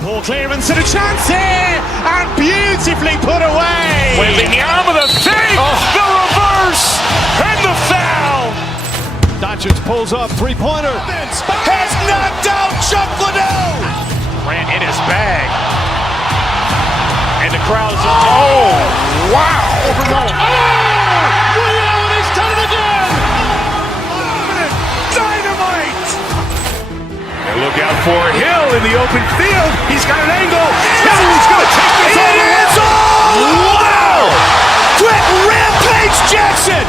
Poor clearance and a chance here, and beautifully put away. Wembanyama with a fake, the reverse, and the foul. Doncic pulls up, three-pointer. Has knocked out Chuck Liddell. Grant in his bag. And the crowd's oh, wow. Ray Allen has done it again. Dynamite. And look out for Hill in the open field. He's got an angle. He's going to take this all the way. Wow. Quick Rampage Jackson.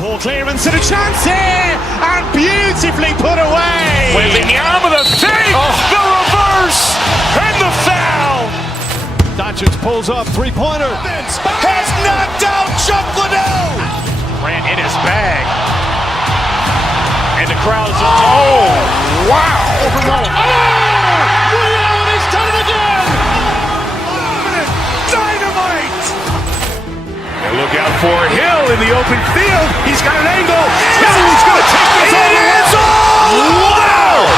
Poor clearance and a chance here, and beautifully put away. Wembanyama with a fake, the reverse, and the foul. Doncic pulls up, three-pointer. Has knocked out Chuck Liddell. Grant in his bag. And the crowd's oh, wow. Ray Allen has done it again. Dynamite. And look out for Hill in the open field. He's got an angle. He's going to take this all the way. Wow.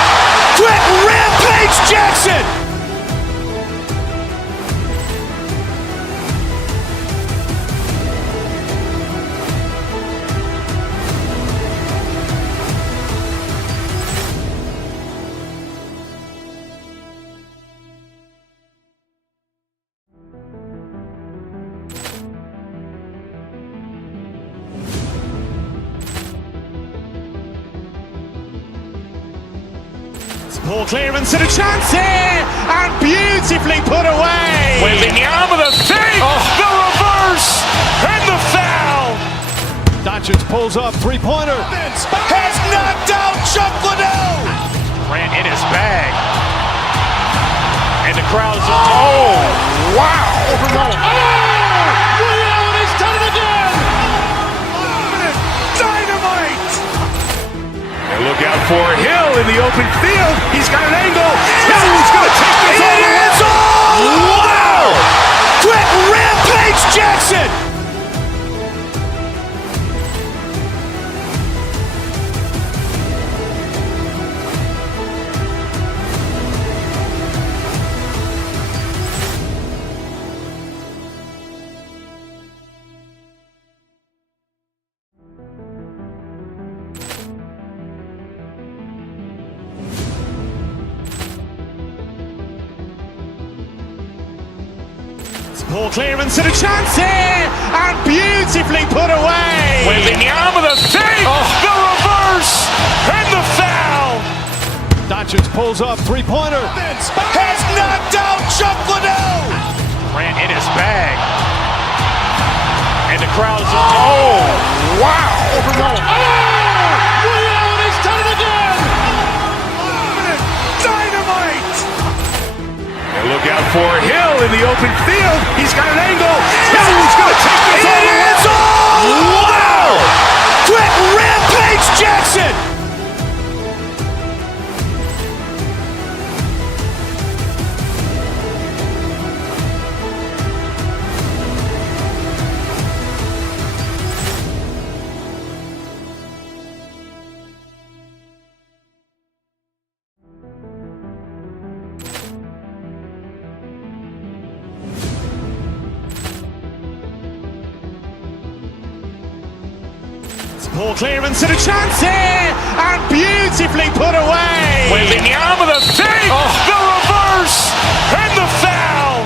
Quick Rampage Jackson. Poor clearance and a chance here, and beautifully put away. Wembanyama with a fake, the reverse, and the foul. Doncic pulls up, three-pointer. Has knocked out Chuck Liddell. Grant in his bag. And the crowd's oh, wow. Ray Allen has done it again. Dynamite. And look out for Hill in the open field. He's got an angle. He's going to take this all the way. Wow. Quick Rampage Jackson. Poor clearance and a chance here, and beautifully put away. Wembanyama with a fake, the reverse, and the foul. Doncic pulls up, three-pointer. Has knocked out Chuck Liddell. Grant in his bag. And the crowd's oh, wow. Ray Allen has done it again. Dynamite. And look out for Hill in the open field. He's got an angle. He's going to take this all the way. Wow. Quick Rampage Jackson. Poor clearance and a chance here, and beautifully put away. Wembanyama with a fake, the reverse, and the foul.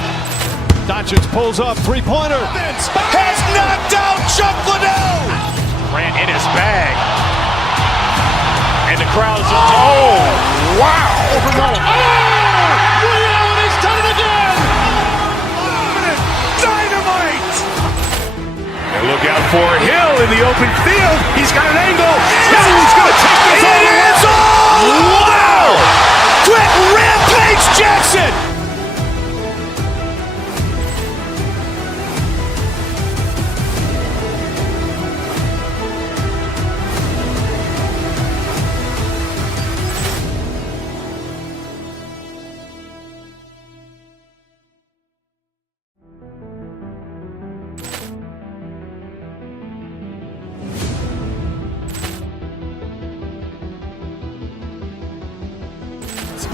Doncic pulls up, three-pointer. Has knocked out Chuck Liddell. Grant in his bag. And the crowd's oh, wow. Ray Allen has done it again. Dynamite. And look out for Hill in the open field. He's got an angle. He's going to take this all the way. Wow. Quick Rampage Jackson.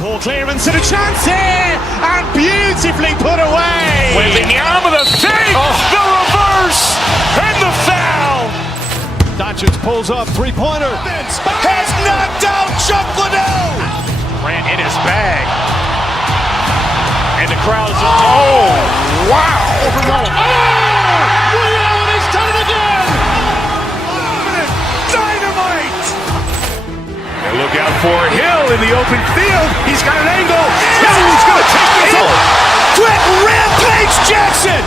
Ball clearance and a chance here, and beautifully put away. Wembanyama with a fake, the reverse, and the foul. Doncic pulls up, three-pointer. Has knocked out Chuck Liddell. Grant in his bag. And the crowd is, wow. Ray Allen has done it again. Dynamite. And look out for Hill in the open field. He's got an angle. Hill's going to take this on. Quick rampage Jackson.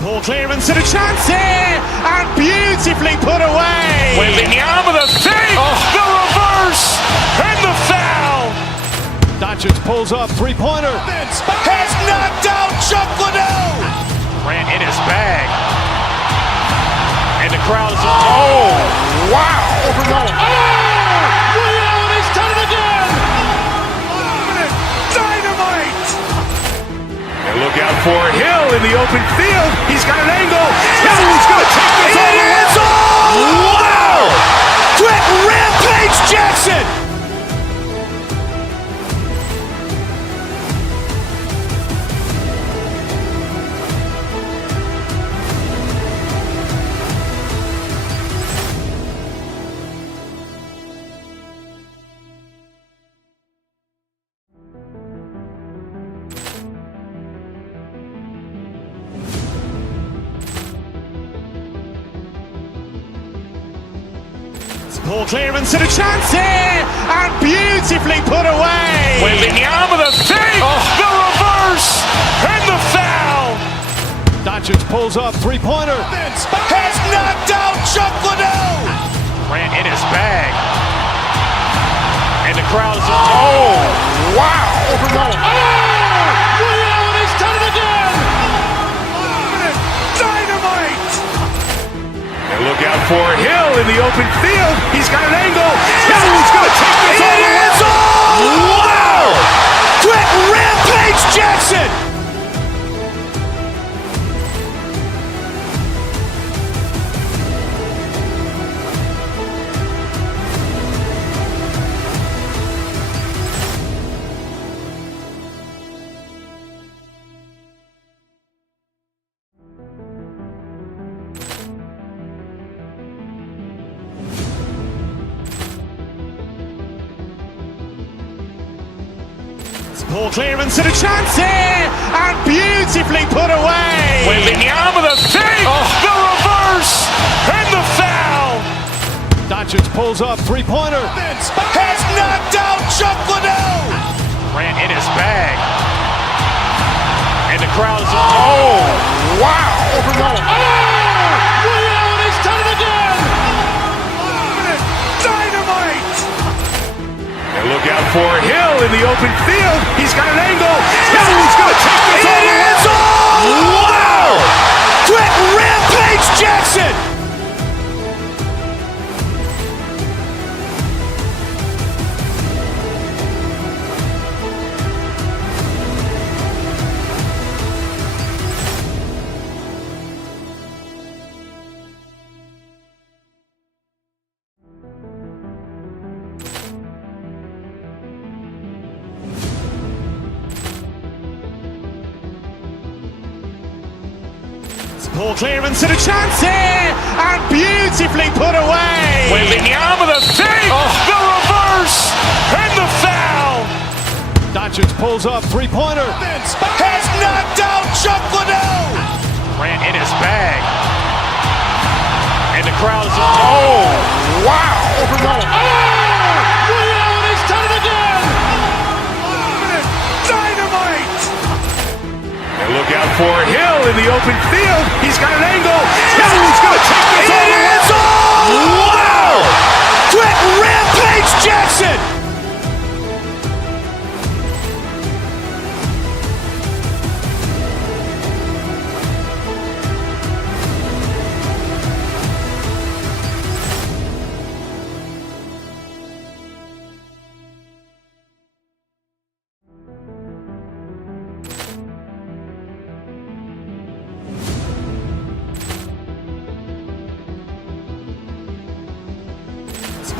Ball clearance and a chance here, and beautifully put away. Wembanyama with a fake, the reverse, and the foul. Doncic pulls up, three-pointer. Has knocked out Chuck Liddell. Grant in his bag. And the crowd is, wow. Ray Allen has done it again. Dynamite. And look out for Hill in the open field. He's got an angle. Hill's going to take this all the way. Wow. Quick rampage Jackson. Ball clearance and a chance here, and beautifully put away. Wembanyama with a fake, the reverse, and the foul. Doncic pulls up, three-pointer. Has knocked out Chuck Liddell. Grant in his bag. And the crowd is, wow. Ray Allen has done it again. Dynamite. And look out for Hill in the open field. He's got an angle. Hill's going to take this all the way. Wow. Quick rampage Jackson. Ball clearance and a chance here, and beautifully put away. Wembanyama with a fake, the reverse, and the foul. Doncic pulls up, three-pointer. Has knocked out Chuck Liddell. Grant in his bag. And the crowd is, wow. Ray Allen has done it again. Dynamite. And look out for Hill in the open field. He's got an angle. Hill's going to take this all the way. Wow. Quick rampage Jackson. Ball clearance and a chance here, and beautifully put away. Wembanyama with a fake, the reverse, and the foul. Doncic pulls up, three-pointer. Has knocked out Chuck Liddell. Grant in his bag. And the crowd is, wow. Ray Allen has done it again. Dynamite. And look out for Hill in the open field. He's got an angle. Hill's going to take this all the way. Wow. Quick rampage Jackson.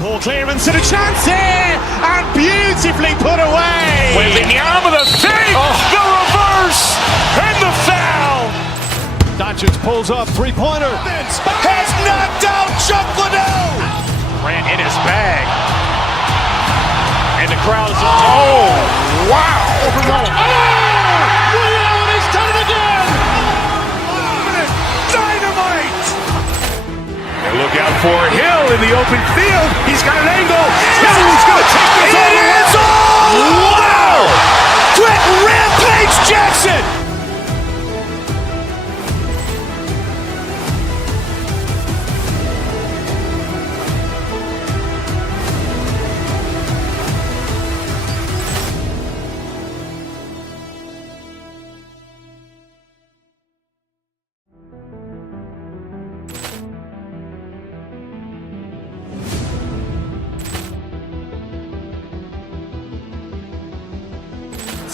Ball clearance and a chance here, and beautifully put away. Wembanyama the fake, the reverse, and the foul. Doncic pulls up, three-pointer. Has knocked out Chuck Liddell. Ran in his bag. And the crowd is... Oh, wow. Ray Allen, he's done it again. Dynamite. And look out for Hill in the open field. He's got an angle. Hill's going to take this all the way. Wow. Quick Rampage Jackson.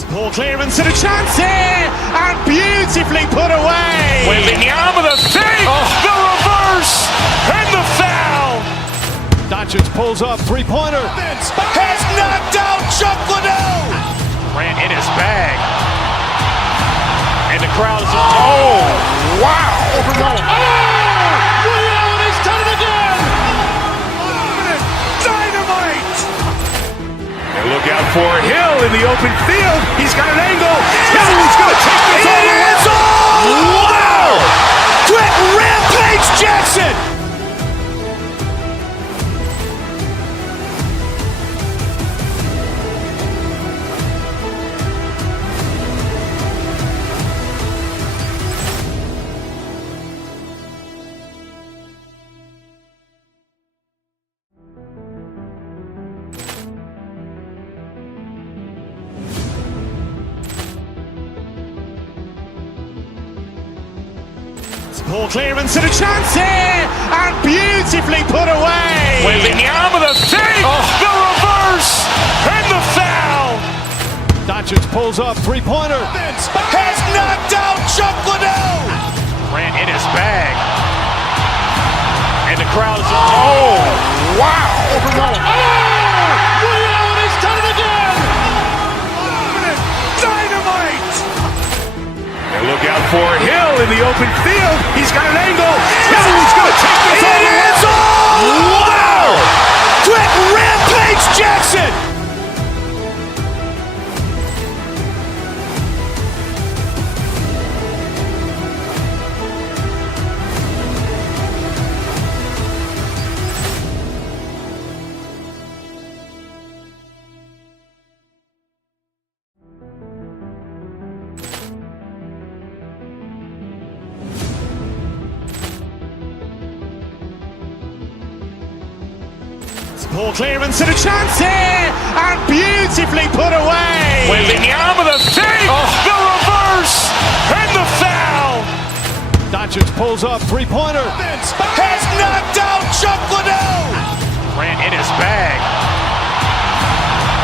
Ball clearance and a chance here, and beautifully put away. Wembanyama the fake, the reverse, and the foul. Doncic pulls up, three-pointer. Has knocked out Chuck Liddell. Ran in his bag. And the crowd is... Oh, wow. Ray Allen, he's done it again. Dynamite. And look out for Hill in the open field. He's got an angle. Hill's going to take this all the way. Wow. Quick Rampage Jackson. Ball clearance and a chance here, and beautifully put away. Wembanyama the fake, the reverse, and the foul. Doncic pulls up, three-pointer. Has knocked out Chuck Liddell. Ran in his bag. And the crowd is... Oh, wow. Ray Allen, he's done it again. Dynamite. And look out for Hill in the open field. He's got an angle. Hill's going to take this all the way. Wow. Quick Rampage Jackson. Ball clearance and a chance here, and beautifully put away. Wembanyama the fake, the reverse, and the foul. Doncic pulls up, three-pointer. Has knocked out Chuck Liddell. Ran in his bag.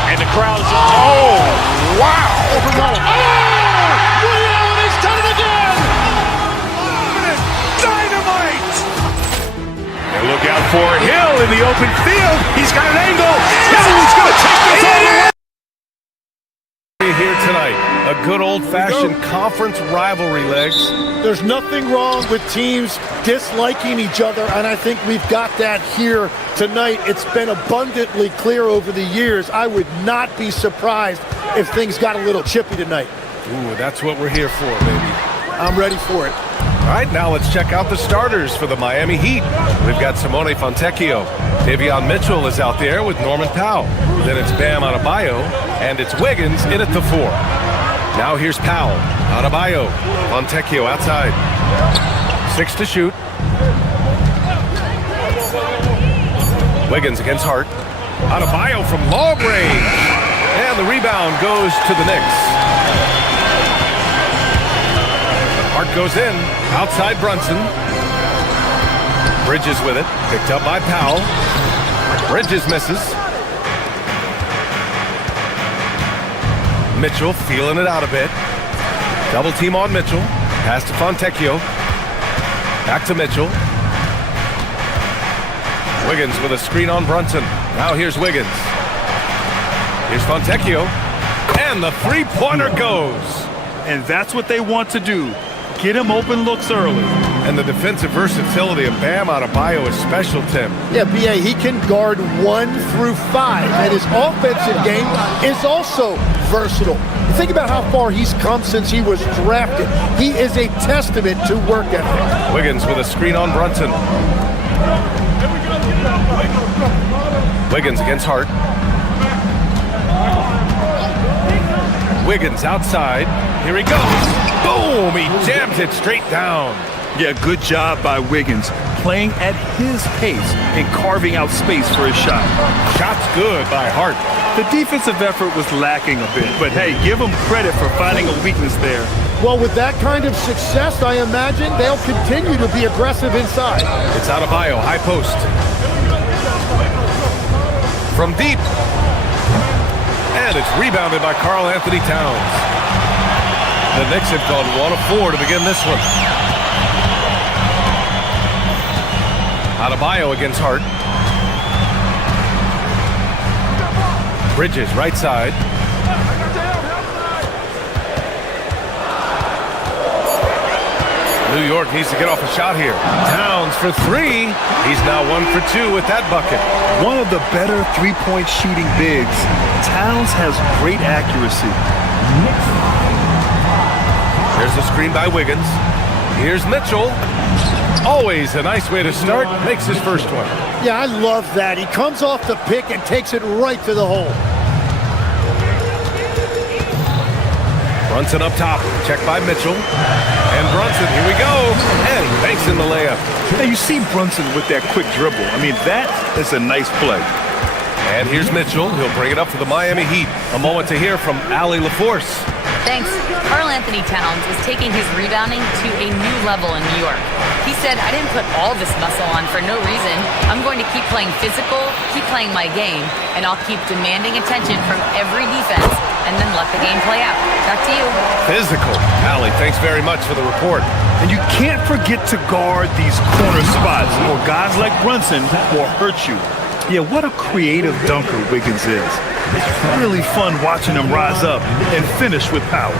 And the crowd is... Oh, wow. Ray Allen, he's done it again. Dynamite. And look out for Hill in the open field. He's got an angle. Hill's going to take this all the way. Here tonight, a good old-fashioned conference rivalry, Legs. There's nothing wrong with teams disliking each other, and I think we've got that here tonight. It's been abundantly clear over the years. I would not be surprised if things got a little chippy tonight. Ooh, that's what we're here for, baby. I'm ready for it. All right, now let's check out the starters for the Miami Heat. We've got Simone Fontecchio. Davion Mitchell is out there with Norman Powell. Then it's Bam Adebayo, and it's Wiggins in at the 4. Now here's Powell, Adebayo, Fontecchio outside. 6 to shoot. Wiggins against Hart. Adebayo from long range. And the rebound goes to the Knicks. Hart goes in, outside Brunson. Bridges with it, picked up by Powell. Bridges misses. Mitchell feeling it out a bit. Double team on Mitchell. Pass to Fontecchio. Back to Mitchell. Wiggins with a screen on Brunson. Now here's Wiggins. Here's Fontecchio. And the three-pointer goes. And that's what they want to do. Get him open looks early. And the defensive versatility of Bam Adebayo is special, Tim. Yeah, B.A., he can guard 1 through 5, and his offensive game is also versatile. Think about how far he's come since he was drafted. He is a testament to work ethic. Wiggins with a screen on Brunson. Wiggins against Hart. Wiggins outside. Here he goes. Boom! He jams it straight down. Yeah, good job by Wiggins. Playing at his pace and carving out space for his shot. Shot's good by Hart. The defensive effort was lacking a bit, but hey, give him credit for finding a weakness there. Well, with that kind of success, I imagine they'll continue to be aggressive inside. It's Adebayo, high post. From deep. And it's rebounded by Karl Anthony Towns. The Knicks have gone 1 of 4 to begin this one. Adebayo against Hart. Bridges, right side. New York needs to get off a shot here. Towns for 3. He's now 1 for 2 with that bucket. One of the better three-point shooting bigs. Towns has great accuracy. There's the screen by Wiggins. Here's Mitchell. Always a nice way to start. Makes his first one. Yeah, I love that. He comes off the pick and takes it right to the hole. Brunson up top. Check by Mitchell. And Brunson, here we go. And he banks in the layup. Now you see Brunson with that quick dribble. I mean, that is a nice play. And here's Mitchell. He'll bring it up for the Miami Heat. A moment to hear from Allie LaForce. Thanks. Karl Anthony Towns is taking his rebounding to a new level in New York. He said, I didn't put all this muscle on for no reason. I'm going to keep playing physical, keep playing my game, and I'll keep demanding attention from every defense and then let the game play out. Back to you. Physical. Allie, thanks very much for the report. And you can't forget to guard these corner spots, or guys like Brunson will hurt you. Yeah, what a creative dunker Wiggins is. It's really fun watching him rise up and finish with power.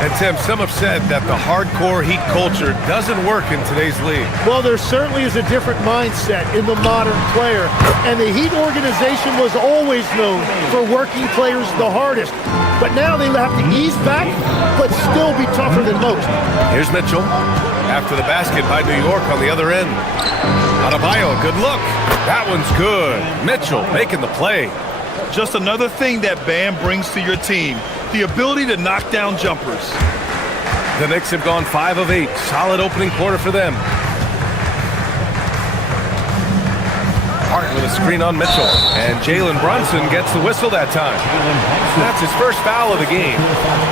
And Tim, some have said that the hardcore Heat culture doesn't work in today's league. Well, there certainly is a different mindset in the modern player, and the Heat organization was always known for working players the hardest. But now they have to ease back, but still be tougher than most. Here's Mitchell. After the basket by New York on the other end. Adebayo, good look. That one's good. Mitchell making the play. Just another thing that Bam brings to your team, the ability to knock down jumpers. The Knicks have gone 5 of 8. Solid opening quarter for them. Hart with a screen on Mitchell. And Jalen Brunson gets the whistle that time. That's his first foul of the game.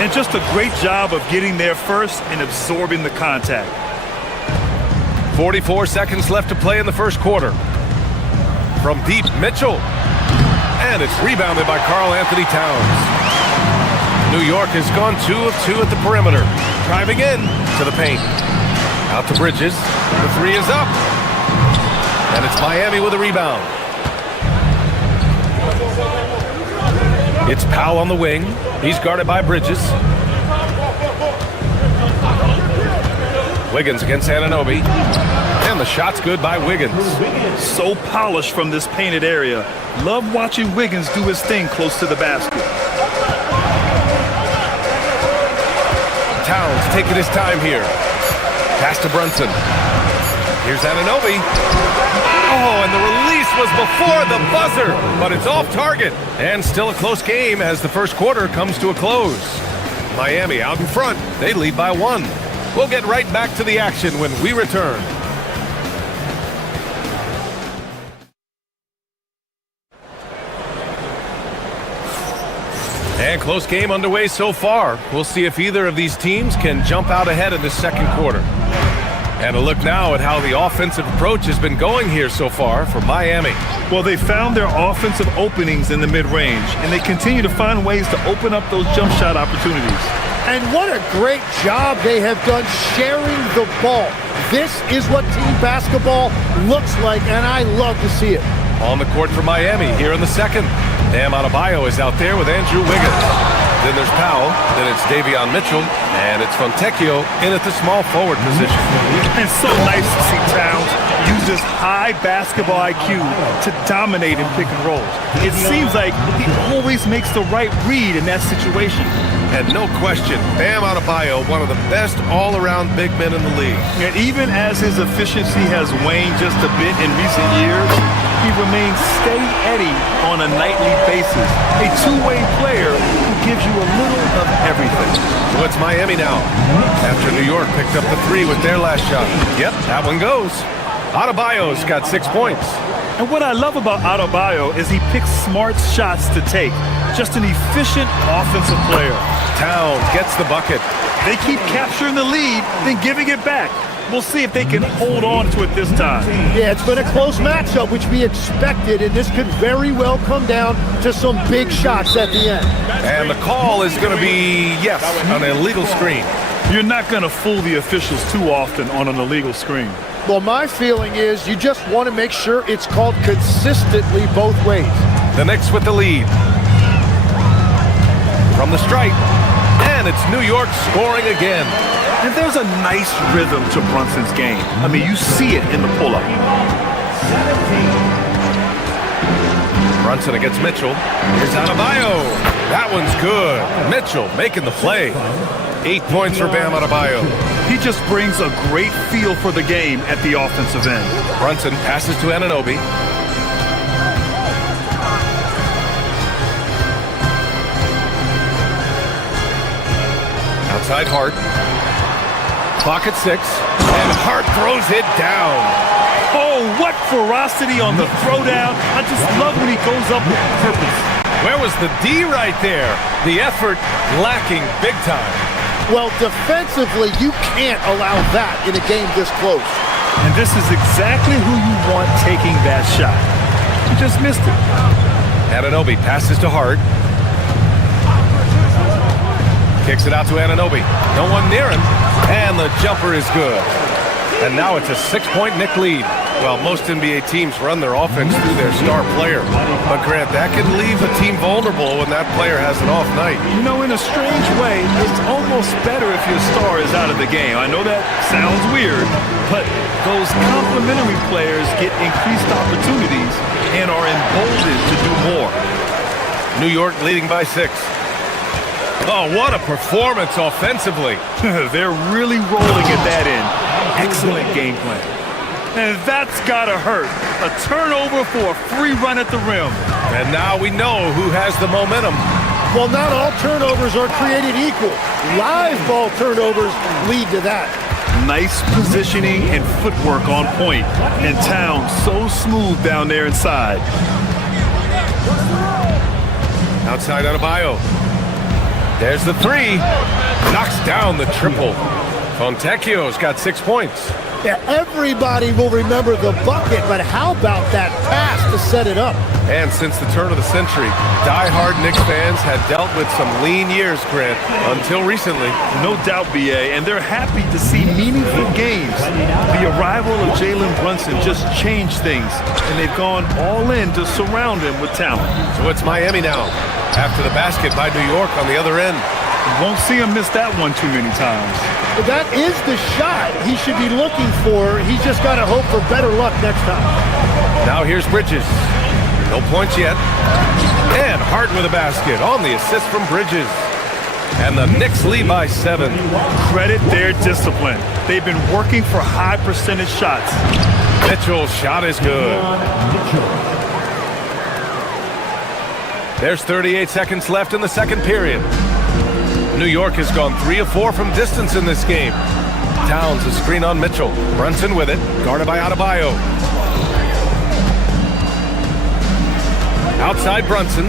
And just a great job of getting there first and absorbing the contact. 44 seconds left to play in the first quarter. From deep, Mitchell. And it's rebounded by Karl Anthony Towns. New York has gone 2 of 2 at the perimeter. Driving in to the paint. Out to Bridges. The 3 is up. And it's Miami with a rebound. It's Powell on the wing. He's guarded by Bridges. Wiggins against Anunoby. And the shot's good by Wiggins. So polished from this painted area. Love watching Wiggins do his thing close to the basket. Towns taking his time here. Pass to Brunson. Here's Anunoby. Oh, and the release was before the buzzer, but it's off target. And still a close game as the first quarter comes to a close. Miami out in front. They lead by 1. We'll get right back to the action when we return. And close game underway so far. We'll see if either of these teams can jump out ahead in the second quarter. And a look now at how the offensive approach has been going here so far for Miami. Well, they found their offensive openings in the mid-range, and they continue to find ways to open up those jump shot opportunities. And what a great job they have done sharing the ball. This is what team basketball looks like, and I love to see it. On the court for Miami here in the second. Bam Adebayo is out there with Andrew Wiggins. Then there's Powell, then it's Davion Mitchell, and it's Fontecchio in at the small forward position. And so nice to see Towns use his high basketball IQ to dominate in pick and rolls. It seems like he always makes the right read in that situation. And no question, Bam Adebayo, one of the best all-around big men in the league. And even as his efficiency has waned just a bit in recent years, he remains steady on a nightly basis. A two-way player who gives you a little of everything. So it's Miami now, after New York picked up the three with their last shot. Yep, that one goes. Adebayo's got 6 points. And what I love about Adebayo is he picks smart shots to take. Just an efficient offensive player. Towns gets the bucket. They keep capturing the lead, then giving it back. We'll see if they can hold on to it this time. Yeah, it's been a close matchup, which we expected, and this could very well come down to some big shots at the end. And the call is going to be, yes, an illegal screen. You're not going to fool the officials too often on an illegal screen. Well, my feeling is you just want to make sure it's called consistently both ways. The Knicks with the lead. From the stripe, and it's New York scoring again. And there's a nice rhythm to Brunson's game. I mean, you see it in the pull-up. Brunson against Mitchell. Here's Adebayo. That one's good. Mitchell making the play. 8 points for Bam Adebayo. He just brings a great feel for the game at the offensive end. Brunson passes to Anunoby. Outside Hart. Clock at 6, and Hart throws it down. Oh, what ferocity on the throwdown. I just love when he goes up with purpose. Where was the D right there? The effort lacking big time. Well, defensively, you can't allow that in a game this close. And this is exactly who you want taking that shot. He just missed it. Anunoby passes to Hart. Kicks it out to Anunoby. No one near him. And the jumper is good. And now it's a 6-point Knick lead. Well, most NBA teams run their offense through their star player. But Grant, that can leave a team vulnerable when that player has an off night. You know, in a strange way, it's almost better if your star is out of the game. I know that sounds weird, but those complementary players get increased opportunities and are emboldened to do more. New York leading by 6. Oh, what a performance offensively. They're really rolling at that end. Excellent game plan. And that's gotta hurt. A turnover for a free run at the rim. And now we know who has the momentum. Well, not all turnovers are created equal. Live ball turnovers lead to that. Nice positioning and footwork on point. And Towns so smooth down there inside. Outside Adebayo. There's the three. Knocks down the triple. Fontecchio's got 6 points. Yeah, everybody will remember the bucket, but how about that pass to set it up? And since the turn of the century, die-hard Knicks fans had dealt with some lean years, Grant, until recently. No doubt, BA, and they're happy to see meaningful games. The arrival of Jalen Brunson just changed things, and they've gone all in to surround him with talent. So it's Miami now, after the basket by New York on the other end. You won't see him miss that one too many times. But that is the shot he should be looking for. He's just got to hope for better luck next time. Now here's Bridges. No points yet. And Hart with a basket on the assist from Bridges. And the Knicks lead by 7. Credit their discipline. They've been working for high percentage shots. Mitchell's shot is good. There's 38 seconds left in the second period. New York has gone 3 of 4 from distance in this game. Towns a screen on Mitchell. Brunson with it, guarded by Adebayo. Outside Brunson.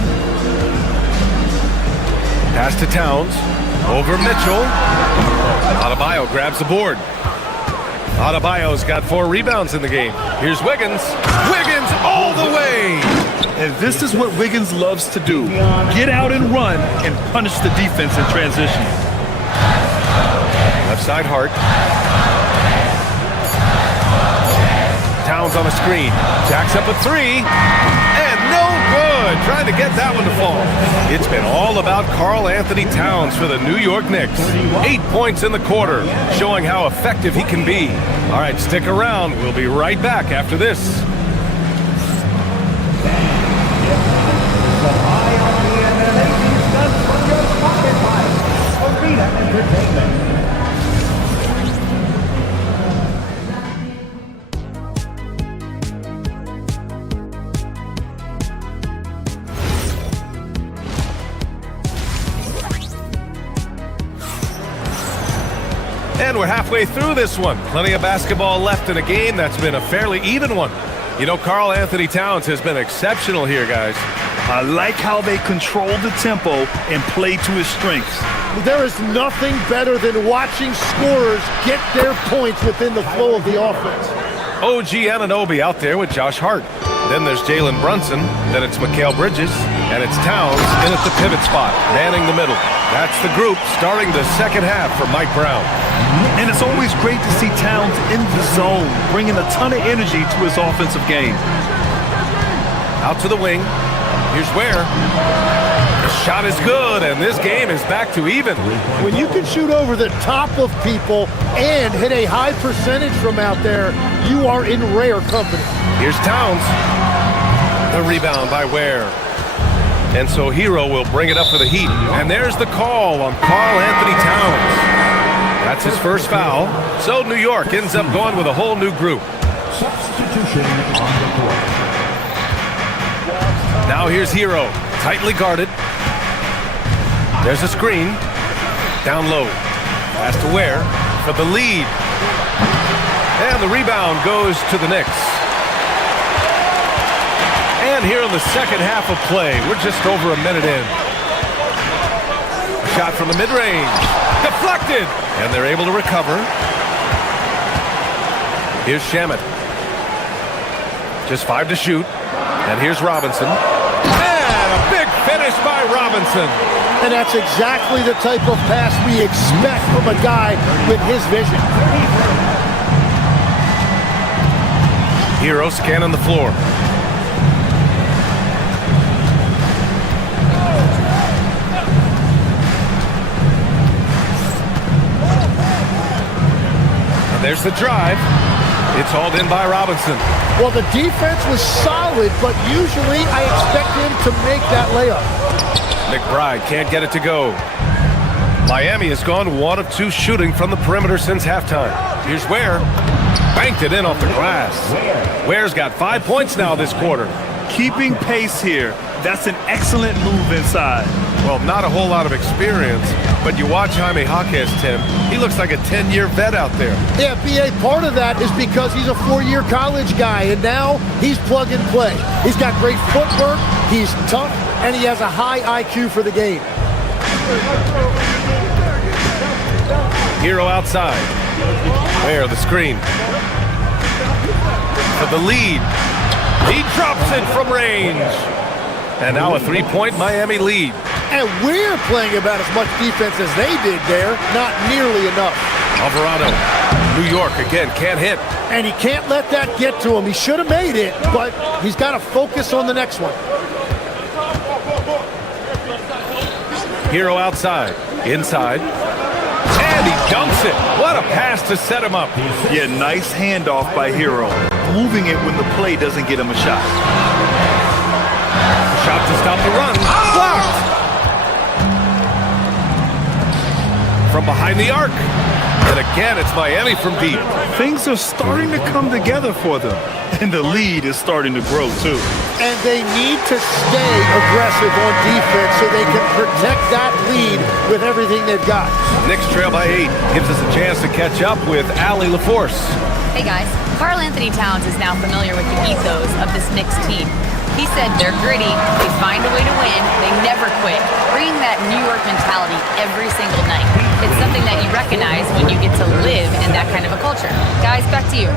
Pass to Towns. Over Mitchell. Adebayo grabs the board. Adebayo's got 4 rebounds in the game. Here's Wiggins. Wiggins all the way. And this is what Wiggins loves to do. Get out and run and punish the defense in transition. Left side Hart. Towns on a screen. Jacks up a three. And no good. Trying to get that one to fall. It's been all about Karl Anthony Towns for the New York Knicks. 8 points in the quarter, showing how effective he can be. All right, stick around. We'll be right back after this. And we're halfway through this one. Plenty of basketball left in a game that's been a fairly even one. You know, Karl Anthony Towns has been exceptional here, guys. I like how they control the tempo and play to his strengths. There is nothing better than watching scorers get their points within the flow of the offense. OG Anunoby out there with Josh Hart. Then there's Jalen Brunson. Then it's Mikal Bridges. And it's Towns in at the pivot spot, manning the middle. That's the group starting the second half for Mike Brown. And it's always great to see Towns in the zone, bringing a ton of energy to his offensive game. Out to the wing. Here's Ware. The shot is good, and this game is back to even. When you can shoot over the top of people and hit a high percentage from out there, you are in rare company. Here's Towns. The rebound by Ware. And so Hero will bring it up for the Heat. And there's the call on Karl Anthony Towns. That's his first foul. So New York ends up going with a whole new group. Substitution on the court. Now here's Hero, tightly guarded. There's a screen. Down low. Pass to Ware for the lead. And the rebound goes to the Knicks. And here in the second half of play, we're just over a minute in. Shot from the mid-range. Deflected. And they're able to recover. Here's Shamet. Just 5 to shoot. And here's Robinson. And a big finish by Robinson. And that's exactly the type of pass we expect from a guy with his vision. Hero scanning the floor. And there's the drive. It's hauled in by Robinson. Well, the defense was solid, but usually I expect him to make that layup. McBride can't get it to go. Miami has gone 1 of 2 shooting from the perimeter since halftime. Here's Ware. Banked it in off the glass. Ware's got 5 points now this quarter. Keeping pace here. That's an excellent move inside. Well, not a whole lot of experience, but you watch Jaime Jaquez, Tim. He looks like a 10-year vet out there. Yeah, B.A., part of that is because he's a 4-year college guy, and now he's plug and play. He's got great footwork, he's tough, and he has a high IQ for the game. Hero outside. Ware, the screen. For the lead. He drops it from range. And now a 3-point Miami lead. And we're playing about as much defense as they did there. Not nearly enough. Alvarado. New York again, can't hit. And he can't let that get to him. He should have made it, but he's got to focus on the next one. Hero outside. Inside. And he dumps it. What a pass to set him up. Yeah, nice handoff by Hero. Moving it when the play doesn't get him a shot. Shot to stop the run. Blocked. From behind the arc. And again, it's Miami from deep. Things are starting to come together for them. And the lead is starting to grow, too. And they need to stay aggressive on defense so they can protect that lead with everything they've got. Knicks trail by 8. Gives us a chance to catch up with Allie LaForce. Hey guys, Karl Anthony Towns is now familiar with the ethos of this Knicks team. He said they're gritty, they find a way to win, they never quit, bringing that New York mentality every single night. It's something that you recognize when you get to live in that kind of a culture. Guys, back to you.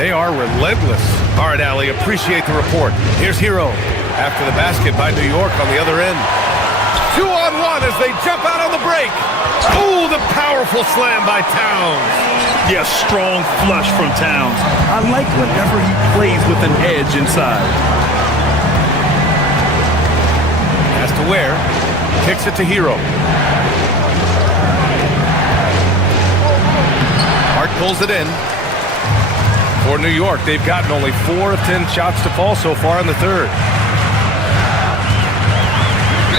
They are relentless. All right, Allie, appreciate the report. Here's Hero after the basket by New York on the other end. 2-on-1 as they jump out on the break. Oh, the powerful slam by Towns. Yes, strong flush from Towns. I like whenever he plays with an edge inside. Has to Ware. Kicks it to Hero. Hart pulls it in. For New York, they've gotten only 4 of 10 shots to fall so far in the third.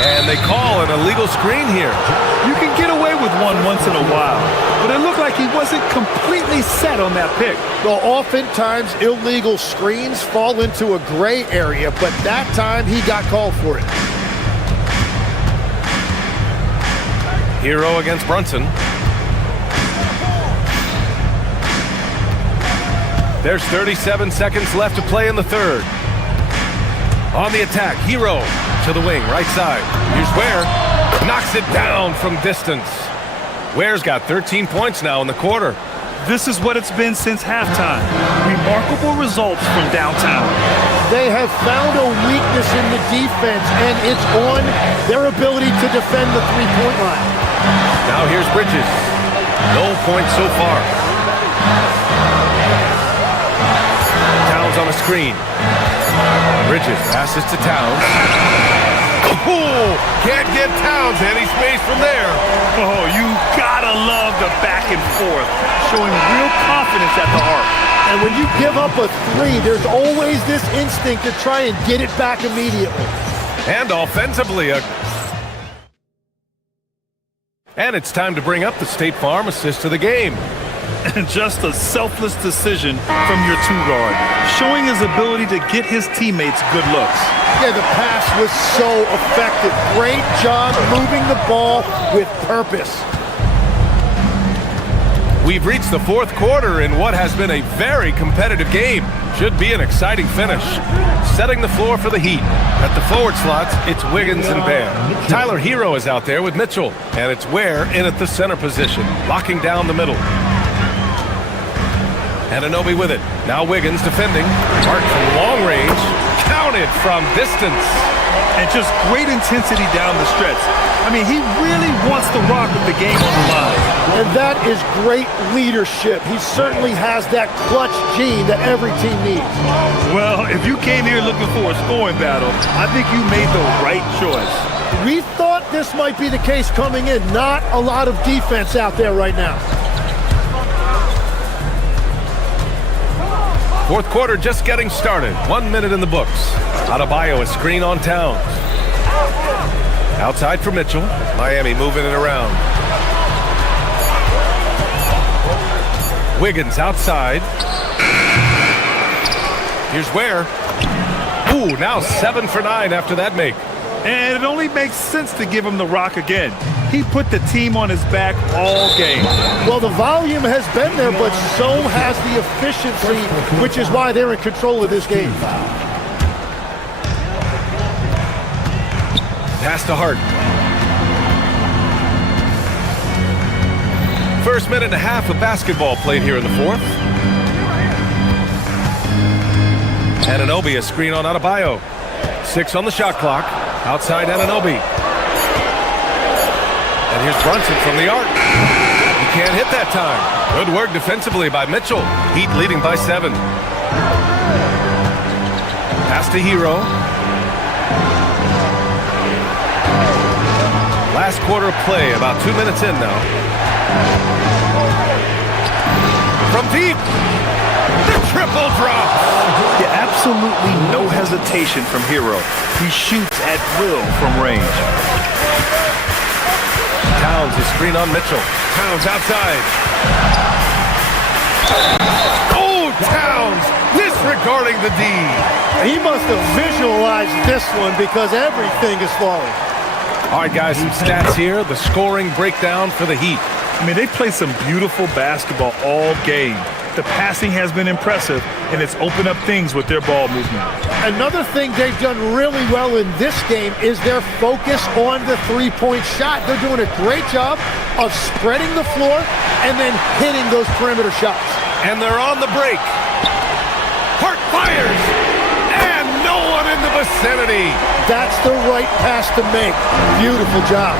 And they call an illegal screen here. You can get away with one once in a while, but it looked like he wasn't completely set on that pick. Well, oftentimes illegal screens fall into a gray area, but that time he got called for it. Hero against Brunson. There's 37 seconds left to play in the third. On the attack, Hero to the wing, right side. Here's Ware. Knocks it down from distance. Ware's got 13 points now in the quarter. This is what it's been since halftime. Remarkable results from downtown. They have found a weakness in the defense, and it's on their ability to defend the three-point line. Now here's Bridges. No points so far. Towns on a screen. Bridges passes to Towns. Oh, can't get Towns any space from there. Oh, you gotta love the back and forth, showing real confidence at the arc. And when you give up a three, there's always this instinct to try and get it back immediately. And offensively, and it's time to bring up the State Farm assist of the game. And just a selfless decision from your two-guard, showing his ability to get his teammates good looks. Yeah, the pass was so effective. Great job moving the ball with purpose. We've reached the fourth quarter in what has been a very competitive game. Should be an exciting finish. Setting the floor for the Heat. At the forward slots, it's Wiggins and Bam. Tyler Hero is out there with Mitchell, and it's Ware in at the center position, locking down the middle. Anunoby with it. Now Wiggins defending. Hart from long range. Counted from distance. And just great intensity down the stretch. I mean, he really wants to rock with the game on the line. And that is great leadership. He certainly has that clutch gene that every team needs. Well, if you came here looking for a scoring battle, I think you made the right choice. We thought this might be the case coming in. Not a lot of defense out there right now. Fourth quarter just getting started. 1 minute in the books. Adebayo a screen on Towns. Outside for Mitchell. Miami moving it around. Wiggins outside. Here's Ware. Ooh, now 7 for 9 after that make. And it only makes sense to give him the rock again. He put the team on his back all game. Well, the volume has been there, but so has the efficiency, which is why they're in control of this game. Pass to Hart. First minute and a half of basketball played here in the fourth. Anunoby a screen on Adebayo. 6 on the shot clock. Outside Anunoby. And here's Brunson from the arc. He can't hit that time. Good work defensively by Mitchell. Heat leading by 7. Pass to Hero. Last quarter of play, about 2 minutes in now. From deep. The triple drop. Yeah, absolutely no hesitation from Hero. He shoots at will from range. Towns is screen on Mitchell. Towns outside. Oh, Towns disregarding the D. He must have visualized this one because everything is falling. All right, guys, some stats here. The scoring breakdown for the Heat. I mean, they played some beautiful basketball all game. The passing has been impressive, and it's opened up things with their ball movement. Another thing they've done really well in this game is their focus on the three-point shot. They're doing a great job of spreading the floor and then hitting those perimeter shots. And they're on the break. Hart fires, and no one in the vicinity. That's the right pass to make. Beautiful job.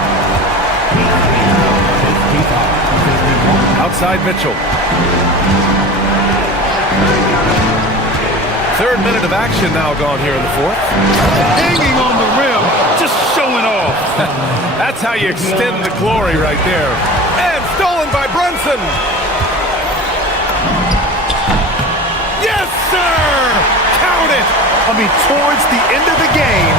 Outside Mitchell. Third minute of action now gone here in the fourth. Hanging on the rim, just showing off. That's how you extend the glory right there. And stolen by Brunson. Yes, sir! Count it! I mean, towards the end of the game,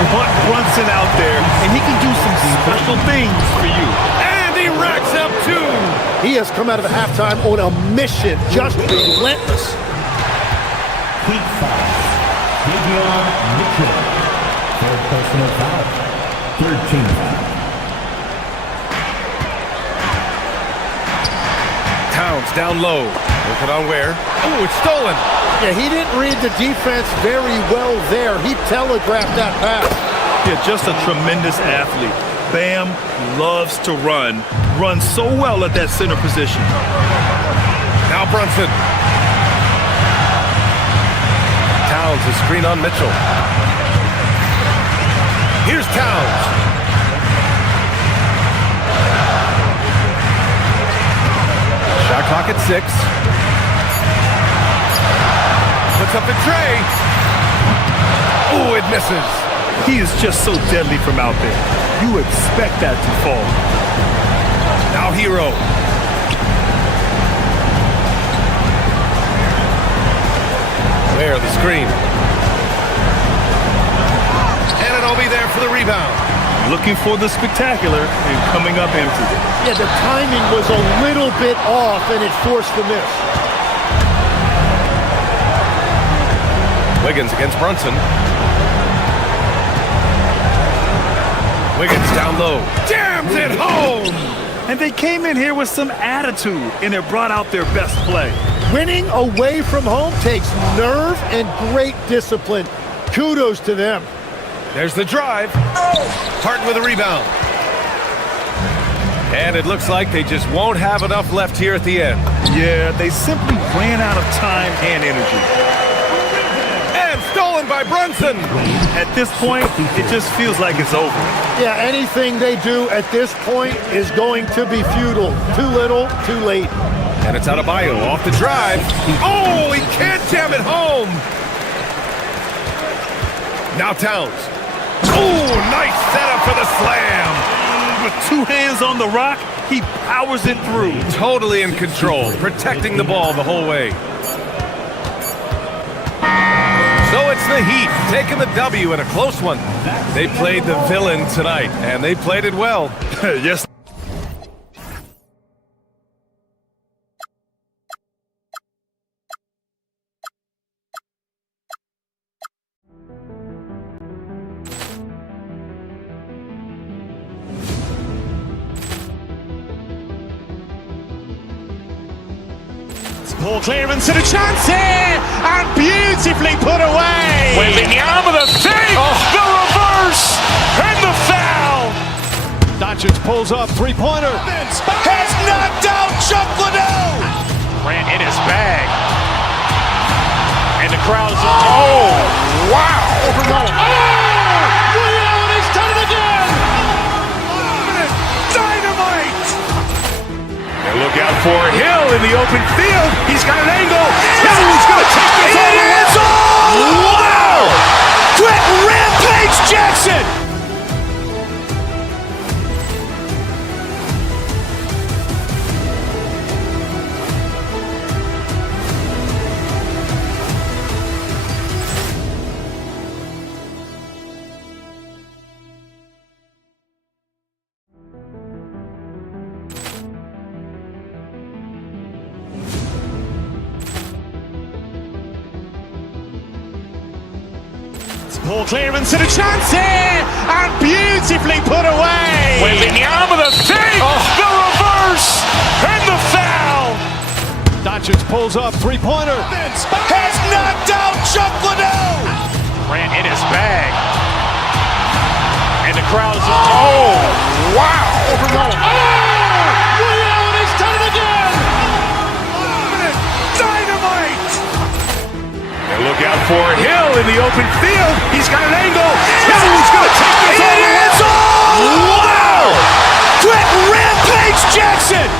you want Brunson out there, and he can do some special things for you. And he racks up two. He has come out of halftime on a mission, just relentless. Heat foul. Davion Mitchell. Third personal foul. Third team foul. Towns down low. Looking on where? Oh, it's stolen. Yeah, he didn't read the defense very well there. He telegraphed that pass. Yeah, just a tremendous athlete. Bam loves to run. Runs so well at that center position. Now Brunson. Towns is screen on Mitchell. Here's Towns. Shot clock at 6. Puts up a tray. Oh, it misses. He is just so deadly from out there. You expect that to fall. Now Hero. There, the screen. And it'll be there for the rebound. Looking for the spectacular and coming up empty. Yeah, the timing was a little bit off, and it forced the miss. Wiggins against Brunson. Wiggins down low. Jams it home! And they came in here with some attitude, and it brought out their best play. Winning away from home takes nerve and great discipline. Kudos to them. There's the drive. Harden with a rebound. And it looks like they just won't have enough left here at the end. Yeah, they simply ran out of time and energy. And stolen by Brunson. At this point, it just feels like it's over. Yeah, anything they do at this point is going to be futile. Too little, too late. And it's Adebayo off the drive. Oh, he can't jam it home. Now Towns. Oh, nice setup for the slam. With two hands on the rock, he powers it through. Totally in control, protecting the ball the whole way. So it's the Heat taking the W in a close one. They played the villain tonight, and they played it well. Yes. Ball clearance and a chance here, and beautifully put away. Wembanyama the fake, the reverse, and the foul. Doncic pulls up, three-pointer. Has knocked out Chuck Liddell. Grant in his bag. And the crowd is, oh, wow. Ray Allen has done it again. Dynamite. And look out for Hill in the open field. He's got an angle. Hill's going to take this all the way. Wow. Quick rampage Jackson. Ball clearance and a chance here, and beautifully put away. Wembanyama the fake, the reverse, and the foul. Doncic pulls up, three-pointer. Has knocked out Chuck Liddell. Grant in his bag. And the crowd is, oh, wow. Ray Allen has done it again. Dynamite. And look out for Hill in the open field. He's got an angle. Hill's going to take this all the way. Wow! Quick rampage Jackson!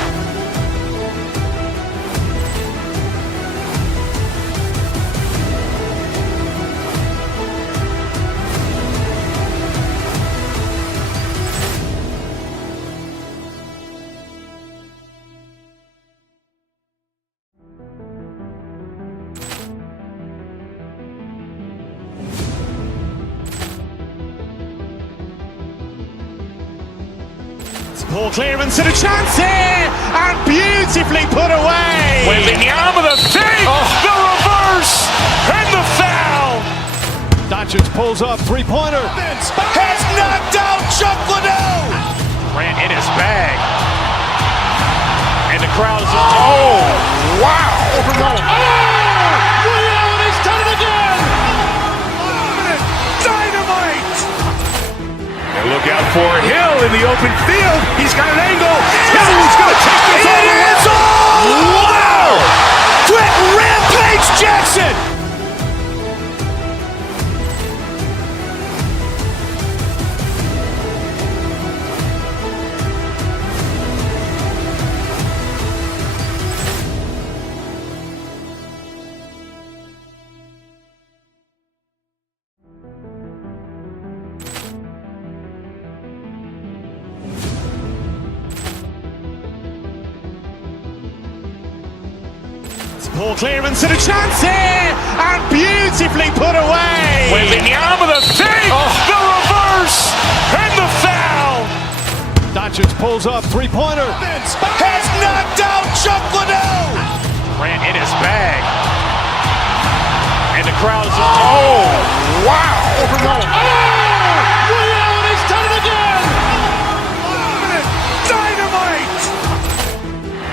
Ball clearance and a chance here, and beautifully put away. Wembanyama the fake, the reverse, and the foul. Doncic pulls up, three-pointer. Has knocked out Chuck Liddell. Ran in his bag. And the crowd is, oh, wow. Ray Allen has done it again. Dynamite. And look out for Hill in the open field. He's got an angle. Hill's going to take this all the way. Wow. Quick rampage Jackson. Ball clearance and a chance here, and beautifully put away. Wembanyama the fake, the reverse, and the foul. Doncic pulls up, three-pointer. Has knocked out Chuck Liddell. Ran in his bag. And the crowd is, oh, wow. Ray Allen has done it again. Dynamite.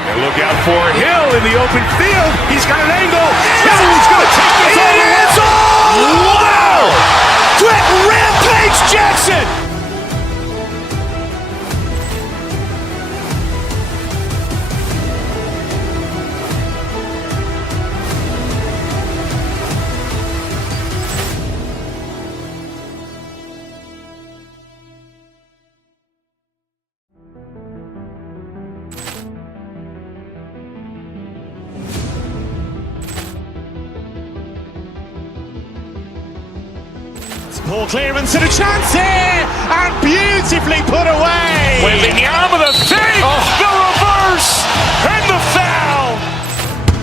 And look out for Hill in the open field. He's got an angle. Hill's going to take this all the way. Wow. Quick rampage Jackson. Ball clearance and a chance here, and beautifully put away. Wembanyama the fake, the reverse, and the foul.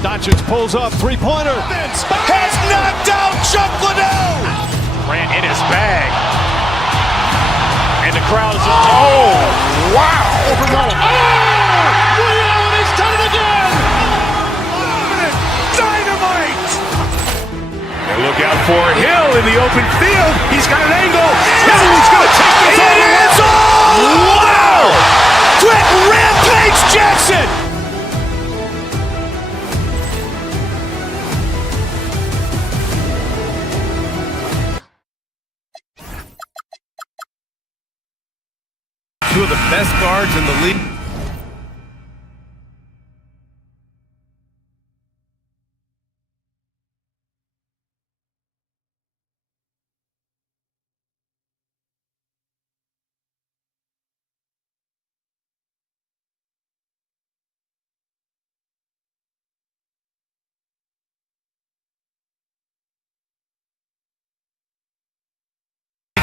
Doncic pulls up, three-pointer. Has knocked out Chuck Liddell. Ran in his bag. And the crowd is, oh, wow. Ray Allen has done it again. Dynamite. And look out for Hill in the open field. He's got an angle. Hill's going to take this all the way. Wow. Quick rampage Jackson. Two of the best guards in the league.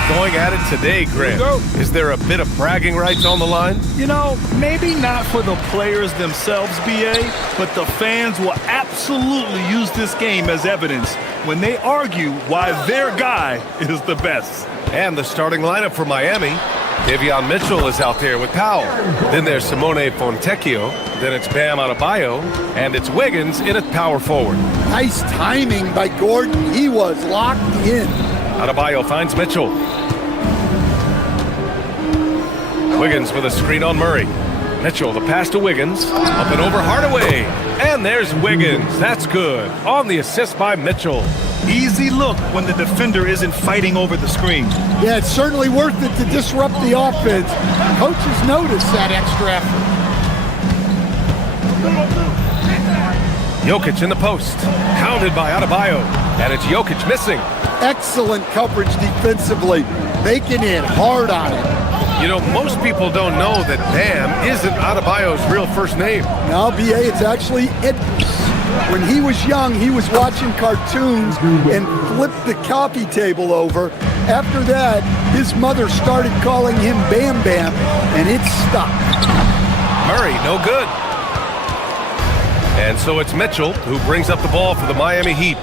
Going at it today, Grant. Is there a bit of bragging rights on the line? You know, maybe not for the players themselves, BA, but the fans will absolutely use this game as evidence when they argue why their guy is the best. And the starting lineup for Miami. Davion Mitchell is out there with Powell. Then there's Simone Fontecchio. Then it's Bam Adebayo. And it's Wiggins in at power forward. Nice timing by Gordon. He was locked in. Adebayo finds Mitchell. Wiggins with a screen on Murray. Mitchell, the pass to Wiggins. Up and over Hardaway. And there's Wiggins. That's good. On the assist by Mitchell. Easy look when the defender isn't fighting over the screen. Yeah, it's certainly worth it to disrupt the offense. Coaches notice that extra effort. Jokic in the post. Pounded by Adebayo. And it's Jokic missing. Excellent coverage defensively, making it hard on him. You know, most people don't know that Bam isn't Adebayo's real first name. Now, BA, it's actually Idris. When he was young, he was watching cartoons and flipped the coffee table over. After that, his mother started calling him Bam Bam, and it stuck. Murray, no good. And so it's Mitchell who brings up the ball for the Miami Heat.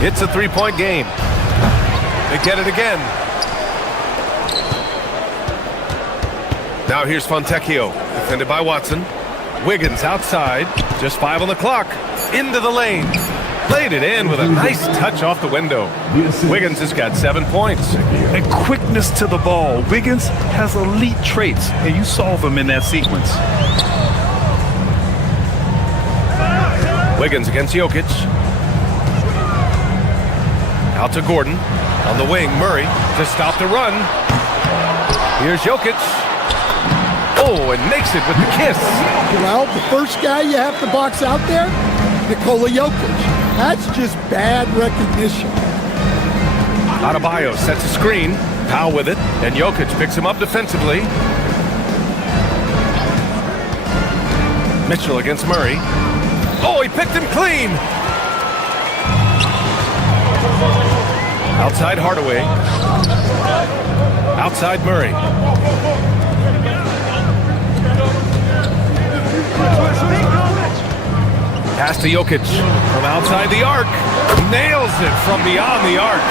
It's a three-point game. They get it again. Now here's Fontecchio, defended by Watson. Wiggins outside, just 5 on the clock. Into the lane. Played it in with a nice touch off the window. Wiggins has got 7 points. And quickness to the ball. Wiggins has elite traits, and you saw them in that sequence. Wiggins against Jokic. Out to Gordon. On the wing, Murray to stop the run. Here's Jokic. Oh, and makes it with the kiss. Well, the first guy you have to box out there, Nikola Jokic. That's just bad recognition. Adebayo sets a screen. Powell with it, and Jokic picks him up defensively. Mitchell against Murray. Oh, he picked him clean. Outside Hardaway. Outside Murray. Pass to Jokic from outside the arc. Nails it from beyond the arc.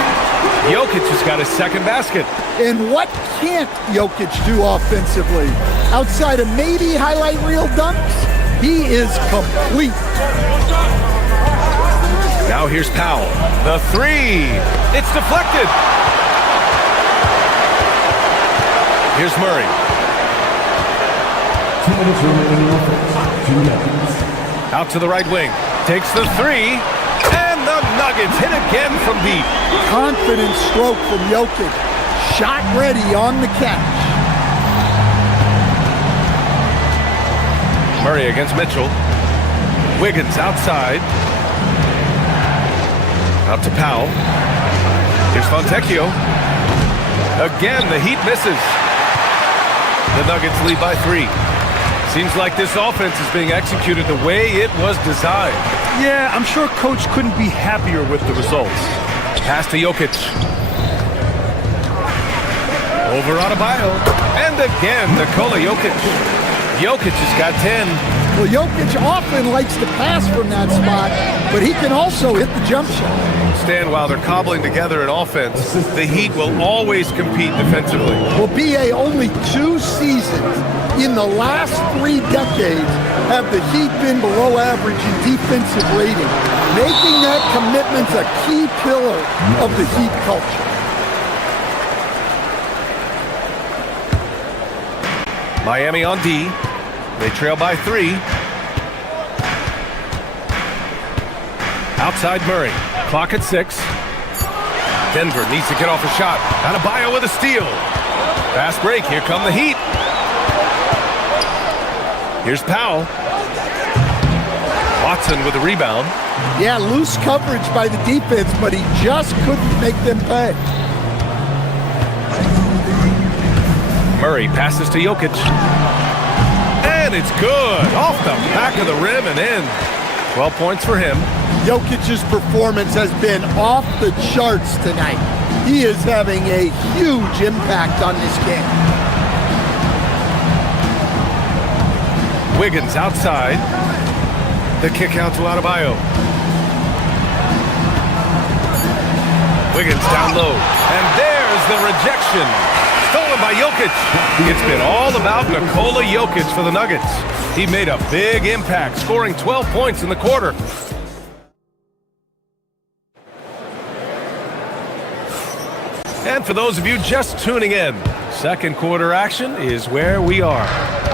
Jokic has got his second basket. And what can't Jokic do offensively? Outside of maybe highlight reel dunks, he is complete. Now here's Powell. The three. It's deflected. Here's Murray. 2 minutes remaining offense. 2 seconds. Out to the right wing. Takes the three. And the Nuggets hit again from deep. Confident stroke from Jokic. Shot ready on the catch. Murray against Mitchell. Wiggins outside. Out to Powell. Here's Fontecchio. Again, the Heat misses. The Nuggets lead by 3. Seems like this offense is being executed the way it was designed. Yeah, I'm sure Coach couldn't be happier with the results. Pass to Jokic. Over Adebayo. And again, Nikola Jokic. Jokic has got 10. Well, Jokic often likes to pass from that spot, but he can also hit the jump shot. Stan, while they're cobbling together an offense, the Heat will always compete defensively. Well, BA, only 2 seasons in the last 3 decades have the Heat been below average in defensive rating, making that commitment a key pillar of the Heat culture. Miami on D. They trail by 3. Outside Murray. Clock at 6. Denver needs to get off a shot. Adebayo with a steal. Fast break. Here come the Heat. Here's Powell. Watson with the rebound. Yeah, loose coverage by the defense, but he just couldn't make them pay. Murray passes to Jokic. And it's good. Off the back of the rim and in. 12 points for him. Jokic's performance has been off the charts tonight. He is having a huge impact on this game. Wiggins outside. The kick out to Adebayo. Wiggins down low. And there's the rejection. Stolen by Jokic. It's been all about Nikola Jokic for the Nuggets. He made a big impact, scoring 12 points in the quarter. And for those of you just tuning in, second quarter action is where we are.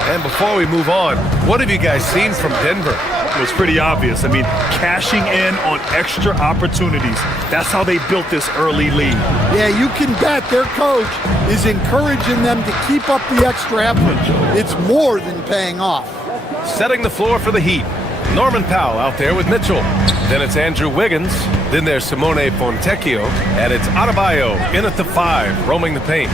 And before we move on, what have you guys seen from Denver? It was pretty obvious. I mean, cashing in on extra opportunities. That's how they built this early lead. Yeah, you can bet their coach is encouraging them to keep up the extra effort. It's more than paying off. Setting the floor for the Heat. Norman Powell out there with Mitchell. Then it's Andrew Wiggins. Then there's Simone Fontecchio. And it's Adebayo in at the 5, roaming the paint.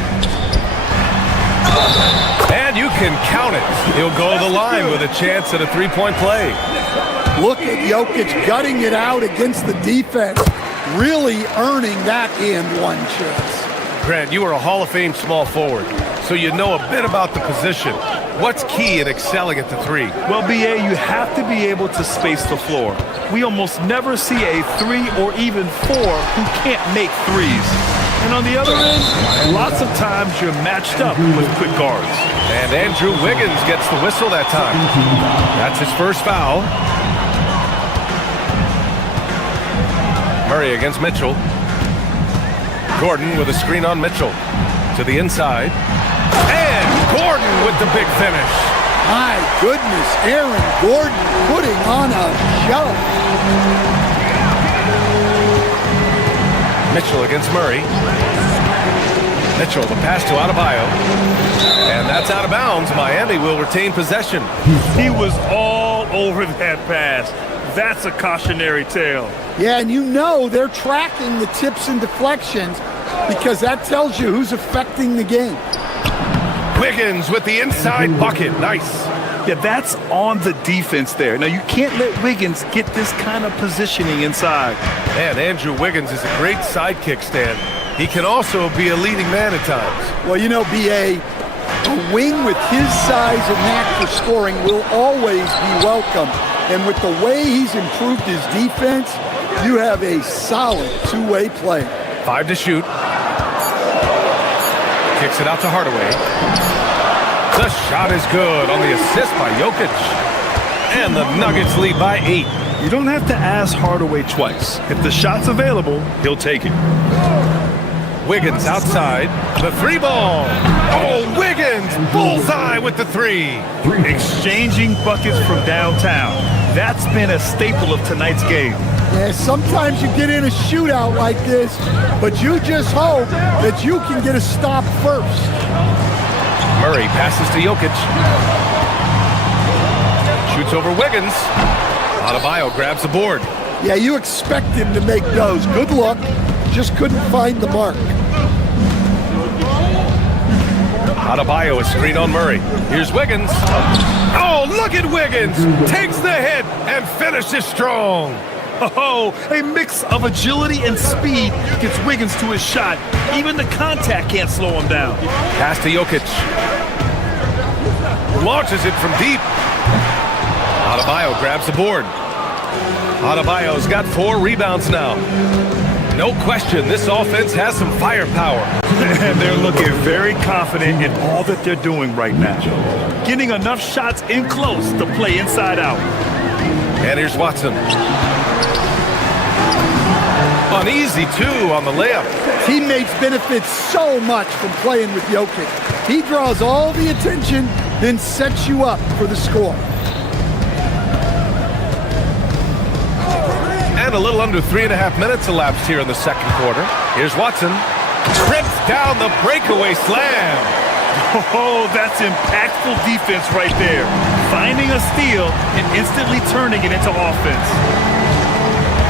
And you can count it. He'll go to the line with a chance at a three-point play. Look at Jokic gutting it out against the defense, really earning that and one chance. Grant, you are a Hall of Fame small forward, so you know a bit about the position. What's key in excelling at the 3? Well, BA, you have to be able to space the floor. We almost never see a 3 or even 4 who can't make threes. And on the other end, lots of times you're matched up with quick guards. And Andrew Wiggins gets the whistle that time. That's his first foul. Murray against Mitchell. Gordon with a screen on Mitchell. To the inside. And Gordon with the big finish. My goodness, Aaron Gordon putting on a show. Mitchell against Murray. Mitchell, the pass to Adebayo. And that's out of bounds. Miami will retain possession. He was all over that pass. That's a cautionary tale. Yeah, and you know they're tracking the tips and deflections because that tells you who's affecting the game. Wiggins with the inside bucket. Nice. Yeah, that's on the defense there. Now, you can't let Wiggins get this kind of positioning inside. Man, Andrew Wiggins is a great sidekick, Stan. He can also be a leading man at times. Well, you know, B.A., a wing with his size and knack for scoring will always be welcome. And with the way he's improved his defense, you have a solid two-way player. 5 to shoot. Kicks it out to Hardaway. The shot is good on the assist by Jokic. And the Nuggets lead by 8. You don't have to ask Hardaway twice. If the shot's available, he'll take it. Wiggins outside. The 3 ball. Oh, Wiggins! Bullseye with the 3. Exchanging buckets from downtown. That's been a staple of tonight's game. Yeah, sometimes you get in a shootout like this, but you just hope that you can get a stop first. Murray passes to Jokic. Shoots over Wiggins. Adebayo grabs the board. Yeah, you expect him to make those. Good luck. Just couldn't find the mark. Adebayo, a screen on Murray. Here's Wiggins. Oh, look at Wiggins! Takes the hit and finishes strong. Oh, a mix of agility and speed gets Wiggins to his shot. Even the contact can't slow him down. Pass to Jokic. Launches it from deep. Adebayo grabs the board. Adebayo's got 4 rebounds now. No question, this offense has some firepower. And they're looking very confident in all that they're doing right now. Getting enough shots in close to play inside out. And here's Watson. Uneasy, too, on the layup. Teammates benefit so much from playing with Jokic. He draws all the attention, then sets you up for the score. And a little under 3.5 minutes elapsed here in the second quarter. Here's Watson. Trips down the breakaway slam. Oh, that's impactful defense right there. Finding a steal and instantly turning it into offense.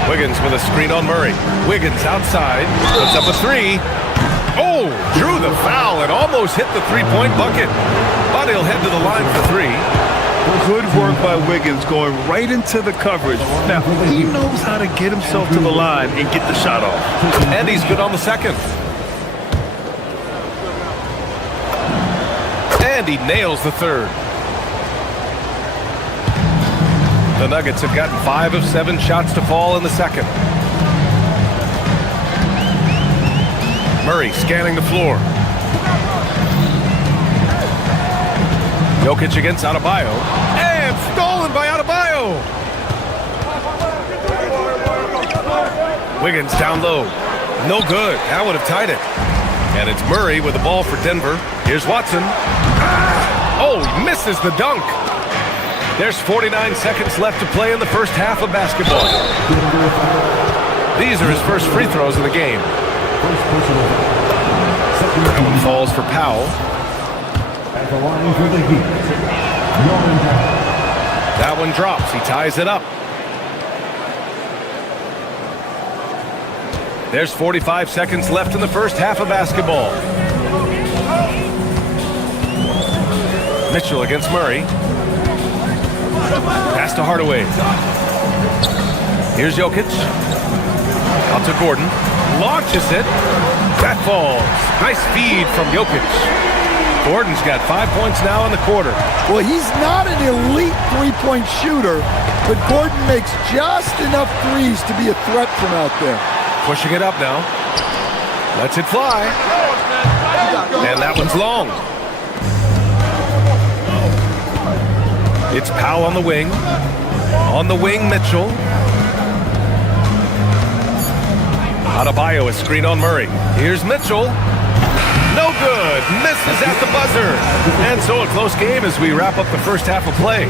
Wiggins with a screen on Murray. Wiggins outside. Puts up a 3. Oh, drew the foul and almost hit the three-point bucket. But he'll head to the line for 3. Good work by Wiggins going right into the coverage. Now, he knows how to get himself to the line and get the shot off. And he's good on the second. And he nails the third. The Nuggets have gotten 5 of 7 shots to fall in the second. Murray scanning the floor. Jokic against Adebayo. And stolen by Adebayo. Wiggins down low. No good. That would have tied it. And it's Murray with the ball for Denver. Here's Watson. Oh, he misses the dunk. There's 49 seconds left to play in the first half of basketball. These are his first free throws of the game. That one falls for Powell. At the line for the Heat, Norman Powell. That one drops. He ties it up. There's 45 seconds left in the first half of basketball. Mitchell against Murray. Pass to Hardaway. Here's Jokic. Out to Gordon. Launches it. That falls. Nice feed from Jokic. Gordon's got 5 points now in the quarter. Well, he's not an elite three-point shooter, but Gordon makes just enough threes to be a threat from out there. Pushing it up now. Lets it fly. And that one's long. It's Powell on the wing. On the wing, Mitchell. Adebayo, a screen on Murray. Here's Mitchell. No good. Misses at the buzzer. And so a close game as we wrap up the first half of play.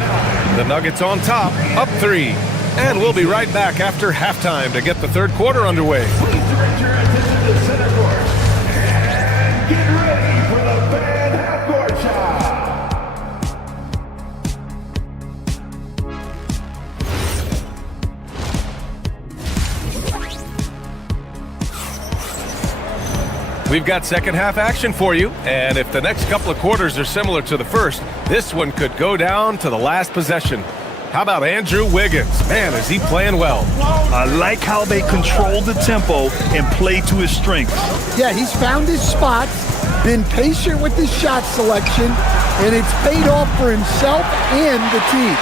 The Nuggets on top, up 3. And we'll be right back after halftime to get the third quarter underway. We've got second half action for you, and if the next couple of quarters are similar to the first, this one could go down to the last possession. How about Andrew Wiggins? Man, is he playing well. I like how they control the tempo and play to his strengths. Yeah, he's found his spots, been patient with his shot selection, and it's paid off for himself and the team.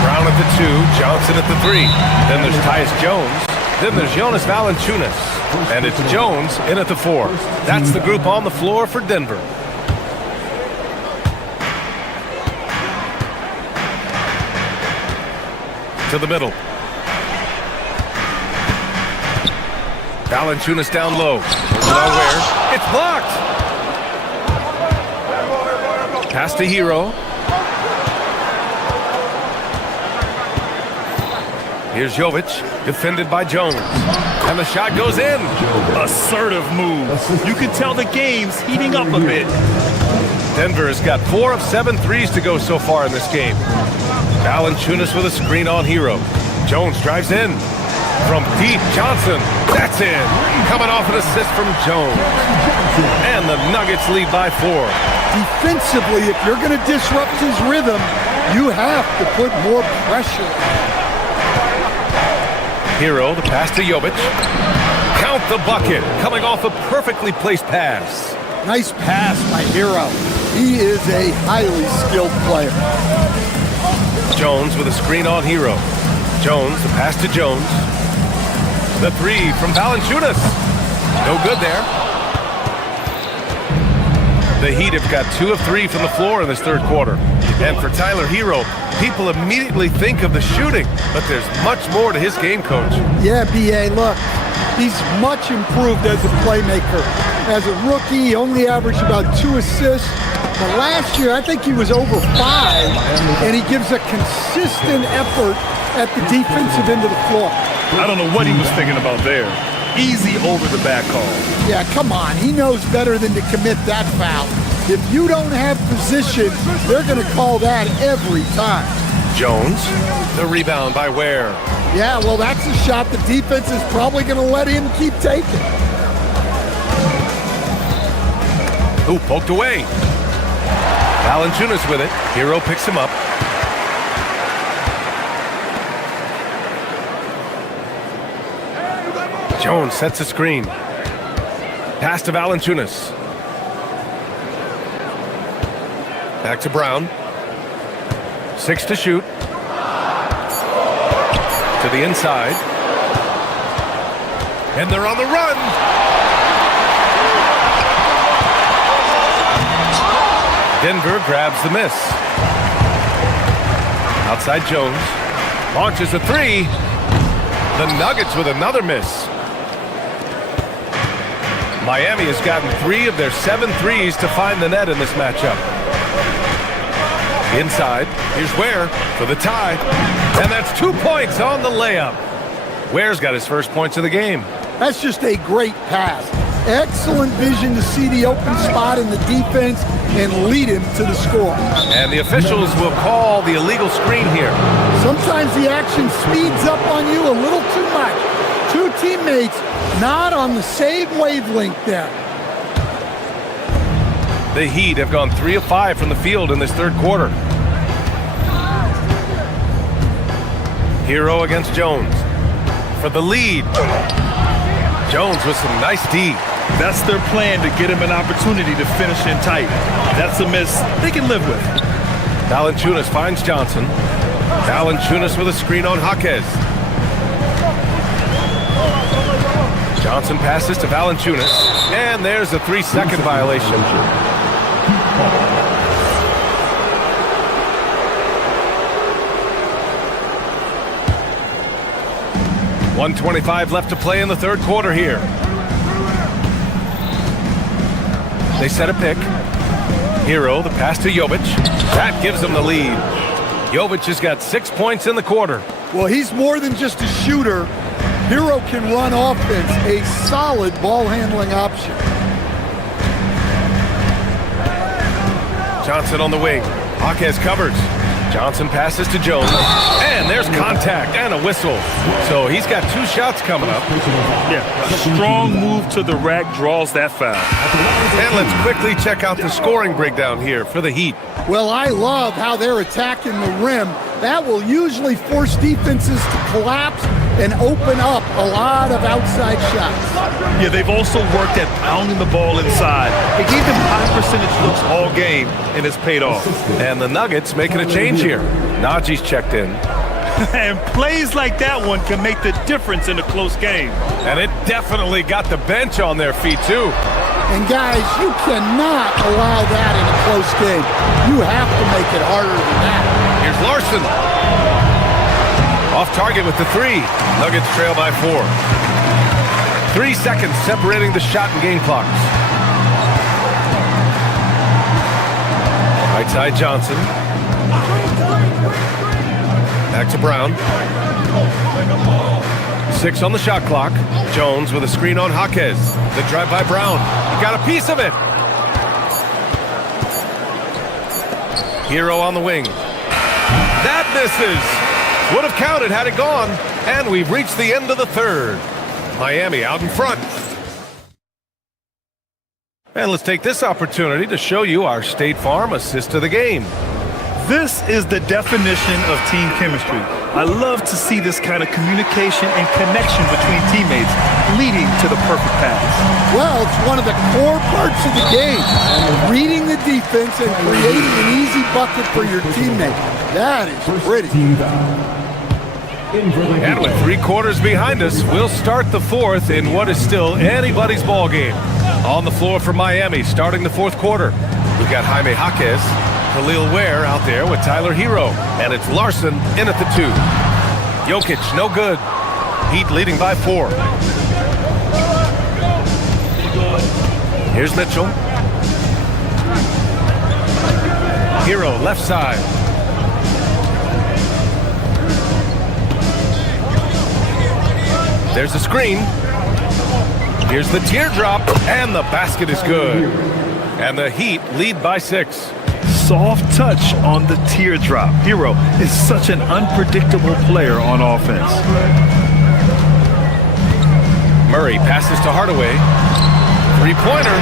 Brown at the 2, Johnson at the 3. Then there's Tyus Jones. Then there's Jonas Valanciunas. And it's Jones in at the 4. That's the group on the floor for Denver. To the middle. Valanciunas down low. Nowhere. It's blocked. Pass to Hero. Here's Jovic, defended by Jones. And the shot goes in. Assertive move. You can tell the game's heating up a bit. Denver has got 4 of 7 threes to go so far in this game. Valanciunas with a screen on Hero. Jones drives in. From deep, Johnson. That's in. Coming off an assist from Jones. And the Nuggets lead by 4. Defensively, if you're going to disrupt his rhythm, you have to put more pressure. Hero, the pass to Jovic. Count the bucket. Coming off a perfectly placed pass. Nice pass by Hero. He is a highly skilled player. Jones with a screen on Hero. Jones, the pass to Jones. The 3 from Valanciunas. No good there. The Heat have got 2 of 3 from the floor in this third quarter. And for Tyler Hero, people immediately think of the shooting, but there's much more to his game, Coach. Yeah, B.A., look, he's much improved as a playmaker. As a rookie, he only averaged about 2 assists. But last year, I think he was over 5, and he gives a consistent effort at the defensive end of the floor. I don't know what he was thinking about there. Easy over the back call. Yeah, come on. He knows better than to commit that foul. If you don't have position, they're going to call that every time. Jones, the rebound by Ware. Yeah, well, that's a shot the defense is probably going to let him keep taking. Ooh, poked away. Valanciunas with it. Hero picks him up. Jones sets a screen. Pass to Valanciunas. Back to Brown. 6 to shoot. To the inside. And they're on the run. Denver grabs the miss. Outside Jones. Launches a 3. The Nuggets with another miss. Miami has gotten 3 of their 7 threes to find the net in this matchup. Inside, here's Ware for the tie. And that's 2 points on the layup. Ware's got his first points of the game. That's just a great pass. Excellent vision to see the open spot in the defense and lead him to the score. And the officials will call the illegal screen here. Sometimes the action speeds up on you a little too much. Two teammates not on the same wavelength there. The Heat have gone 3 of 5 from the field in this third quarter. Hero against Jones for the lead. Jones with some nice D. That's their plan, to get him an opportunity to finish in tight. That's a miss they can live with. Valanciunas finds Johnson. Valanciunas with a screen on Jaquez. Johnson passes to Valanciunas, and there's a 3-second violation. 1:25 left to play in the third quarter here. They set a pick. Hero, the pass to Jovic. That gives them the lead. Jovic has got 6 points in the quarter. Well, he's more than just a shooter. Hero can run offense, a solid ball handling option. Johnson on the wing. Jaquez covers. Johnson passes to Jones. And there's contact and a whistle. So he's got 2 shots coming up. Yeah, a strong move to the rack draws that foul. And let's quickly check out the scoring breakdown here for the Heat. Well, I love how they're attacking the rim. That will usually force defenses to collapse and open up a lot of outside shots. Yeah, they've also worked at pounding the ball inside. They gave them high percentage looks all game, and it's paid off. And the Nuggets making a change here. Najee's checked in. And plays like that one can make the difference in a close game. And it definitely got the bench on their feet, too. And guys, you cannot allow that in a close game. You have to make it harder than that. Here's Larson. Off target with the 3. Nuggets trail by 4. 3 seconds separating the shot and game clocks. Right side Johnson. Back to Brown. 6 on the shot clock. Jones with a screen on Jaquez. The drive by Brown. He got a piece of it. Hero on the wing. That misses. Would have counted had it gone. And we've reached the end of the third. Miami out in front. And let's take this opportunity to show you our State Farm assist of the game. This is the definition of team chemistry. I love to see this kind of communication and connection between teammates leading to the perfect pass. Well, it's one of the core parts of the game. Reading the defense and creating an easy bucket for your teammate. That is pretty. And with 3 quarters behind us, we'll start the fourth in what is still anybody's ball game. On the floor for Miami, starting the fourth quarter. We've got Jaime Jaquez, Khalil Ware out there with Tyler Hero, and it's Larson in at the 2. Jokic, no good. Heat leading by 4. Here's Mitchell. Hero, left side. There's a screen. Here's the teardrop, and the basket is good. And the Heat lead by 6. Soft touch on the teardrop. Hero is such an unpredictable player on offense. Murray passes to Hardaway. 3-pointer.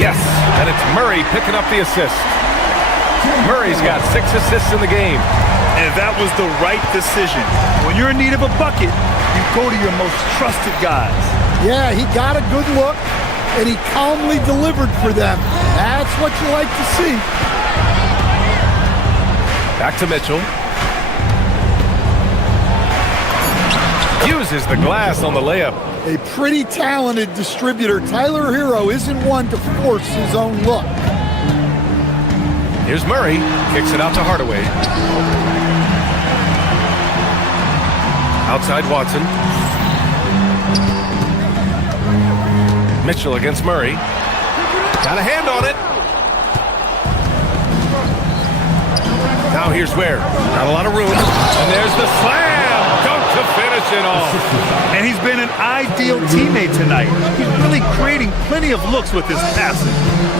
Yes, and it's Murray picking up the assist. Murray's got 6 assists in the game. And that was the right decision. When you're in need of a bucket, you go to your most trusted guys. Yeah, he got a good look, and he calmly delivered for them. That's what you like to see. Back to Mitchell. Uses the glass on the layup. A pretty talented distributor. Tyler Hero isn't one to force his own look. Here's Murray. Kicks it out to Hardaway. Outside Watson. Mitchell against Murray. Got a hand on it. Now here's Ware. Not a lot of room. And there's the slam. Dunk to finish fires it off. And he's been an ideal teammate tonight. He's really creating plenty of looks with his passing.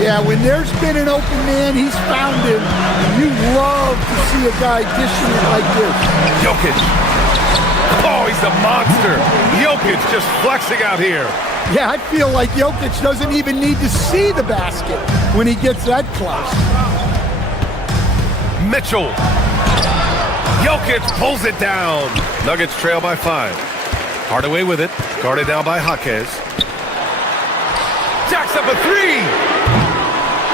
Yeah, when there's been an open man, he's found him. You love to see a guy dishing it like this. Jokic. Oh, he's a monster. Jokic just flexing out here. Yeah, I feel like Jokic doesn't even need to see the basket when he gets that close. Mitchell. Jokic pulls it down. Nuggets trail by 5. Hardaway with it. Guarded down by Jaquez. Jacks up a 3.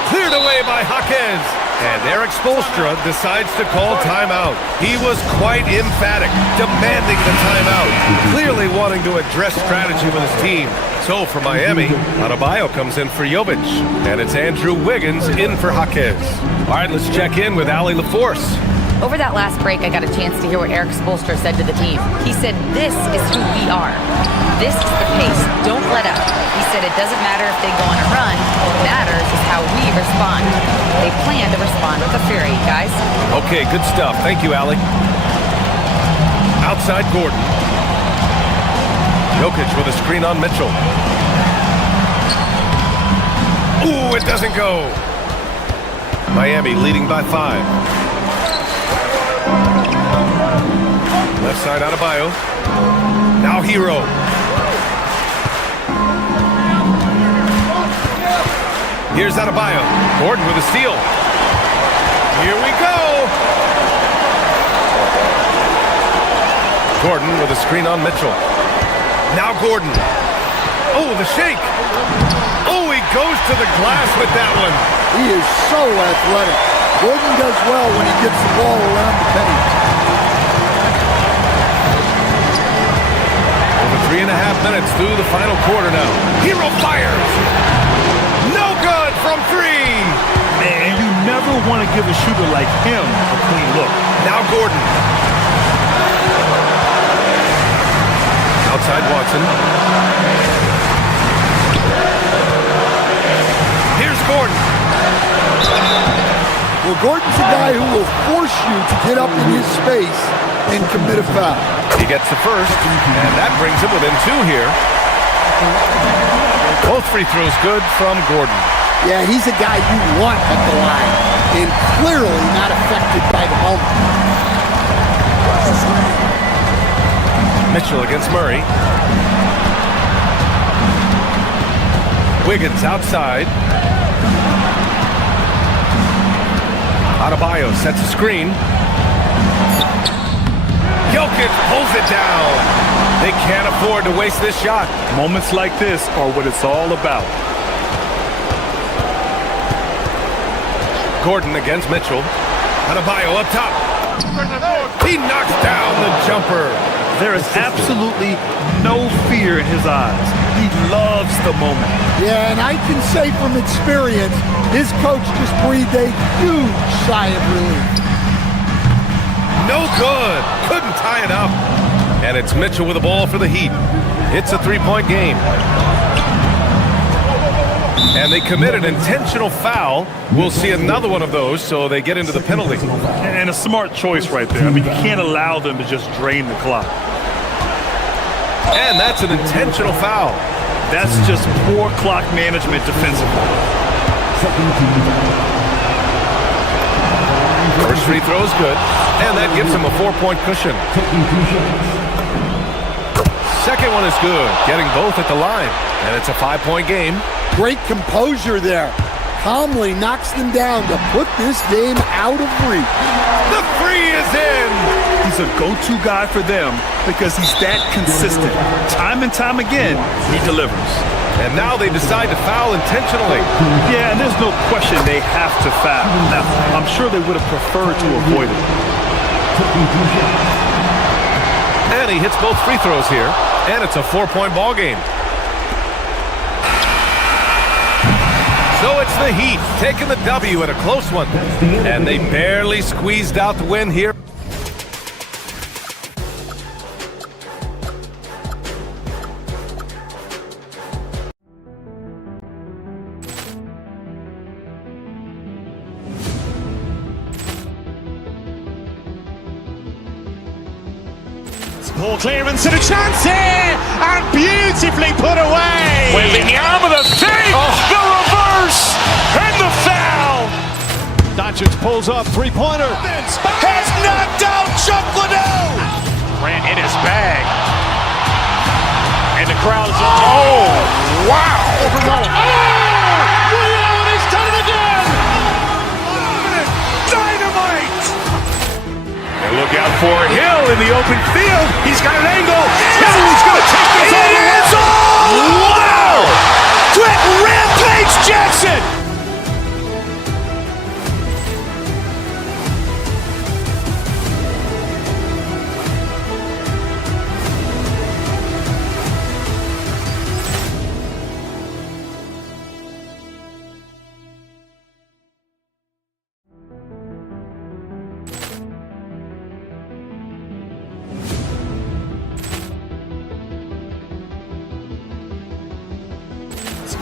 Cleared away by Jaquez. And Eric Spoelstra decides to call timeout. He was quite emphatic, demanding the timeout, clearly wanting to address strategy with his team. So for Miami, Adebayo comes in for Jovic, and it's Andrew Wiggins in for Jaquez. All right, let's check in with Allie LaForce. Over that last break, I got a chance to hear what Eric Spoelstra said to the team. He said, "This is who we are. This is the pace. Don't let up." He said it doesn't matter if they go on a run. What matters is how we respond. They plan to respond with a fury, guys. Okay, good stuff. Thank you, Allie. Outside Gordon. Jokic with a screen on Mitchell. Ooh, it doesn't go. Miami leading by 5. Left side Adebayo. Now Hero. Here's Adebayo. Gordon with a steal. Here we go. Gordon with a screen on Mitchell. Now Gordon. Oh, the shake. Oh, he goes to the glass with that one. He is so athletic. Gordon does well when he gets the ball around the penny. Over 3.5 minutes through the final quarter now. Hero fires. No good from 3. Man, you never want to give a shooter like him a clean look. Now Gordon. Outside Watson. Here's Gordon. Well, Gordon's a guy who will force you to get up in his space and commit a foul. He gets the first, and that brings him within 2 here. Both free throws good from Gordon. Yeah, he's a guy you want at the line, and clearly not affected by the moment. Mitchell against Murray. Wiggins outside. Adebayo sets a screen. Jokic pulls it down. They can't afford to waste this shot. Moments like this are what it's all about. Gordon against Mitchell. Adebayo up top. He knocks down the jumper. There is absolutely no fear in his eyes. He loves the moment. Yeah, and I can say from experience, his coach just breathed a huge sigh of relief. No good. Couldn't tie it up. And it's Mitchell with the ball for the Heat. It's a 3-point game. And they commit an intentional foul. We'll see another one of those, so they get into the penalty. And a smart choice right there. I mean, you can't allow them to just drain the clock. And that's an intentional foul. That's just poor clock management defensively. First free throw is good, and that gives him a 4-point cushion. Second one is good, getting both at the line. And it's a 5-point game. Great composure there. Calmly knocks them down to put this game out of reach. The 3 is in! He's a go-to guy for them because he's that consistent. Time and time again, he delivers. And now they decide to foul intentionally. Yeah, and there's no question they have to foul. Now, I'm sure they would have preferred to avoid it. And he hits both free throws here, and it's a 4-point ball game. So it's the Heat taking the W at a close one. And they barely squeezed out the win here. Ball clearance and a chance here, and beautifully put away. Wembanyama the fake, the reverse, and the foul. Doncic pulls up, three-pointer. Has knocked out Chuck Liddell. Grant in his bag. And the crowd is, oh, wow. Ray Allen has done it again. Dynamite. And look out for Hill in the open field. He's got an angle. Hill's going to take this all the way. Wow. Quick Rampage Jackson.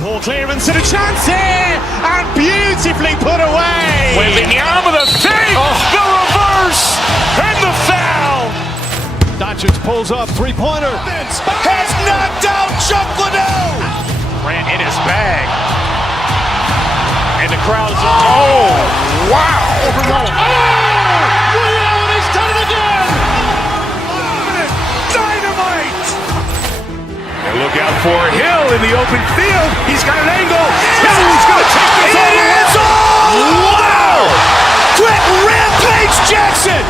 Ball clearance and a chance here, and beautifully put away. Wembanyama the fake, the reverse, and the foul. Doncic pulls up, three-pointer. Has knocked out Chuck Liddell. Grant in his bag. And the crowd is, oh, wow. Ray Allen has done it again. Dynamite. And look out for Hill in the open field. He's got an angle. Hill's going to take this all the way. Wow. Quick Rampage Jackson.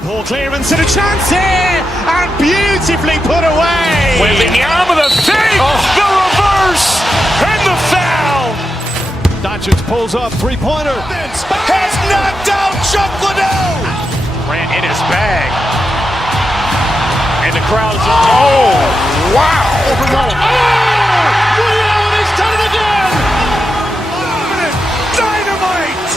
Ball clearance and a chance here, and beautifully put away. Wembanyama the fake, the reverse, and the foul. Doncic pulls up, three-pointer. Has knocked out Chuck Liddell. Grant in his bag. And the crowd is, oh, wow. Ray Allen has done it again. Dynamite.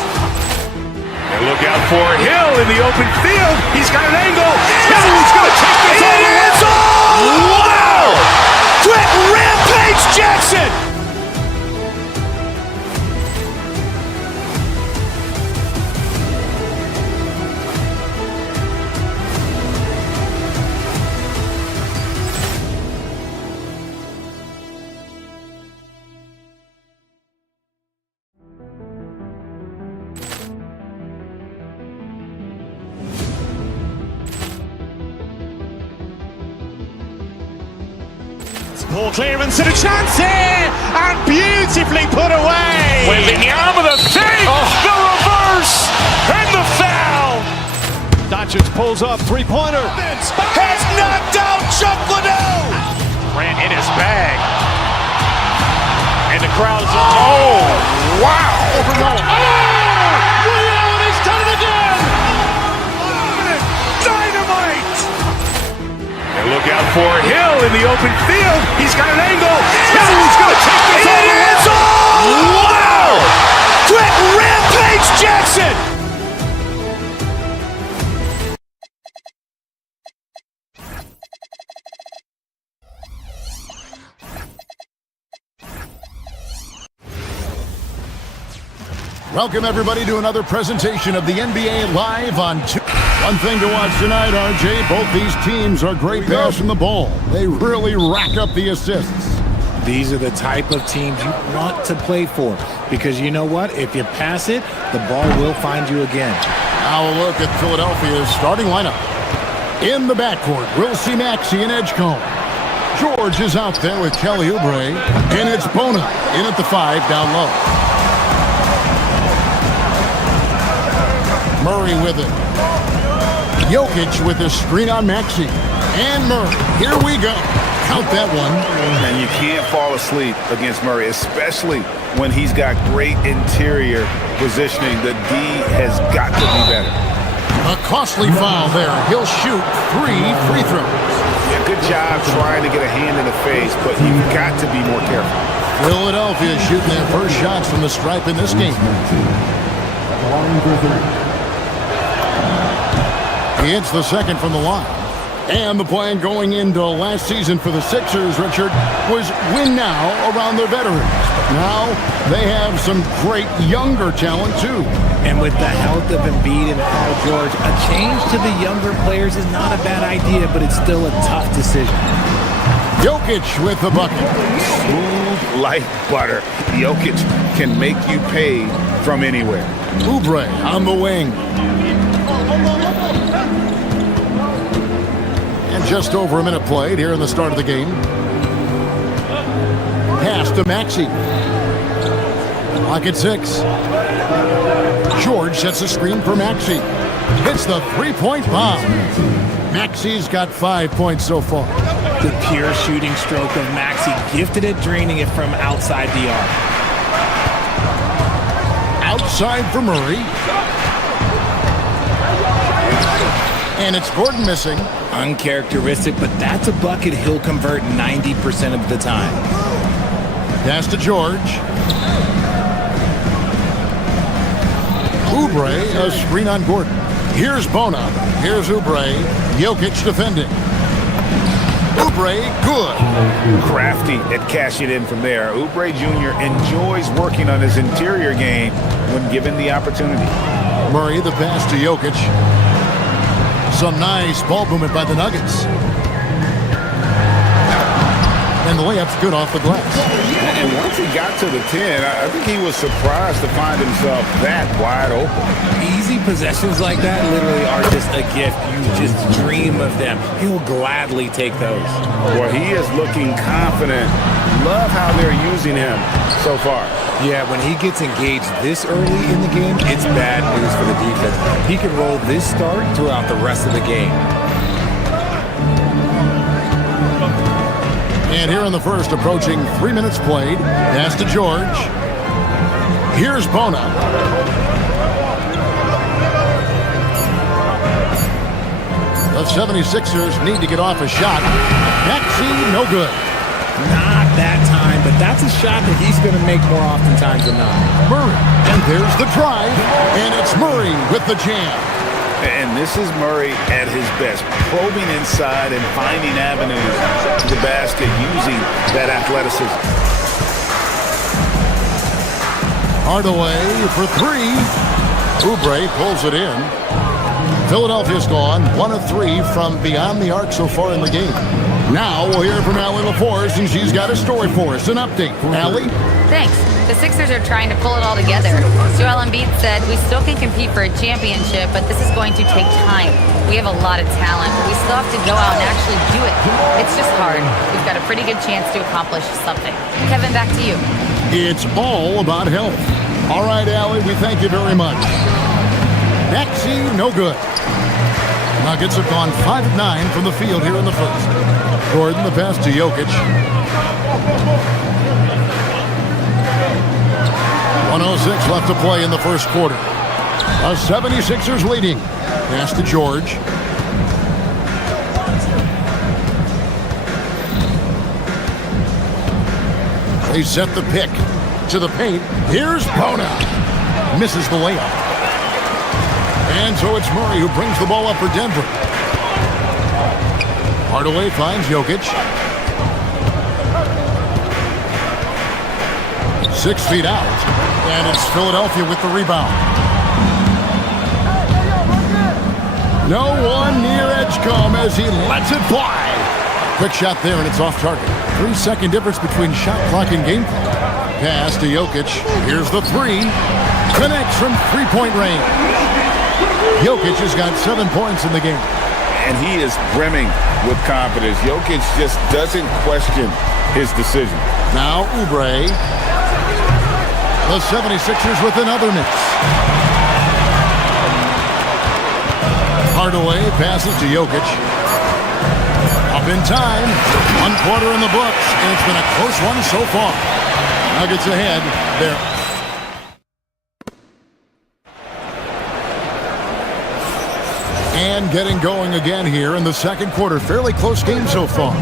And look out for Hill in the open field. He's got an angle. Hill's going to take this all the way. Wow. Quick Rampage Jackson. Ball clearance and a chance here, and beautifully put away. Wembanyama the fake, the reverse, and the foul. Doncic pulls up, three-pointer. Has knocked out Chuck Liddell. Grant in his bag. And the crowd is, oh, wow. Ray Allen has done it again. Dynamite. And look out for Hill in the open field. He's got an angle. Hill's going to take this all the way. Wow. Quick Rampage Jackson. Welcome, everybody, to another presentation of the NBA Live on One thing to watch tonight, RJ, both these teams are great passing the ball. They really rack up the assists. These are the type of teams you want to play for because you know what? If you pass it, the ball will find you again. Now a look at Philadelphia's starting lineup. In the backcourt, we'll see Maxey and Edgecombe. George is out there with Kelly Oubre, and it's Bona in at the 5 down low. Murray with it. Jokic with the screen on Maxey. And Murray. Here we go. Count that one. And you can't fall asleep against Murray, especially when he's got great interior positioning. The D has got to be better. A costly foul there. He'll shoot 3 free throws. Yeah, good job trying to get a hand in the face, but you've got to be more careful. Philadelphia shooting their first shots from the stripe in this game. He hits the second from the line. And the plan going into last season for the Sixers, Richard, was win now around their veterans. Now they have some great younger talent, too. And with the health of Embiid and Paul George, a change to the younger players is not a bad idea, but it's still a tough decision. Jokic with the bucket. Smooth like butter. Jokic can make you pay from anywhere. Oubre on the wing. And just over a minute played here in the start of the game. Pass to Maxey. Clock at 6. George sets a screen for Maxey. Hits the three-point bomb. Maxey's got 5 points so far. The pure shooting stroke of Maxey, gifted at draining it from outside the arc. Outside for Murray. And it's Gordon missing. Uncharacteristic, but that's a bucket he'll convert 90% of the time. Pass to George. Oubre, a screen on Gordon. Here's Bona. Here's Oubre. Jokic defending. Oubre, good. Crafty at cashing in from there. Oubre Jr. enjoys working on his interior game when given the opportunity. Murray, the pass to Jokic. Some nice ball movement by the Nuggets. And the layup's good off the glass. And once he got to the 10, I think he was surprised to find himself that wide open. Easy possessions like that literally are just a gift. You just dream of them. He'll gladly take those. Well, he is looking confident. Love how they're using him so far. Yeah, when he gets engaged this early in the game, it's bad news for the defense. He can roll this start throughout the rest of the game. And here in the first, approaching 3 minutes played. Pass to George. Here's Bona. The 76ers need to get off a shot. Maxey, no good. Not that time, but that's a shot that he's going to make more oftentimes than not. Murray, and there's the drive, and it's Murray with the jam. And this is Murray at his best, probing inside and finding avenues to the basket using that athleticism. Hardaway for 3. Oubre pulls it in. Philadelphia's gone 1 of 3 from beyond the arc so far in the game. Now we'll hear from Allie LaForce, and she's got a story for us. An update. Allie? Thanks. The Sixers are trying to pull it all together. Joel Embiid said, "We still can compete for a championship, but this is going to take time. We have a lot of talent, but we still have to go out and actually do it. It's just hard. We've got a pretty good chance to accomplish something." Kevin, back to you. It's all about health. All right, Allie, we thank you very much. Maxey, no good. Nuggets have gone 5 of 9 from the field here in the first. Gordon, the pass to Jokic. 1:06 left to play in the first quarter. The 76ers leading. Pass to George. They set the pick to the paint. Here's Bona. Misses the layup. And so it's Murray who brings the ball up for Denver. Hardaway finds Jokic. 6 feet out. And it's Philadelphia with the rebound. No one near Edgecombe as he lets it fly. Quick shot there, and it's off target. 3-second difference between shot clock and game clock. Pass to Jokic. Here's the 3. Connects from three-point range. Jokic has got 7 points in the game. And he is brimming with confidence. Jokic just doesn't question his decision. Now Oubre. The 76ers with another miss. Hardaway passes to Jokic. Up in time. 1 quarter in the books, and it's been a close one so far. Nuggets ahead. There. And getting going again here in the second quarter. Fairly close game so far.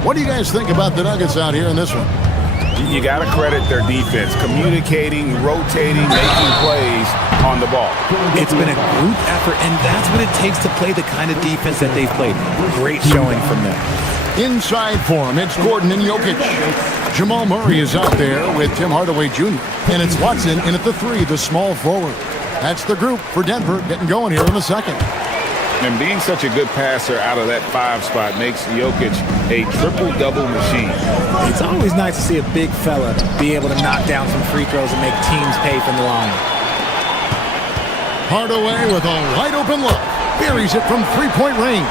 What do you guys think about the Nuggets out here in this one? You got to credit their defense, communicating, rotating, making plays on the ball. It's been a group effort, and that's what it takes to play the kind of defense that they've played. Great showing from them. Inside for him, it's Gordon and Jokic. Jamal Murray is out there with Tim Hardaway Jr. And it's Watson in at the 3, the small forward. That's the group for Denver getting going here in the second. And being such a good passer out of that 5 spot makes Jokic a triple-double machine. It's always nice to see a big fella be able to knock down some free throws and make teams pay from the line. Hardaway with a wide-open look. Buries it from three-point range.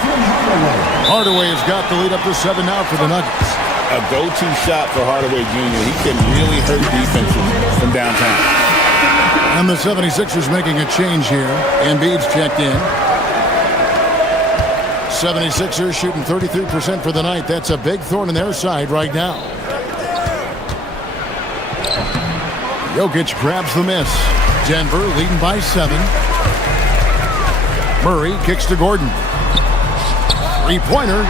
Hardaway has got the lead up to 7 now for the Nuggets. A go-to shot for Hardaway Jr. He can really hurt defenses from downtown. And the 76ers making a change here. Embiid's checked in. 76ers shooting 33% for the night. That's a big thorn in their side right now. Jokic grabs the miss. Denver leading by 7. Murray kicks to Gordon. Three-pointer.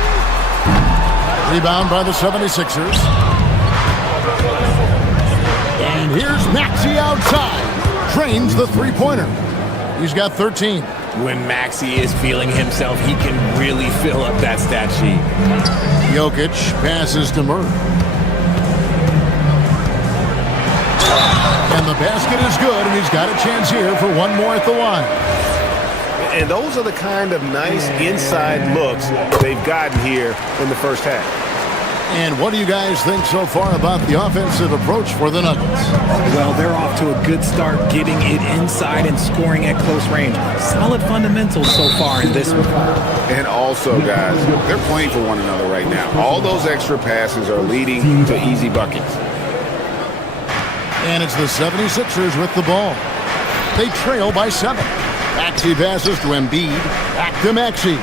Rebound by the 76ers. And here's Maxey outside. Drains the three-pointer. He's got 13. When Maxey is feeling himself, he can really fill up that stat sheet. Jokic passes to Murray. And the basket is good, and he's got a chance here for one more at the line. And those are the kind of nice inside looks they've gotten here in the first half. And what do you guys think so far about the offensive approach for the Nuggets? Well, they're off to a good start getting it inside and scoring at close range. Solid fundamentals so far in this one. And also, guys, they're playing for one another right now. All those extra passes are leading to easy buckets. And it's the 76ers with the ball. They trail by 7. Maxey passes to Embiid. Back to Maxey.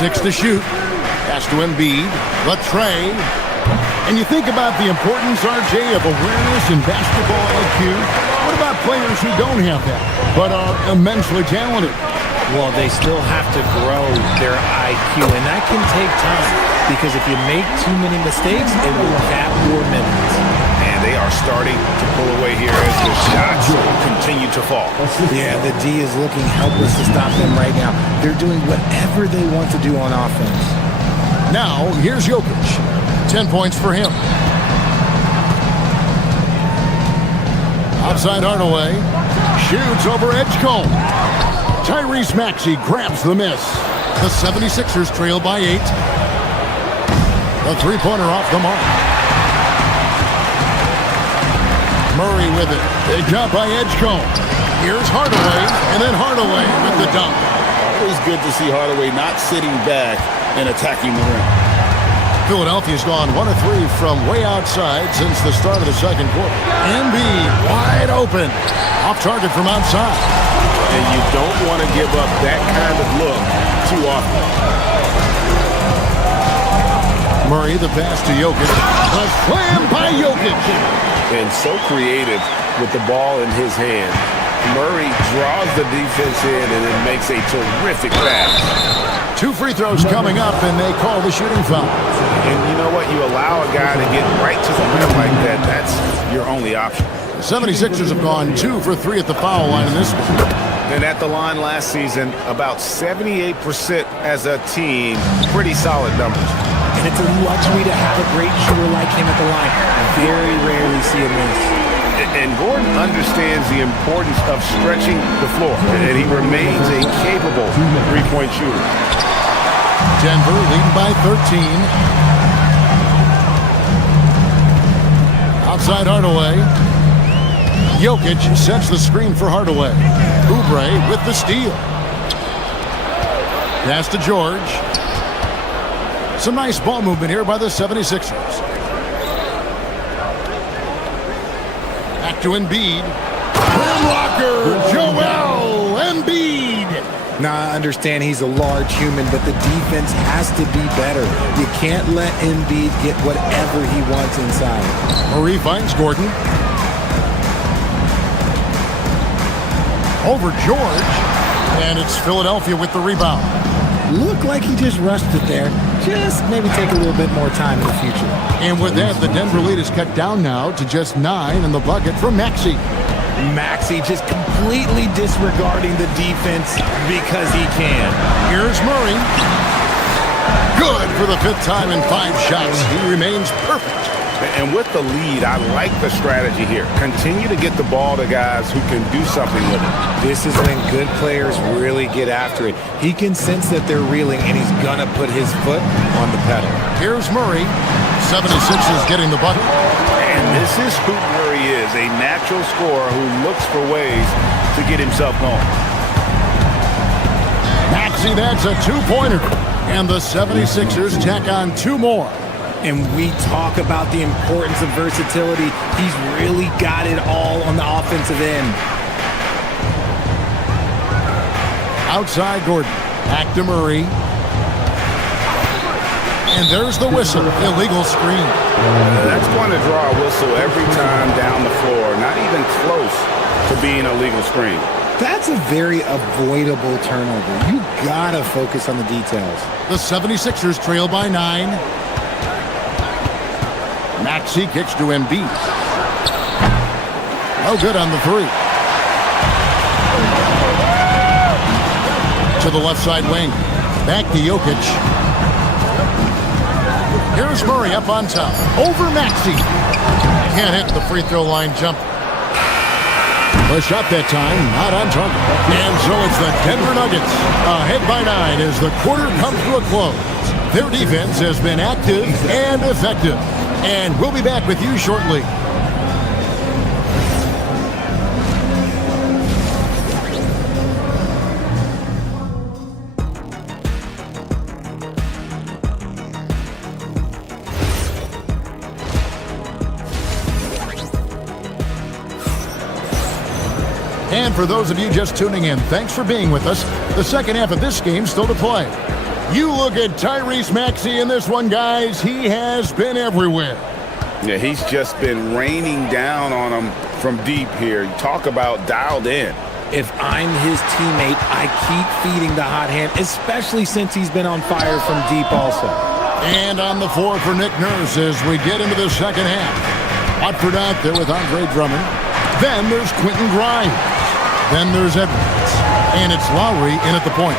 6 to shoot. Pass to Embiid. The tray. And you think about the importance, RJ, of awareness and basketball IQ. What about players who don't have that, but are immensely talented? Well, they still have to grow their IQ, and that can take time. Because if you make too many mistakes, it will cap your minutes. And they are starting to pull away here as the shots continue to fall. Yeah, the D is looking helpless to stop them right now. They're doing whatever they want to do on offense. Now, here's Jokic. 10 points for him. Outside Hardaway. Shoots over Edgecombe. Tyrese Maxey grabs the miss. The 76ers trail by 8. The three-pointer off the mark. Murray with it. Picked up by Edgecombe. Here's Hardaway, and then Hardaway with the dunk. Always good to see Hardaway not sitting back and attacking the rim. Philadelphia's gone 1 of 3 from way outside since the start of the second quarter. Embiid wide open. Off target from outside. And you don't want to give up that kind of look too often. Murray, the pass to Jokic. A slam by Jokic. And so creative with the ball in his hand. Murray draws the defense in and then makes a terrific pass. 2 free throws coming up, and they call the shooting foul. And you know what? You allow a guy to get right to the rim like that. That's your only option. The 76ers have gone 2 for 3 at the foul line in this one. And at the line last season, about 78% as a team. Pretty solid numbers. And it's a luxury to have a great shooter like him at the line. I very rarely see a miss. And Gordon understands the importance of stretching the floor. And he remains a capable three-point shooter. Denver leading by 13. Outside Hardaway. Jokic sets the screen for Hardaway. Oubre with the steal. Pass to George. Some nice ball movement here by the 76ers. Back to Embiid. Rim blocker, Joel Embiid. Now, I understand he's a large human, but the defense has to be better. You can't let Embiid get whatever he wants inside. Murray finds Gordon. Over George. And it's Philadelphia with the rebound. Looked like he just rushed it there. Just maybe take a little bit more time in the future. And with that, the Denver lead is cut down now to just 9 in the bucket for Maxey. Maxey just completely disregarding the defense because he can. Here's Murray. Good for the 5th time in 5 shots. He remains perfect. And with the lead, I like the strategy here. Continue to get the ball to guys who can do something with it. This is when good players really get after it. He can sense that they're reeling, and he's going to put his foot on the pedal. Here's Murray. 76ers getting the bucket. And this is who Murray is, a natural scorer who looks for ways to get himself going. Maxey, that's a 2-pointer. And the 76ers tack on 2 more. And we talk about the importance of versatility. He's really got it all on the offensive end. Outside Gordon. Back to Murray. And there's the whistle. Illegal screen. That's going to draw a whistle every time down the floor. Not even close to being a legal screen. That's a very avoidable turnover. You got to focus on the details. The 76ers trail by 9. Maxey kicks to Embiid. No good on the 3. To the left side wing. Back to Jokic. Here's Murray up on top. Over Maxey. Can't hit the free throw line jump. The shot that time, not on target. And so it's the Denver Nuggets ahead by 9 as the quarter comes to a close. Their defense has been active and effective. And we'll be back with you shortly. And for those of you just tuning in, thanks for being with us. The second half of this game still to play. You look at Tyrese Maxey in this one, guys. He has been everywhere. Yeah, he's just been raining down on him from deep here. You talk about dialed in. If I'm his teammate, I keep feeding the hot hand, especially since he's been on fire from deep also. And on the floor for Nick Nurse as we get into the second half. Watford out there with Andre Drummond. Then there's Quentin Grimes. Then there's Edwards. And it's Lowry in at the point.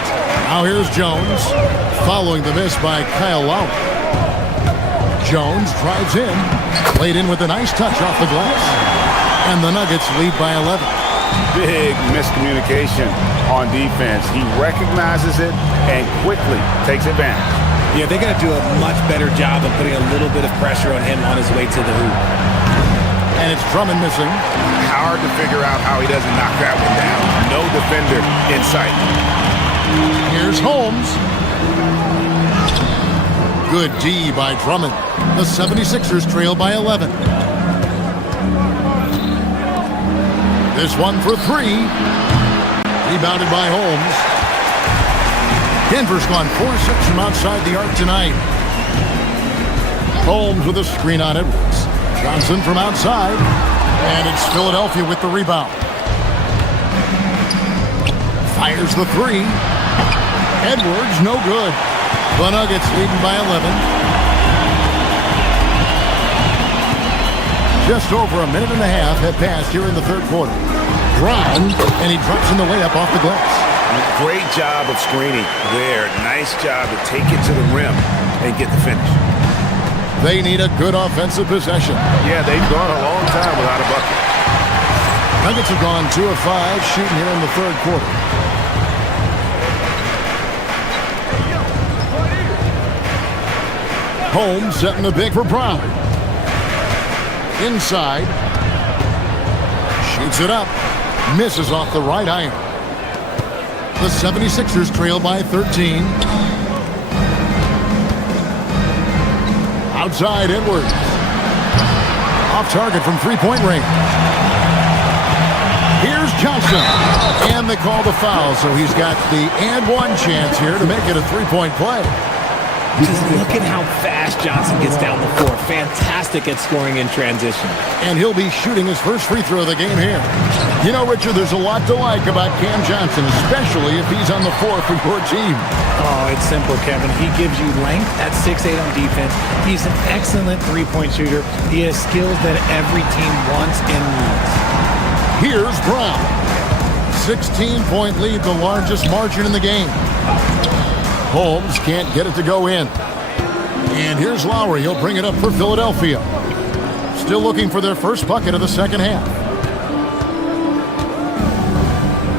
Now here's Jones, following the miss by Kyle Lowry. Jones drives in, laid in with a nice touch off the glass. And the Nuggets lead by 11. Big miscommunication on defense. He recognizes it and quickly takes advantage. Yeah, they got to do a much better job of putting a little bit of pressure on him on his way to the hoop. And it's Drummond missing. Hard to figure out how he doesn't knock that one down. No defender in sight. Here's Holmes. Good D by Drummond. The 76ers trail by 11. This one for 3. Rebounded by Holmes. Denver's gone 4-6 from outside the arc tonight. Holmes with a screen on Edwards. Johnson from outside. And it's Philadelphia with the rebound. Fires the 3. Edwards, no good. The Nuggets leading by 11. Just over a minute and a half have passed here in the third quarter. Brown, and he drops in the layup off the glass. Great job of screening there. Nice job to take it to the rim and get the finish. They need a good offensive possession. Yeah, they've gone a long time without a bucket. Nuggets have gone 2 of 5 shooting here in the third quarter. Holmes setting the big for Brown. Inside. Shoots it up. Misses off the right iron. The 76ers trail by 13. Outside Edwards. Off target from three-point range. Here's Johnson. And they call the foul, so he's got the and one chance here to make it a three-point play. Just look at how fast Johnson gets down the floor. Fantastic at scoring in transition. And he'll be shooting his first free throw of the game here. You know, Richard, there's a lot to like about Cam Johnson, especially if he's on the floor for your team. Oh, it's simple, Kevin. He gives you length at 6'8" on defense. He's an excellent three-point shooter. He has skills that every team wants and needs. Here's Brown. 16-point lead, the largest margin in the game. Holmes can't get it to go in. And here's Lowry. He'll bring it up for Philadelphia. Still looking for their first bucket of the second half.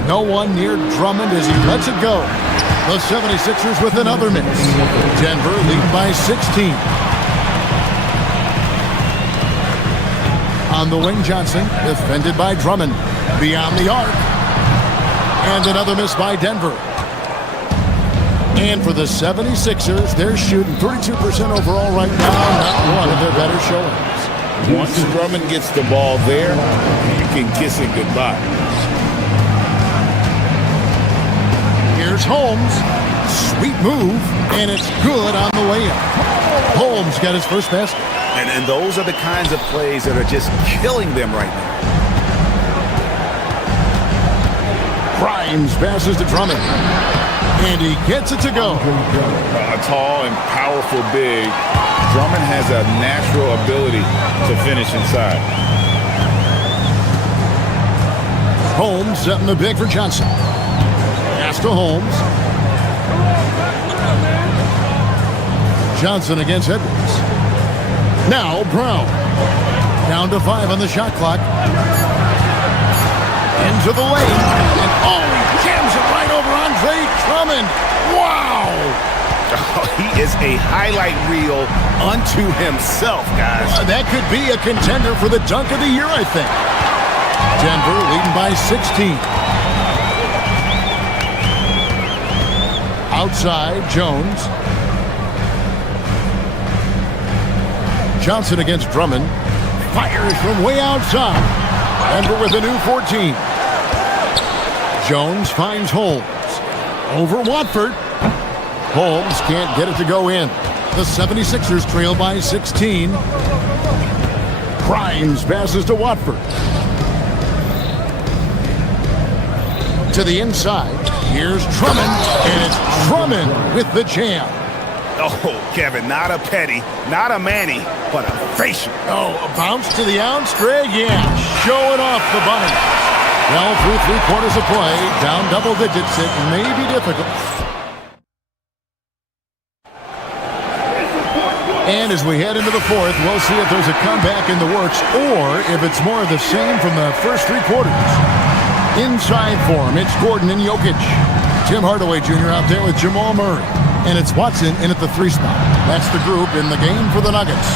No one near Drummond as he lets it go. The 76ers with another miss. Denver lead by 16. On the wing, Johnson, defended by Drummond. Beyond the arc. And another miss by Denver. And for the 76ers, they're shooting 32% overall right now. Not one of their better showings. Once Drummond gets the ball there, you can kiss it goodbye. Here's Holmes. Sweet move, and it's good on the layup. Holmes got his first basket. And those are the kinds of plays that are just killing them right now. Grimes passes to Drummond. And he gets it to go. A tall and powerful big. Drummond has a natural ability to finish inside. Holmes setting the big for Johnson. Pass to Holmes. Johnson against Edwards. Now Brown. Down to 5 on the shot clock. Into the lane. And he jams it right over Andre Drummond. Wow! Oh, he is a highlight reel unto himself, guys. That could be a contender for the dunk of the year, I think. Denver leading by 16. Outside, Jones. Johnson against Drummond. Fires from way outside. Denver with a new 14. Jones finds Holmes. Over Watford. Holmes can't get it to go in. The 76ers trail by 16. Grimes passes to Watford. To the inside. Here's Drummond. And it's Drummond with the jam. Oh, Kevin, not a petty, not a Manny, but a facial. Oh, a bounce to the ounce, Greg? Yeah, showing off the bunny. Well, through 3/4 of play, down double digits, it may be difficult. And as we head into the fourth, we'll see if there's a comeback in the works or if it's more of the same from the first 3 quarters. Inside form, it's Gordon and Jokic. Tim Hardaway Jr. out there with Jamal Murray. And it's Watson in at the 3 spot. That's the group in the game for the Nuggets.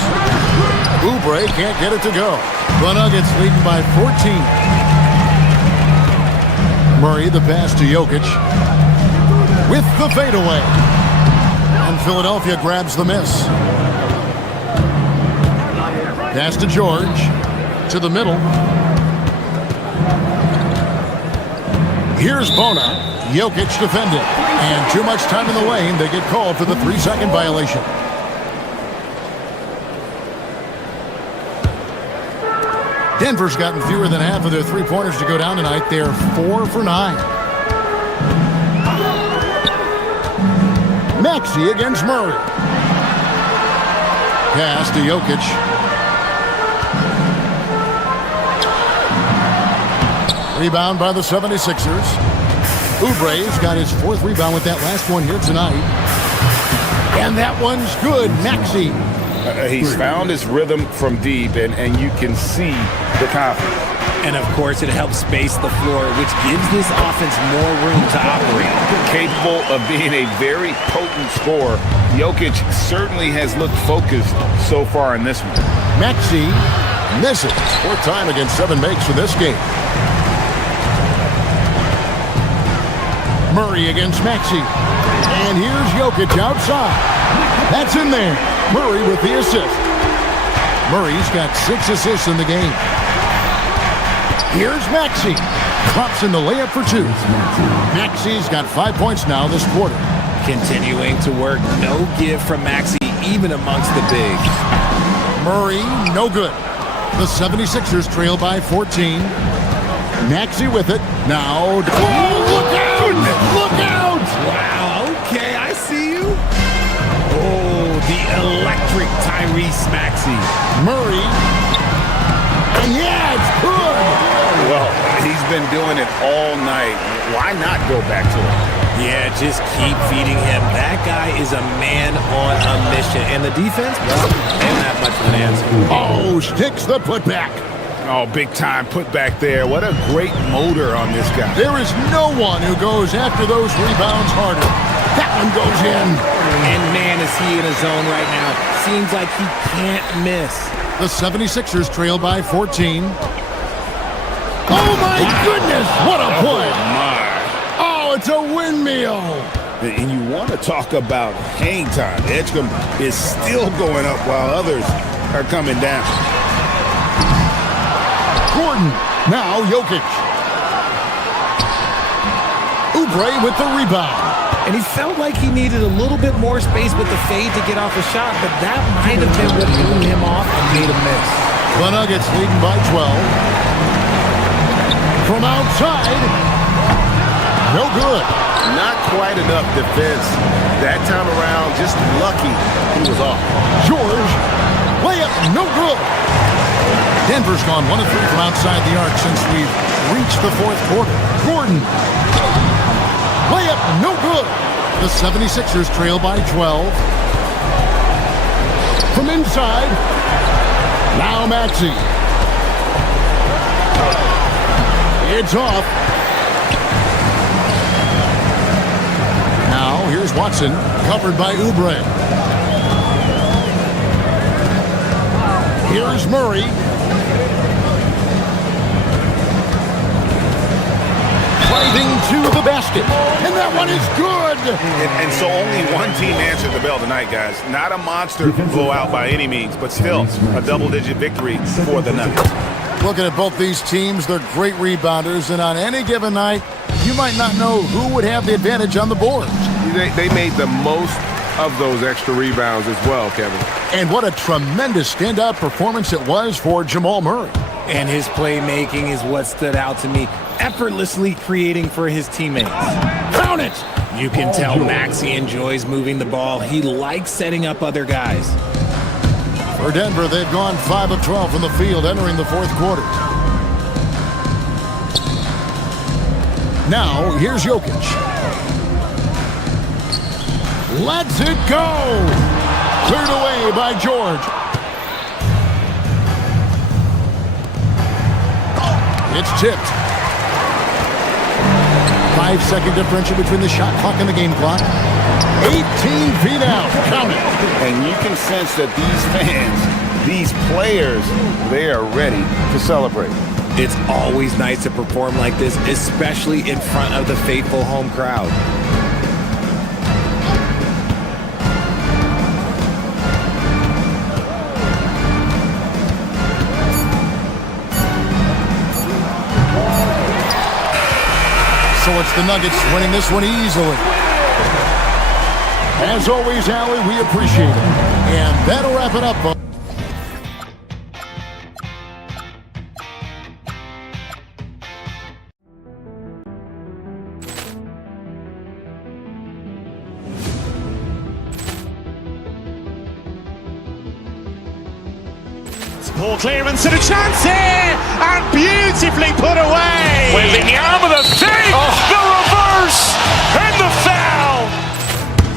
Oubre can't get it to go. The Nuggets leading by 14. Murray, the pass to Jokic. With the fadeaway. And Philadelphia grabs the miss. Pass to George. To the middle. Here's Bona. Jokic defended. And too much time in the lane. They get called for the 3-second violation. Denver's gotten fewer than half of their 3-pointers to go down tonight. They're 4 for 9. Maxey against Murray. Pass to Jokic. Rebound by the 76ers. Oubre's got his 4th rebound with that last one here tonight. And that one's good. Maxey. He's found his rhythm from deep, and you can see the confidence. And, of course, it helps space the floor, which gives this offense more room to operate. Capable of being a very potent scorer, Jokic certainly has looked focused so far in this one. Maxey misses. 4th time against 7 makes for this game. Murray against Maxey. And here's Jokic outside. That's in there. Murray with the assist. Murray's got 6 assists in the game. Here's Maxey. Drops in the layup for 2. Maxey's got 5 points now this quarter. Continuing to work. No give from Maxey, even amongst the bigs. Murray, no good. The 76ers trail by 14. Maxey with it. Now, oh, look out! Look out! Wow, okay, I see you. Oh, the electric Tyrese Maxey. Murray. Yeah, it's good. Well, he's been doing it all night. Why not go back to it? Yeah, just keep feeding him. That guy is a man on a mission. And the defense, well, they don't have much of an answer. Oh, sticks the putback. Oh, big time put back there. What a great motor on this guy. There is no one who goes after those rebounds harder. That one goes in. And man, is he in a zone right now. Seems like he can't miss. The 76ers trail by 14. Oh, my goodness. What a play. Oh, it's a windmill. And you want to talk about hang time. Edgecombe is still going up while others are coming down. Gordon, now Jokic. Oubre with the rebound. And he felt like he needed a little bit more space with the fade to get off a shot, but that might have been what threw him off and made him miss. The Nuggets leading by 12. From outside, no good. Not quite enough defense. That time around, just lucky he was off. George, layup, no good. Denver's gone 1 of 3 from outside the arc since we've reached the fourth quarter. Gordon, layup, no good. The 76ers trail by 12. From inside, now Maxey. It's off. Now here's Watson, covered by Oubre. Here's Murray. Driving to the basket. And that one is good. And so only one team answered the bell tonight, guys. Not a monster blowout by any means, but still a double-digit victory for the Nuggets. Looking at both these teams, they're great rebounders, and on any given night, you might not know who would have the advantage on the boards. They made the most of those extra rebounds as well, Kevin. And what a tremendous standout performance it was for Jamal Murray. And his playmaking is what stood out to me, effortlessly creating for his teammates. Count it! You can tell Maxey enjoys moving the ball. He likes setting up other guys. For Denver, they've gone 5 of 12 from the field entering the fourth quarter. Now, here's Jokic. Lets it go! Cleared away by George. It's tipped. 5-second differential between the shot clock and the game clock. 18 feet out. Count it. And you can sense that these fans, these players, they are ready to celebrate. It's always nice to perform like this, especially in front of the faithful home crowd. So it's the Nuggets winning this one easily. As always, Allie, we appreciate it. And that'll wrap it up, folks. Ball clearance and a chance here, and beautifully put away. Wembanyama the fake, the reverse, and the foul.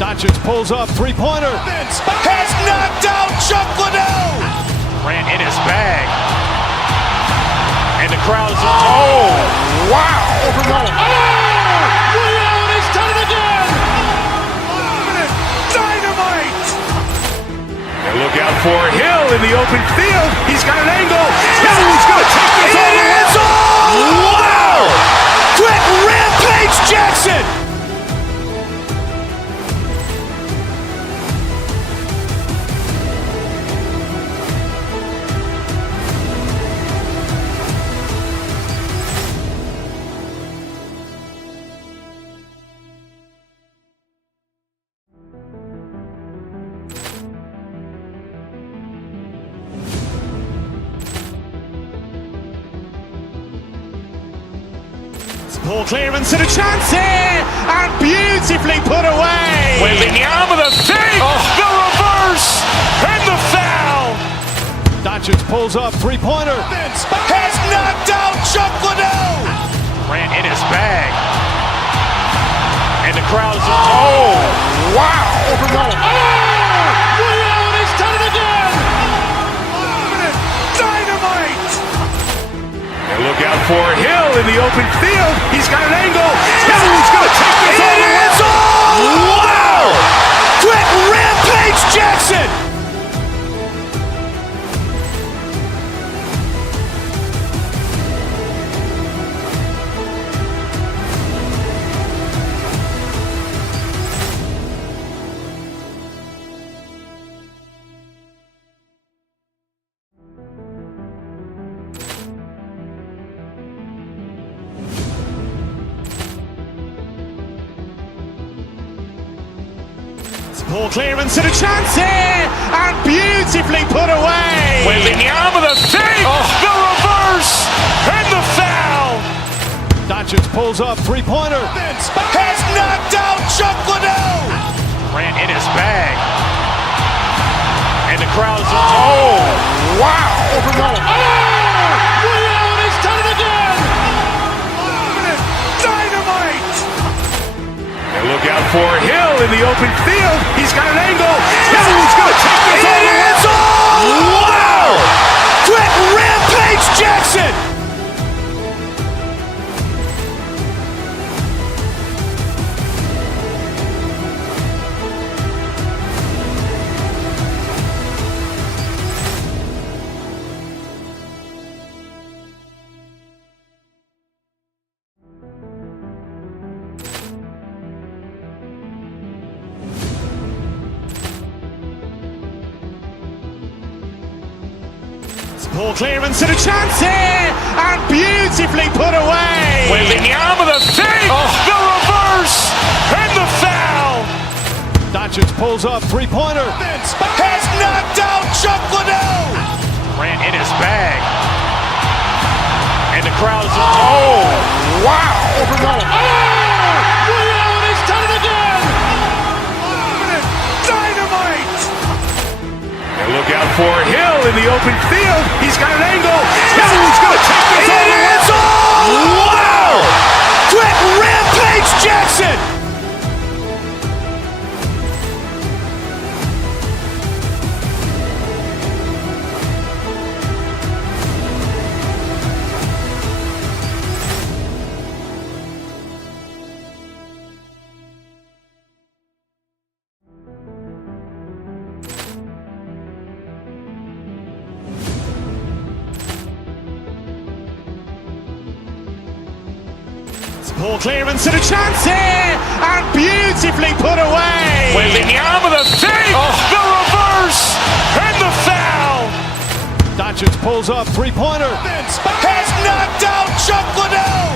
Doncic pulls up, three-pointer. Has knocked out Chuck Liddell. Ran in his bag. And the crowd is, oh, wow. He's done it again. Dynamite. And look out for Hill in the open field. He's got an angle. He's going to take this all the way. Wow. Quick rampage Jackson. Poor clearance and a chance here, and beautifully put away. Wembanyama the fake, the reverse, and the foul. Doncic pulls up, three-pointer. Has knocked out Chuck Liddell. Grant in his bag. And the crowd is, oh, wow. Ray Allen has done it again. Dynamite. And look out for Hill in the open field. He's got an angle. Hill's going to take this all the way. Wow. Quick Rampage Jackson. Poor clearance and a chance here, and beautifully put away. Wembanyama the fake, the reverse, and the foul. Doncic pulls up, three-pointer. Has knocked out Chuck Liddell. Grant in his bag. And the crowd is, oh, wow. Ray Allen has done it again. Dynamite. And look out for Hill in the open field. He's got an angle. Hill's going to take this all the way. Wow. Quick Rampage Jackson. Poor clearance and a chance here, and beautifully put away. Wembanyama the fake, the reverse, and the foul. Doncic pulls up, three-pointer. Has knocked out Chuck Liddell. Grant in his bag. And the crowd is, oh, wow. Ray Allen has done it again. Dynamite. And look out for Hill in the open field. He's got an angle. Hill's going to take this all the way. Wow. Quick Rampage Jackson. Poor clearance and a chance here, and beautifully put away. Wembanyama the fake, the reverse, and the foul. Doncic pulls up, three-pointer. Has knocked out Chuck Liddell.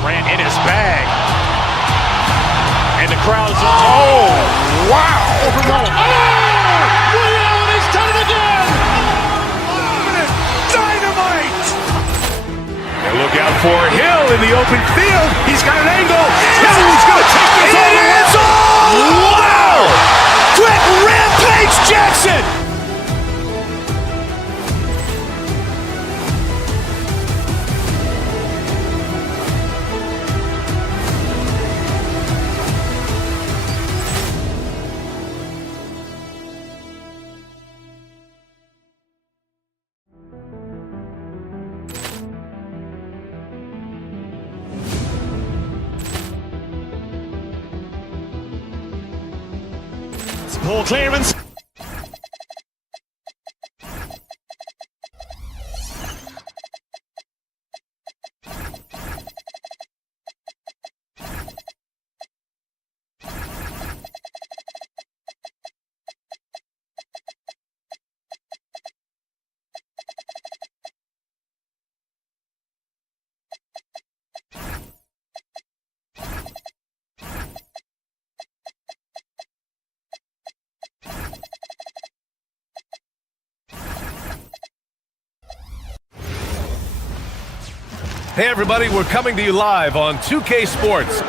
Grant in his bag. And the crowd is, oh, wow. Ray Allen has done it again. Dynamite. And look out for Hill in the open field. He's got an angle. Hill's going to take this all the way. Wow. Quick Rampage Jackson. Poor clearance. Hey everybody, we're coming to you live on 2K Sports.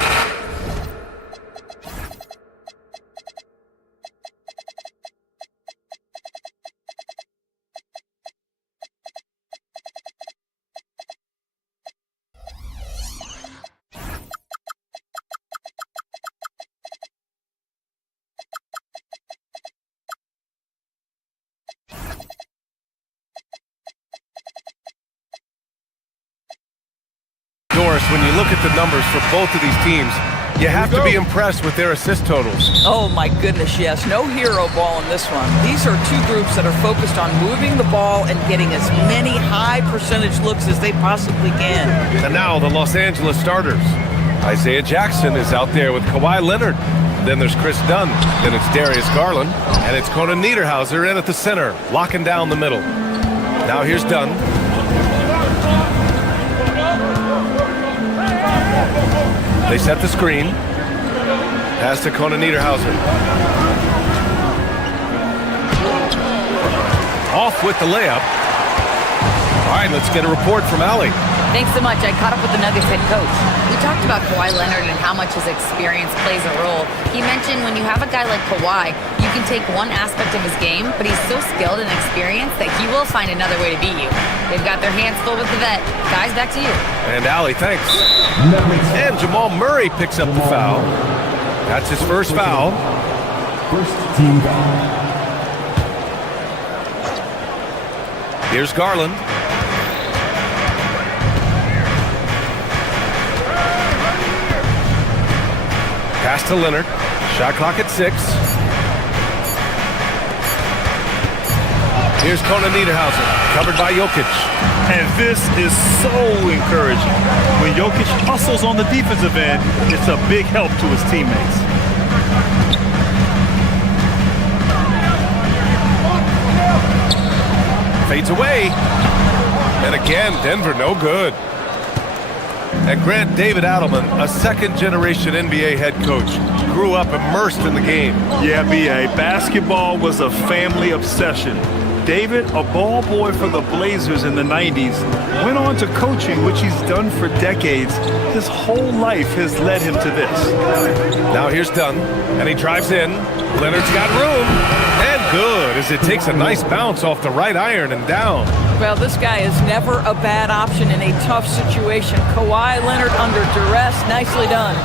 When you look at the numbers for both of these teams, you have to be impressed with their assist totals. Oh my goodness, yes. No hero ball in this one. These are two groups that are focused on moving the ball and getting as many high percentage looks as they possibly can. And now the Los Angeles starters. Isaiah Jackson is out there with Kawhi Leonard. Then there's Chris Dunn. Then it's Darius Garland. And it's Conan Niederhauser in at the center, locking down the middle. Now here's Dunn. They set the screen. Pass to Conan Niederhauser. Off with the layup. All right, let's get a report from Allie. Thanks so much. I caught up with the Nuggets head coach. We talked about Kawhi Leonard and how much his experience plays a role. He mentioned when you have a guy like Kawhi, you can take one aspect of his game, but he's so skilled and experienced that he will find another way to beat you. They've got their hands full with the vet. Guys, back to you. And Allie, thanks. And Jamal Murray picks up the foul. That's his first foul. First team foul. Here's Garland. Pass to Leonard. Shot clock at 6. Here's Conan Niederhauser, covered by Jokic. And this is so encouraging. When Jokic hustles on the defensive end, it's a big help to his teammates. Fades away. And again, Denver no good. And Grant David Adelman, a second-generation NBA head coach, grew up immersed in the game. Yeah, B.A., basketball was a family obsession. David, a ball boy for the Blazers in the 90s, went on to coaching, which he's done for decades. His whole life has led him to this. Now here's Dunn, and he drives in. Leonard's got room, and good, as it takes a nice bounce off the right iron and down. Well, this guy is never a bad option in a tough situation. Kawhi Leonard under duress, nicely done.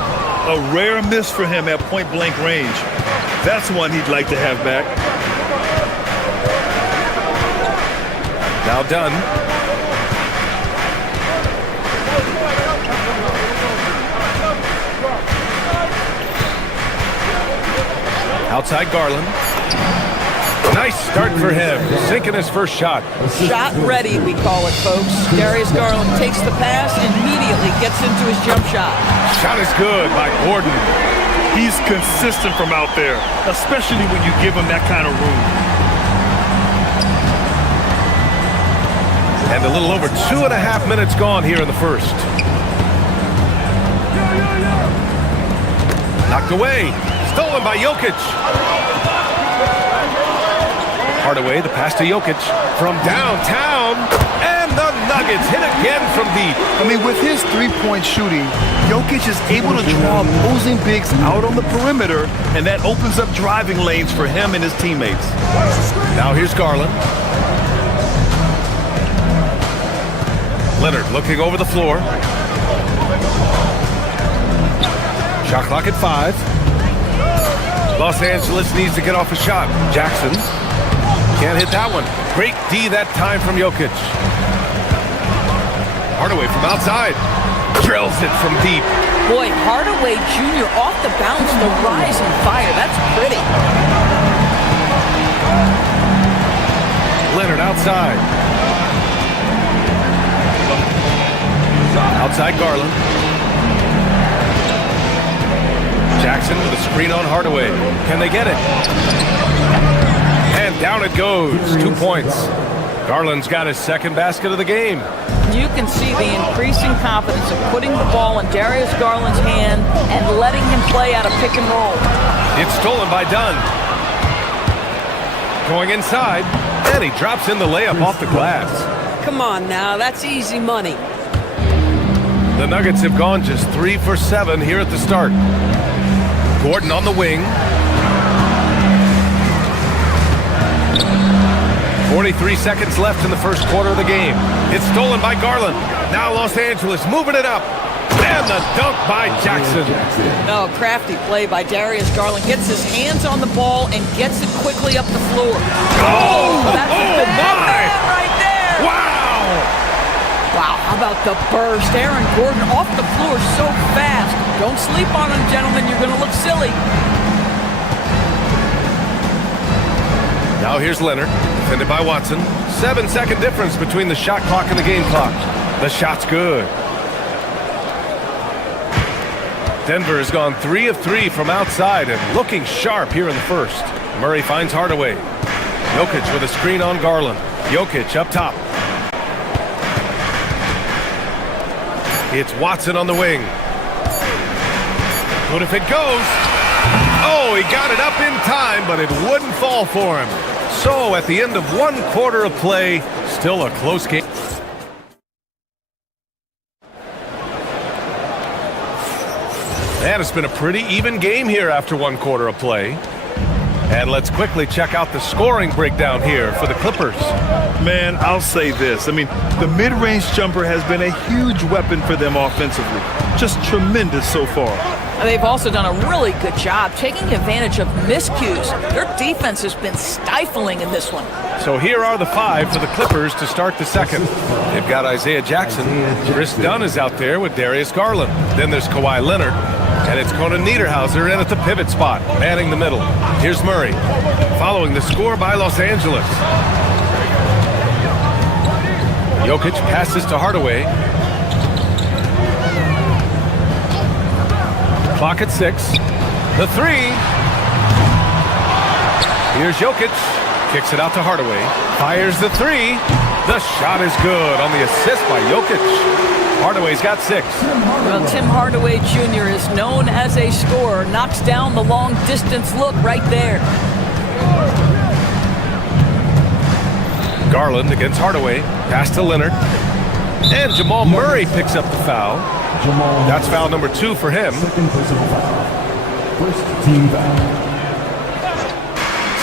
A rare miss for him at point-blank range. That's one he'd like to have back. Now Dunn. Outside Garland. Nice start for him, sinking his first shot. Shot ready, we call it, folks. Darius Garland takes the pass and immediately gets into his jump shot. Shot is good by Gordon. He's consistent from out there, especially when you give him that kind of room. And a little over 2.5 minutes gone here in the first. Knocked away. Stolen by Jokic. Hardaway, the pass to Jokic from downtown. And the Nuggets hit again from deep. I mean, with his three-point shooting, Jokic is able to draw opposing bigs Out on the perimeter, and that opens up driving lanes for him and his teammates. Now here's Garland. Leonard looking over the floor. Shot clock at 5. Los Angeles needs to get off a shot. Jackson can't hit that one. Great D that time from Jokic. Hardaway from outside. Drills it from deep. Boy, Hardaway Jr. off the bounce, the rise and fire. That's pretty. Leonard outside. Outside Garland. Jackson with a screen on Hardaway. Can they get it? And down it goes. 2 points. Garland's got his second basket of the game. You can see the increasing confidence of putting the ball in Darius Garland's hand and letting him play out of pick and roll. It's stolen by Dunn. Going inside, and he drops in the layup off the glass. Come on now, that's easy money. The Nuggets have gone just 3 for 7 here at the start. Gordon on the wing. 43 seconds left in the first quarter of the game. It's stolen by Garland. Now Los Angeles moving it up. And the dunk by Jackson. No, crafty play by Darius Garland. Gets his hands on the ball and gets it quickly up the floor. That's a bad man right there. Wow! Wow, how about the burst? Aaron Gordon off the floor so fast. Don't sleep on him, gentlemen. You're going to look silly. Now here's Leonard, defended by Watson. 7-second difference between the shot clock and the game clock. The shot's good. Denver has gone 3 of 3 from outside and looking sharp here in the first. Murray finds Hardaway. Jokic with a screen on Garland. Jokic up top. It's Watson on the wing. What if it goes? Oh, he got it up in time, but it wouldn't fall for him. So at the end of 1 quarter of play, still a close game. And it's been a pretty even game here after 1 quarter of play. And let's quickly check out the scoring breakdown here for the Clippers. Man, I'll say this. I mean, the mid-range jumper has been a huge weapon for them offensively. Just tremendous so far. They've also done a really good job taking advantage of miscues. Their defense has been stifling in this one. So here are the 5 for the Clippers to start the second. They've got Isaiah Jackson. Chris Dunn is out there with Darius Garland. Then there's Kawhi Leonard. And it's Conan Niederhauser in at the pivot spot, manning the middle. Here's Murray, following the score by Los Angeles. Jokic passes to Hardaway. Clock at 6. The 3. Here's Jokic. Kicks it out to Hardaway. Fires the 3. The shot is good on the assist by Jokic. Hardaway's got 6. Well, Tim Hardaway Jr. is known as a scorer. Knocks down the long distance look right there. Garland against Hardaway. Pass to Leonard. And Jamal Murray picks up the foul. That's foul number 2 for him. Second personal foul. First team foul.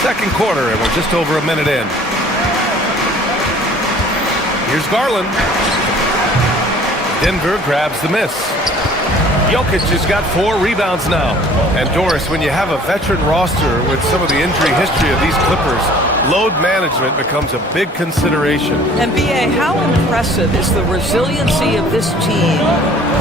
Second quarter, and we're just over a minute in. Here's Garland. Denver grabs the miss. Jokic has got 4 rebounds now. And Doris, when you have a veteran roster with some of the injury history of these Clippers, load management becomes a big consideration. And B.A., how impressive is the resiliency of this team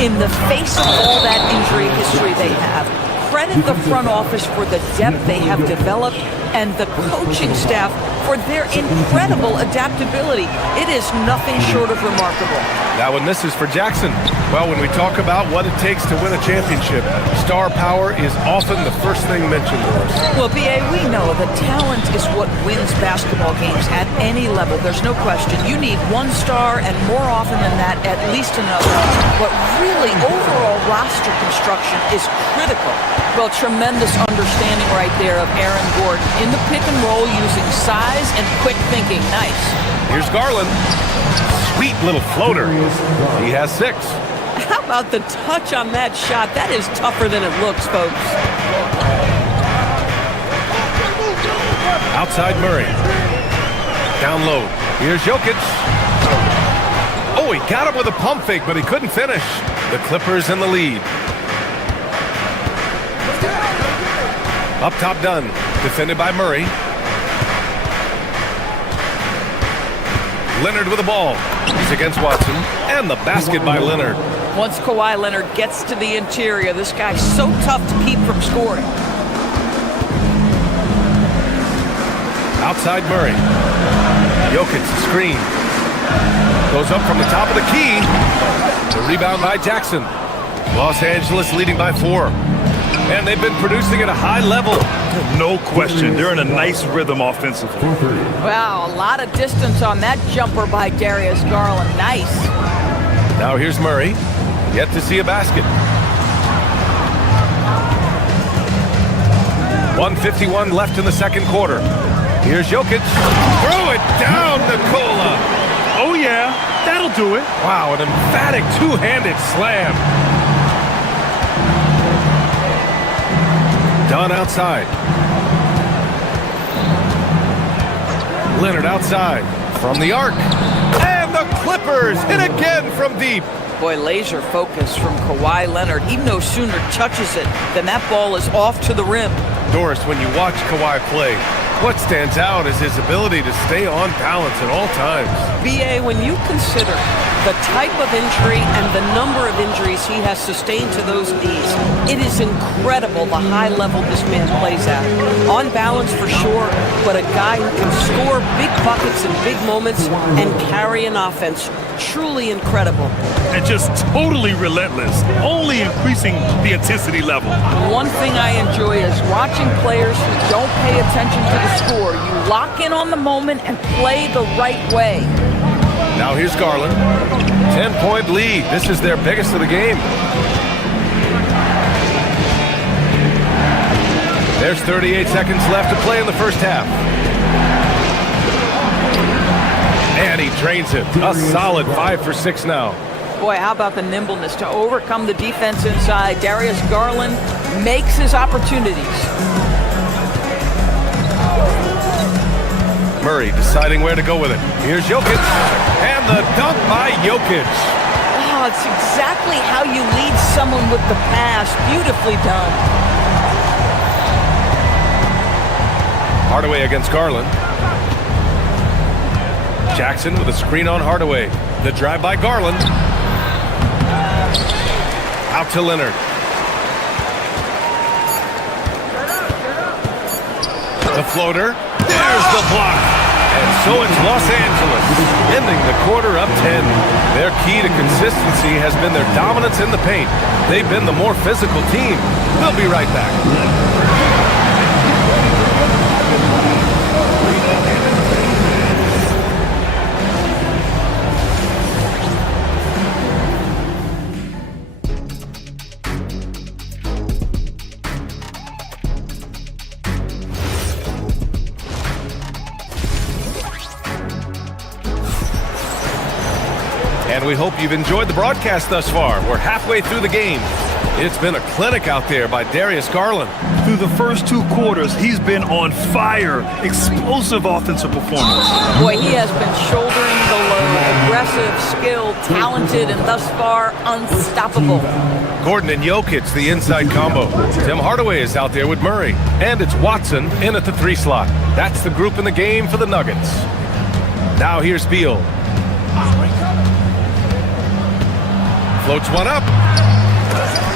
in the face of all that injury history they have? Credit the front office for the depth they have developed and the coaching staff for their incredible adaptability. It is nothing short of remarkable. That one misses for Jackson. Well, when we talk about what it takes to win a championship, star power is often the first thing mentioned, Doris. Well, B.A., we know that talent is what wins basketball games at any level. There's no question. You need one star, and more often than that, at least another. But really, overall roster construction is critical. Well, tremendous understanding right there of Aaron Gordon in the pick and roll using size and quick thinking. Nice. Here's Garland. Sweet little floater. He has 6. How about the touch on that shot? That is tougher than it looks, folks. Outside Murray. Down low. Here's Jokic. Oh, he got him with a pump fake, but he couldn't finish. The Clippers in the lead. Up top Dunn. Defended by Murray. Leonard with the ball. He's against Watson. And the basket by Leonard. Once Kawhi Leonard gets to the interior, this guy's so tough to keep from scoring. Outside Murray. Jokic screen. Goes up from the top of the key. The rebound by Jackson. Los Angeles leading by 4. And they've been producing at a high level. No question. They're in a nice rhythm offensively. Wow, a lot of distance on that jumper by Darius Garland. Nice. Now here's Murray. Yet to see a basket. 1:51 left in the second quarter. Here's Jokic. Throw it down, Nikola. Oh, yeah. That'll do it. Wow, an emphatic two-handed slam. Dunn outside. Leonard outside from the arc. And the Clippers hit again from deep. Boy, laser focus from Kawhi Leonard. He no sooner touches it than that ball is off to the rim. Doris, when you watch Kawhi play, what stands out is his ability to stay on balance at all times. B.A., when you consider the type of injury and the number of injuries he has sustained to those knees, it is incredible the high level this man plays at. On balance for sure, but a guy who can score big buckets in big moments and carry an offense. Truly incredible. And just totally relentless, only increasing the intensity level. One thing I enjoy is watching players who don't pay attention to the score. You lock in on the moment and play the right way. Now here's Garland. 10-point lead. This is their biggest of the game. There's 38 seconds left to play in the first half. And he drains it. A solid 5 for 6 now. Boy, how about the nimbleness to overcome the defense inside. Darius Garland makes his opportunities. Murray deciding where to go with it. Here's Jokic. And the dunk by Jokic. Oh, it's exactly how you lead someone with the pass. Beautifully done. Hardaway against Garland. Jackson with a screen on Hardaway. The drive by Garland. Out to Leonard. The floater. There's the block. And so it's Los Angeles, ending the quarter up 10. Their key to consistency has been their dominance in the paint. They've been the more physical team. We'll be right back. And we hope you've enjoyed the broadcast thus far. We're halfway through the game. It's been a clinic out there by Darius Garland. Through the first 2 quarters, he's been on fire. Explosive offensive performance. Boy, he has been shouldering the load. Aggressive, skilled, talented, and thus far, unstoppable. Gordon and Jokic, the inside combo. Tim Hardaway is out there with Murray. And it's Watson in at the 3 slot. That's the group in the game for the Nuggets. Now here's Beal. Floats one up.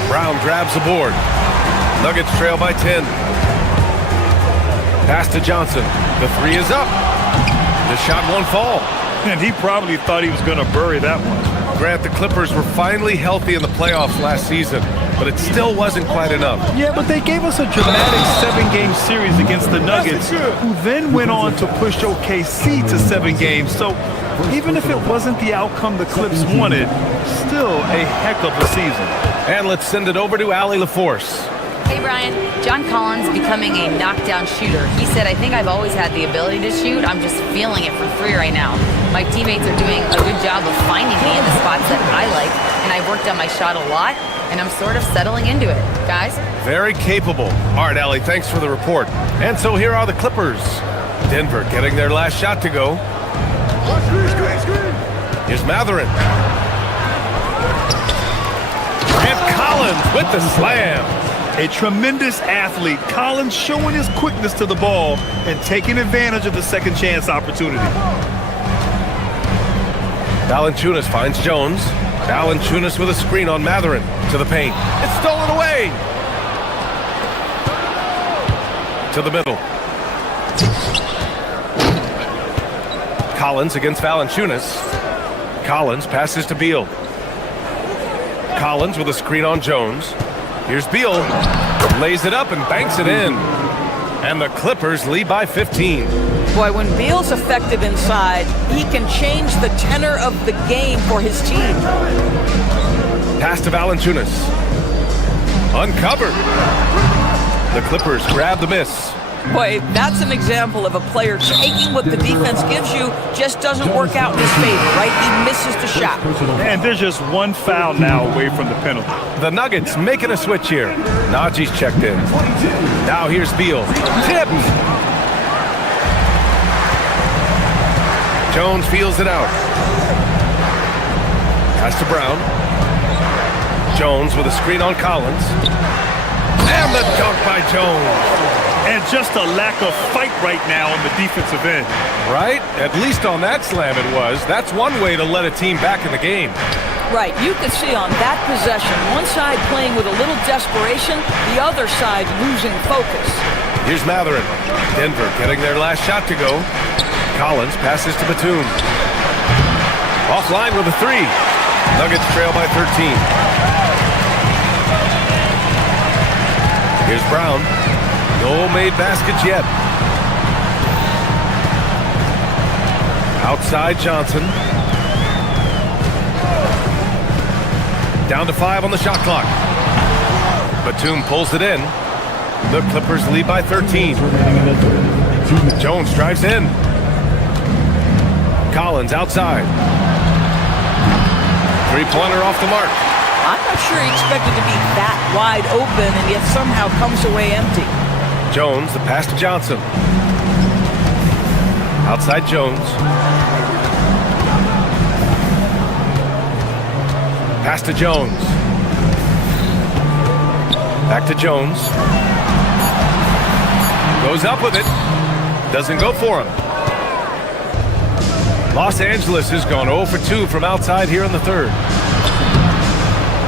Brown grabs the board. Nuggets trail by 10. Pass to Johnson. The 3 is up. The shot won't fall. And he probably thought he was going to bury that one. Grant, the Clippers were finally healthy in the playoffs last season, but it still wasn't quite enough. Yeah, but they gave us a dramatic 7-game series against the Nuggets, who then went on to push OKC to 7 games. So even if it wasn't the outcome the Clips wanted, still a heck of a season. And let's send it over to Allie LaForce. Hey, Brian. John Collins becoming a knockdown shooter. He said, I think I've always had the ability to shoot. I'm just feeling it for free right now. My teammates are doing a good job of finding me in the spots that I like, and I've worked on my shot a lot, and I'm sort of settling into it. Guys? Very capable. All right, Allie, thanks for the report. And so here are the Clippers. Denver getting their last shot to go. Here's Mathurin. And Collins with the slam. A tremendous athlete. Collins showing his quickness to the ball and taking advantage of the second chance opportunity. Valanciunas finds Jones. Valanciunas with a screen on Mathurin to the paint. It's stolen away. To the middle. Collins against Valanciunas. Collins passes to Beal. Collins with a screen on Jones. Here's Beal. Lays it up and banks it in. And the Clippers lead by 15. Boy, when Beal's effective inside, he can change the tenor of the game for his team. Pass to Valanciunas. Uncovered. The Clippers grab the miss. Boy, that's an example of a player taking what the defense gives you, just doesn't work out in his favor, right? He misses the shot. And there's just one foul now away from the penalty. The Nuggets making a switch here. Najee's checked in. Now here's Beal. Tipped. Jones feels it out. Pass to Brown. Jones with a screen on Collins. And the dunk by Jones. And just a lack of fight right now on the defensive end. Right? At least on that slam it was. That's one way to let a team back in the game. Right, you could see on that possession, one side playing with a little desperation, the other side losing focus. Here's Mathurin. Denver getting their last shot to go. Collins passes to Batum. Offline with a three. Nuggets trail by 13. Here's Brown. No made baskets yet. Outside Johnson. Down to 5 on the shot clock. Batum pulls it in. The Clippers lead by 13. Jones drives in. Collins outside. Three-pointer off the mark. I'm not sure he expected to be that wide open and yet somehow comes away empty. Jones, the pass to Johnson. Outside Jones. Pass to Jones. Back to Jones. Goes up with it. Doesn't go for him. Los Angeles has gone 0 for 2 from outside here in the third.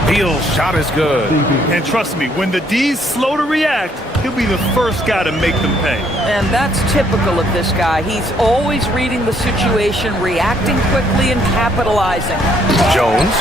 Beal's shot is good. And trust me, when the D's slow to react, he'll be the first guy to make them pay. And that's typical of this guy. He's always reading the situation, reacting quickly and capitalizing. Jones,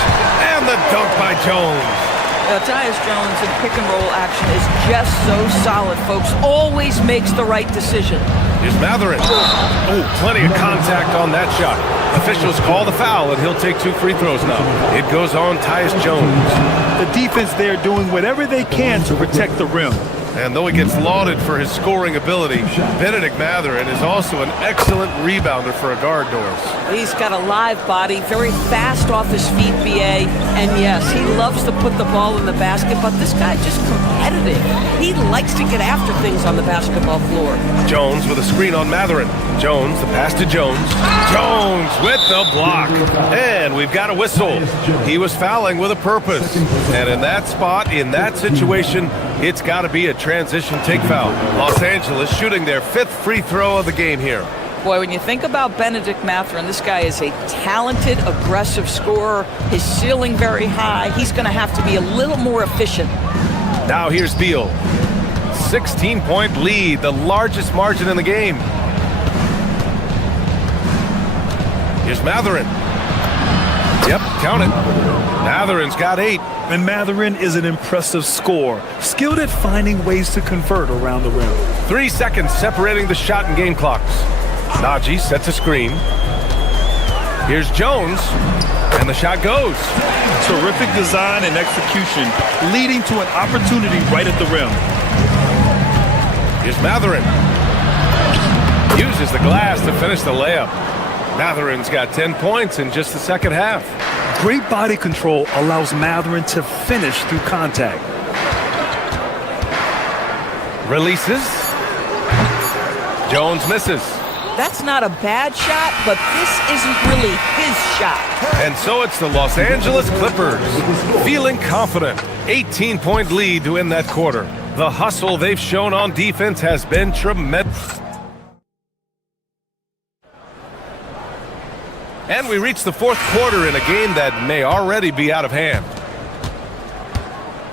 and the dunk by Jones. Tyus Jones in pick-and-roll action is just so solid, folks. Always makes the right decision. Here's Mathurin. Oh, plenty of contact on that shot. Officials call the foul, and he'll take 2 free throws now. It goes on Tyus Jones. The defense there doing whatever they can to protect the rim. And though he gets lauded for his scoring ability, Benedict Mathurin is also an excellent rebounder for a guard, Doris. He's got a live body, very fast off his feet, BA. And yes, he loves to put the ball in the basket, but this guy's just competitive. He likes to get after things on the basketball floor. Jones with a screen on Mathurin. Jones, the pass to Jones. Jones with the block. And we've got a whistle. He was fouling with a purpose. And in that spot, in that situation, it's got to be a transition take foul. Los Angeles shooting their 5th free throw of the game here. Boy, when you think about Benedict Mathurin, this guy is a talented, aggressive scorer. His ceiling very high. He's going to have to be a little more efficient. Now here's Beal. 16-point lead, the largest margin in the game. Here's Mathurin. Yep, count it. Mathurin's got 8. And Mathurin is an impressive scorer, skilled at finding ways to convert around the rim. 3 seconds separating the shot and game clocks. Najee sets a screen. Here's Jones, and the shot goes. Terrific design and execution, leading to an opportunity right at the rim. Here's Mathurin. Uses the glass to finish the layup. Mathurin's got 10 points in just the second half. Great body control allows Mathurin to finish through contact. Releases. Jones misses. That's not a bad shot, but this isn't really his shot. And so it's the Los Angeles Clippers feeling confident. 18-point lead to end that quarter. The hustle they've shown on defense has been tremendous. And we reach the 4th quarter in a game that may already be out of hand.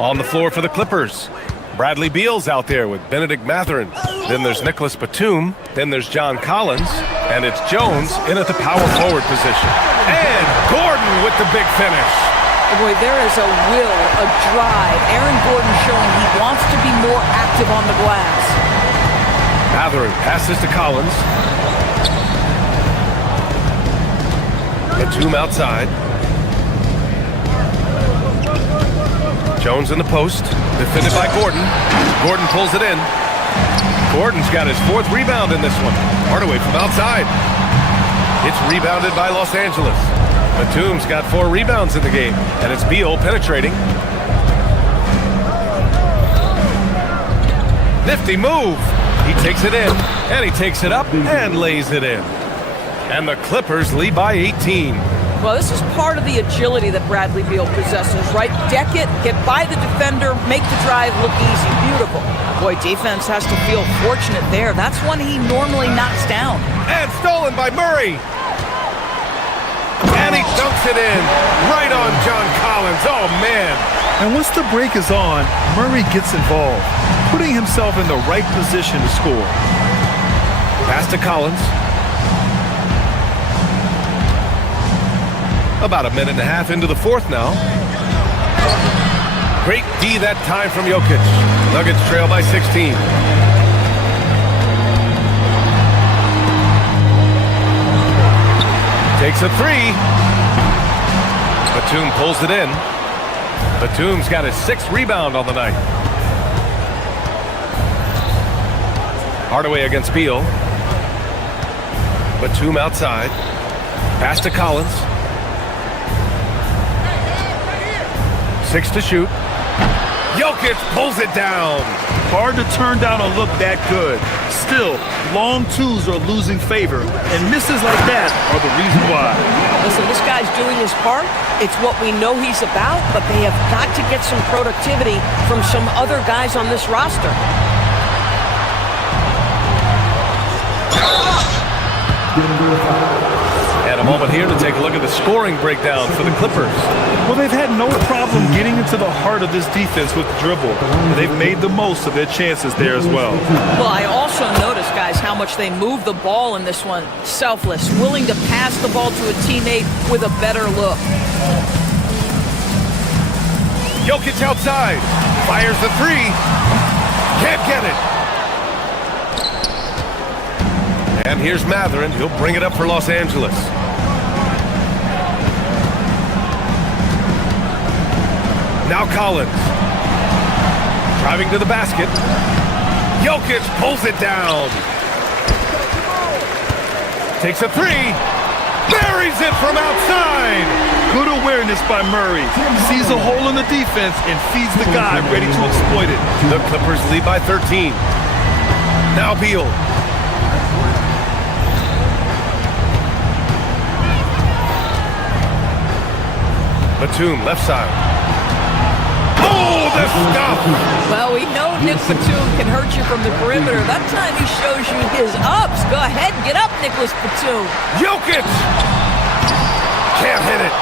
On the floor for the Clippers, Bradley Beal's out there with Benedict Mathurin. Then there's Nicholas Batum. Then there's John Collins. And it's Jones in at the power forward position. And Gordon with the big finish. Boy, there is a will, a drive. Aaron Gordon showing he wants to be more active on the glass. Mathurin passes to Collins. Batum outside. Jones in the post. Defended by Gordon. Gordon pulls it in. Gordon's got his 4th rebound in this one. Hardaway from outside. It's rebounded by Los Angeles. Batum's got 4 rebounds in the game, and it's Beal penetrating. Nifty move. He takes it in, and he takes it up and lays it in. And the Clippers lead by 18. Well, this is part of the agility that Bradley Beal possesses, right? Deck it, get by the defender, make the drive look easy. Beautiful. Boy, defense has to feel fortunate there. That's one he normally knocks down. And stolen by Murray. And he dunks it in. Right on John Collins. Oh, man. And once the break is on, Murray gets involved, putting himself in the right position to score. Pass to Collins. About a minute and a half into the 4th now. Great D that time from Jokic. Nuggets trail by 16. Takes a 3. Batum pulls it in. Batum's got his 6th rebound on the night. Hardaway against Beal. Batum outside. Pass to Collins. 6 to shoot. Jokic pulls it down. Hard to turn down a look that good. Still, long twos are losing favor, and misses like that are the reason why. Listen, this guy's doing his part. It's what we know he's about, but they have got to get some productivity from some other guys on this roster. And a moment here to take a look at the scoring breakdown for the Clippers. Well, they've had no problem getting into the heart of this defense with the dribble. They've made the most of their chances there as well. Well, I also noticed, guys, how much they move the ball in this one. Selfless, willing to pass the ball to a teammate with a better look. Jokic outside. Fires the 3. Can't get it. And here's Mathurin. He'll bring it up for Los Angeles. Now Collins. Driving to the basket. Jokic pulls it down. Takes a 3. Buries it from outside. Good awareness by Murray. Sees a hole in the defense and feeds the guy ready to exploit it. The Clippers lead by 13. Now Beal. Batum, left side. Oh, the stuff! Well, we know Nick Batum can hurt you from the perimeter. That time he shows you his ups. Go ahead, get up, Nicholas Batum. Jokic! Can't hit it.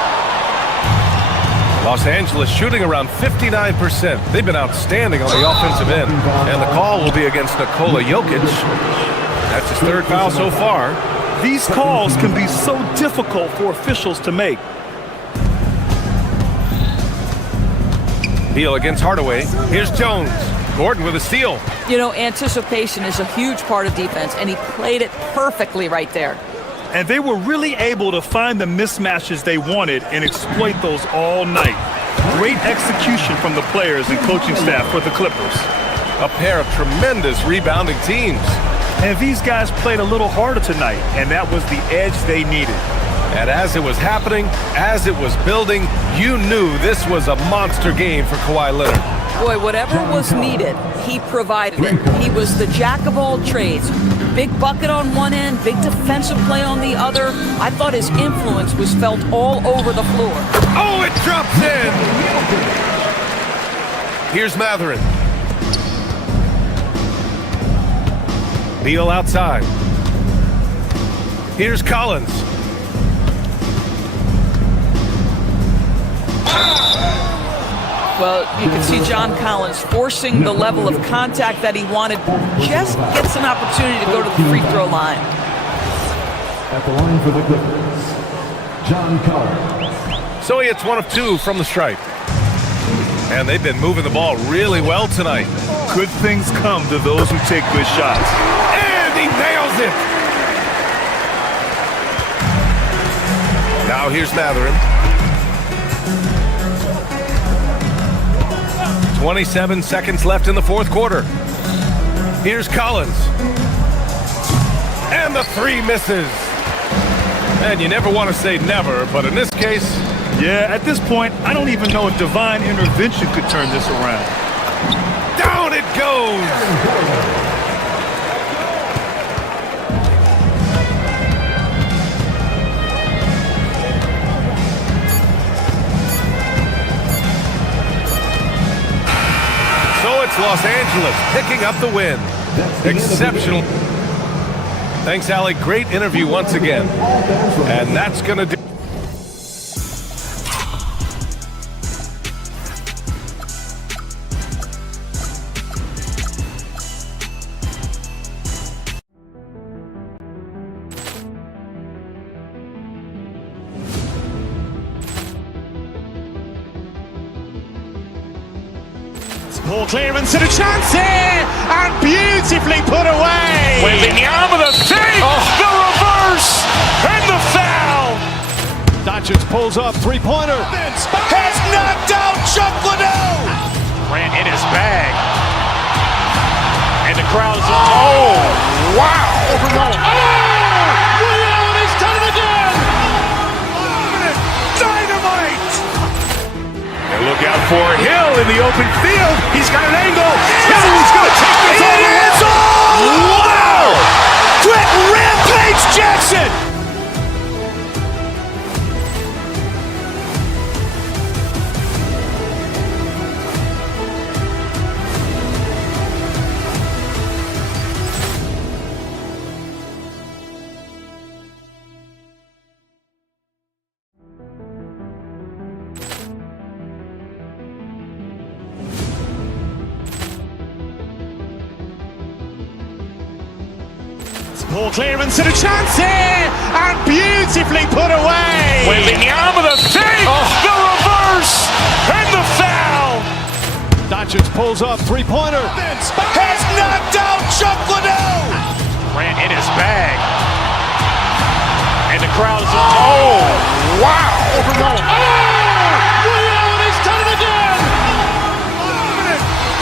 Los Angeles shooting around 59%. They've been outstanding on the offensive end. And the call will be against Nikola Jokic. That's his 3rd foul so far. These calls can be so difficult for officials to make. Beal against Hardaway. Here's Jones. Gordon with a steal. You know, anticipation is a huge part of defense, and he played it perfectly right there. And they were really able to find the mismatches they wanted and exploit those all night. Great execution from the players and coaching staff for the Clippers. A pair of tremendous rebounding teams. And these guys played a little harder tonight, and that was the edge they needed. And as it was happening, as it was building, you knew this was a monster game for Kawhi Leonard. Boy, whatever was needed, he provided it. He was the jack of all trades. Big bucket on one end, big defensive play on the other. I thought his influence was felt all over the floor. Oh, it drops in! Here's Mathurin. Beal outside. Here's Collins. Well, you can see John Collins forcing the level of contact that he wanted. Just gets an opportunity to go to the free throw line. At the line for the Clippers, John Collins. So he hits 1 of 2 from the stripe. And they've been moving the ball really well tonight. Good things come to those who take good shots. And he nails it! Now here's Mathurin. 27 seconds left in the 4th quarter. Here's Collins. And the three misses. And you never want to say never, but in this case... Yeah, at this point, I don't even know if divine intervention could turn this around. Down it goes! So it's Los Angeles picking up the win. Exceptional. Thanks, Allie. Great interview once again. And that's going to do... Ball clearance and a chance here, and beautifully put away. Wembanyama the fake, the reverse, and the foul. Doncic pulls up, three-pointer. Has knocked out Chuck Liddell. Ran in his bag. And the crowd is, oh, wow. He's done it again. Dynamite. And look out for Hill in the open field. He's got an angle. He's going to take this all the way. Wow. Quick Rampage Jackson. Ball clearance and a chance here, and beautifully put away. Wembanyama the fake, the reverse, and the foul. Doncic pulls up, three-pointer. Has knocked out Chuck Liddell. Ran in his bag. And the crowd is, oh, wow. He's done it again.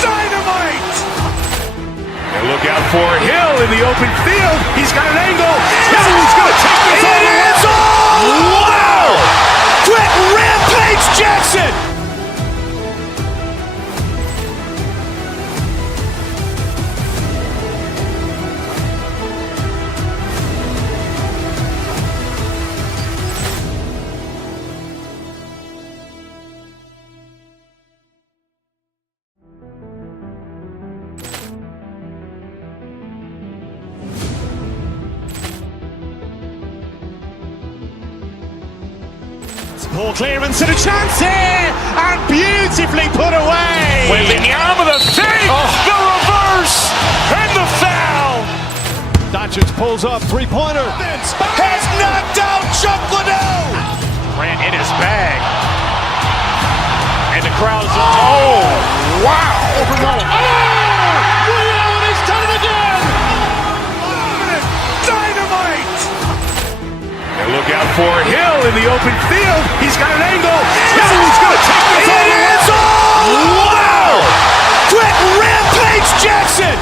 Dynamite. And look out for Hill in the open field. He's got an angle. He's going to take this all the way. Wow. Quick Rampage Jackson. Ball clearance and a chance here, and beautifully put away. Wembanyama the fake, the reverse, and the foul. Doncic pulls up, three-pointer. Has knocked out Chuck Liddell. Ran in his bag. And the crowd is, oh, wow. He's done it again. Dynamite. And look out for Hill in the open field. He's got an angle. He's going to take this all the way. Wow. Quick Rampage Jackson.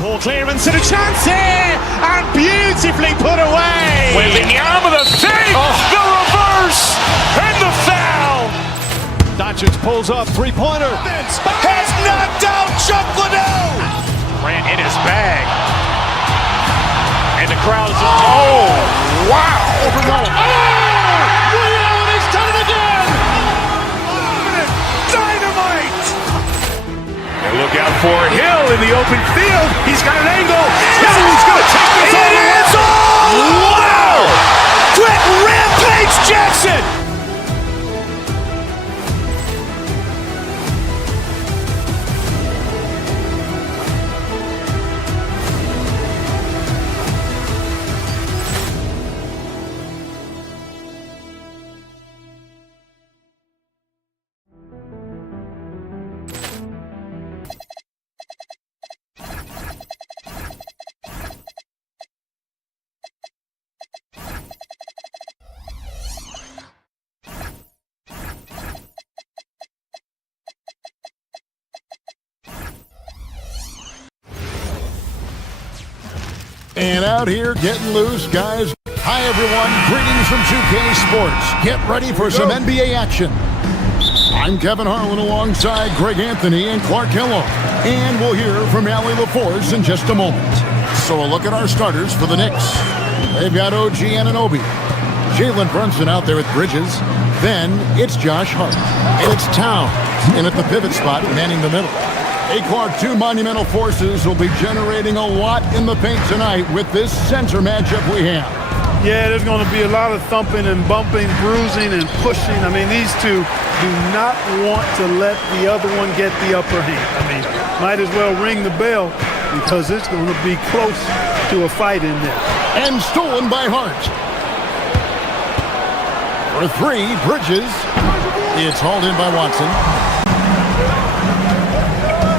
Ball clearance and a chance here, and beautifully put away. Wembanyama the fake, the reverse, and the foul. Doncic pulls up, three-pointer. Has knocked out Chuck Liddell. Ran in his bag. And the crowd is, oh, wow. He's done it again. Dynamite. And look out for Hill in the open field. He's got an angle. He's going to take this all the way. Wow. Quick Rampage Jackson. And out here getting loose, guys. Hi, everyone. Greetings from 2K Sports. Get ready for some NBA action. I'm Kevin Harlan alongside Greg Anthony and Clark Hillo. And we'll hear from Allie LaForce in just a moment. So a look at our starters for the Knicks. They've got OG Anunoby. Jalen Brunson out there with Bridges. Then it's Josh Hart. And it's Towns. And at the pivot spot, manning the middle. Hey, Clark, two monumental forces will be generating a lot in the paint tonight with this center matchup we have. Yeah, there's going to be a lot of thumping and bumping, bruising and pushing. I mean, these two do not want to let the other one get the upper hand. I mean, might as well ring the bell because it's going to be close to a fight in there. And stolen by Hart. For three, Bridges. It's hauled in by Watson.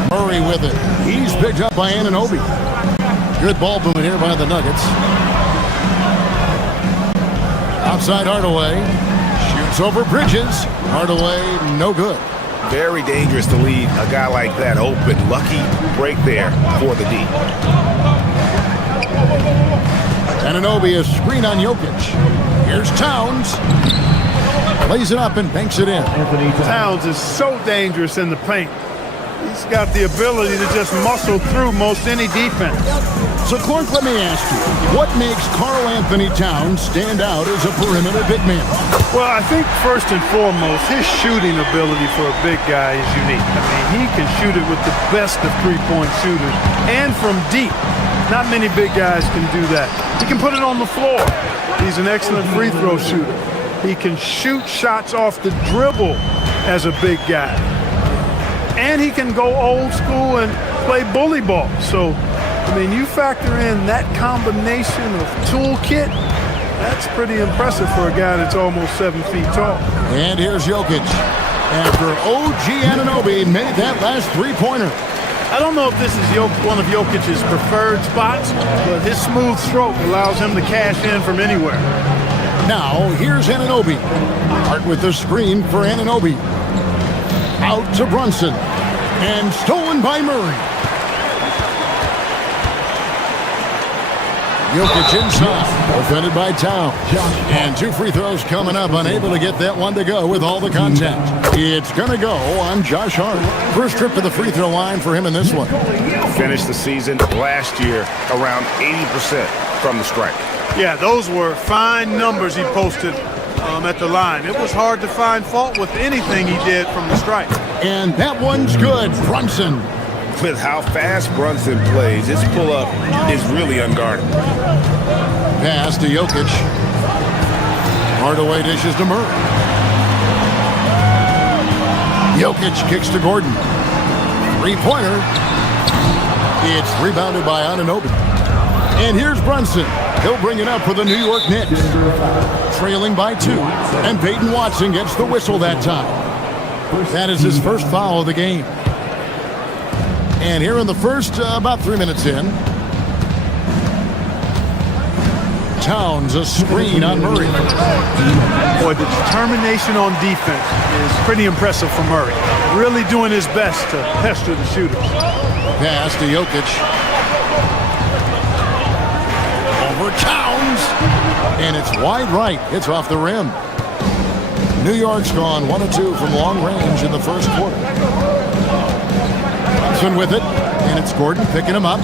Murray with it. He's picked up by Anunoby. Good ball movement here by the Nuggets. Outside Hardaway. Shoots over Bridges. Hardaway, no good. Very dangerous to leave a guy like that open. Lucky break there for the D. Anunoby, a screen on Jokic. Here's Towns. Plays it up and banks it in. Towns is so dangerous in the paint. He's got the ability to just muscle through most any defense. So, Clark, let me ask you, what makes Karl Anthony Towns stand out as a perimeter big man? Well, I think first and foremost, his shooting ability for a big guy is unique. I mean, he can shoot it with the best of three-point shooters and from deep. Not many big guys can do that. He can put it on the floor. He's an excellent free throw shooter. He can shoot shots off the dribble as a big guy. And he can go old school and play bully ball. So, I mean, you factor in that combination of toolkit, that's pretty impressive for a guy that's almost 7 feet tall. And here's Jokic. After OG Anunoby made that last three-pointer. I don't know if this is one of Jokic's preferred spots, but his smooth stroke allows him to cash in from anywhere. Now, here's Anunoby. Hart with the screen for Anunoby. Out to Brunson. And stolen by Murray. Jokic inside. Defended by Towns. And two free throws coming up. Unable to get that one to go with all the contact. It's going to go on Josh Hart. First trip to the free throw line for him in this one. Finished the season last year around 80% from the stripe. Yeah, those were fine numbers he posted at the line. It was hard to find fault with anything he did from the stripe. And that one's good. Brunson. With how fast Brunson plays, his pull-up is really unguarded. Pass to Jokic. Hardaway dishes to Murray. Jokic kicks to Gordon. Three-pointer. It's rebounded by Anunoby. And here's Brunson. He'll bring it up for the New York Knicks. Trailing by 2. And Peyton Watson gets the whistle that time. That is his first foul of the game. And here in the first, about 3 minutes in, Towns, a screen on Murray. Boy, the determination on defense is pretty impressive for Murray. Really doing his best to pester the shooters. Pass to Jokic. Over Towns. And it's wide right. It's off the rim. New York's gone 1 of 2 from long range in the first quarter. Brunson with it. And it's Gordon picking him up.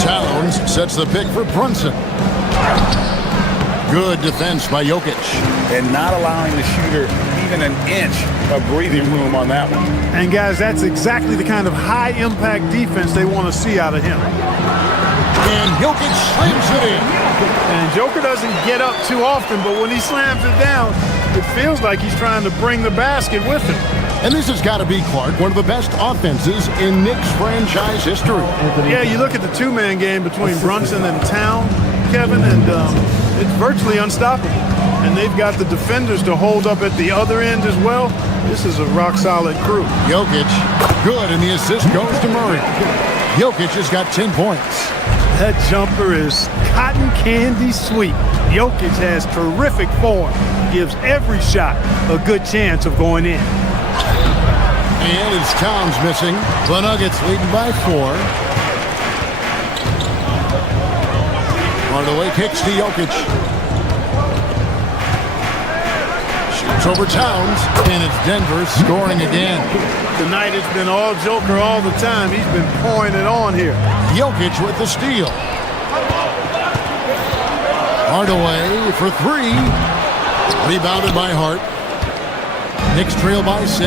Towns sets the pick for Brunson. Good defense by Jokic. And not allowing the shooter even an inch of breathing room on that one. And guys, that's exactly the kind of high-impact defense they want to see out of him. And Jokic slams it in. And Joker doesn't get up too often, but when he slams it down, it feels like he's trying to bring the basket with him. And this has got to be, Clark, one of the best offenses in Knicks franchise history. Yeah, you look at the two-man game between Brunson and Towns, Kevin, and it's virtually unstoppable. And they've got the defenders to hold up at the other end as well. This is a rock-solid crew. Jokic, good, and the assist goes to Murray. Jokic has got 10 points. That jumper is cotton candy sweet. Jokic has terrific form. Gives every shot a good chance of going in. And it's Towns missing. The Nuggets leading by 4. Hardaway kicks to Jokic. Shoots over Towns, and it's Denver scoring again. Tonight it's been all Joker all the time. He's been pouring it on here. Jokic with the steal. Hardaway for three. Rebounded by Hart. Knicks trail by 6.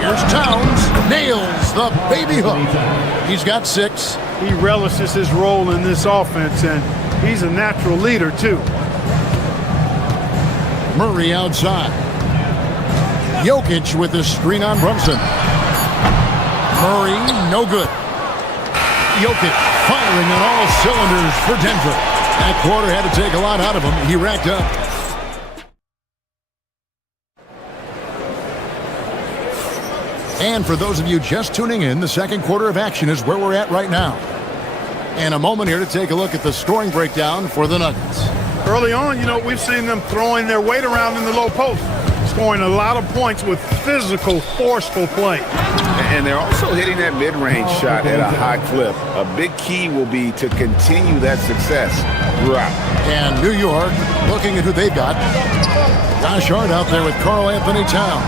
Here's Towns. Nails the baby hook. He's got 6. He relishes his role in this offense, and he's a natural leader, too. Murray outside. Jokic with the screen on Brunson. Murray, no good. Jokic firing on all cylinders for Denver. That quarter had to take a lot out of him. He racked up. And for those of you just tuning in, the second quarter of action is where we're at right now. And a moment here to take a look at the scoring breakdown for the Nuggets. Early on, we've seen them throwing their weight around in the low post, scoring a lot of points with physical, forceful play. And they're also hitting that mid-range shot at a high clip. A big key will be to continue that success throughout. And New York, looking at who they've got. Josh Hart out there with Karl Anthony Towns.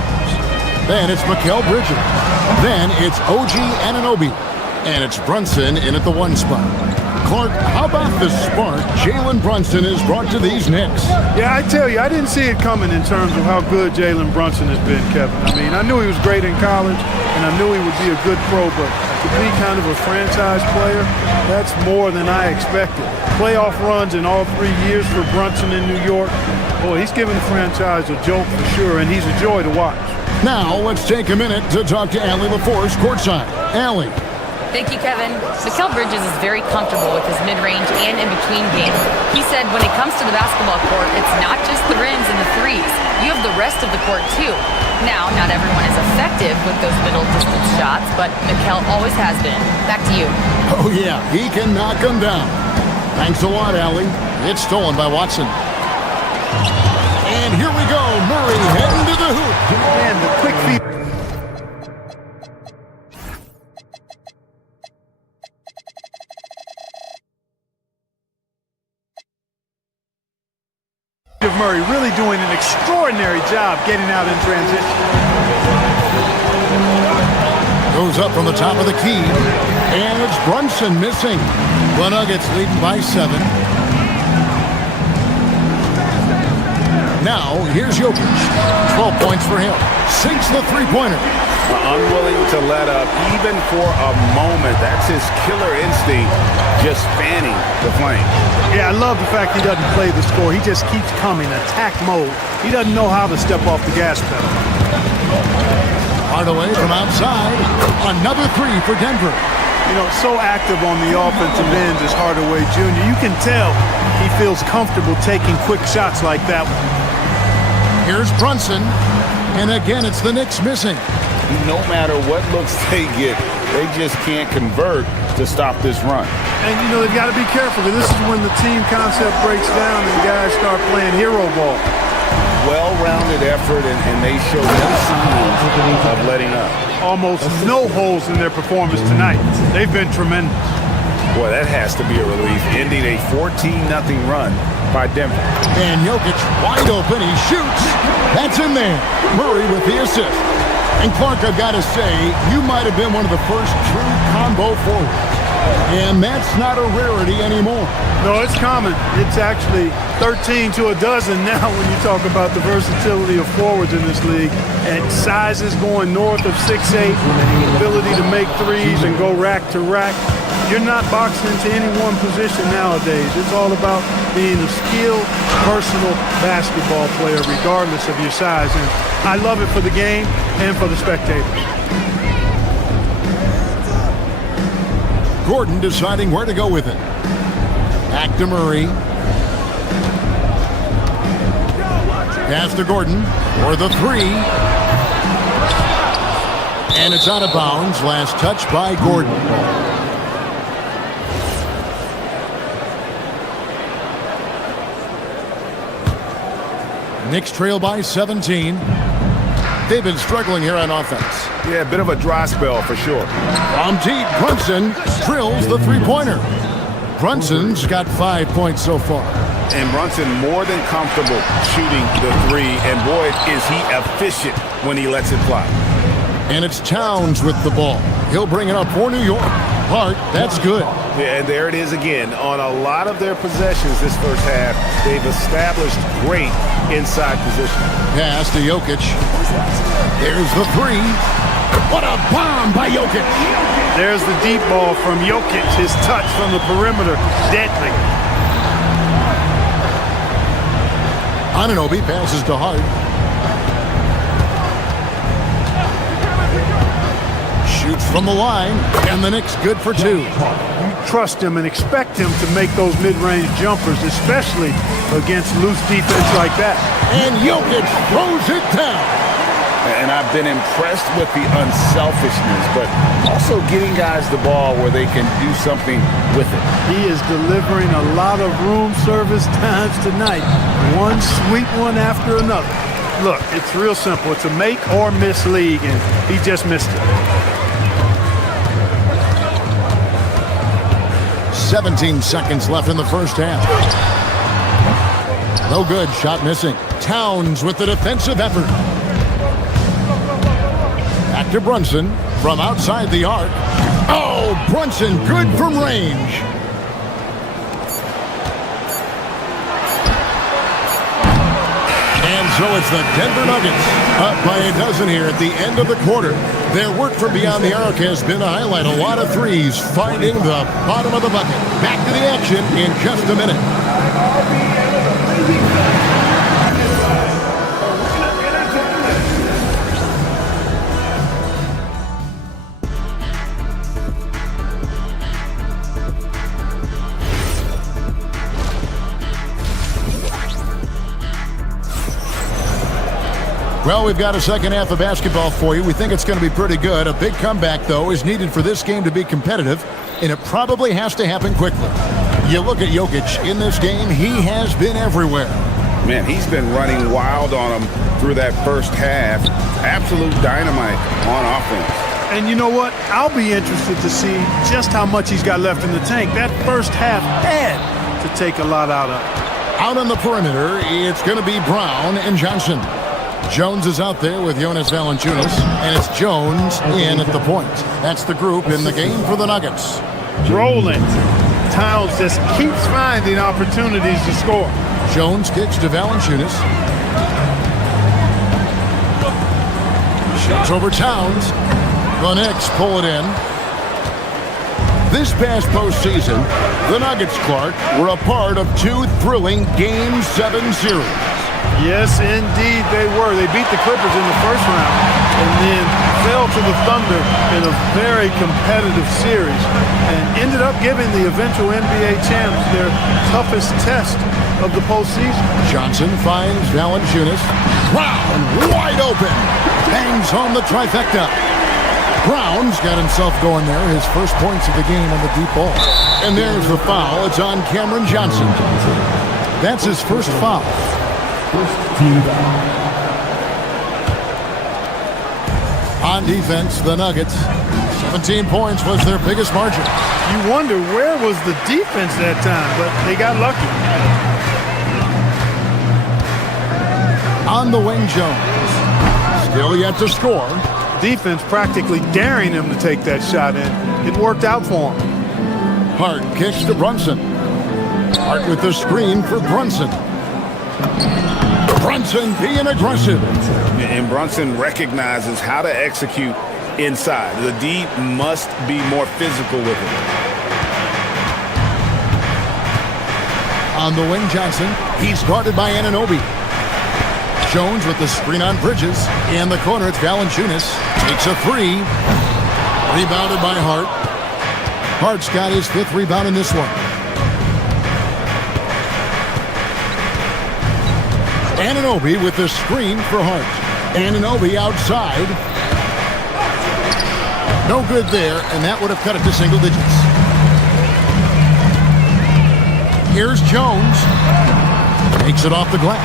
Then it's Mikal Bridges. Then it's OG Anunoby. And it's Brunson in at the 1 spot. Clark, how about the spark Jalen Brunson has brought to these Knicks? Yeah, I tell you, I didn't see it coming in terms of how good Jalen Brunson has been, Kevin. I mean, I knew he was great in college, and I knew he would be a good pro, but to be kind of a franchise player, that's more than I expected. Playoff runs in all 3 years for Brunson in New York. Boy, he's given the franchise a jolt for sure, and he's a joy to watch. Now, let's take a minute to talk to Allie LaForce courtside. Allie. Thank you, Kevin. Mikal Bridges is very comfortable with his mid-range and in-between game. He said when it comes to the basketball court, it's not just the rims and the threes. You have the rest of the court, too. Now, not everyone is effective with those middle-distance shots, but Mikal always has been. Back to you. Oh, yeah, he can knock them down. Thanks a lot, Allie. It's stolen by Watson. And here we go. Murray heading to the hoop. Man, the quick feed. Murray really doing an extraordinary job getting out in transition. Goes up from the top of the key. And it's Brunson missing. The Nuggets leading by 7. Now, here's Jokic. 12 points for him. Sinks the three-pointer. Unwilling to let up even for a moment. That's his killer instinct, just fanning the flame. Yeah, I love the fact he doesn't play the score. He just keeps coming, attack mode. He doesn't know how to step off the gas pedal. Hardaway from outside. Another 3 for Denver. So active on the offensive end is Hardaway Jr. You can tell he feels comfortable taking quick shots like that one. Here's Brunson. And again, it's the Knicks missing. No matter what looks they get, they just can't convert to stop this run. And, they've got to be careful, because this is when the team concept breaks down and guys start playing hero ball. Well-rounded effort, and they show no signs of letting up. Almost no holes in their performance tonight. They've been tremendous. Boy, that has to be a relief, ending a 14-0 run by Denver. And Jokic wide open. He shoots. That's in there. Murray with the assist. And Clark, I've got to say, you might have been one of the first true combo forwards. And that's not a rarity anymore. No, it's common. It's actually 13 to a dozen now when you talk about the versatility of forwards in this league. And sizes going north of 6'8", the ability to make threes and go rack to rack. You're not boxed into any one position nowadays. It's all about being a skilled, personal basketball player, regardless of your size. And I love it for the game and for the spectators. Gordon deciding where to go with it. Back to Murray. Pass to Gordon for the 3. And it's out of bounds. Last touch by Gordon. Knicks trail by 17. They've been struggling here on offense. Yeah, a bit of a dry spell for sure. From deep, Brunson drills the three-pointer. Brunson's got 5 points so far. And Brunson more than comfortable shooting the three. And boy, is he efficient when he lets it fly. And it's Towns with the ball. He'll bring it up for New York. Hart, that's good. Yeah, and there it is again. On a lot of their possessions this first half, they've established great inside position. Pass to Jokic. There's the three. What a bomb by Jokic. There's the deep ball from Jokic. His touch from the perimeter, deadly. Anunoby passes to Hart. Shoots from the line, and the Knicks good for two. You trust him and expect him to make those mid-range jumpers, especially against loose defense like that. And Jokic throws it down. And I've been impressed with the unselfishness, but also getting guys the ball where they can do something with it. He is delivering a lot of room service times tonight. One sweet one after another. Look, it's real simple. It's a make or miss league, and he just missed it. 17 seconds left in the first half. No good. Shot missing. Towns with the defensive effort. Back to Brunson from outside the arc. Oh, Brunson good from range. And so it's the Denver Nuggets up by a dozen here at the end of the quarter. Their work from beyond the arc has been a highlight. A lot of threes finding the bottom of the bucket. Back to the action in just a minute. Well, we've got a second half of basketball for you. We think it's going to be pretty good. A big comeback, though, is needed for this game to be competitive, and it probably has to happen quickly. You look at Jokic in this game, he has been everywhere. Man, he's been running wild on him through that first half. Absolute dynamite on offense. And you know what? I'll be interested to see just how much he's got left in the tank. That first half had to take a lot out of him. Out on the perimeter, it's going to be Brown and Johnson. Jones is out there with Jonas Valanciunas, and it's Jones in at the point. That's the group in the game for the Nuggets. Rolling. Towns just keeps finding opportunities to score. Jones kicks to Valanciunas. Shoots over Towns. The Knicks pull it in. This past postseason, the Nuggets, Clark, were a part of two thrilling Game 7 series. Yes, indeed they were. They beat the Clippers in the first round and then fell to the Thunder in a very competitive series and ended up giving the eventual NBA champs their toughest test of the postseason. Johnson finds Valanciunas. Brown wide open. Hangs on the trifecta. Brown's got himself going there. His first points of the game on the deep ball. And there's the foul. It's on Cameron Johnson. That's his first foul. On defense, the Nuggets, 17 points was their biggest margin. You wonder where was the defense that time, but they got lucky. On the wing, Jones. Still yet to score. Defense practically daring him to take that shot in. It worked out for him. Hart kicks to Brunson. Hart with the screen for Brunson. Brunson being aggressive. And Brunson recognizes how to execute inside. The D must be more physical with it. On the wing, Johnson. He's guarded by Anunoby. Jones with the screen on Bridges. In the corner, it's Valanciunas. Takes a three. Rebounded by Hart. Hart's got his fifth rebound in this one. Anunoby with the screen for Hart. Anunoby outside. No good there, and that would have cut it to single digits. Here's Jones. Takes it off the glass.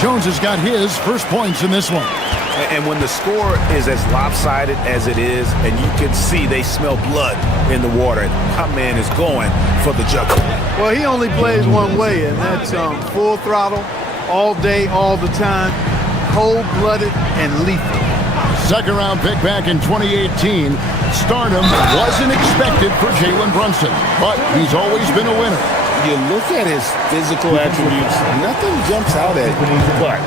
Jones has got his first points in this one. And when the score is as lopsided as it is, and you can see they smell blood in the water, my man is going for the jugular. Well, he only plays one way, and that's full throttle, all day, all the time, cold-blooded and lethal. Second round pick back in 2018. Stardom wasn't expected for Jalen Brunson, but he's always been a winner. You look at his physical attributes, nothing jumps out at you, but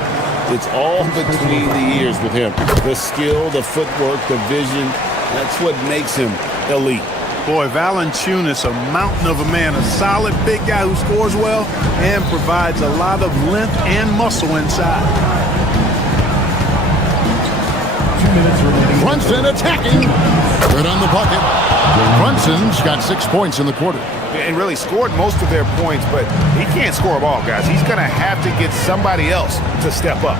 it's all between the ears with him. The skill, the footwork, the vision, that's what makes him elite. Boy, Valanciunas, a mountain of a man, a solid big guy who scores well and provides a lot of length and muscle inside. 2 minutes remaining. Brunson attacking. Good on the bucket. Brunson's got 6 points in the quarter. And really scored most of their points, but he can't score them all, guys. He's going to have to get somebody else to step up.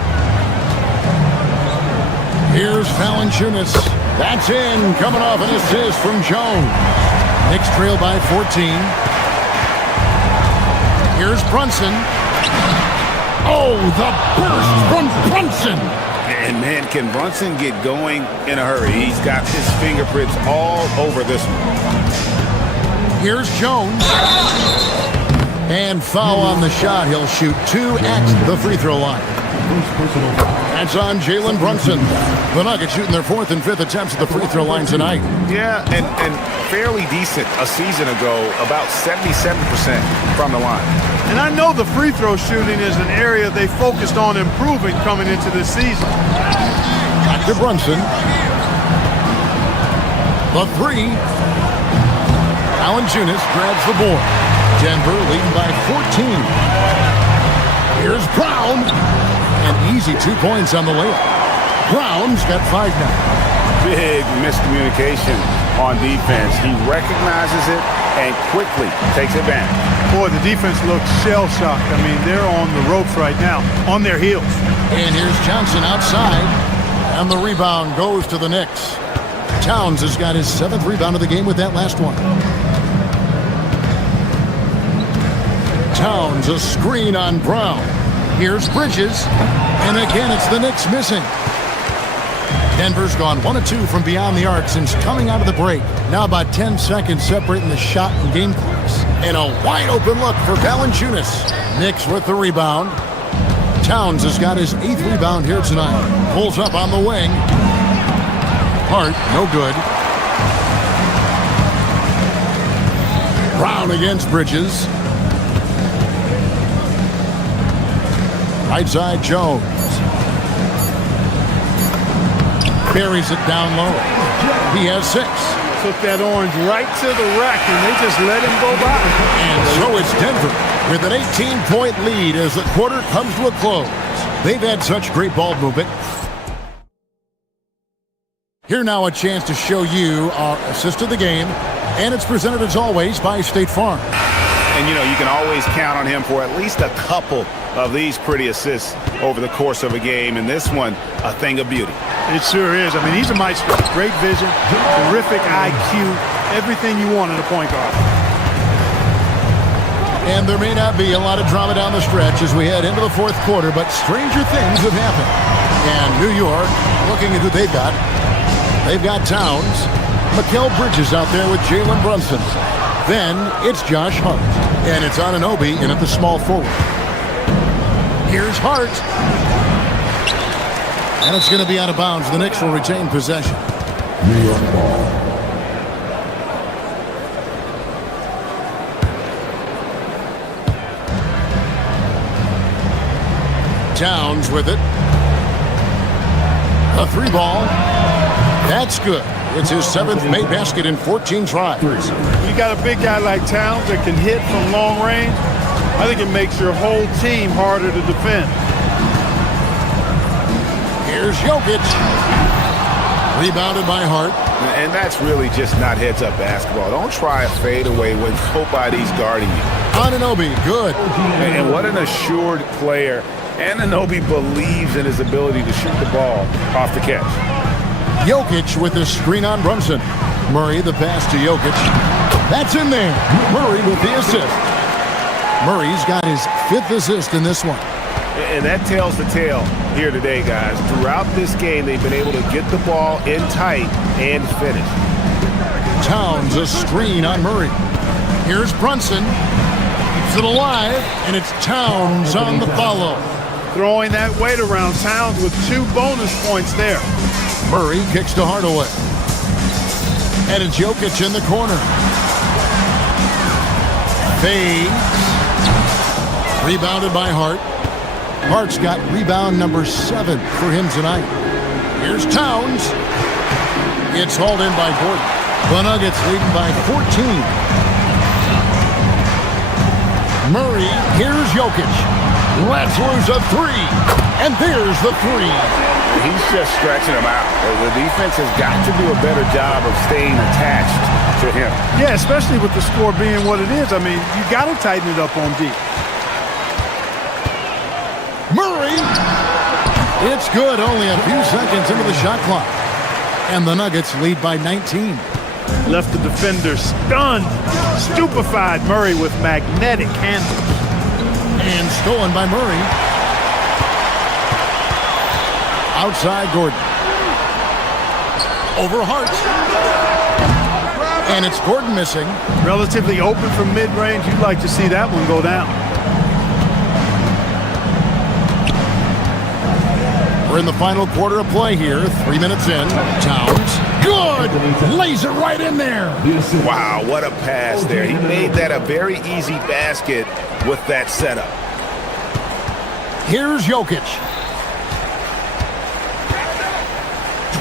Here's Valanciunas. That's in. Coming off an assist from Jones. Knicks trail by 14. Here's Brunson. Oh, the burst from Brunson. And man, can Brunson get going in a hurry? He's got his fingerprints all over this one. Here's Jones. And foul on the shot. He'll shoot 2 at the free throw line. That's on Jalen Brunson. The Nuggets shooting their 4th and 5th attempts at the free throw line tonight. Yeah, and fairly decent a season ago, about 77% from the line. And I know the free throw shooting is an area they focused on improving coming into this season. Back to Brunson. The 3. Valanciunas grabs the board. Denver leading by 14. Here's Brown. And easy 2 points on the layup. Brown's got 5 now. Big miscommunication on defense. He recognizes it and quickly takes advantage. Boy, the defense looks shell-shocked. I mean, they're on the ropes right now, on their heels. And here's Johnson outside. And the rebound goes to the Knicks. Towns has got his 7th rebound of the game with that last one. Towns, a screen on Brown. Here's Bridges. And again, it's the Knicks missing. Denver's gone 1 of 2 from beyond the arc since coming out of the break. Now about 10 seconds separating the shot and game clocks. And a wide open look for Valanciunas. Knicks with the rebound. Towns has got his 8th rebound here tonight. Pulls up on the wing. Hart, no good. Brown against Bridges. Right side, Jones. Buries it down low. He has 6. Took that orange right to the rack, and they just let him go by. And so it's Denver with an 18-point lead as the quarter comes to a close. They've had such great ball movement. Here now a chance to show you our assist of the game, and it's presented as always by State Farm. And you know, you can always count on him for at least a couple of these pretty assists over the course of a game, and this one, a thing of beauty. It sure is. I mean, he's a maestro. Great vision, terrific IQ, everything you want in a point guard. And there may not be a lot of drama down the stretch as we head into the 4th quarter, but stranger things have happened. And New York, looking at who they've got Towns, Mikal Bridges out there with Jalen Brunson. Then it's Josh Hart, and it's Anunoby in at the small forward. Here's Hart. And it's going to be out of bounds. The Knicks will retain possession. New York ball. Towns with it. A 3 ball. That's good. It's his 7th made basket in 14 tries. You got a big guy like Towns that can hit from long range. I think it makes your whole team harder to defend. Here's Jokic. Rebounded by Hart. And that's really just not heads-up basketball. Don't try a fadeaway when nobody's guarding you. Anunoby, good. And what an assured player. Anunoby believes in his ability to shoot the ball off the catch. Jokic with the screen on Brunson. Murray the pass to Jokic. That's in there. Murray with the assist. Murray's got his 5th assist in this one. And that tells the tale here today, guys. Throughout this game, they've been able to get the ball in tight and finish. Towns a screen on Murray. Here's Brunson. Keeps it alive, and it's Towns on the follow. Throwing that weight around. Towns with 2 bonus points there. Murray kicks to Hardaway. And it's Jokic in the corner. Fades. Rebounded by Hart. Hart's got rebound number 7 for him tonight. Here's Towns. It's hauled in by Gordon. The Nuggets leading by 14. Murray, here's Jokic. Lets loose a 3. And there's the 3. He's just stretching him out. The defense has got to do a better job of staying attached to him. Yeah, especially with the score being what it is. I mean, you got to tighten it up on D. Murray! It's good, only a few seconds into the shot clock. And the Nuggets lead by 19. Left the defender stunned, stupefied. Murray with magnetic handles. And stolen by Murray. Outside Gordon. Over Hart. And it's Gordon missing. Relatively open from mid-range. You'd like to see that one go down. We're in the final quarter of play here. 3 minutes in. Towns. Good! Lays it right in there. Wow, what a pass there. He made that a very easy basket with that setup. Here's Jokic.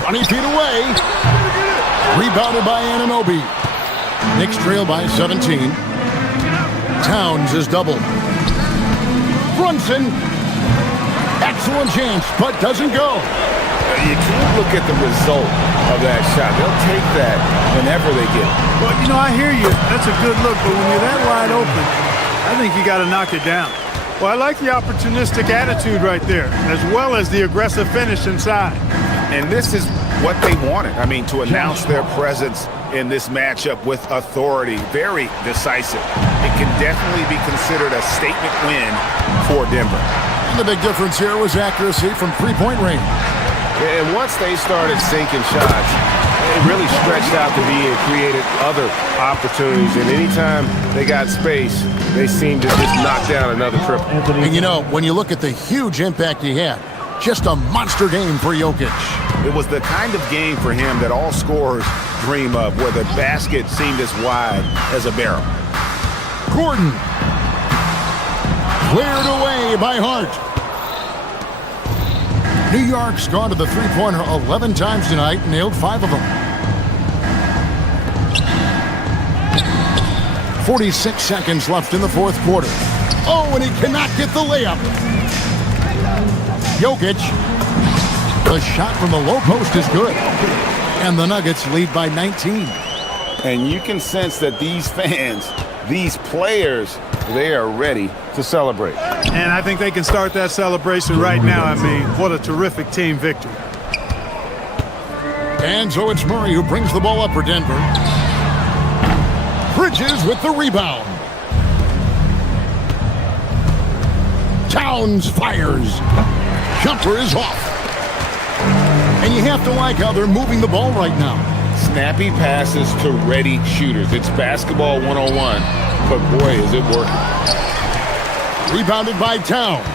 20 feet away. Rebounded by Anunoby. Knicks trail by 17. Towns is doubled. Brunson. Excellent chance, but doesn't go. You can't look at the result of that shot. They'll take that whenever they get it. Well, you know, I hear you. That's a good look, but when you're that wide open, I think you got to knock it down. Well, I like the opportunistic attitude right there, as well as the aggressive finish inside. And this is what they wanted. I mean, to announce their presence in this matchup with authority. Very decisive. It can definitely be considered a statement win for Denver. And the big difference here was accuracy from three-point range. And once they started sinking shots, it really stretched out to be and created other opportunities. And anytime they got space, they seemed to just knock down another triple. And you know, when you look at the huge impact he had, just a monster game for Jokic. It was the kind of game for him that all scorers dream of, where the basket seemed as wide as a barrel. Gordon. Cleared away by Hart. New York's gone to the three-pointer 11 times tonight, nailed 5 of them. 46 seconds left in the fourth quarter. Oh, and he cannot get the layup. Jokic. The shot from the low post is good. And the Nuggets lead by 19. And you can sense that these fans, these players, they are ready to celebrate. And I think they can start that celebration right now. I mean, what a terrific team victory. And so it's Murray who brings the ball up for Denver. Bridges with the rebound. Towns fires. Jumper is off. And you have to like how they're moving the ball right now. Snappy passes to ready shooters. It's basketball 101, but boy, is it working. Rebounded by Towns.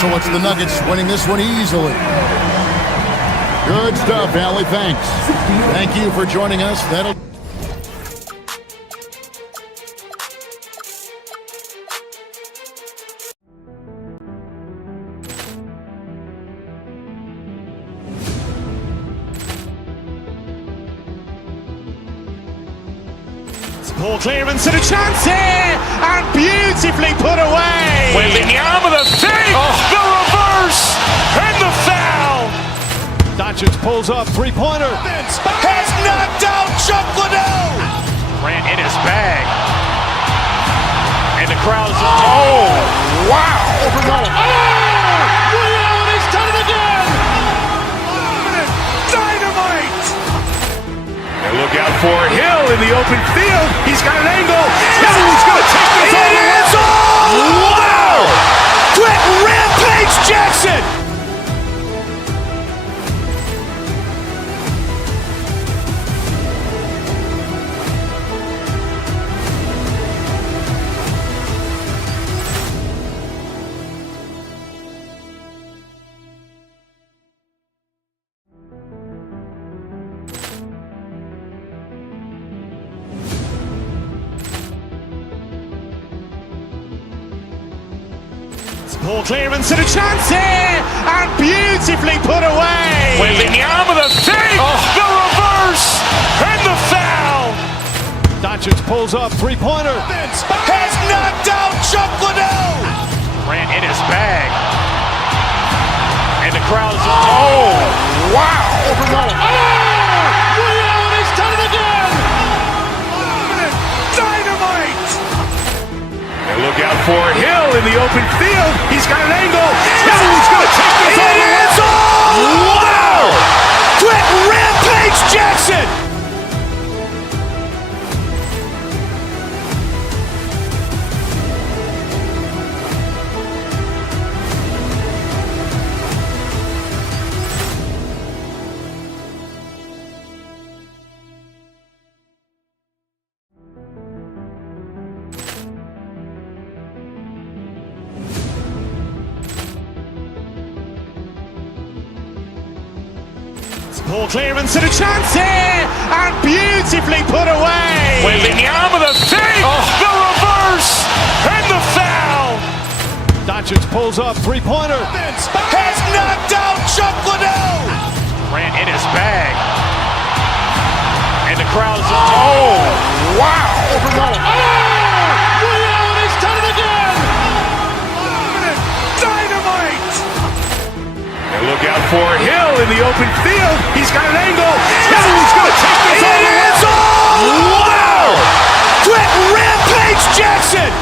So it's the Nuggets winning this one easily. Good stuff, Allie. Thanks. Thank you for joining us. That'll... Ball clearance and a chance here, and beautifully put away. Wembanyama the fake, the reverse, and the foul. Doncic pulls up, three-pointer. Has knocked out Chuck Liddell. Ran in his bag. And the crowd is, oh, wow. He's done it again. Dynamite. And look out for Hill in the open field. He's got an angle. He's going to take this all the way. Wow! Quick Rampage Jackson! Poor clearance and a chance here, and beautifully put away. Wembanyama with a fake, the reverse, and the foul. Doncic pulls up, three-pointer. Has knocked out Chuck Liddell. Grant in his bag. And the crowd is, oh, wow. Ray Allen, he's done it again. Dynamite. And look out for Hill in the open field. He's got an angle. He's going to take this all the way. Wow! Quick Rampage Jackson. Poor clearance and a chance here, and beautifully put away. Wembanyama with a fake, the reverse, and the foul. Doncic pulls up, three-pointer. Has knocked out Chuck Liddell. Grant in his bag. And the crowd is, oh, wow. Ray Allen, he's done it again. Dynamite. And look out for Hill in the open field. He's got an angle. He's going to take this all the way. Wow! Quick Rampage Jackson.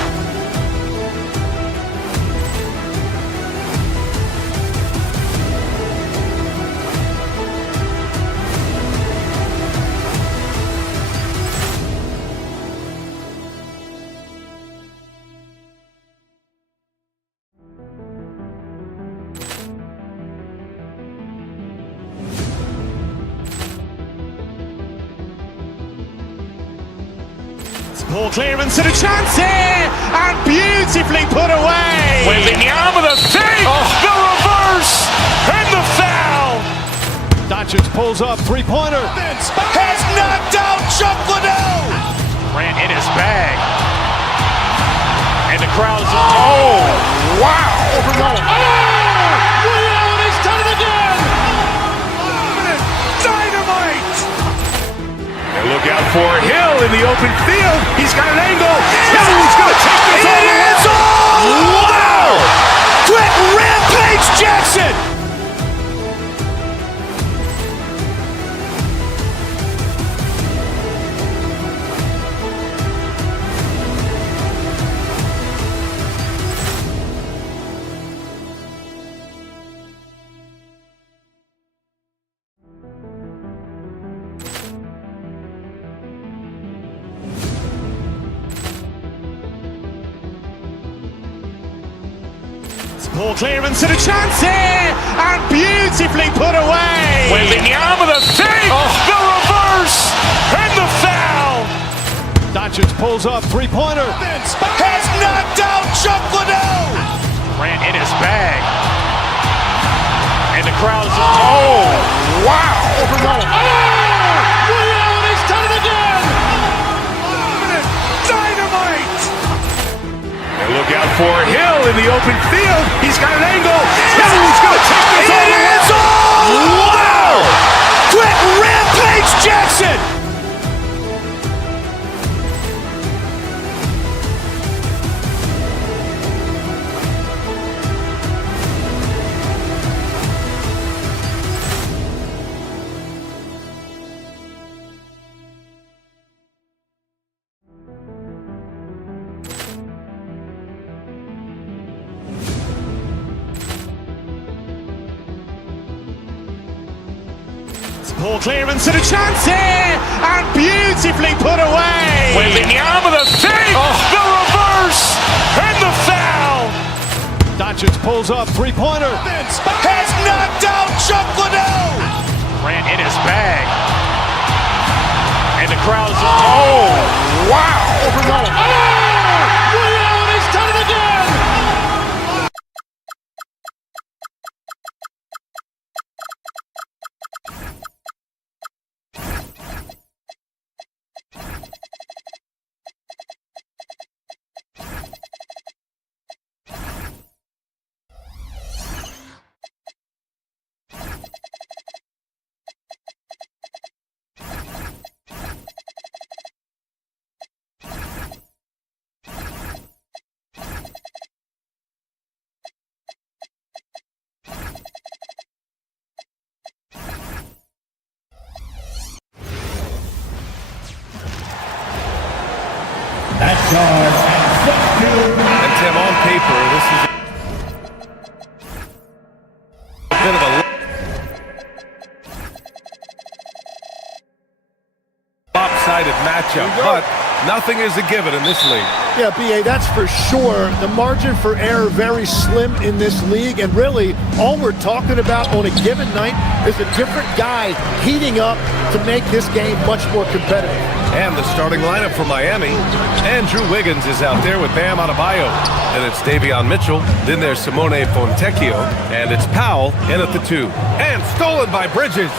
Poor clearance and a chance here, and beautifully put away. Wembanyama with a fake, the reverse, and the foul. Doncic pulls up, three-pointer. Has knocked out Chuck Liddell. Grant in his bag. And the crowd is, oh, wow. Ray Allen, he's done it again. Dynamite. And look out for Hill in the open field. He's got an angle. He's going to take this all the way. Wow! Quick Rampage Jackson. Poor clearance and a chance here, and beautifully put away. Wembanyama with a fake, the reverse, and the foul. Doncic pulls up, three-pointer. Has knocked out Chuck Liddell. Grant in his bag. And the crowd is, oh, wow. Ray Allen, he's done it again. Dynamite. And look out for Hill in the open field. He's got an angle. He's going to take this all the way. Wow! Quick Rampage Jackson. Poor clearance and a chance here, and beautifully put away. Wembanyama the fake, the reverse, and the foul. Doncic pulls up, three-pointer. Has knocked out Chuck Liddell. Grant in his bag. And the crowd's wow. Ray Allen has done it again. And Tim, on paper, this is a bit of a lopsided matchup, but nothing is a given in this league. Yeah, B.A., that's for sure. The margin for error very slim in this league, and really all we're talking about on a given night is a different guy heating up to make this game much more competitive. And the starting lineup for Miami. Andrew Wiggins is out there with Bam Adebayo. Then it's Davion Mitchell. Then there's Simone Fontecchio. And it's Powell in at the 2. And stolen by Bridges.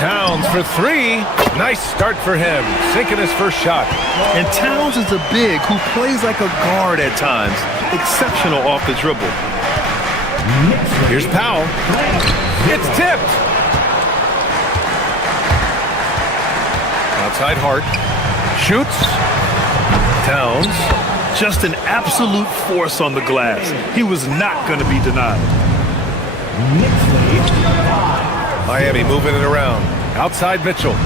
Towns for 3. Nice start for him. Sinking his first shot. And Towns is a big who plays like a guard at times. Exceptional off the dribble. Here's Powell. It's tipped. Outside Hart. Shoots. Towns. Just an absolute force on the glass. He was not going to be denied. Miami moving it around. Outside Mitchell.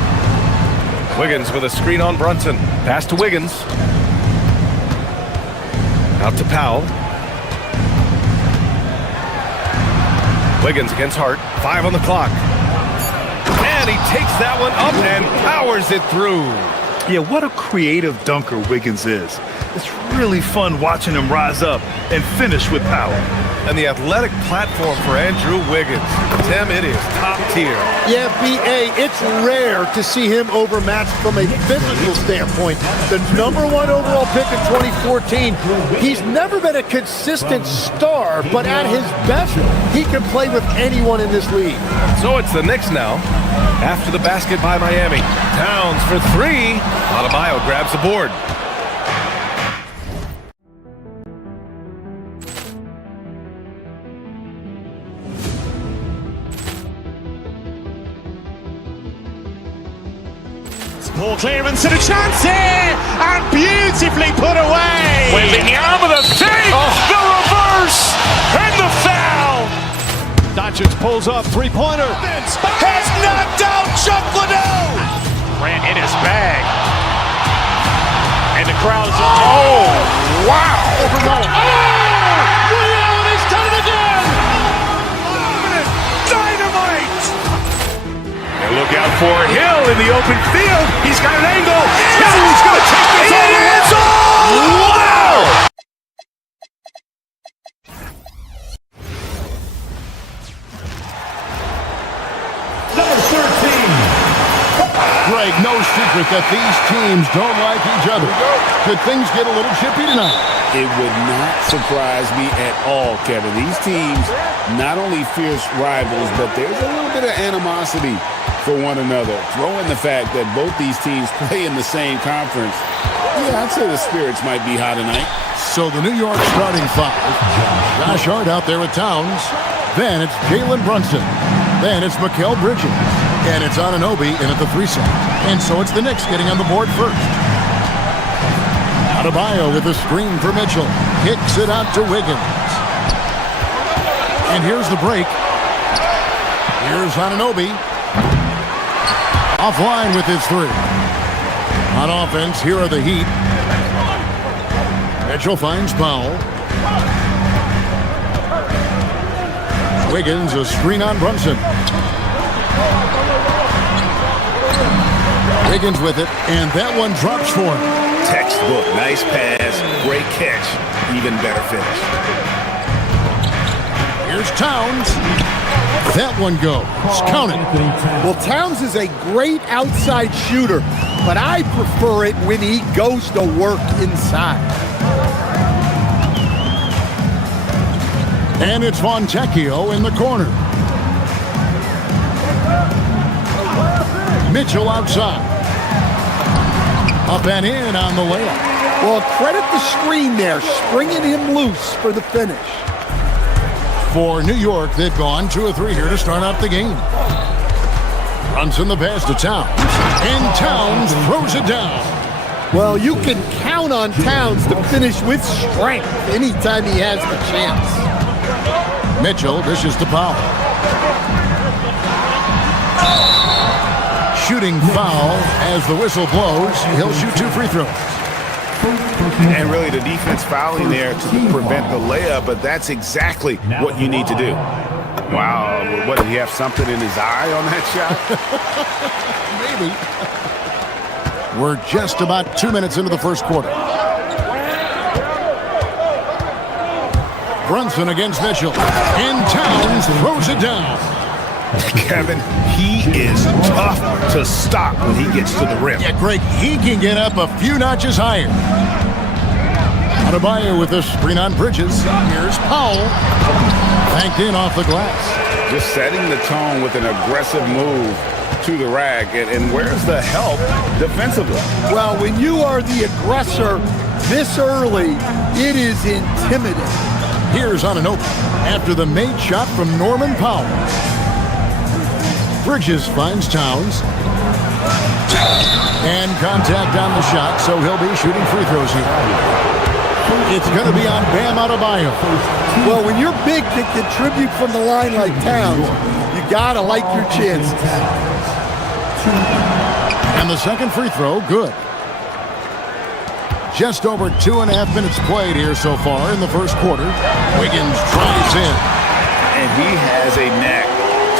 Wiggins with a screen on Brunson. Pass to Wiggins. Out to Powell. Wiggins against Hart. 5 on the clock. And he takes that one up and powers it through. Yeah, what a creative dunker Wiggins is. It's really fun watching him rise up and finish with power. And the athletic platform for Andrew Wiggins. Tim, it is top tier. Yeah, B.A., it's rare to see him overmatched from a physical standpoint. The #1 overall pick in 2014, he's never been a consistent star, but at his best, he can play with anyone in this league. So it's the Knicks now. After the basket by Miami. Towns for 3. Adebayo grabs the board. Poor clearance and a chance here, and beautifully put away. Wembanyama the fake, the reverse, and the foul. Doncic pulls up, three-pointer. Has knocked out Chuck Liddell. Grant in his bag. And the crowd's wow. Ray Allen has done it again. Dynamite. And look out for Hill in the open field. He's got an angle. He's going to take this all the way. Wow. Greg, no secret that these teams don't like each other. Could things get a little chippy tonight? It would not surprise me at all, Kevin. These teams, not only fierce rivals, but there's a little bit of animosity for one another. Throw in the fact that both these teams play in the same conference. Yeah, I'd say the spirits might be high tonight. So the New York starting 5. Josh Hart out there with Towns. Then it's Jalen Brunson. Then it's Mikal Bridges. And it's Anunoby in at the 3 slot. And so it's the Knicks getting on the board first. Adebayo with a screen for Mitchell. Kicks it out to Wiggins. And here's the break. Here's Anunoby. Offline with his 3. On offense, here are the Heat. Mitchell finds Powell. Wiggins, a screen on Brunson. Wiggins with it, and that one drops for him. Textbook, nice pass, great catch, even better finish. Here's Towns. That one goes. Count it. Well, Towns is a great outside shooter, but I prefer it when he goes to work inside. And it's Fontecchio in the corner. Mitchell outside. Up and in on the layup. Well, credit the screen there, springing him loose for the finish. For New York, they've gone 2 of 3 here to start out the game. Brunson the pass to Towns. And Towns throws it down. Well, you can count on Towns to finish with strength anytime he has the chance. Mitchell dishes to Powell. Shooting foul as the whistle blows. He'll shoot 2 free throws. And really the defense fouling there to prevent the layup, but that's exactly what you need to do. Wow, what, did he have something in his eye on that shot? Maybe. We're just about 2 minutes into the first quarter. Brunson against Mitchell. And Towns throws it down. Kevin, he is tough to stop when he gets to the rim. Yeah, Greg, he can get up a few notches higher. Adebayo with the screen on Bridges. Here's Powell. Banked in off the glass. Just setting the tone with an aggressive move to the rack. And where's the help defensively? Well, when you are the aggressor this early, it is intimidating. Here's on an open after the made shot from Norman Powell. Bridges finds Towns. And contact on the shot, so he'll be shooting free throws here. It's going to be on Bam Adebayo. Well, when you're big to contribute from the line like Towns, you got to like your chances. And the second free throw, good. Just over 2.5 minutes played here so far in the first quarter. Wiggins tries in. And he has a knack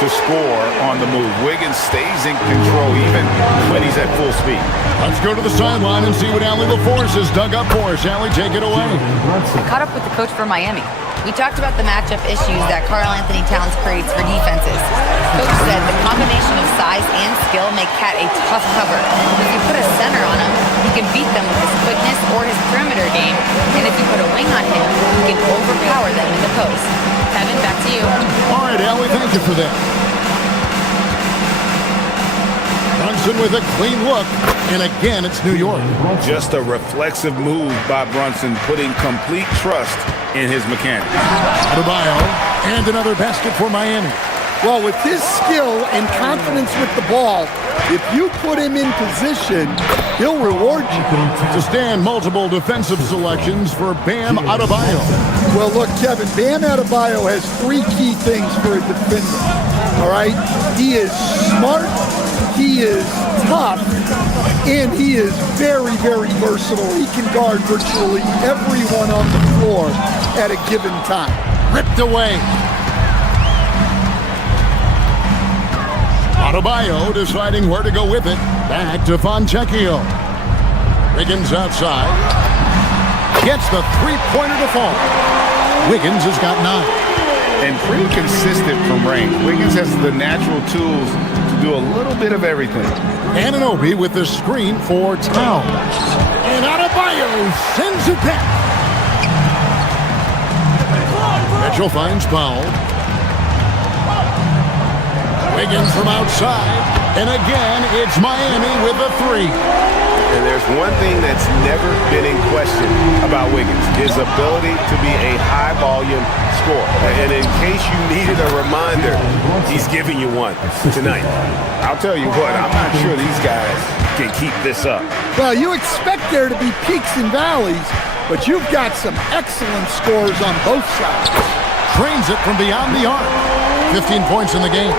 to score on the move. Wiggins stays in control even when he's at full speed. Let's go to the sideline and see what Allie LaForce has dug up for us. Allie, take it away. I caught up with the coach for Miami. We talked about the matchup issues that Karl-Anthony Towns creates for defenses. Coach said the combination of size and skill make Cat a tough cover. If you put a center on him, he can beat them with his quickness or his perimeter game. And if you put a wing on him, he can overpower them in the post. Kevin, back to you. All right, Allie, thank you for that. Brunson with a clean look, and again, it's New York. Just a reflexive move by Brunson, putting complete trust in his mechanics. Adebayo, and another basket for Miami. Well, with his skill and confidence with the ball, if you put him in position, he'll reward you. To stand multiple defensive selections for Bam Adebayo. Well, look, Kevin, Bam Adebayo has 3 key things for a defender. All right? He is smart, he is tough, and he is very, very versatile. He can guard virtually everyone on the floor at a given time. Ripped away. Adebayo deciding where to go with it. Back to Fontecchio. Wiggins outside. Gets the three-pointer to fall. Wiggins has got 9. And pretty consistent from range. Wiggins has the natural tools to do a little bit of everything. Anunoby with the screen for Towns. And Adebayo sends it back. Mitchell finds Powell. Wiggins from outside. And again, it's Miami with a 3. And there's one thing that's never been in question about Wiggins, his ability to be a high-volume scorer. And in case you needed a reminder, he's giving you one tonight. I'll tell you what, I'm not sure these guys can keep this up. Well, you expect there to be peaks and valleys, but you've got some excellent scores on both sides. Drains it from beyond the arc. 15 points in the game.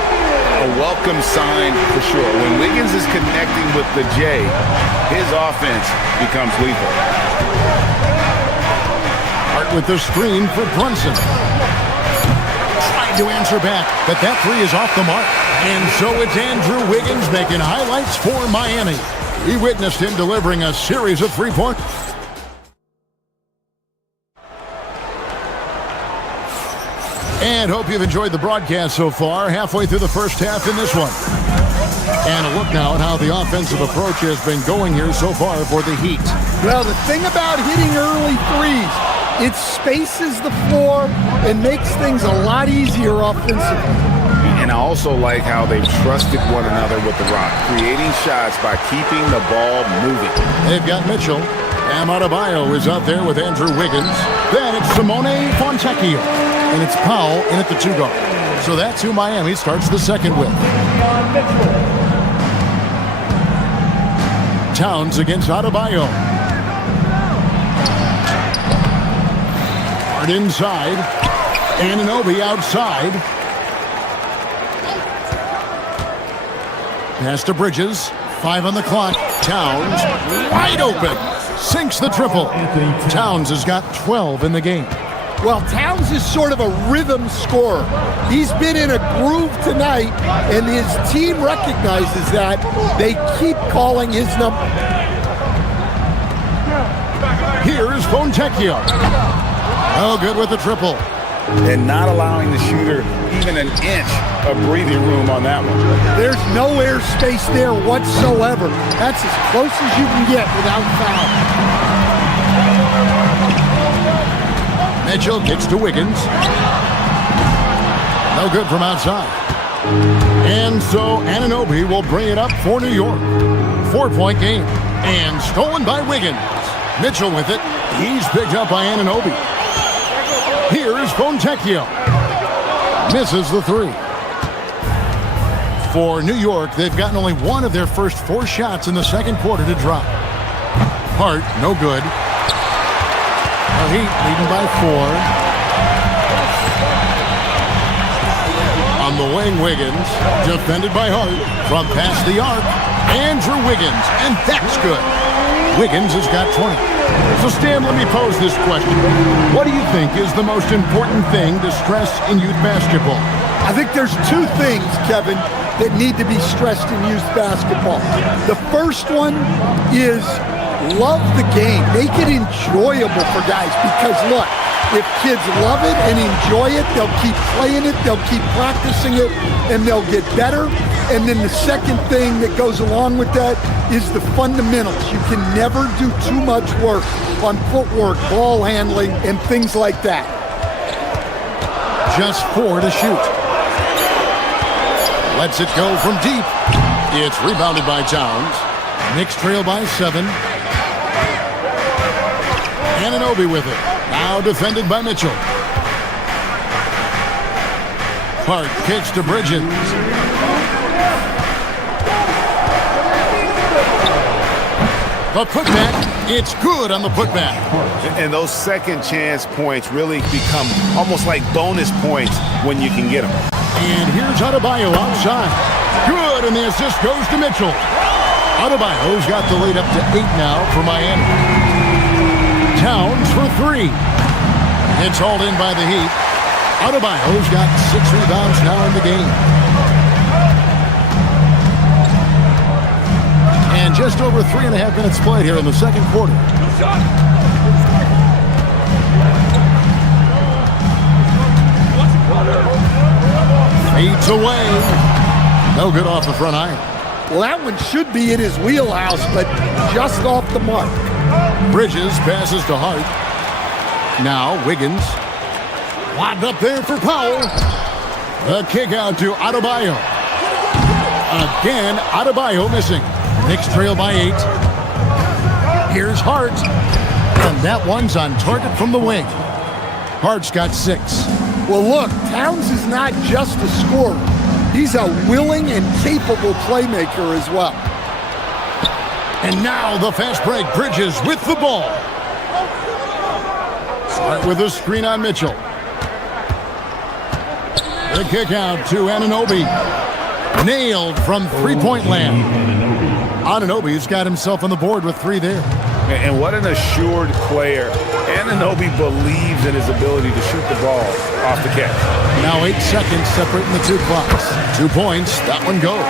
A welcome sign for sure. When Wiggins is connecting with the J, his offense becomes lethal. Hart with the screen for Brunson. Trying to answer back, but that 3 is off the mark. And so it's Andrew Wiggins making highlights for Miami. We witnessed him delivering a series of three-point. And hope you've enjoyed the broadcast so far. Halfway through the first half in this one. And a look now at how the offensive approach has been going here so far for the Heat. Well, the thing about hitting early threes, it spaces the floor and makes things a lot easier offensively. And I also like how they've trusted one another with the rock, creating shots by keeping the ball moving. They've got Mitchell. Bam Adebayo is out there with Andrew Wiggins. Then it's Simone Fontecchio. And it's Powell in at the 2 guard. So that's who Miami starts the second with. Towns against Adebayo. Hard inside. Anunoby outside. Pass to Bridges. 5 on the clock. Towns wide open. Sinks the triple. Towns has got 12 in the game. Well, Towns is sort of a rhythm scorer. He's been in a groove tonight, and his team recognizes that. They keep calling his number. Here's Fontecchio. Oh, good with the triple. And not allowing the shooter even an inch of breathing room on that one. There's no air space there whatsoever. That's as close as you can get without foul. Mitchell kicks to Wiggins. No good from outside. And so Anunoby will bring it up for New York. 4-point game. And stolen by Wiggins. Mitchell with it. He's picked up by Anunoby. Here's Fontecchio. Misses the 3. For New York, they've gotten only one of their first 4 shots in the second quarter to drop. Hart, no good. The Heat leading by 4. On the wing, Wiggins, defended by Hart. From past the arc, Andrew Wiggins, and that's good. Wiggins has got 20. So, Stan, let me pose this question. What do you think is the most important thing to stress in youth basketball? I think there's 2 things, Kevin, that need to be stressed in youth basketball. The first one is love the game. Make it enjoyable for guys, because look, if kids love it and enjoy it, they'll keep playing it, they'll keep practicing it, and they'll get better. And then the second thing that goes along with that is the fundamentals. You can never do too much work on footwork, ball handling, and things like that. Just 4 to shoot. Lets it go from deep. It's rebounded by Towns. Knicks trail by 7. Anunoby with it. Now defended by Mitchell. Hart kicks to Bridges. The putback, it's good on the putback. And those second chance points really become almost like bonus points when you can get them. And here's Adebayo outside. Good, and the assist goes to Mitchell. Adebayo's got the lead up to 8 now for Miami. Towns for 3. It's hauled in by the Heat. Adebayo's got 6 rebounds now in the game. And just over 3.5 minutes played here in the second quarter. Fades away. No good off the front iron. Well, that one should be in his wheelhouse, but just off the mark. Bridges passes to Hart. Now Wiggins. Lobbed up there for Powell. The kick out to Adebayo. Again, Adebayo missing. Knicks trail by 8. Here's Hart. And that one's on target from the wing. Hart's got 6. Well, look, Towns is not just a scorer. He's a willing and capable playmaker as well. And now the fast break. Bridges with the ball. Hart with a screen on Mitchell. The kick out to Anunoby. Nailed from three-point land. Anunoby's got himself on the board with 3 there. And what an assured player. Anunoby believes in his ability to shoot the ball off the catch. Now 8 seconds separating the two clocks. 2 points, that one goes.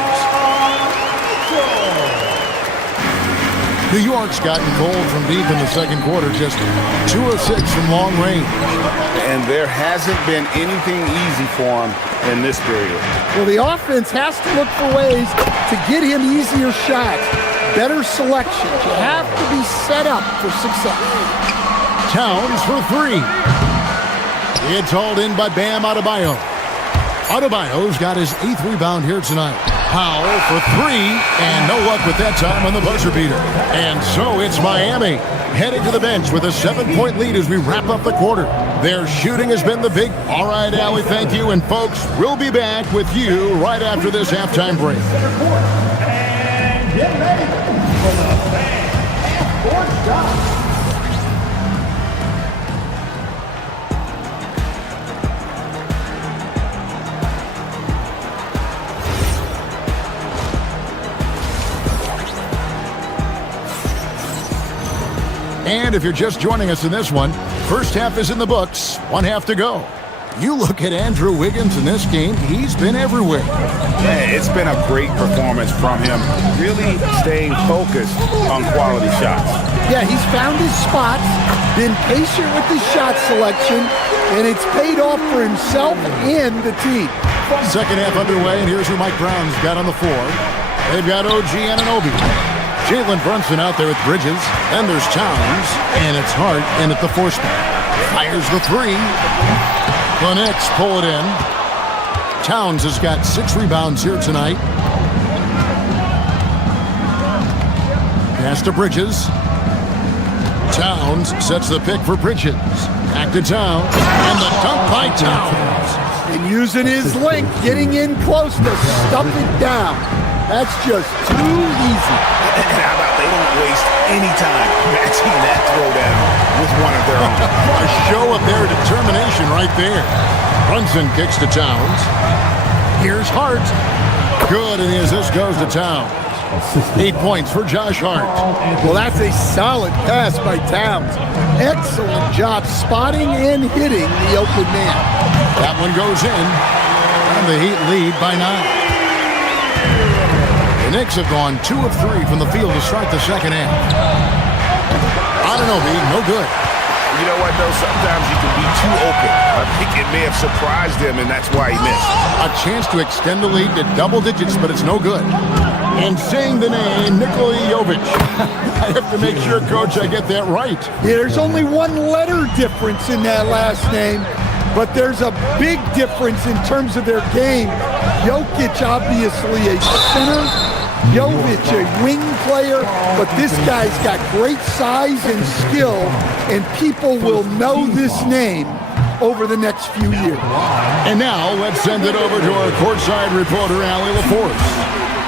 New York's gotten cold from deep in the second quarter, just 2 of 6 from long range. And there hasn't been anything easy for him in this period. Well, the offense has to look for ways to get him easier shots, better selections. You have to be set up for success. Towns for 3. It's hauled in by Bam Adebayo. Adebayo's got his 8th rebound here tonight. Powell for 3, and no luck with that time on the buzzer beater. And so it's Miami heading to the bench with a 7-point lead as we wrap up the quarter. Their shooting has been the big. All right, Allie, thank you. And folks, we'll be back with you right after this halftime break. And get ready for the half-court shot. And if you're just joining us in this one, first half is in the books, 1 half to go. You look at Andrew Wiggins in this game, he's been everywhere. Yeah, it's been a great performance from him, really staying focused on quality shots. Yeah, he's found his spots, been patient with his shot selection, and it's paid off for himself and the team. Second half underway, and here's who Mike Brown's got on the floor. They've got OG Anunoby. Jalen Brunson out there with Bridges. Then there's Towns, and it's Hart in at the 4 spot. Fires the 3. The Knicks pull it in. Towns has got 6 rebounds here tonight. Pass to Bridges. Towns sets the pick for Bridges. Back to Towns, and the dunk by Towns. And using his length, getting in close to stuff it down. That's just too easy. And how about they don't waste any time matching that throwdown with one of their own. A show of their determination right there. Brunson kicks to Towns. Here's Hart. Good, and the assist goes to Towns. 8 points for Josh Hart. Well, that's a solid pass by Towns. Excellent job spotting and hitting the open man. That one goes in, and the Heat lead by 9. The Knicks have gone 2 of 3 from the field to start the second half. Anunoby, no good. You know what, though? Sometimes you can be too open. I think it may have surprised him, and that's why he missed. A chance to extend the lead to double digits, but it's no good. And saying the name, Nikola Jovic. I have to make sure, Coach, I get that right. Yeah, there's only 1 letter difference in that last name, but there's a big difference in terms of their game. Jokic, obviously a center. Jovic, a wing player, but this guy's got great size and skill, and people will know this name over the next few years. And now, let's send it over to our courtside reporter, Allie LaForce.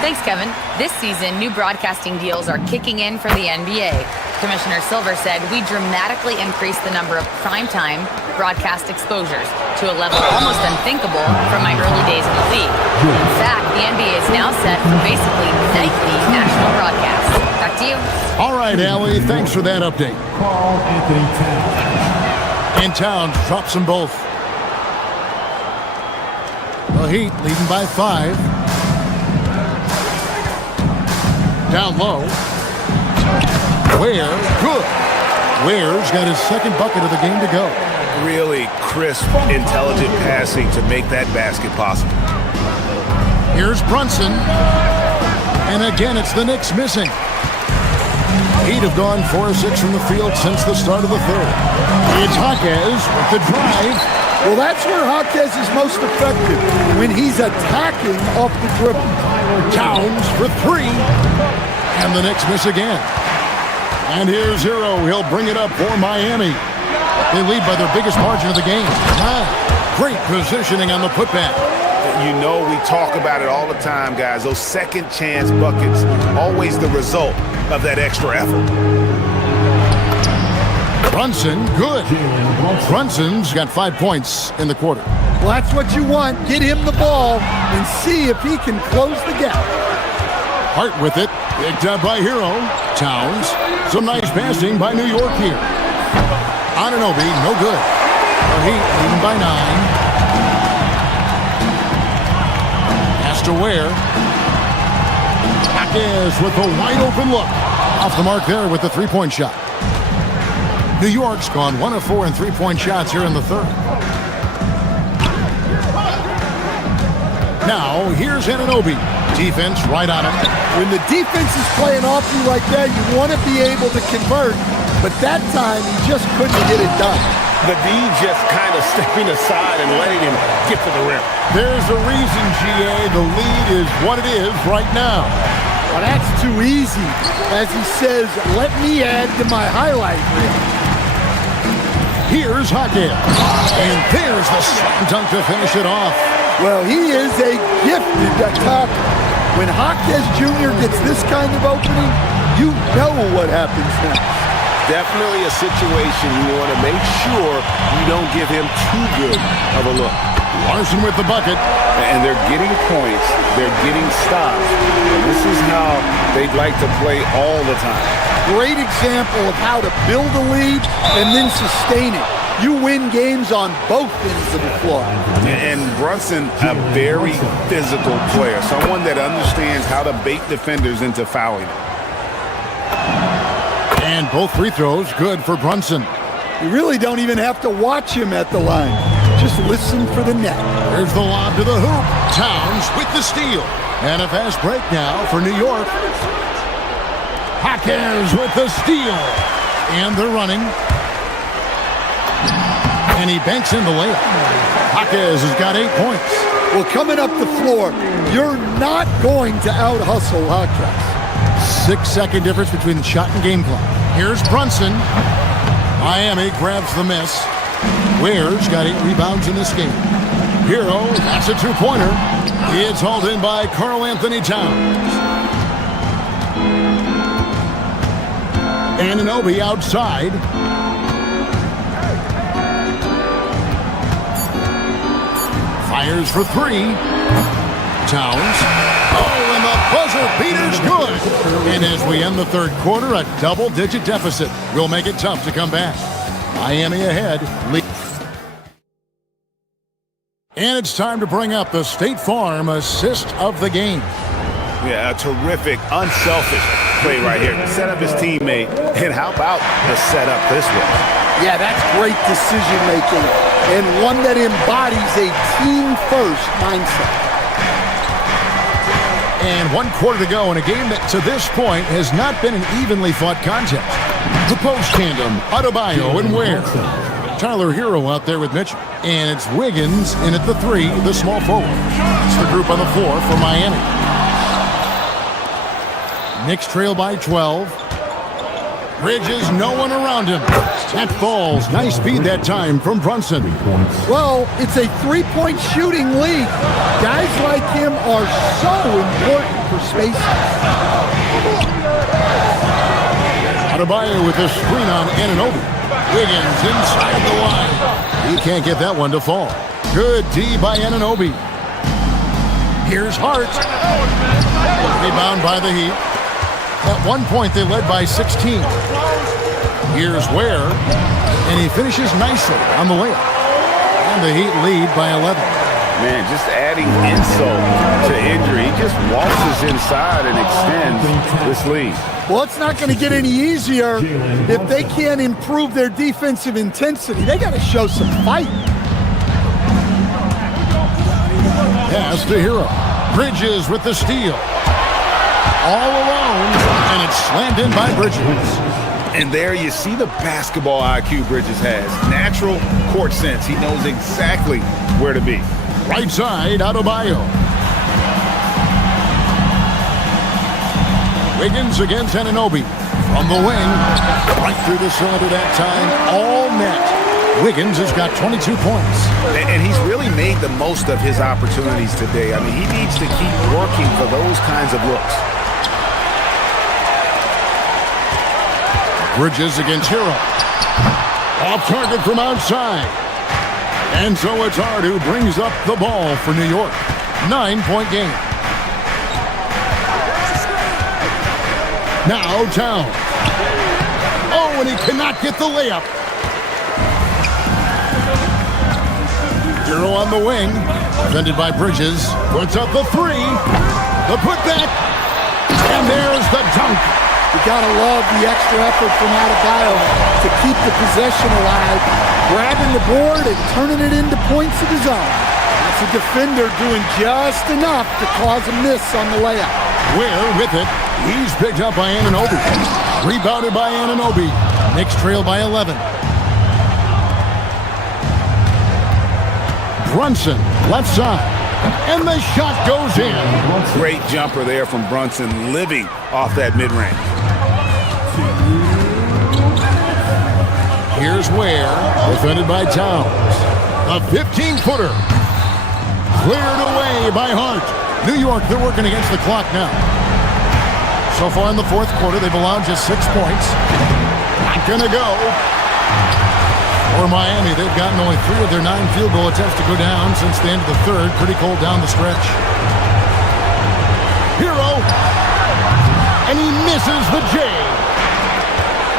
Thanks, Kevin. This season, new broadcasting deals are kicking in for the NBA. Commissioner Silver said we dramatically increased the number of primetime broadcast exposures to a level almost unthinkable from my early days in the league. In fact, the NBA is now set for basically nightly national broadcasts. Back to you. All right, Allie, thanks for that update. Carl Anthony Towns. And Towns drops them both. The Heat leading by 5. Down low. Ware, good. Ware's got his second bucket of the game to go. Really crisp, intelligent passing to make that basket possible. Here's Brunson. And again, it's the Knicks missing. Heat have gone 4 of 6 from the field since the start of the third. It's Jaquez with the drive. Well, that's where Jaquez is most effective, when he's attacking off the dribble. Towns for 3. And the Knicks miss again. And here's Hero. He'll bring it up for Miami. They lead by their biggest margin of the game. Great positioning on the putback. You know, we talk about it all the time, guys. Those second chance buckets, always the result of that extra effort. Brunson, good. Brunson's got 5 points in the quarter. Well, that's what you want. Get him the ball and see if he can close the gap. Hart with it. Picked up by Hero. Towns. Some nice passing by New York here. Anunoby, no good. The Heat leading by 9. Pass to Ware. Jaquez with the wide open look. Off the mark there with the three-point shot. New York's gone 1 of 4 in three-point shots here in the third. Now, here's Anunoby. Defense right on him. When the defense is playing off you like that, you want to be able to convert. But that time, he just couldn't get it done. The D just kind of stepping aside and letting him get to the rim. There's a reason, GA. The lead is what it is right now. Well, that's too easy. As he says, let me add to my highlight reel. Here's Jaquez. And there's the slam dunk to finish it off. Well, he is a gifted attacker. When Jaquez Jr. gets this kind of opening, you know what happens next. Definitely a situation you want to make sure you don't give him too good of a look. Larson with the bucket. And they're getting points. They're getting stops. And this is how they'd like to play all the time. Great example of how to build a lead and then sustain it. You win games on both ends of the floor. And Brunson, a very physical player. Someone that understands how to bait defenders into fouling. And both free throws good for Brunson. You really don't even have to watch him at the line. Just listen for the net. There's the lob to the hoop. Towns with the steal. And a fast break now for New York. Jaquez with the steal. And they're running. And he banks in the layup. Jaquez has got 8 points. Well, coming up the floor, you're not going to out-hustle Jaquez. 6-second difference between the shot and game clock. Here's Brunson. Miami grabs the miss. Ware's got 8 rebounds in this game. Hero, that's a two-pointer. It's hauled in by Karl Anthony Towns. Anunoby outside. Fires for 3. Towns. Oh, and the buzzer beater's good. And as we end the third quarter, a double-digit deficit will make it tough to come back. Miami ahead. And it's time to bring up the State Farm assist of the game. Yeah, a terrific, unselfish play right here. Set up his teammate. And how about the setup this way? Yeah, that's great decision-making. And one that embodies a team-first mindset. And 1 quarter to go in a game that, to this point, has not been an evenly fought contest. The post tandem, Adebayo and Ware. Tyler Hero out there with Mitchell. And it's Wiggins in at the 3, the small forward. It's the group on the floor for Miami. Knicks trail by 12. Bridges, no one around him. That falls. Nice speed that time from Brunson. Well, it's a three-point shooting league. Guys like him are so important for spacing. Adebayo with a screen on Anunoby. Wiggins inside the line. He can't get that one to fall. Good D by Anunoby. Here's Hart. Rebound by the Heat. At one point, they led by 16. Here's Ware, and he finishes nicely on the layup. And the Heat lead by 11. Man, just adding insult to injury. He just waltzes inside and extends this lead. Well, it's not going to get any easier if they can't improve their defensive intensity. They got to show some fight. Pass to Hero. Bridges with the steal. All alone, and it's slammed in by Bridges. And there you see the basketball IQ Bridges has. Natural court sense. He knows exactly where to be. Right side, Adebayo. Wiggins against Anunoby. From the wing, right through the cylinder that time, all net. Wiggins has got 22 points. And he's really made the most of his opportunities today. I mean, he needs to keep working for those kinds of looks. Bridges against Hero. Off target from outside. And so it's Hart who brings up the ball for New York. 9-point game. Now Towns. Oh, and he cannot get the layup. Hero on the wing, defended by Bridges, puts up the three, the putback, and there's the dunk. You gotta love the extra effort from Adebayo to keep the possession alive, grabbing the board and turning it into points of his own. That's a defender doing just enough to cause a miss on the layup. Ware with it. He's picked up by Anunoby. Rebounded by Anunoby. Knicks trail by 11. Brunson, left side. And the shot goes in. Great jumper there from Brunson, living off that mid-range. Here's Ware, defended by Towns. A 15-footer. Cleared away by Hart. New York, they're working against the clock now. So far in the fourth quarter, they've allowed just 6 points. Not gonna go. For Miami, they've gotten only 3 of their 9 field goal attempts to go down since the end of the third. Pretty cold down the stretch. Hero. And he misses the J.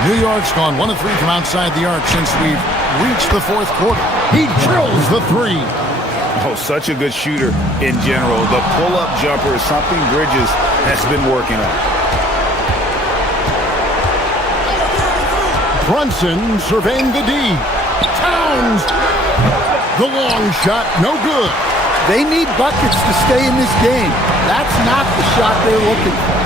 New York's gone 1 of 3 from outside the arc since we've reached the fourth quarter. He drills the 3. Oh, such a good shooter in general. The pull-up jumper is something Bridges has been working on. Brunson surveying the D. Towns. The long shot, no good. They need buckets to stay in this game. That's not the shot they're looking for.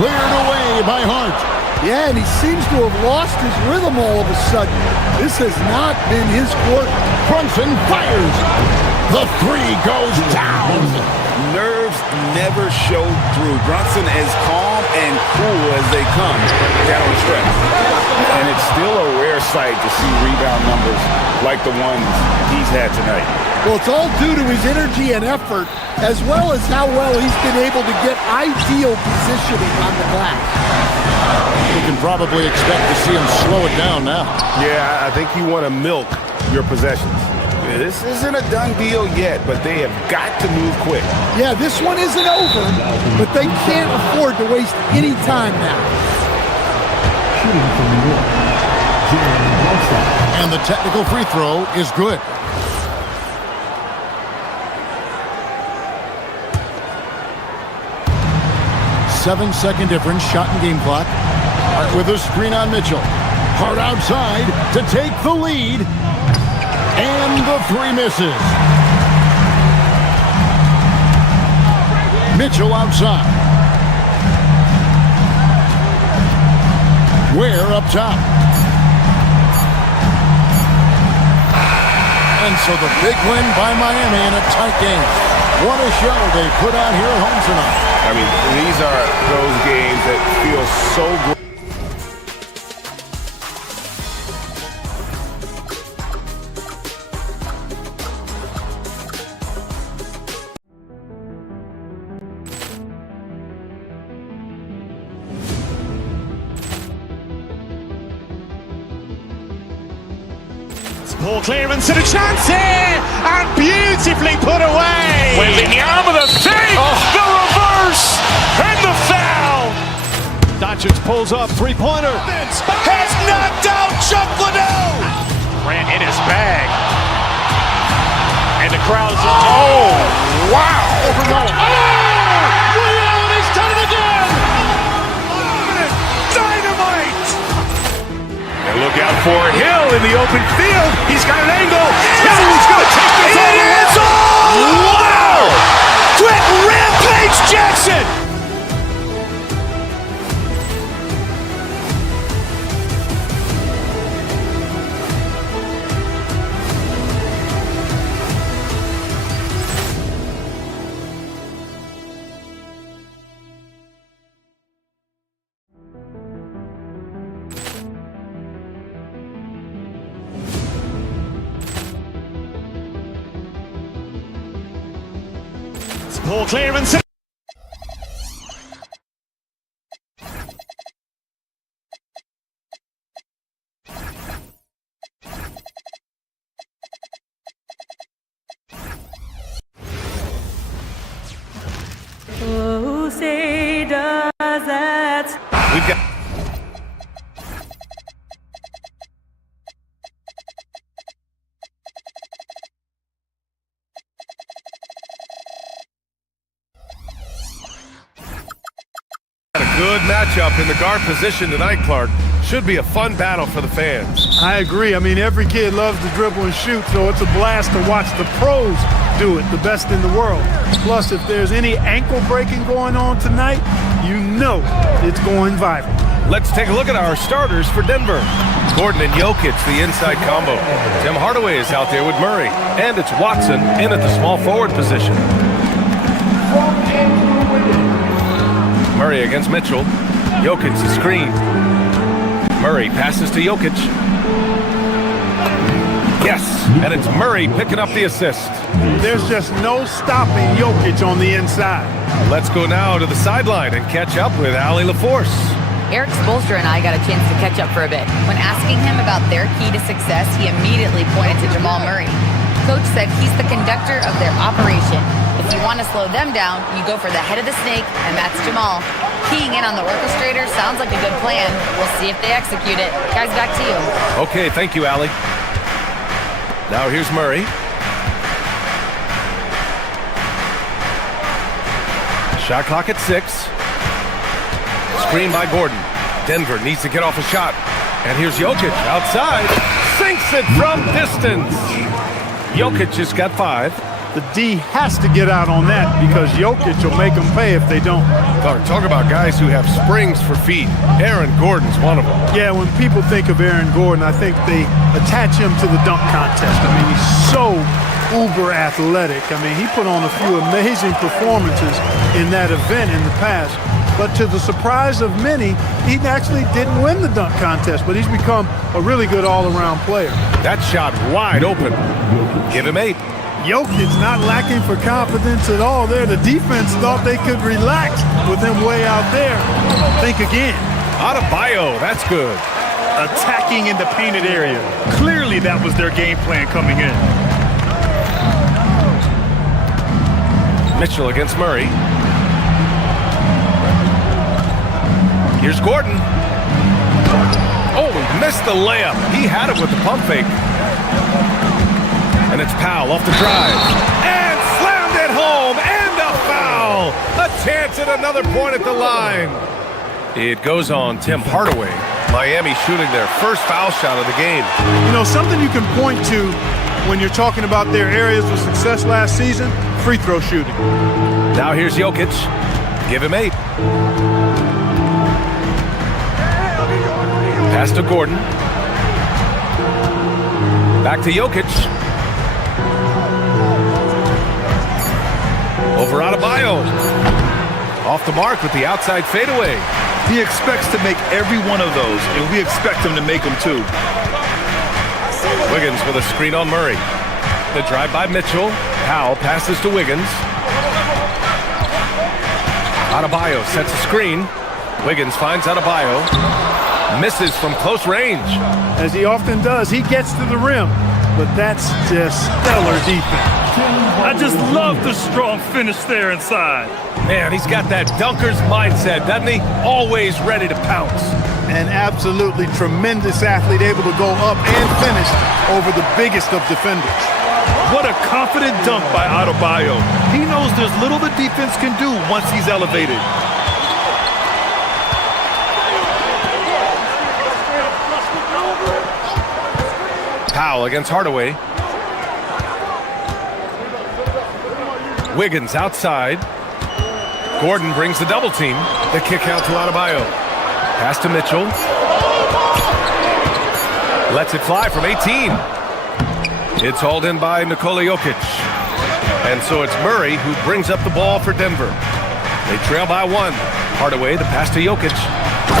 Cleared away by Hart. Yeah, and he seems to have lost his rhythm all of a sudden. This has not been his quarter. Brunson fires. The 3 goes down. Nerves never show through. Brunson as calm and cool as they come down the stretch. And it's still a rare sight to see rebound numbers like the ones he's had tonight. Well, it's all due to his energy and effort, as well as how well he's been able to get ideal positioning on the glass. You can probably expect to see him slow it down now. Yeah, I think you want to milk your possessions. This isn't a done deal yet, but they have got to move quick. Yeah, this one isn't over, but they can't afford to waste any time now. Shooting from New York, Jalen Brunson. And the technical free throw is good. Seven-second difference, shot and game clock. Hart with a screen on Mitchell. Hart outside to take the lead. And the 3 misses. Mitchell outside. Ware up top. And so the big win by Miami in a tight game. What a show they put out here at home tonight. I mean, these are those games that feel so great. Ball clearance and a chance here, and beautifully put away. Wembanyama the fake, the reverse, and the foul. Doncic pulls up, three-pointer. Has knocked out Chuck Liddell. Ran in his bag. And the crowd is, oh, wow. He's done it again. Dynamite. And look out for Hill in the open field. He's got an angle. He's going to take this all the way. Wow. Quick Rampage Jackson. Ball clearance. Who say does that? We've got Good matchup in the guard position tonight, Clark. Should be a fun battle for the fans. I agree. I mean, every kid loves to dribble and shoot, so it's a blast to watch the pros do it, the best in the world. Plus, if there's any ankle breaking going on tonight, you know it's going viral. Let's take a look at our starters for Denver. Gordon and Jokic, the inside combo. Tim Hardaway is out there with Murray. And it's Watson in at the small forward position. Murray against Mitchell. Jokic the screen. Murray passes to Jokic. Yes, and it's Murray picking up the assist. There's just no stopping Jokic on the inside. Let's go now to the sideline and catch up with Allie LaForce. Eric Spoelstra and I got a chance to catch up for a bit. When asking him about their key to success, he immediately pointed to Jamal Murray. Coach said he's the conductor of their operation. If you want to slow them down, you go for the head of the snake, and that's Jamal. Keying in on the orchestrator sounds like a good plan. We'll see if they execute it. Guys, back to you. Okay, thank you, Allie. Now here's Murray. Shot clock at 6. Screen by Gordon. Denver needs to get off a shot. And here's Jokic outside. Sinks it from distance. Jokic has got 5. The D has to get out on that because Jokic will make them pay if they don't. Talk about guys who have springs for feet. Aaron Gordon's one of them. Yeah, when people think of Aaron Gordon, I think they attach him to the dunk contest. I mean, he's so uber athletic. I mean, he put on a few amazing performances in that event in the past. But to the surprise of many, he actually didn't win the dunk contest, but he's become a really good all-around player. That shot wide open. Give him 8. Jokic's not lacking for confidence at all there. The defense thought they could relax with him way out there. Think again. Adebayo, that's good. Attacking in the painted area. Clearly that was their game plan coming in. Mitchell against Murray. Here's Gordon. Oh, he missed the layup. He had it with the pump fake. And it's Powell off the drive. And slammed it home. And a foul. A chance at another point at the line. It goes on Tim Hardaway. Miami shooting their first foul shot of the game. You know, something you can point to when you're talking about their areas of success last season, free throw shooting. Now here's Jokic. Give him 8. Pass to Gordon. Back to Jokic. Over Adebayo. Off the mark with the outside fadeaway. He expects to make every one of those, and we expect him to make them too. Wiggins with a screen on Murray. The drive by Mitchell. Powell passes to Wiggins. Adebayo sets a screen. Wiggins finds Adebayo. Misses from close range. As he often does, he gets to the rim, but that's just stellar defense. I just love the strong finish there inside. Man, he's got that dunker's mindset, doesn't he? Always ready to pounce. An absolutely tremendous athlete, able to go up and finish over the biggest of defenders. What a confident dunk by Adebayo. He knows there's little the defense can do once he's elevated. Powell against Hardaway. Wiggins outside. Gordon brings the double team. The kick out to Adebayo. Pass to Mitchell. Lets it fly from 18. It's hauled in by Nikola Jokic. And so it's Murray who brings up the ball for Denver. They trail by 1. Hardaway, the pass to Jokic.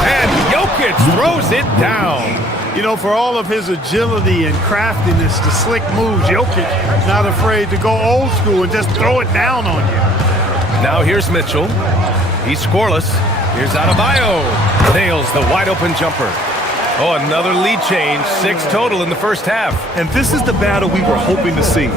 And Jokic throws it down. You know, for all of his agility and craftiness, the slick moves, Jokic not afraid to go old school and just throw it down on you. Now here's Mitchell. He's scoreless. Here's Adebayo. Nails the wide open jumper. Oh, another lead change. 6 total in the first half. And this is the battle we were hoping to see.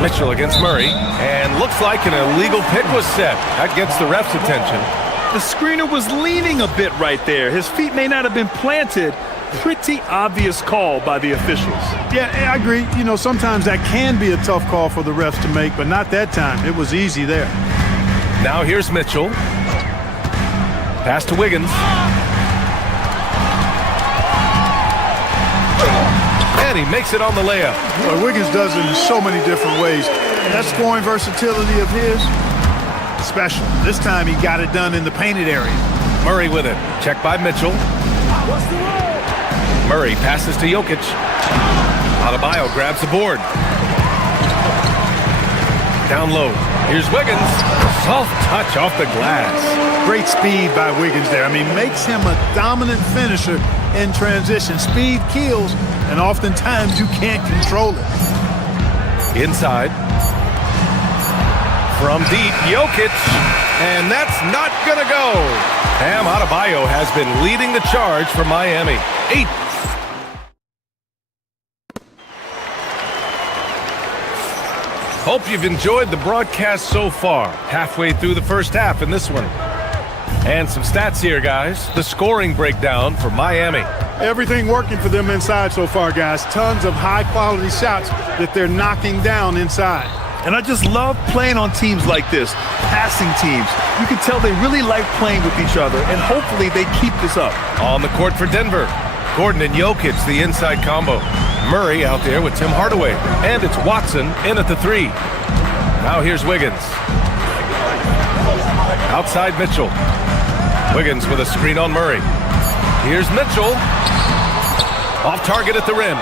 Mitchell against Murray. And looks like an illegal pick was set. That gets the ref's attention. The screener was leaning a bit right there. His feet may not have been planted. Pretty obvious call by the officials. Yeah, I agree. You know, sometimes that can be a tough call for the refs to make, but not that time. It was easy there. Now here's Mitchell. Pass to Wiggins. And he makes it on the layup. Well, Wiggins does it in so many different ways. That scoring versatility of his, special. This time he got it done in the painted area. Murray with it. Check by Mitchell. Murray passes to Jokic. Adebayo grabs the board. Down low. Here's Wiggins. Soft touch off the glass. Great speed by Wiggins there. I mean, makes him a dominant finisher in transition. Speed kills, and oftentimes you can't control it. Inside. From deep, Jokic. And that's not going to go. Bam Adebayo has been leading the charge for Miami. 8. Hope you've enjoyed the broadcast so far. Halfway through the first half in this one. And some stats here, guys. The scoring breakdown for Miami. Everything working for them inside so far, guys. Tons of high-quality shots that they're knocking down inside. And I just love playing on teams like this, passing teams. You can tell they really like playing with each other, and hopefully they keep this up. On the court for Denver, Gordon and Jokic, the inside combo. Murray out there with Tim Hardaway. And it's Watson in at the 3. Now here's Wiggins. Outside Mitchell. Wiggins with a screen on Murray. Here's Mitchell. Off target at the rim.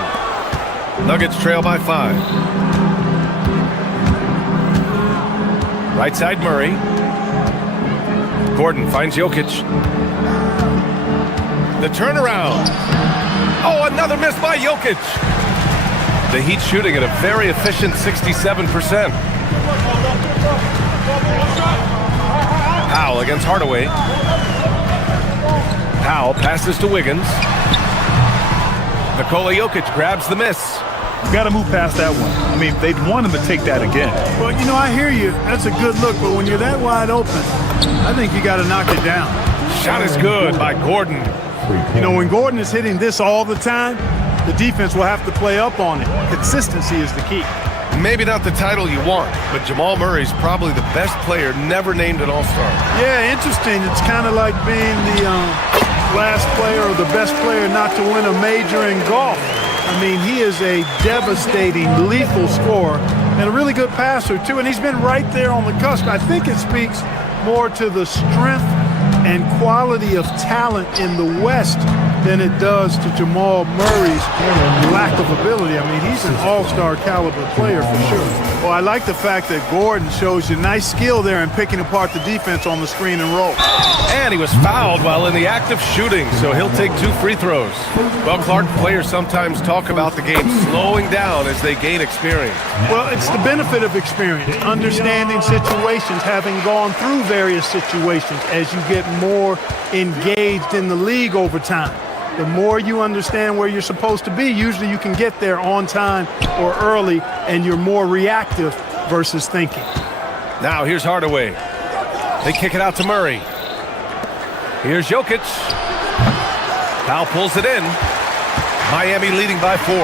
Nuggets trail by 5. Right side Murray. Gordon finds Jokic. The turnaround. Oh, another miss by Jokic. The Heat shooting at a very efficient 67%. Powell against Hardaway. Powell passes to Wiggins. Nikola Jokic grabs the miss. You got to move past that one. I mean, they'd want him to take that again. Well, you know, I hear you. That's a good look, but when you're that wide open, I think you got to knock it down. Shot is good by Gordon. You know, when Gordon is hitting this all the time, the defense will have to play up on it. Consistency is the key. Maybe not the title you want, but Jamal Murray's probably the best player never named an All-Star. Yeah, interesting. It's kind of like being the last player or the best player not to win a major in golf. I mean, he is a devastating, lethal scorer and a really good passer, too. And he's been right there on the cusp. I think it speaks more to the strength and quality of talent in the West than it does to Jamal Murray's lack of ability. I mean, he's an all-star caliber player for sure. Well, I like the fact that Gordon shows you nice skill there in picking apart the defense on the screen and roll. And he was fouled while in the act of shooting, so he'll take 2 free throws. Well, Clark, players sometimes talk about the game slowing down as they gain experience. Well, it's the benefit of experience, understanding situations, having gone through various situations as you get more engaged in the league over time. The more you understand where you're supposed to be, usually you can get there on time or early, and you're more reactive versus thinking. Now here's Hardaway. They kick it out to Murray. Here's Jokic. Powell pulls it in. Miami leading by 4.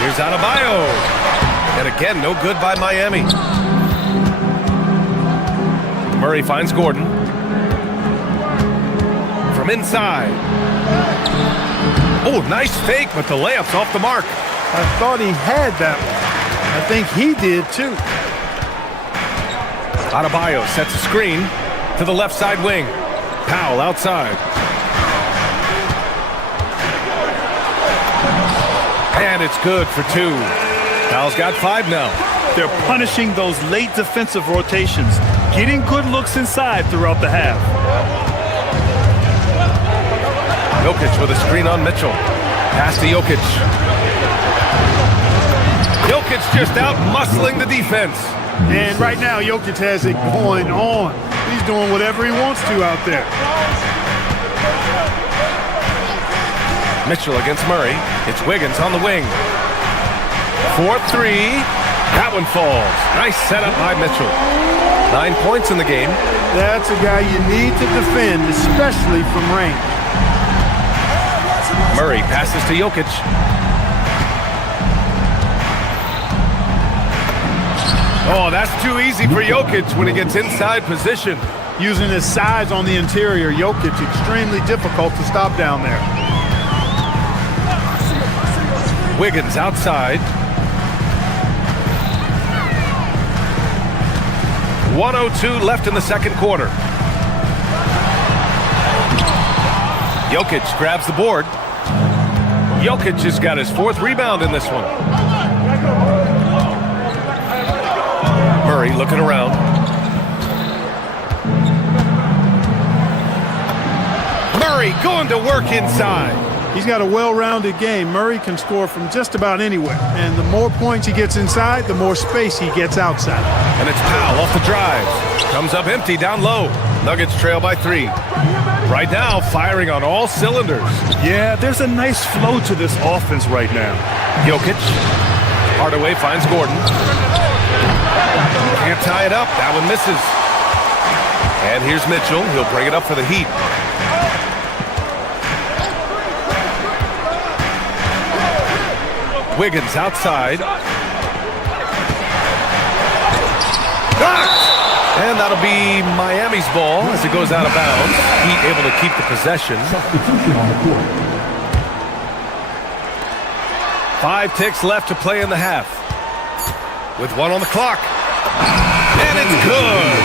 Here's Adebayo. And again, no good by Miami. Murray finds Gordon. From inside. Oh, nice fake, but the layup's off the mark. I thought he had that one. I think he did too. Adebayo sets a screen to the left side wing. Powell outside. And it's good for 2. Powell's got 5 now. They're punishing those late defensive rotations, getting good looks inside throughout the half. Jokic with a screen on Mitchell. Pass to Jokic. Jokic just out muscling the defense. And right now, Jokic has it going on. He's doing whatever he wants to out there. Mitchell against Murray. It's Wiggins on the wing. 4-3. That one falls. Nice setup by Mitchell. 9 points in the game. That's a guy you need to defend, especially from range. Murray passes to Jokic. Oh, that's too easy for Jokic when he gets inside position. Using his size on the interior, Jokic extremely difficult to stop down there. Wiggins outside. 1:02 left in the second quarter. Jokic grabs the board. Jokic has got his 4th rebound in this one. Murray looking around. Murray going to work inside. He's got a well-rounded game. Murray can score from just about anywhere. And the more points he gets inside, the more space he gets outside. And it's Powell off the drive. Comes up empty down low. Nuggets trail by 3. Right now, firing on all cylinders. Yeah, there's a nice flow to this offense right now. Jokic. Hardaway finds Gordon. Can't tie it up. That one misses. And here's Mitchell. He'll bring it up for the Heat. Wiggins outside. Knocked! And that'll be Miami's ball as it goes out of bounds. Heat able to keep the possession. 5 ticks left to play in the half. With 1 on the clock. And it's good!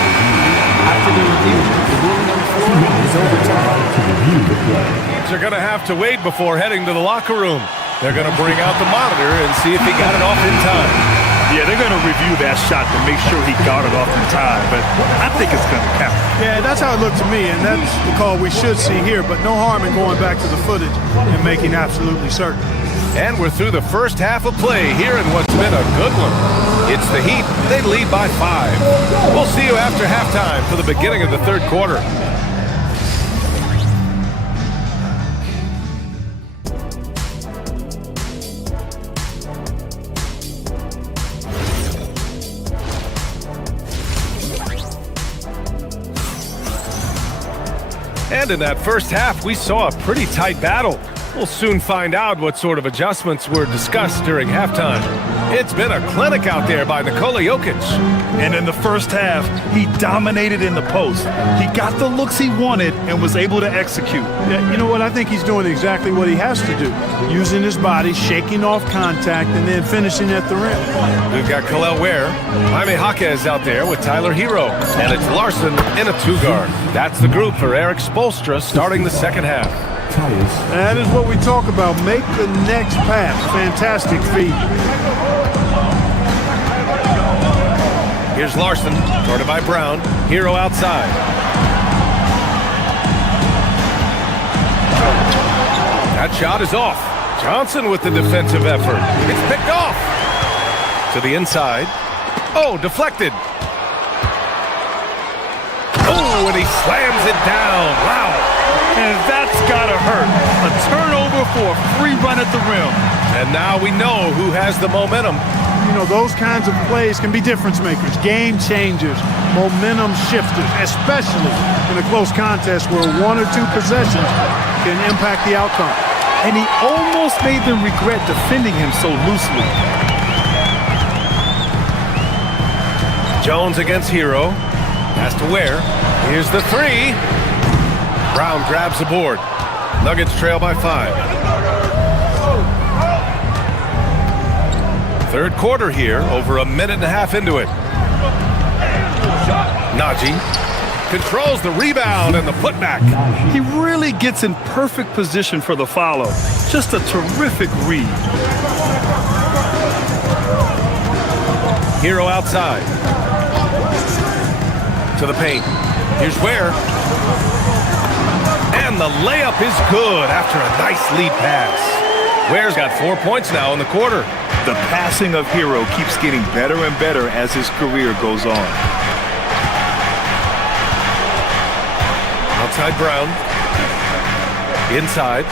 After the review, the ruling on the floor is overtime. Teams are going to have to wait before heading to the locker room. They're going to bring out the monitor and see if he got it off in time. Yeah, they're going to review that shot to make sure he got it off in time, but I think it's going to count. Yeah, that's how it looked to me, and that's the call we should see here, but no harm in going back to the footage and making absolutely certain. And we're through the first half of play here in what's been a good one. It's the Heat. They lead by 5. We'll see you after halftime for the beginning of the third quarter. And in that first half, we saw a pretty tight battle. We'll soon find out what sort of adjustments were discussed during halftime. It's been a clinic out there by Nikola Jokic. And in the first half, he dominated in the post. He got the looks he wanted and was able to execute. Yeah, you know what? I think he's doing exactly what he has to do. Using his body, shaking off contact, and then finishing at the rim. We've got Khalil Ware. Jaime Jaquez out there with Tyler Hero. And it's Larson in a 2-guard. That's the group for Eric Spoelstra starting the second half. That is what we talk about. Make the next pass. Fantastic feed. Here's Larson, guarded by Brown. Hero outside. That shot is off. Johnson with the defensive effort. It's picked off. To the inside. Oh, deflected. Oh, and he slams it down. Wow. And that's gotta hurt. A turnover for a free run at the rim. And now we know who has the momentum. You know, those kinds of plays can be difference makers, game changers, momentum shifters, especially in a close contest where 1 or 2 possessions can impact the outcome. And he almost made them regret defending him so loosely. Jones against Hero. Has to Ware. Here's the 3. Brown grabs the board. Nuggets trail by 5. Third quarter here, over a minute and a half into it. Najee controls the rebound and the putback. He really gets in perfect position for the follow. Just a terrific read. Hero outside. To the paint. Here's Ware. And the layup is good after a nice lead pass. Ware's got 4 points now in the quarter. The passing of Hero keeps getting better and better as his career goes on. Outside Brown. Inside.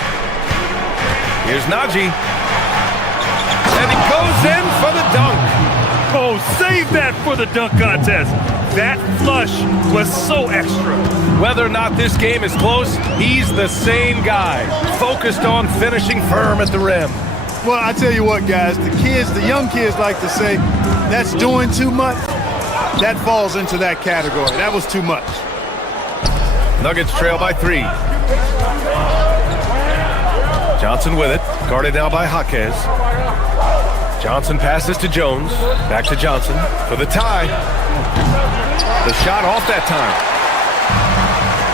Here's Najee. And he goes in for the dunk. Oh, save that for the dunk contest. That flush was so extra. Whether or not this game is close, he's the same guy, focused on finishing firm at the rim. Well, I tell you what, guys, the young kids like to say, that's doing too much. That falls into that category. That was too much. Nuggets trail by 3. Johnson with it. Guarded now by Jaquez. Johnson passes to Jones. Back to Johnson for the tie. The shot off that time.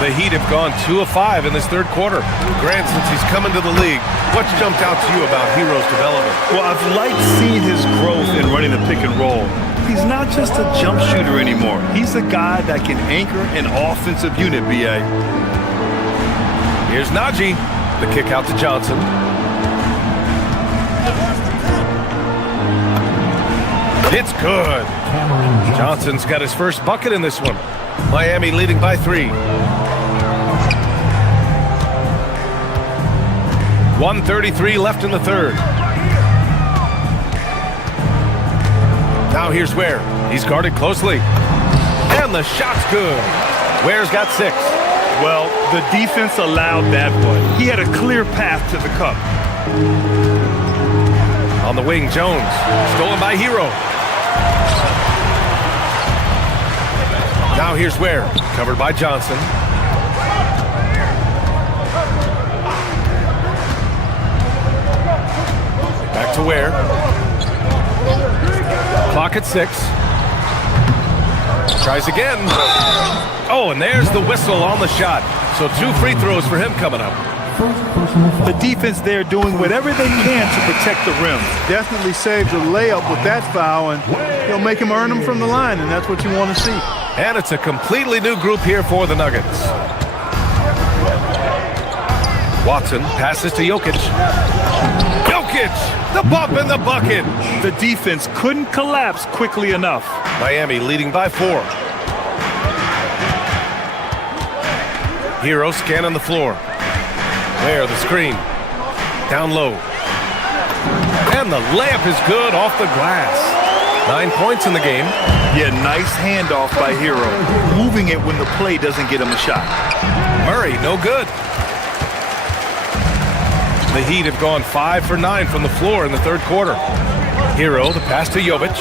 The Heat have gone 2 of 5 in this third quarter. Grant, since he's coming to the league, what's jumped out to you about Hero's development? Well, I've liked seeing his growth in running the pick and roll. He's not just a jump shooter anymore. He's a guy that can anchor an offensive unit, B.A. Here's Najee. The kick out to Johnson. It's good. Johnson's got his first bucket in this one. Miami leading by 3. 1:33 left in the third. Now here's Ware. He's guarded closely. And the shot's good. Ware's got 6. Well, the defense allowed that one. He had a clear path to the cup. On the wing, Jones. Stolen by Hero. Now here's Ware. Covered by Johnson. Back to Ware. Clock at 6. Tries again. Oh, and there's the whistle on the shot. So 2 free throws for him coming up. The defense there doing whatever they can to protect the rim. Definitely saves a layup with that foul, and he'll make him earn them from the line, and that's what you want to see. And it's a completely new group here for the Nuggets. Watson passes to Jokic. Jokic, the bump in the bucket. The defense couldn't collapse quickly enough. Miami leading by 4. Hero scanning the floor. There, the screen. Down low. And the layup is good off the glass. 9 points in the game. Yeah, nice handoff by Hero. Moving it when the play doesn't get him a shot. Murray, no good. The Heat have gone 5 for 9 from the floor in the third quarter. Hero, the pass to Jovic.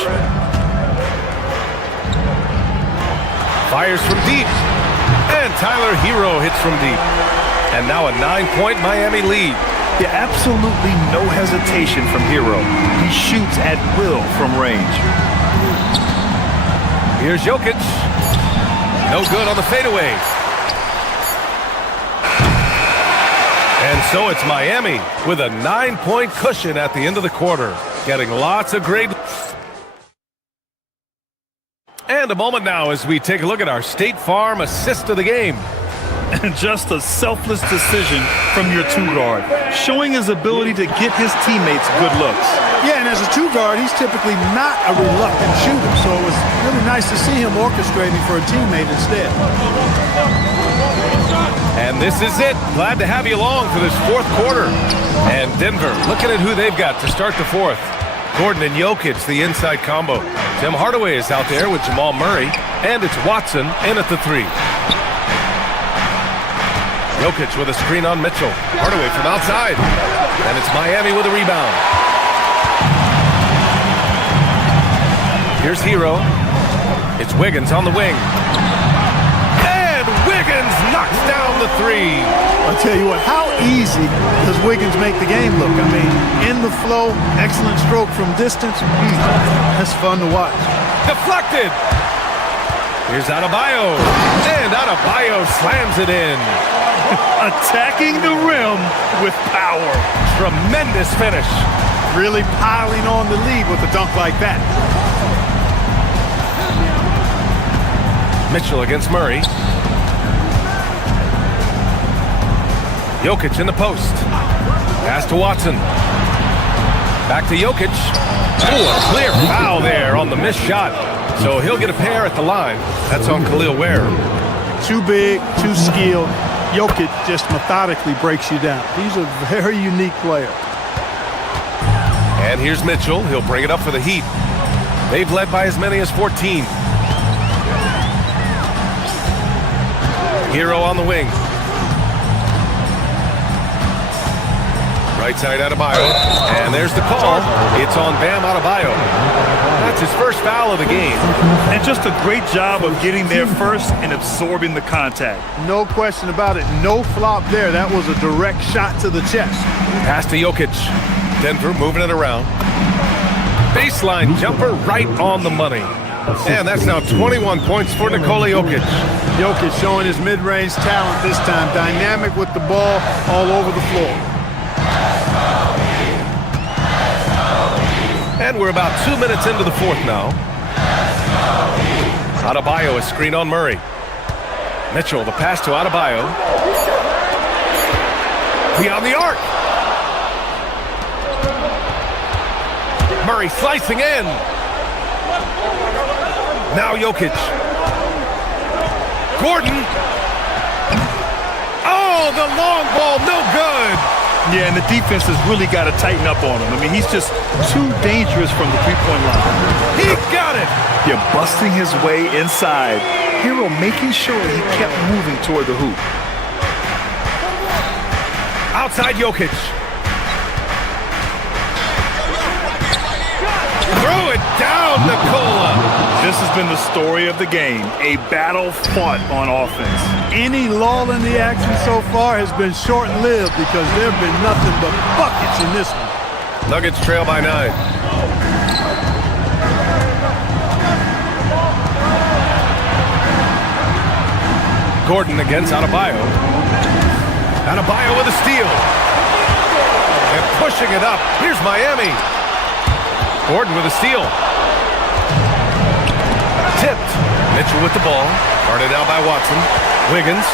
Fires from deep. And Tyler Hero hits from deep. And now a 9-point Miami lead. Yeah, absolutely no hesitation from Hero. He shoots at will from range. Here's Jokic. No good on the fadeaway. And so it's Miami with a 9-point cushion at the end of the quarter. Getting lots of great... And a moment now as we take a look at our State Farm assist of the game. And just a selfless decision from your 2-guard, showing his ability to get his teammates good looks. Yeah, and as a 2-guard, he's typically not a reluctant shooter, so it was really nice to see him orchestrating for a teammate instead. And this is it. Glad to have you along for this fourth quarter. And Denver, looking at who they've got to start the fourth. Gordon and Jokic, the inside combo. Tim Hardaway is out there with Jamal Murray, and it's Watson in at the 3. Jokic with a screen on Mitchell. Hardaway from outside. And it's Miami with a rebound. Here's Hero. It's Wiggins on the wing. And Wiggins knocks down the 3. I'll tell you what, how easy does Wiggins make the game look? I mean, in the flow, excellent stroke from distance. That's fun to watch. Deflected. Here's Adebayo. And Adebayo slams it in. Attacking the rim with power. Tremendous finish. Really piling on the lead with a dunk like that. Mitchell against Murray. Jokic in the post. Pass to Watson. Back to Jokic. Oh, a clear foul there on the missed shot. So he'll get a pair at the line. That's on Khalil Ware. Too big, too skilled. Jokic just methodically breaks you down. He's a very unique player. And here's Mitchell. He'll bring it up for the Heat. They've led by as many as 14. Hero on the wing. Right side Adebayo, and there's the call. It's on Bam Adebayo. That's his first foul of the game. And just a great job of getting there first and absorbing the contact. No question about it. No flop there. That was a direct shot to the chest. Pass to Jokic. Denver moving it around. Baseline jumper right on the money. And that's now 21 points for Nikola Jokic. Jokic showing his mid-range talent this time. Dynamic with the ball all over the floor. And we're about 2 minutes into the fourth now. Adebayo is screen on Murray. Mitchell, the pass to Adebayo. Beyond the arc. Murray slicing in. Now Jokic. Gordon. Oh, the long ball, no good. Yeah, and the defense has really got to tighten up on him. I mean, he's just too dangerous from the three-point line. He got it. You're busting his way inside. Hero making sure he kept moving toward the hoop. Outside Jokic. Throw it down, Nikola. This has been the story of the game, a battle fought on offense. Any lull in the action so far has been short-lived because there have been nothing but buckets in this one. Nuggets trail by 9. Gordon against Adebayo. Adebayo with a steal. And pushing it up. Here's Miami. Gordon with a steal. Tipped. Mitchell with the ball. Guarded out by Watson. Wiggins.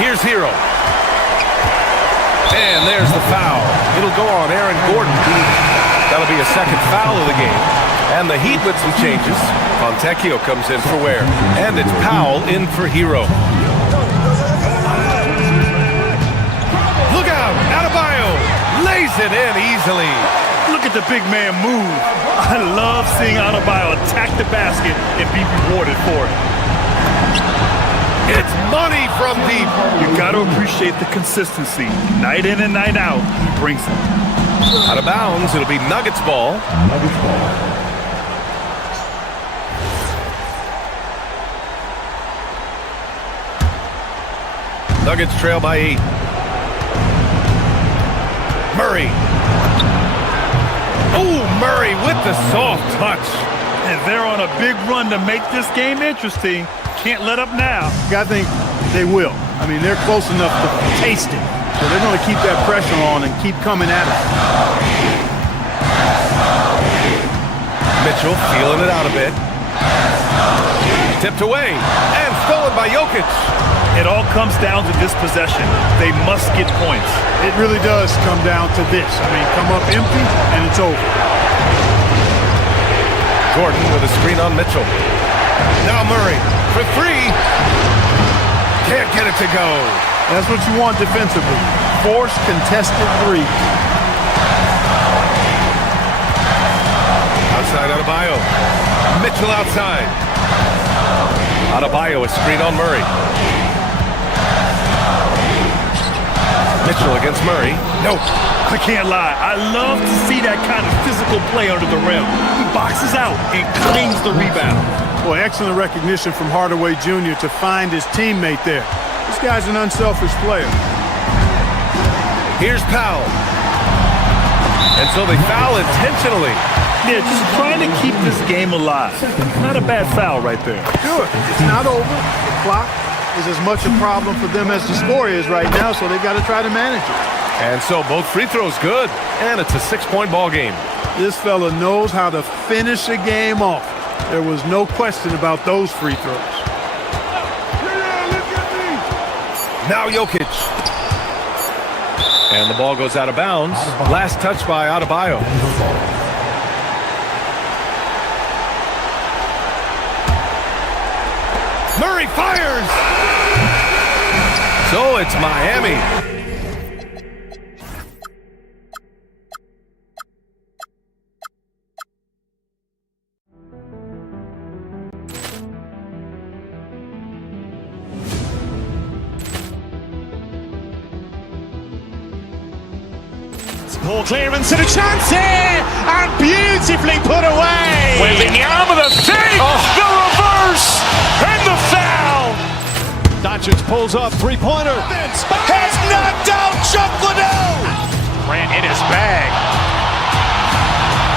Here's Hero. And there's the foul. It'll go on Aaron Gordon. That'll be a second foul of the game. And the Heat with some changes. Fontecchio comes in for Ware. And it's Powell in for Hero. Look out! Adebayo lays it in easily. Look at the big man move. I love seeing Adebayo attack the basket and be rewarded for it. It's money from deep. You got to appreciate the consistency. Night in and night out, he brings it. Out of bounds, it'll be Nuggets ball. Nuggets ball. Nuggets trail by 8. Murray. Oh, Murray with the soft touch. And they're on a big run to make this game interesting. Can't let up now. I think they will. I mean, they're close enough to taste it. So they're going to keep that pressure on and keep coming at it. Mitchell feeling it out a bit. Tipped away and stolen by Jokic. It all comes down to this possession. They must get points. It really does come down to this. I mean, come up empty and it's over. Gordon with a screen on Mitchell. Now Murray for 3. Can't get it to go. That's what you want defensively. Force contested 3. Outside Adebayo. Mitchell outside. Adebayo a screen on Murray. Mitchell against Murray. Nope. I can't lie. I love to see that kind of physical play under the rim. He boxes out and claims the rebound. Boy, excellent recognition from Hardaway Jr. to find his teammate there. This guy's an unselfish player. Here's Powell. And so they foul intentionally. Yeah, just trying to keep this game alive. Not a bad foul right there. Good. It's not over. The clock is as much a problem for them as the score is right now, so they've got to try to manage it. And so both free throws good, and it's a 6-point ball game. This fella knows how to finish a game off. There was no question about those free throws. Now Jokic. And the ball goes out of bounds. Last touch by Adebayo. Murray fires! So it's Miami. Ball clearance and a chance here, and beautifully put away. Wembanyama the fake, the reverse, and the foul. Doncic pulls up, three-pointer. Has knocked out Chuck Liddell. Ran in his bag.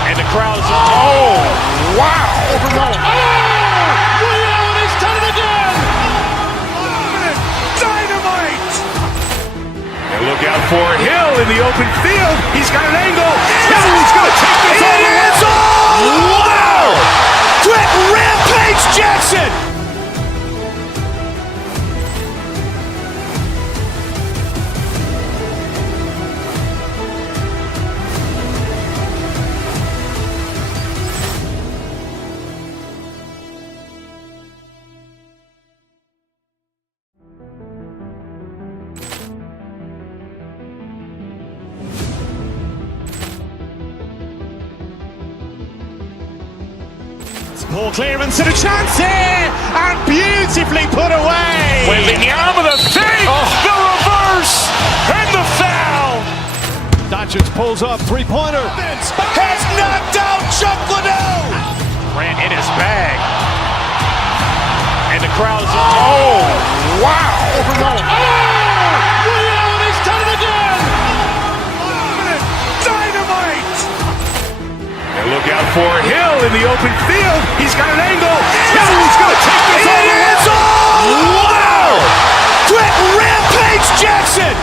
And the crowd is, wow. Ray Allen has done it again. Dynamite. And look out for Hill in the open field. He's got an angle. Hill's going to take this all the way. Wow. Quick Rampage Jackson. Ball clearance and a chance here, and beautifully put away. Wembanyama the fake, the reverse, and the foul. Doncic pulls up, three-pointer. Has knocked out Chuck Liddell. Ran in his bag. And the crowd is, wow. Ray Allen has done it again. Dynamite. And look out for Hill in the open field. He's got an angle. Hill's going to take this all the way. Wow. Quick Rampage Jackson.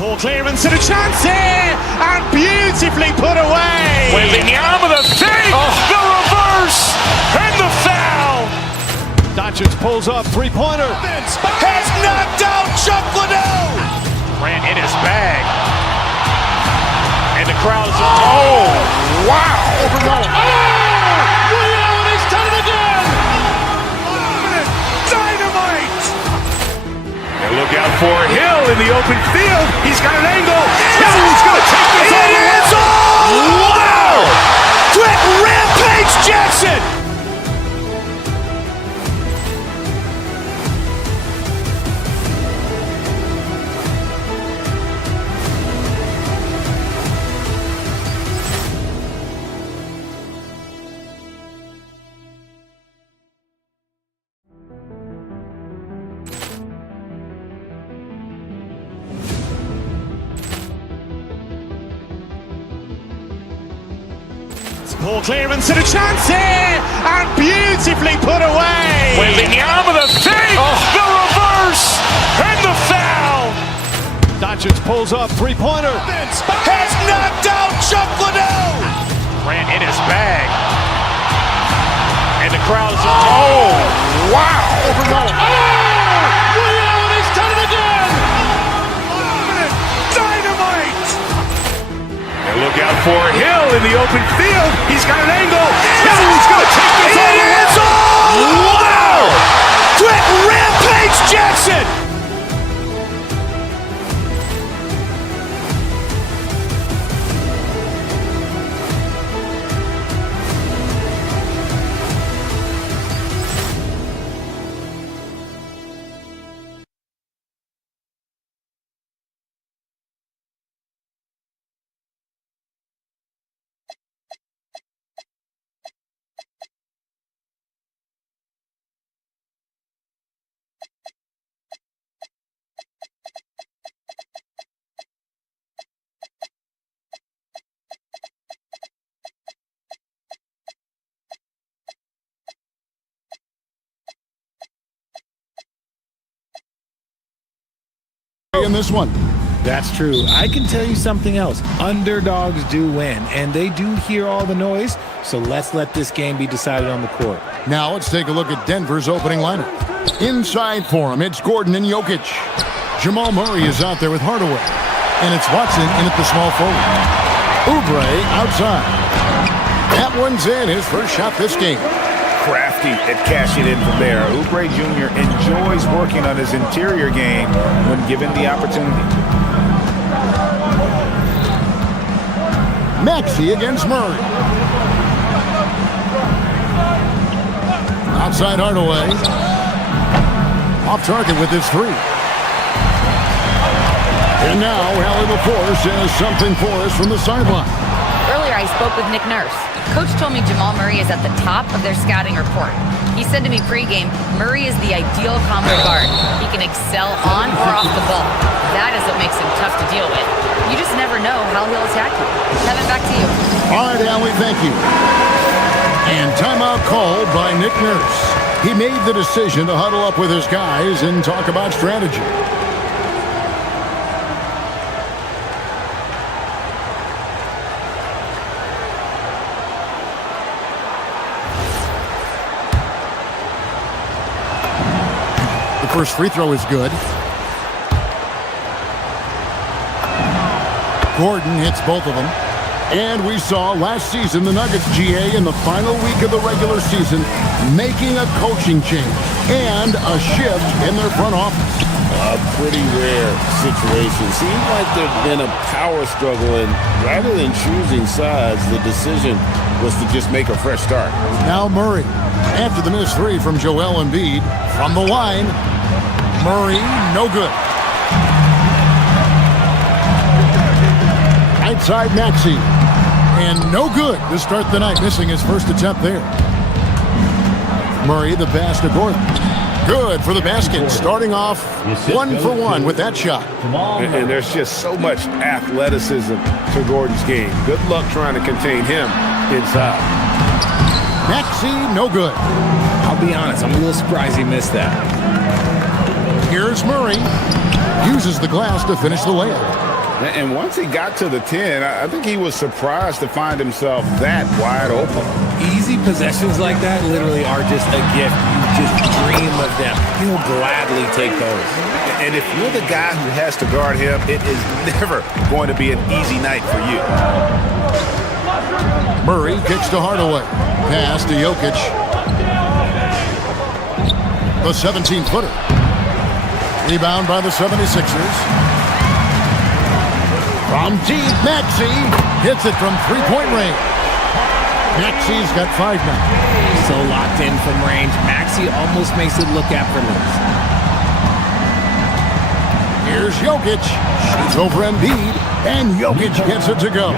Ball clearance and a chance here, and beautifully put away. Wembanyama the fake, the reverse, and the foul. Doncic pulls up, three-pointer. Has knocked out Chuck Liddell. Ran in his bag. And the crowd is, wow. Ray Allen has done it again. Dynamite. And look out for Hill in the open field. He's got an angle. Hill's going to take this all the way. Wow. Quick Rampage Jackson. Ball clearance and a chance here, and beautifully put away. Wembanyama the fake, the reverse, and the foul. Doncic pulls up, three-pointer. Has knocked out Chuck Liddell. Ran in his bag. And the crowd is, wow. Ray Allen has done it again. Dynamite. And look out for Hill in the open field. He's got an angle. Hill's going to take this all the way. Wow. Quick Rampage Jackson. In this one. That's true. I can tell you something else. Underdogs do win, and they do hear all the noise, so let's let this game be decided on the court. Now let's take a look at Denver's opening lineup. Inside for him, it's Gordon and Jokic. Jamal Murray is out there with Hardaway. And it's Watson in at the small forward. Oubre outside. That one's in, his first shot this game. Crafty at cashing in from there. Oubre Jr. enjoys working on his interior game when given the opportunity. Maxey against Murray. Outside Hardaway. Off target with his three. And now, Hallie LaForce has something for us from the sideline. Earlier, I spoke with Nick Nurse. Coach told me Jamal Murray is at the top of their scouting report. He said to me pregame, Murray is the ideal combo guard. He can excel on or off the ball. That is what makes him tough to deal with. You just never know how he'll attack you. Kevin, back to you. All right, Hallie, thank you. And timeout called by Nick Nurse. He made the decision to huddle up with his guys and talk about strategy. First free throw is good. Gordon hits both of them. And we saw last season the Nuggets, GA, in the final week of the regular season, making a coaching change and a shift in their front office. A pretty rare situation. Seems like there's been a power struggle, and rather than choosing sides, the decision was to just make a fresh start. Now Murray, after the missed three from Joel Embiid, from the line, Murray, no good. Outside Maxey, and no good to start the night, missing his first attempt there. Murray, the pass to Gordon. Good for the basket, starting off 1 for 1 with that shot. And there's just so much athleticism to Gordon's game. Good luck trying to contain him inside. Maxey, no good. I'll be honest, I'm a little surprised he missed that. Here's Murray. Uses the glass to finish the layup. And once he got to the 10, I think he was surprised to find himself that wide open. Easy possessions like that literally are just a gift. You just dream of them. He'll gladly take those. And if you're the guy who has to guard him, it is never going to be an easy night for you. Murray kicks to Hardaway. Pass to Jokic. The 17-footer. Rebound by the 76ers. From deep, Maxey hits it from three-point range. Maxey's got 5 now. So locked in from range, Maxey almost makes it look effortless. Here's Jokic. Shoots over Embiid, and Jokic gets it to go.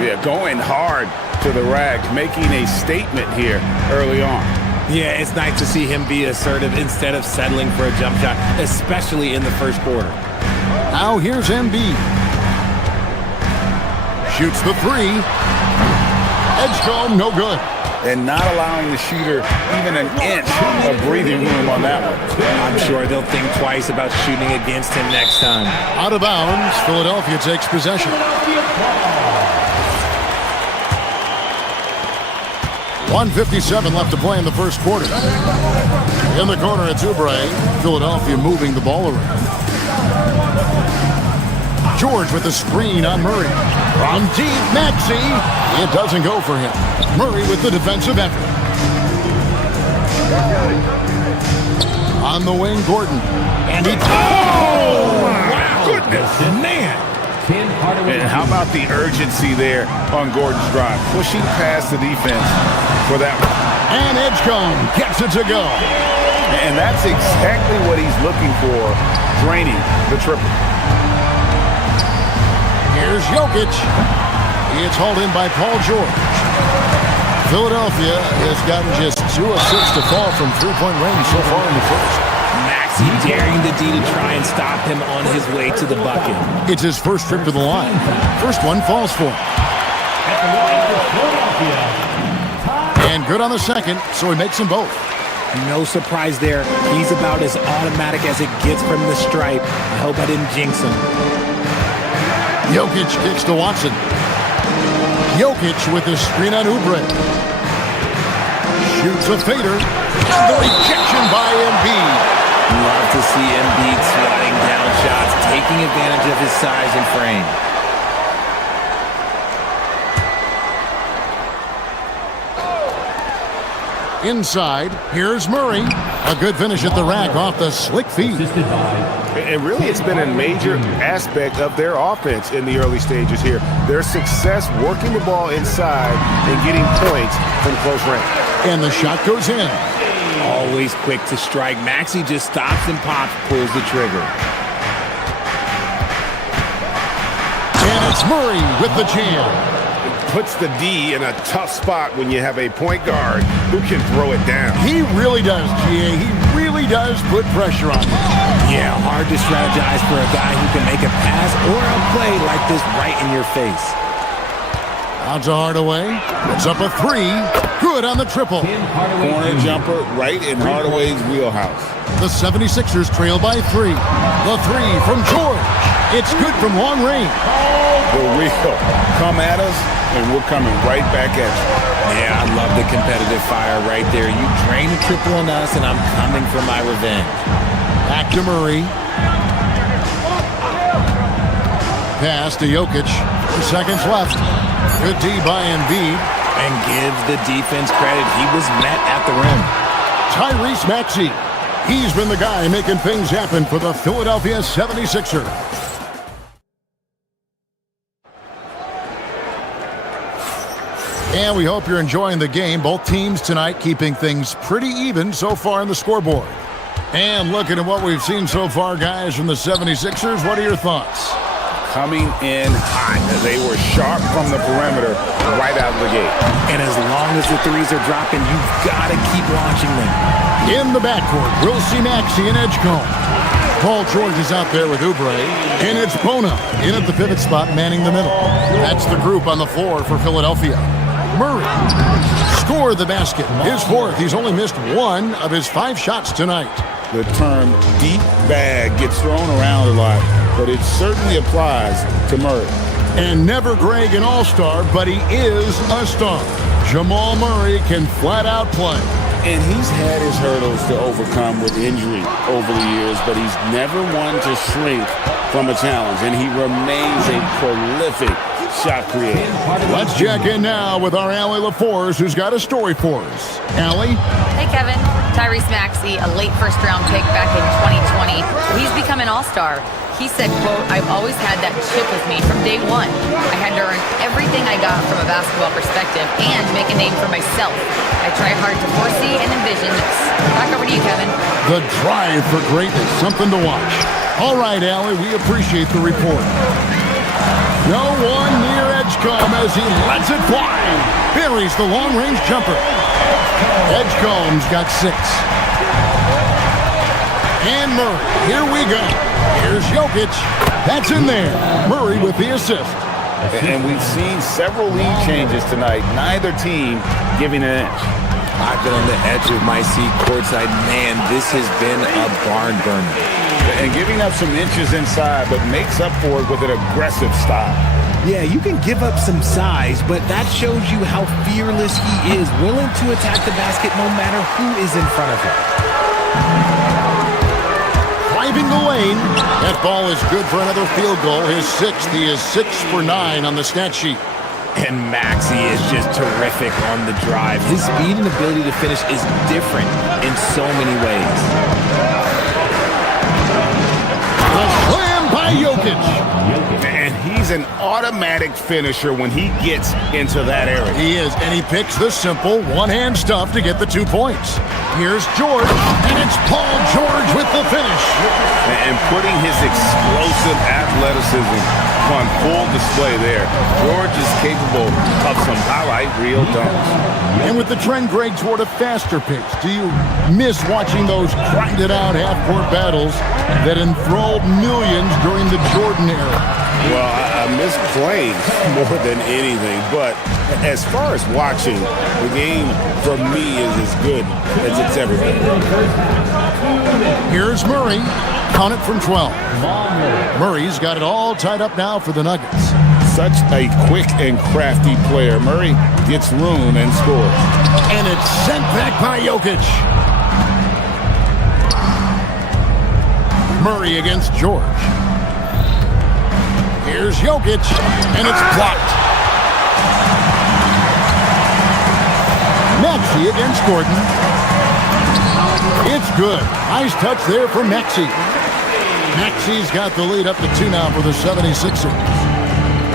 Yeah, going hard to the rack, making a statement here early on. Yeah, it's nice to see him be assertive instead of settling for a jump shot, especially in the first quarter. Now here's Embiid. Shoots the three. Edge comb, no good. And not allowing the shooter even an inch of breathing room on that one. I'm sure they'll think twice about shooting against him next time. Out of bounds, Philadelphia takes possession. 1:57 left to play in the first quarter. In the corner, it's Oubre. Philadelphia moving the ball around. George with the screen on Murray. From deep, Maxey. It doesn't go for him. Murray with the defensive effort. On the wing, Gordon. And he... Oh! Wow! Goodness! Man! And how about the urgency there on Gordon's drive? Pushing past the defense for that one. And Edgecombe gets it to go. And that's exactly what he's looking for, draining the triple. Here's Jokic. It's hauled in by Paul George. Philadelphia has gotten just 2 of 6 to fall from three-point range so far in the first. Maxey daring the D to try and stop him on his way to the bucket. It's his first trip to the line. First one falls for him. And good on the second, so he makes them both. No surprise there. He's about as automatic as it gets from the stripe. I hope I didn't jinx him. Jokic kicks to Watson. Jokic with the screen on Oubre. Shoots a fader. And the rejection by Embiid. Love to see Embiid swatting down shots, taking advantage of his size and frame. Inside, here's Murray. A good finish at the rack off the slick feed. And really, it's been a major aspect of their offense in the early stages here. Their success working the ball inside and getting points from close range. And the shot goes in. Always quick to strike. Maxey just stops and pops, pulls the trigger. And it's Murray with the jam. Puts the D in a tough spot when you have a point guard who can throw it down. He really does, GA. He really does put pressure on you. Yeah, hard to strategize for a guy who can make a pass or a play like this right in your face. Out to Hardaway. Puts up a three. Good on the triple. Corner jumper right in Hardaway's wheelhouse. The 76ers trail by 3. The three from George. It's good from long range. The wheel. Come at us, and we're coming right back at you. Yeah, I love the competitive fire right there. You drain a triple on us, and I'm coming for my revenge. Back to Murray. Pass to Jokic. 4 seconds left. Good D by Embiid. And give the defense credit. He was met at the rim. Tyrese Maxey. He's been the guy making things happen for the Philadelphia 76ers. And we hope you're enjoying the game. Both teams tonight keeping things pretty even so far in the scoreboard. And looking at what we've seen so far, guys, from the 76ers, what are your thoughts? Coming in hot. They were sharp from the perimeter right out of the gate. And as long as the threes are dropping, you've got to keep launching them. In the backcourt, we'll see Maxey and Edgecombe. Paul George is out there with Oubre. And it's Bona in at the pivot spot, manning the middle. That's the group on the floor for Philadelphia. Murray scored the basket. His 4th. He's only missed 1 of his 5 shots tonight. The term deep bag gets thrown around a lot, but it certainly applies to Murray. And never Greg an all-star, but he is a star. Jamal Murray can flat out play. And he's had his hurdles to overcome with injury over the years, but he's never one to shrink from a challenge, and he remains a prolific shot creator. Let's check in now with our Allie LaForce, who's got a story for us. Allie? Hey, Kevin. Tyrese Maxey, a late first-round pick back in 2020. He's become an all-star. He said, quote, "I've always had that chip with me from day one. I had to earn everything I got from a basketball perspective and make a name for myself. I tried hard to foresee and envision this." Back over to you, Kevin. The drive for greatness, something to watch. All right, Allie, we appreciate the report. No one near Edgecombe as he lets it fly. Buries the long-range jumper. Edgecombe's got 6. And Murray, here we go. Here's Jokic. That's in there. Murray with the assist. And we've seen several lead changes tonight. Neither team giving an inch. I've been on the edge of my seat courtside. Man, this has been a barn burner. And giving up some inches inside, but makes up for it with an aggressive style. Yeah, you can give up some size, but that shows you how fearless he is, willing to attack the basket no matter who is in front of him. Driving the lane. That ball is good for another field goal. His 6th. He is 6 for 9 on the stat sheet. And Maxey is just terrific on the drive. His speed and ability to finish is different in so many ways. The slam by Jokic. And he's an automatic finisher when he gets into that area. He is, and he picks the simple one-hand stuff to get the 2 points. Here's George, and it's Paul George with the finish. And putting his explosive athleticism on full display there. George is capable of some highlight reel dunks. And with the trend, Greg, toward a faster pace, do you miss watching those grinded-out half-court battles that enthralled millions during the Jordan era? Well, I miss playing more than anything, but as far as watching, the game for me is as good as it's ever been. Here's Murray. Count it from 12. Murray's got it all tied up now for the Nuggets. Such a quick and crafty player. Murray gets room and scores. And it's sent back by Jokic. Murray against George. Here's Jokic, and it's blocked. Maxey against Gordon. It's good. Nice touch there from Maxey. Maxey's got the lead up to 2 now for the 76ers.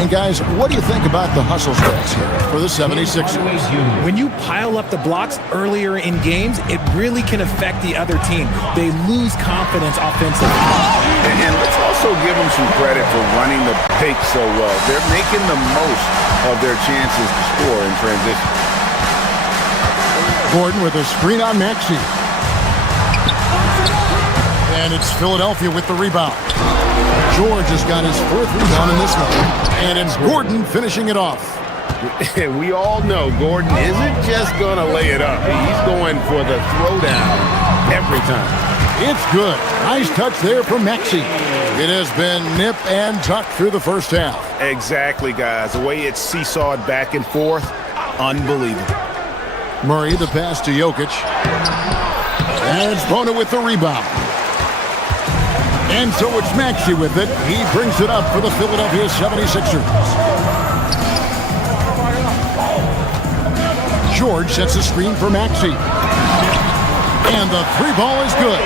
And guys, what do you think about the hustle stats here for the 76ers? When you pile up the blocks earlier in games, it really can affect the other team. They lose confidence offensively. And let's also give them some credit for running the paint so well. They're making the most of their chances to score in transition. Gordon with a screen on Maxey. And it's Philadelphia with the rebound. George has got his 4th rebound in this one. And it's Gordon finishing it off. We all know Gordon isn't just going to lay it up. He's going for the throwdown every time. It's good. Nice touch there from Maxey. It has been nip and tuck through the first half. Exactly, guys. The way it's seesawed back and forth, unbelievable. Murray, the pass to Jokic. And it's Bona with the rebound. And so it's Maxey with it. He brings it up for the Philadelphia 76ers. George sets a screen for Maxey. And the 3-ball is good.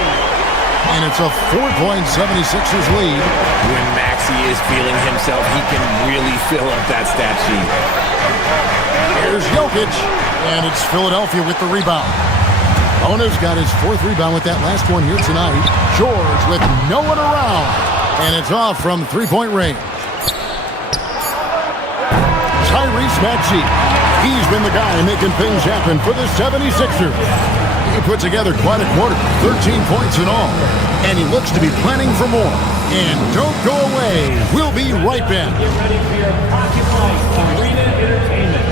And it's a 4-point 76ers lead. When Maxey is feeling himself, he can really fill up that stat sheet. Here's Jokic. And it's Philadelphia with the rebound. Bona's got his 4th rebound with that last one here tonight. George with no one around. And it's off from 3-point range. Tyrese Maxey. He's been the guy making things happen for the 76ers. He put together quite a quarter, 13 points in all. And he looks to be planning for more. And don't go away. We'll be right back. Get ready for your Pocket Light Arena Entertainment.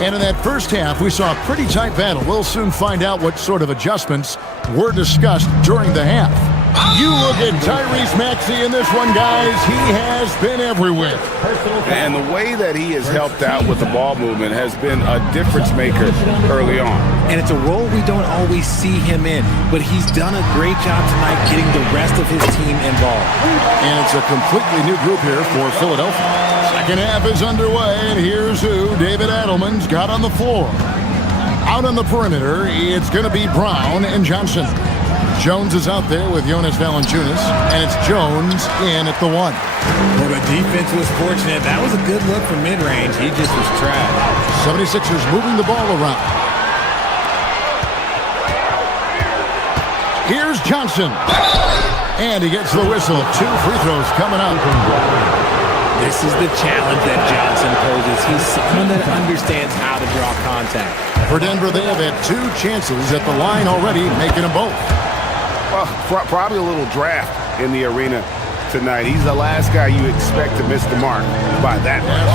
And in that first half, we saw a pretty tight battle. We'll soon find out what sort of adjustments were discussed during the half. You look at Tyrese Maxey in this one, guys. He has been everywhere. And the way that he has helped out with the ball movement has been a difference maker early on. And it's a role we don't always see him in, but he's done a great job tonight getting the rest of his team involved. And it's a completely new group here for Philadelphia. Second half is underway, and here's who David Adelman's got on the floor. Out on the perimeter, it's going to be Brown and Johnson. Jones is out there with Jonas Valanciunas, and it's Jones in at the 1. Well, the defense was fortunate. That was a good look from mid-range. He just was trapped. 76ers moving the ball around. Here's Johnson. And he gets the whistle. 2 free throws coming up. This is the challenge that Johnson poses. He's someone that understands how to draw contact. For Denver, they have had 2 chances at the line already, making them both. Well, probably a little draft in the arena tonight. He's the last guy you expect to miss the mark by that much.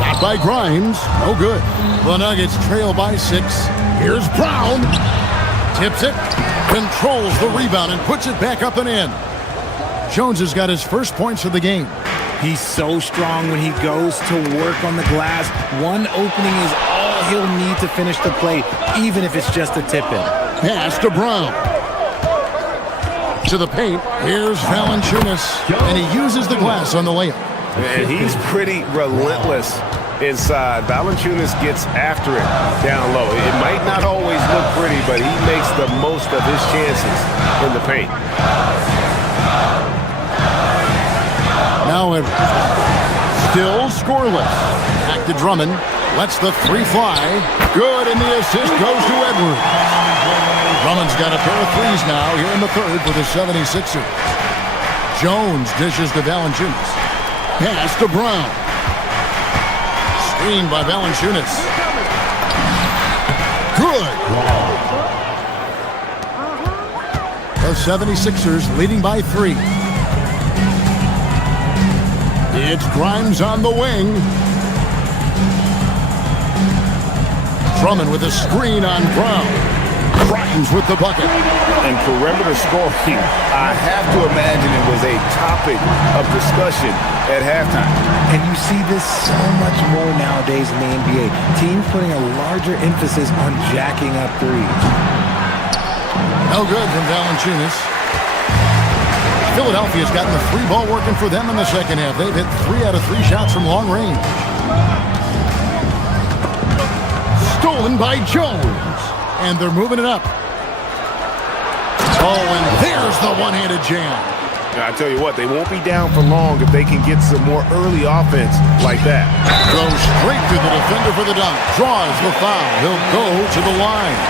Shot by Grimes. No good. The Nuggets trail by 6. Here's Brown. Tips it. Controls the rebound and puts it back up and in. Jones has got his first points of the game. He's so strong when he goes to work on the glass. One opening is all he'll need to finish the play, even if it's just a tip-in. Pass to Brown. To the paint. Here's Valanciunas. And he uses the glass on the layup. And he's pretty relentless inside. Valanciunas gets after it down low. It might not always look pretty, but he makes the most of his chances in the paint. Now still scoreless. Back to Drummond. Lets the 3 fly. Good, and the assist goes to Edwards. Drummond's got a pair of 3s now here in the 3rd for the 76ers. Jones dishes to Valanciunas. Pass to Brown. Screen by Valanciunas. Good. The 76ers leading by 3. It's Grimes on the wing. Drummond with a screen on Brown. Grimes with the bucket. And perimeter scoring, I have to imagine it was a topic of discussion at halftime. And you see this so much more nowadays in the NBA. Teams putting a larger emphasis on jacking up threes. No good from Valanciunas. Philadelphia's gotten the free ball working for them in the second half. They've hit 3 out of 3 shots from long range. Stolen by Jones. And they're moving it up. Oh, and there's the one-handed jam. I tell you what, they won't be down for long if they can get some more early offense like that. Goes straight to the defender for the dunk. Draws the foul. He'll go to the line.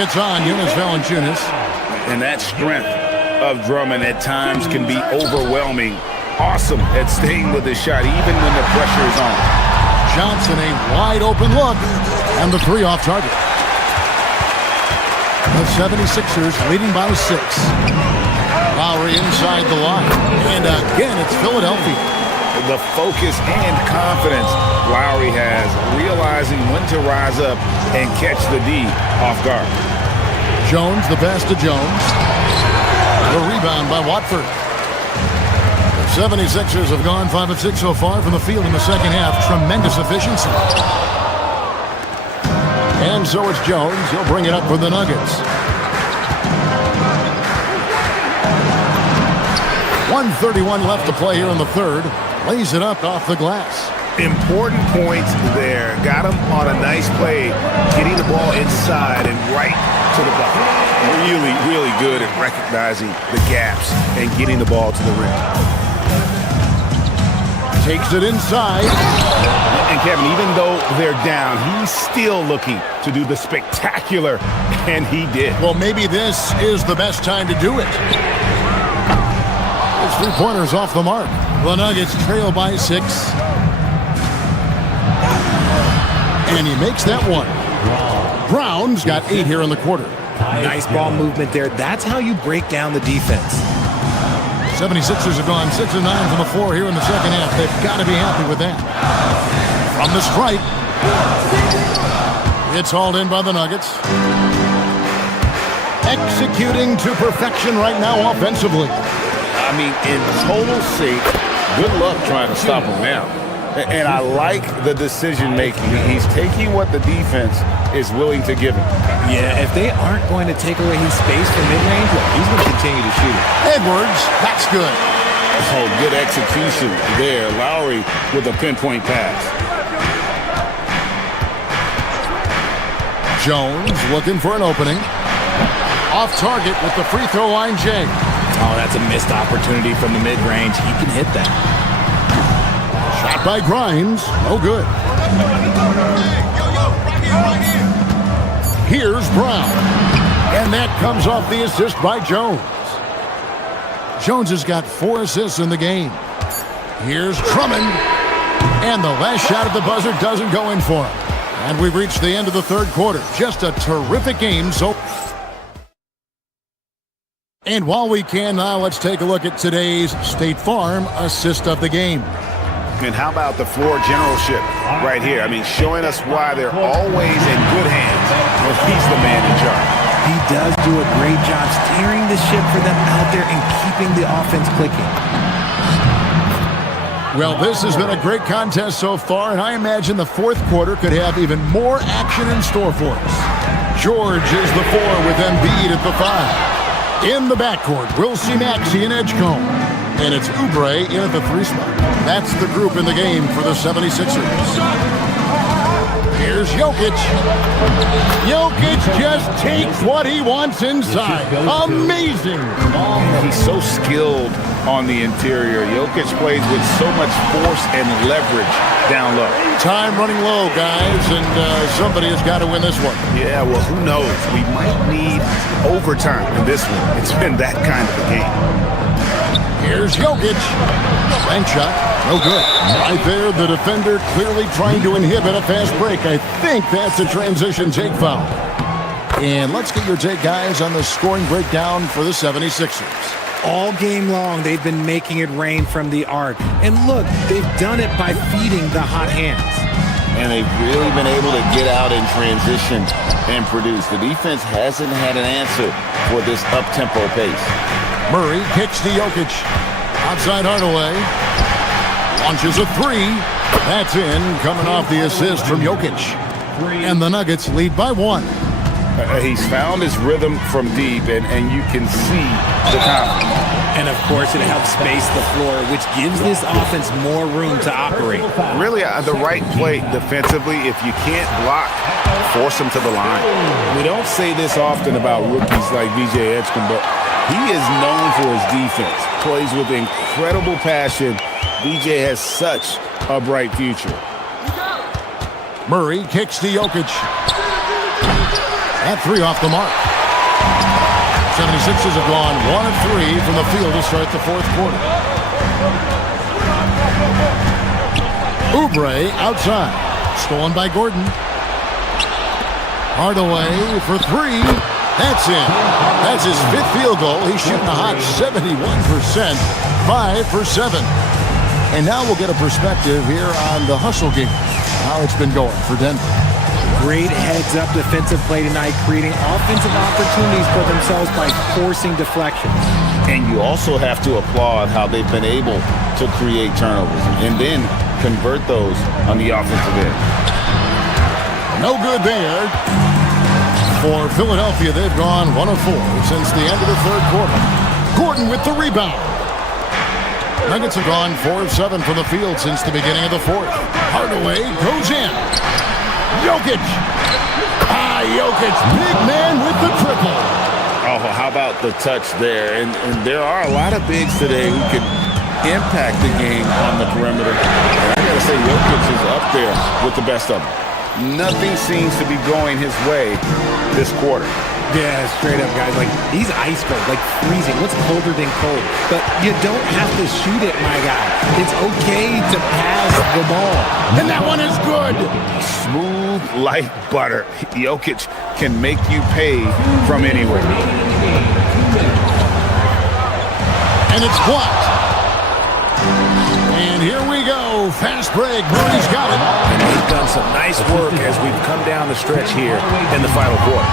It's on Jonas Valanciunas. And that strength of Drummond at times can be overwhelming. Awesome at staying with his shot even when the pressure is on. Johnson, a wide open look. And the 3 off target. The 76ers leading by 6. Lowry inside the line. And again, it's Philadelphia. The focus and confidence Lowry has, realizing when to rise up and catch the D off guard. Jones, the pass to Jones. The rebound by Watford. The 76ers have gone 5 of 6 so far from the field in the second half. Tremendous efficiency. And so it's Jones. He'll bring it up for the Nuggets. 1:31 left to play here in the third. Lays it up off the glass. Important points there. Got him on a nice play, getting the ball inside and right to the bucket. Really, really good at recognizing the gaps and getting the ball to the rim. Takes it inside. And Kevin, even though they're down, he's still looking to do the spectacular, and he did. Well, maybe this is the best time to do it. His 3-pointers off the mark. The Nuggets trail by 6. And he makes that one. Brown's got 8 here in the quarter. Nice ball movement there. That's how you break down the defense. 76ers have gone 6 of 9 from the floor here in the second half. They've got to be happy with that. From the stripe. It's hauled in by the Nuggets. Executing to perfection right now offensively. I mean, in total sync, good luck trying to stop him now. And I like the decision-making. He's taking what the defense is willing to give him. Yeah, if they aren't going to take away his space from mid-range, he's going to continue to shoot. Edwards, that's good. Oh, good execution there. Lowry with a pinpoint pass. Jones looking for an opening. Off target with the free throw line, Jay. Oh, that's a missed opportunity from the mid-range. He can hit that. Shot by Grimes. No good. Here's Brown. And that comes off the assist by Jones. Jones has got 4 assists in the game. Here's Drummond. And the last shot at the buzzer doesn't go in for him. And we've reached the end of the third quarter. Just a terrific game. And while we can now, let's take a look at today's State Farm assist of the game. And how about the floor generalship right here? I mean, showing us why they're always in good hands when he's the man in charge. He does do a great job steering the ship for them out there and keeping the offense clicking. Well, this has been a great contest so far, and I imagine the fourth quarter could have even more action in store for us. George is the 4 with Embiid at the 5. In the backcourt, we'll see Maxey and Edgecombe. And it's Oubre in at the 3 spot. That's the group in the game for the 76ers. Here's Jokic. Jokic just takes what he wants inside. Amazing. He's so skilled on the interior. Jokic plays with so much force and leverage down low. Time running low, guys, and somebody has got to win this one. Yeah, well, who knows? We might need overtime in this one. It's been that kind of a game. Here's Jokic. Bank shot. No good. Right there, the defender clearly trying to inhibit a fast break. I think that's a transition take foul. And let's get your take, guys, on the scoring breakdown for the 76ers. All game long, they've been making it rain from the arc. And look, they've done it by feeding the hot hands. And they've really been able to get out in transition and produce. The defense hasn't had an answer for this up-tempo pace. Murray kicks to Jokic. Outside Hardaway. Launches a three. That's in, coming off the assist from Jokic. And the Nuggets lead by 1. He's found his rhythm from deep, and you can see the confidence. And, of course, it helps space the floor, which gives this offense more room to operate. Really, the right play defensively. If you can't block, force him to the line. We don't say this often about rookies like VJ Edgecombe, but he is known for his defense. Plays with incredible passion. VJ has such a bright future. Murray kicks to Jokic. That three off the mark. 76ers have gone 1 of 3 from the field to start the fourth quarter. Oubre outside. Stolen by Gordon. Hardaway for 3. That's in. That's his 5th field goal. He's shooting a hot 71%. 5 for 7. And now we'll get a perspective here on the hustle game. How it's been going for Denver. Great heads-up defensive play tonight, creating offensive opportunities for themselves by forcing deflections. And you also have to applaud how they've been able to create turnovers and then convert those on the offensive end. No good there. For Philadelphia, they've gone 1 of 4 since the end of the third quarter. Gordon with the rebound. Nuggets have gone 4 of 7 from the field since the beginning of the fourth. Hardaway goes in. Jokic. Jokic, big man with the triple. Oh, how about the touch there? And there are a lot of bigs today who can impact the game on the perimeter. And I got to say, Jokic is up there with the best of them. Nothing seems to be going his way this quarter. Yeah, straight up, guys. Like, he's ice cold, like freezing. What's colder than cold? But you don't have to shoot it, my guy. It's okay to pass the ball. And that one is good. Smooth like butter. Jokic can make you pay from anywhere. And it's blocked. And here we go. Fast break. Murray's got it. And he's done some nice work as we've come down the stretch here in the final quarter.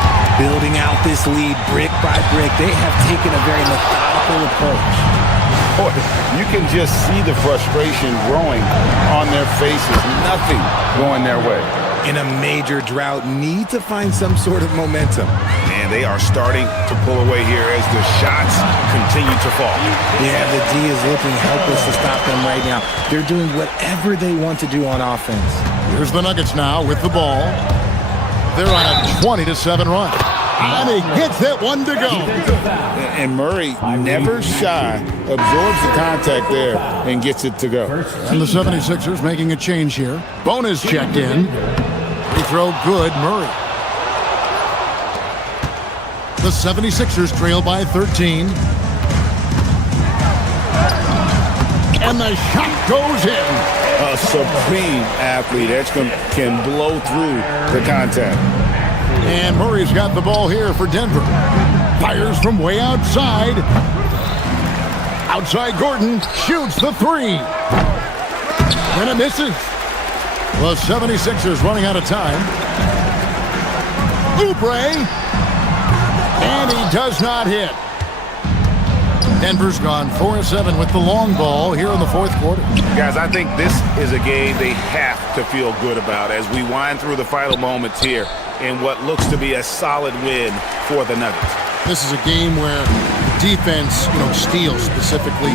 Building out this lead brick by brick, they have taken a very methodical approach. Boy, you can just see the frustration growing on their faces. Nothing going their way. In a major drought, need to find some sort of momentum. And they are starting to pull away here as the shots continue to fall. Yeah, the D is looking helpless to stop them right now. They're doing whatever they want to do on offense. Here's the Nuggets now with the ball. They're on a 20-7 run. And he hits that one to go. And Murray, never shy, absorbs the contact there and gets it to go. And the 76ers making a change here. Bonus checked in. Free throw good, Murray. The 76ers trail by 13. And the shot goes in. A supreme athlete. Edgecombe can blow through the contact. And Murray's got the ball here for Denver. Fires from way outside. Outside Gordon shoots the three. And it misses. The 76ers running out of time. Oubre. And he does not hit. Denver's gone 4-7 with the long ball here in the fourth quarter. Guys, I think this is a game they have to feel good about as we wind through the final moments here in what looks to be a solid win for the Nuggets. This is a game where defense, steals specifically,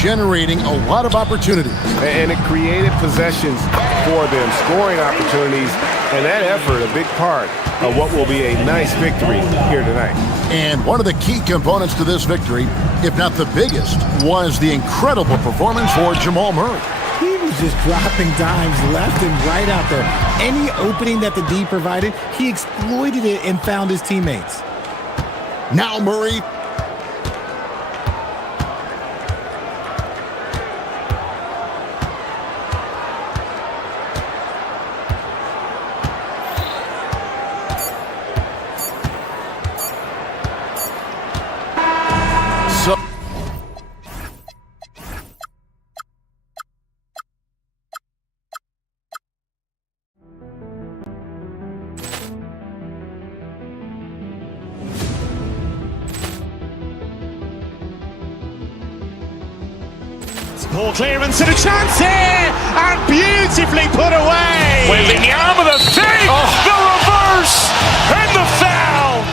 generating a lot of opportunities. And it created possessions for them, scoring opportunities, and that effort a big part of what will be a nice victory here tonight. And one of the key components to this victory, if not the biggest, was the incredible performance for Jamal Murray. He was just dropping dimes left and right out there. Any opening that the D provided, he exploited it and found his teammates. Now Murray. Ball clearance and a chance here, and beautifully put away. Wembanyama the fake, the reverse, and the foul.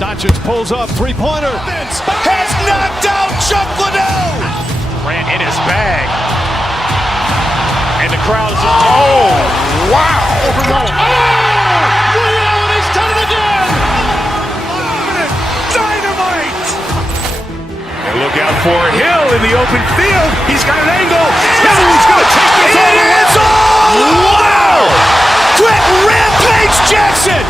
Doncic pulls up, three-pointer. Has knocked out Chuck Liddell. Grant in his bag. And the crowd is, oh, wow. Ray Allen has done it again. Dynamite. And look out for Hill in the open field. He's got an angle. He's going to take this all the way. Wow. Quick Rampage Jackson.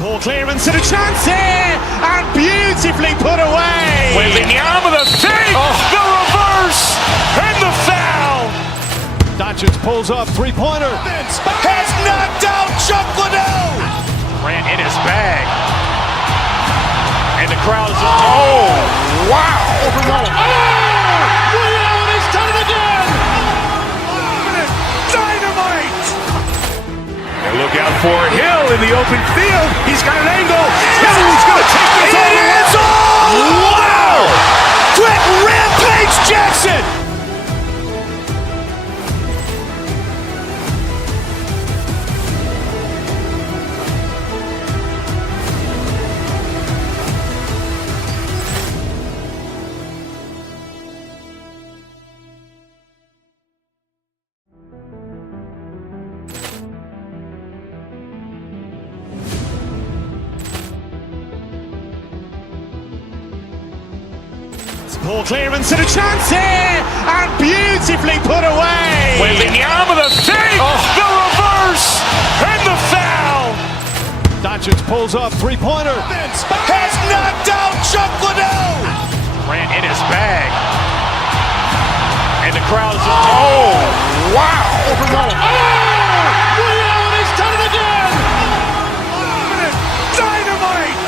Ball clearance and a chance here, and beautifully put away. Wembanyama the fake, the reverse, and the foul. Doncic pulls up, three-pointer. Has knocked out Chuck Liddell. Grant in his bag. And the crowd is, oh, wow. Ray Allen has done it again. Dynamite. And look out for Hill in the open field. He's got an angle. He's going to take this all the way. Wow. Quick Rampage Jackson. Ball clearance and a chance here, and beautifully put away. Wembanyama the fake, the reverse, and the foul. Doncic pulls up, three-pointer. Has knocked out Chuck Liddell. Grant in his bag. And the crowd is, oh, wow. Ray Allen has done it again. Dynamite.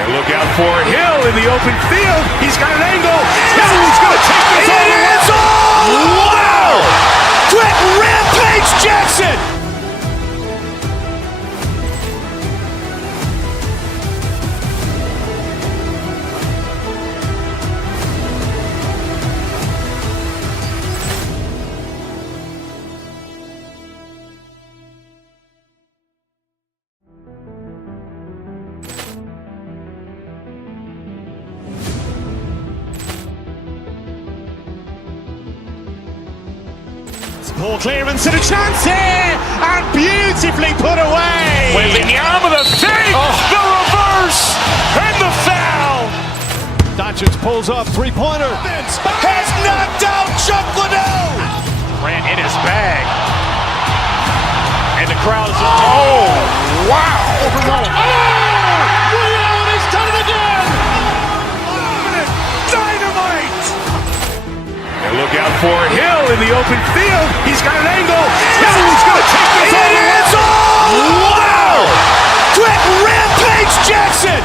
And look out for Hill in the open field. He's got an angle. He's going to take this all the way. Wow. Quick Rampage Jackson. Ball clearance and a chance here, and beautifully put away. Wembanyama the fake, the reverse, and the foul. Doncic pulls up, three-pointer. Has knocked out Chuck Liddell. Grant in his bag. And the crowd is, oh, wow. Ray Allen has done it again. Dynamite. And look out for Hill in the open field. He's got an angle. He's going to take this all the way. Wow. Quick Rampage Jackson.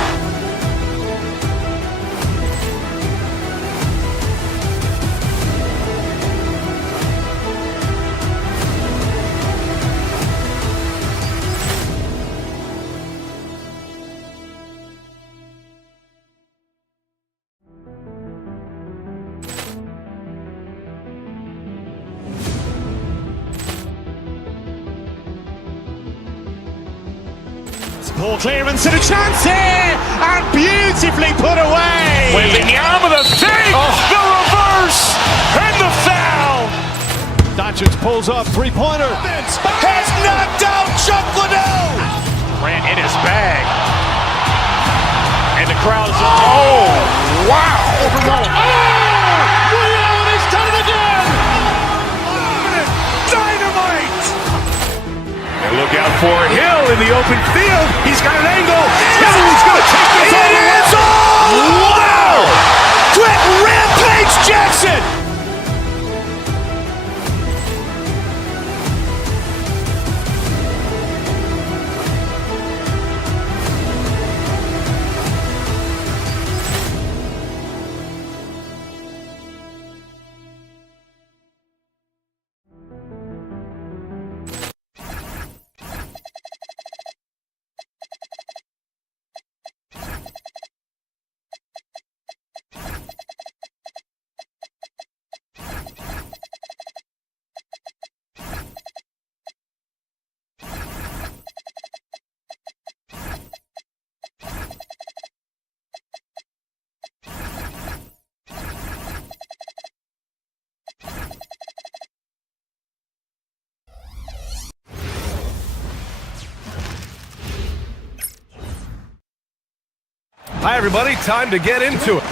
Ball clearance and a chance here, and beautifully put away. Wembanyama the fake, the reverse, and the foul. Doncic pulls up, three-pointer. Has knocked out Chuck Liddell. Grant in his bag. And the crowd is, oh, wow. Ray Allen has done it again. Dynamite. And look out for Hill in the open field. He's got an angle. He's going to take this all the way. Wow. Quick Rampage Jackson. Hi, everybody. Time to get into it.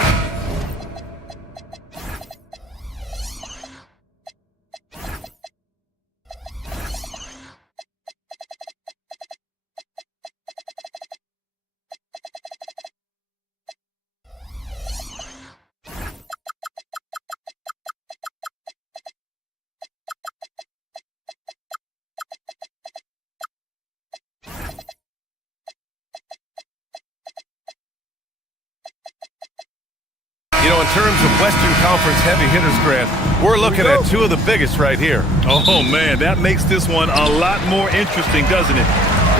You know, in terms of Western Conference heavy hitters, Grant, we're looking at two of the biggest right here. Oh, man, that makes this one a lot more interesting, doesn't it?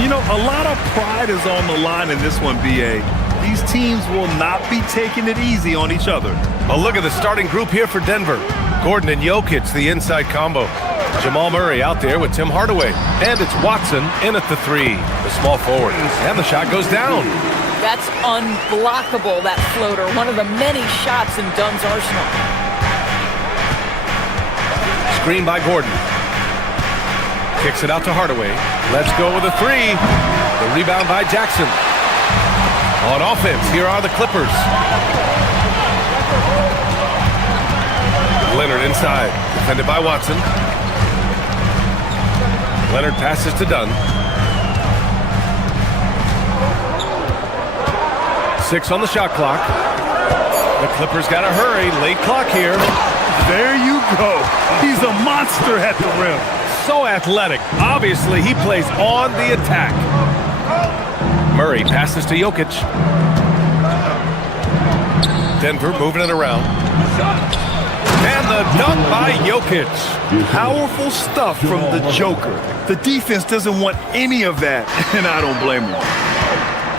You know, a lot of pride is on the line in this one, B.A. These teams will not be taking it easy on each other. Oh, look at the starting group here for Denver. Gordon and Jokic, the inside combo. Jamal Murray out there with Tim Hardaway. And it's Watson in at the three, the small forward. And the shot goes down. That's unblockable, that floater. One of the many shots in Dunn's arsenal. Screen by Gordon. Kicks it out to Hardaway. Let's go with a three. The rebound by Jackson. On offense, here are the Clippers. Leonard inside. Defended by Watson. Leonard passes to Dunn. 6 on the shot clock. The Clippers got to hurry. Late clock here. There you go. He's a monster at the rim. So athletic. Obviously, he plays on the attack. Murray passes to Jokic. Denver moving it around. And the dunk by Jokic. Powerful stuff from the Joker. The defense doesn't want any of that, and I don't blame them.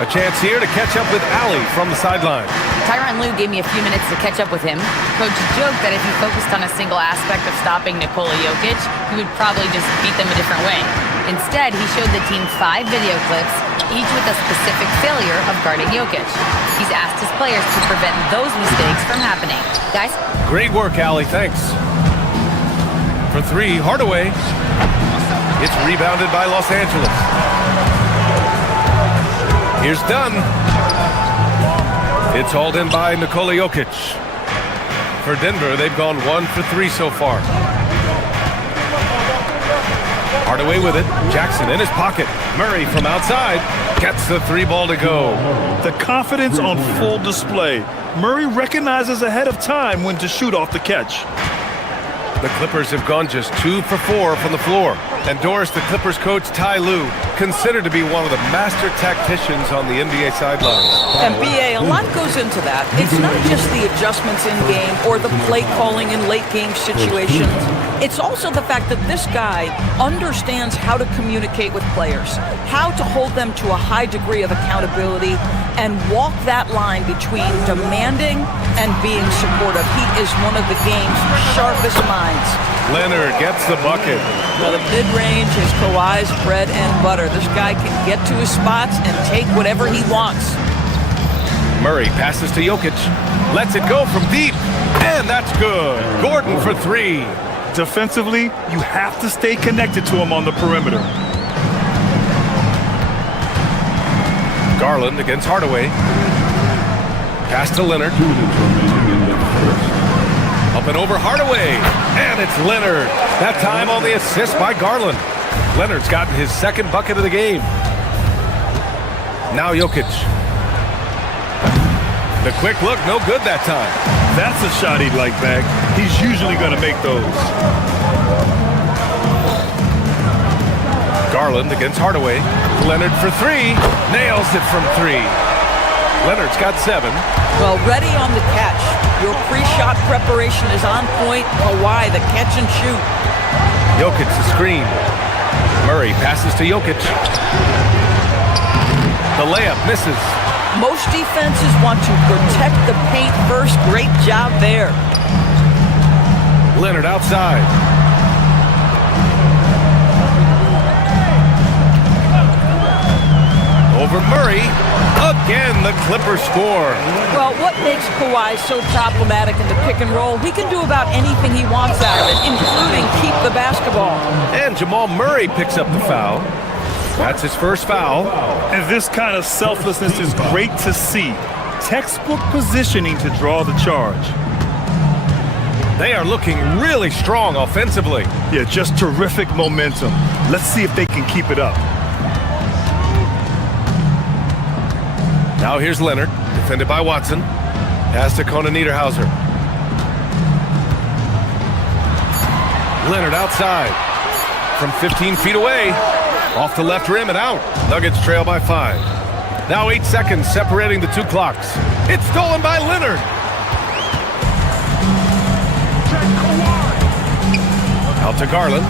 A chance here to catch up with Allie from the sideline. Tyronn Lue gave me a few minutes to catch up with him. Coach joked that if he focused on a single aspect of stopping Nikola Jokic, he would probably just beat them a different way. Instead, he showed the team 5 video clips, each with a specific failure of guarding Jokic. He's asked his players to prevent those mistakes from happening. Guys? Great work, Allie. Thanks. For 3, Hardaway. It's rebounded by Los Angeles. Here's Dunn. It's hauled in by Nikola Jokic. For Denver, they've gone 1 for 3 so far. Hardaway with it. Jackson in his pocket. Murray from outside gets the 3 ball to go. The confidence on full display. Murray recognizes ahead of time when to shoot off the catch. The Clippers have gone just 2 for 4 from the floor. And Doris, the Clippers coach Ty Lue, considered to be one of the master tacticians on the NBA sidelines. And B.A., a lot goes into that. It's not just the adjustments in game or the play calling in late game situations. It's also the fact that this guy understands how to communicate with players, how to hold them to a high degree of accountability, and walk that line between demanding and being supportive. He is one of the game's sharpest minds. Leonard gets the bucket. Well, the mid-range is Kawhi's bread and butter. This guy can get to his spots and take whatever he wants. Murray passes to Jokic. Lets it go from deep. And that's good. Gordon for 3. Defensively, you have to stay connected to him on the perimeter. Garland against Hardaway. Pass to Leonard. Up and over Hardaway. And it's Leonard. That time on the assist by Garland. Leonard's gotten his 2nd bucket of the game. Now Jokic. The quick look, no good that time. That's a shot he'd like back. He's usually going to make those. Garland against Hardaway. Leonard for 3. Nails it from 3. Leonard's got 7. Well, ready on the catch. Your pre-shot preparation is on point. Kawhi, the catch and shoot. Jokic the screen. Murray passes to Jokic. The layup misses. Most defenses want to protect the paint first. Great job there. Leonard outside. Over Murray. Again, the Clippers score. Well, what makes Kawhi so problematic in the pick and roll? He can do about anything he wants out of it, including keep the basketball. And Jamal Murray picks up the foul. That's his first foul. And this kind of selflessness is great to see. textbook positioning to draw the charge. They are looking really strong offensively. Yeah, just terrific momentum. Let's see if they can keep it up. Now here's Leonard, defended by Watson. Pass to Kona Niederhauser. Leonard outside. From 15 feet away. Off the left rim and out. Nuggets trail by 5. Now 8 seconds separating the two clocks. It's stolen by Leonard. Out to Garland.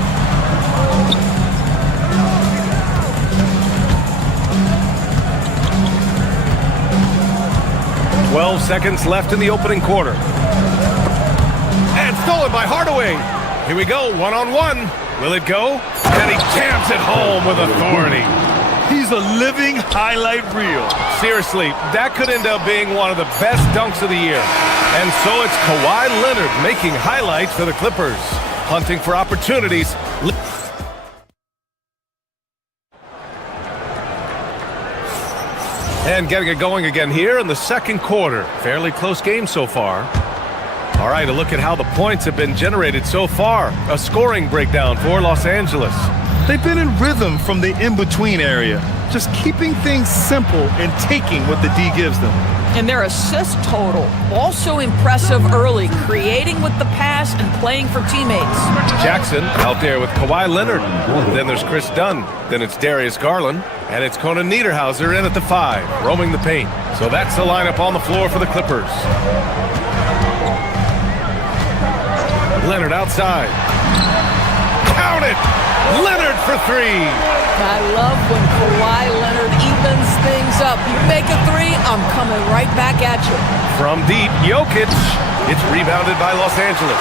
"12 seconds left in the opening quarter. And stolen by Hardaway. Here we go, one-on-one. Will it go? And he jams it home with authority. He's a living highlight reel. Seriously, that could end up being one of the best dunks of the year. And so it's Kawhi Leonard making highlights for the Clippers. Hunting for opportunities. And getting it going again here in the second quarter. Fairly close game so far. All right, a look at how the points have been generated so far. A scoring breakdown for Los Angeles. They've been in rhythm from the in-between area, just keeping things simple and taking what the D gives them. And their assist total, also impressive early, creating with the pass and playing for teammates. Jackson out there with Kawhi Leonard. Then there's Chris Dunn. Then it's Darius Garland. And it's Kona Niederhauser in at the 5, roaming the paint. So that's the lineup on the floor for the Clippers. Leonard outside. Count it! Leonard for 3. I love when Kawhi Leonard evens things up. You make a 3, I'm coming right back at you. From deep, Jokic. It's rebounded by Los Angeles.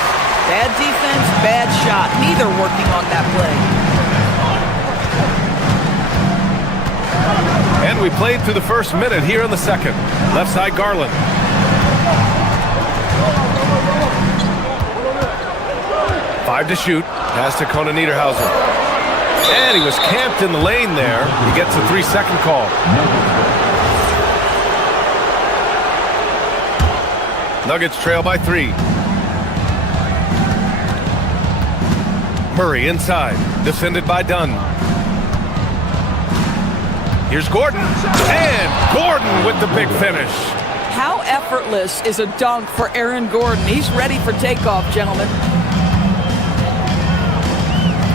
Bad defense, bad shot. Neither working on that play. And we played through the first minute here in the second. Left side, Garland. Five to shoot. Pass to Kona Niederhauser. And he was camped in the lane there. He gets a 3-second call. Nuggets trail by 3. Murray inside. Defended by Dunn. Here's Gordon. And Gordon with the big finish. How effortless is a dunk for Aaron Gordon? He's ready for takeoff, gentlemen.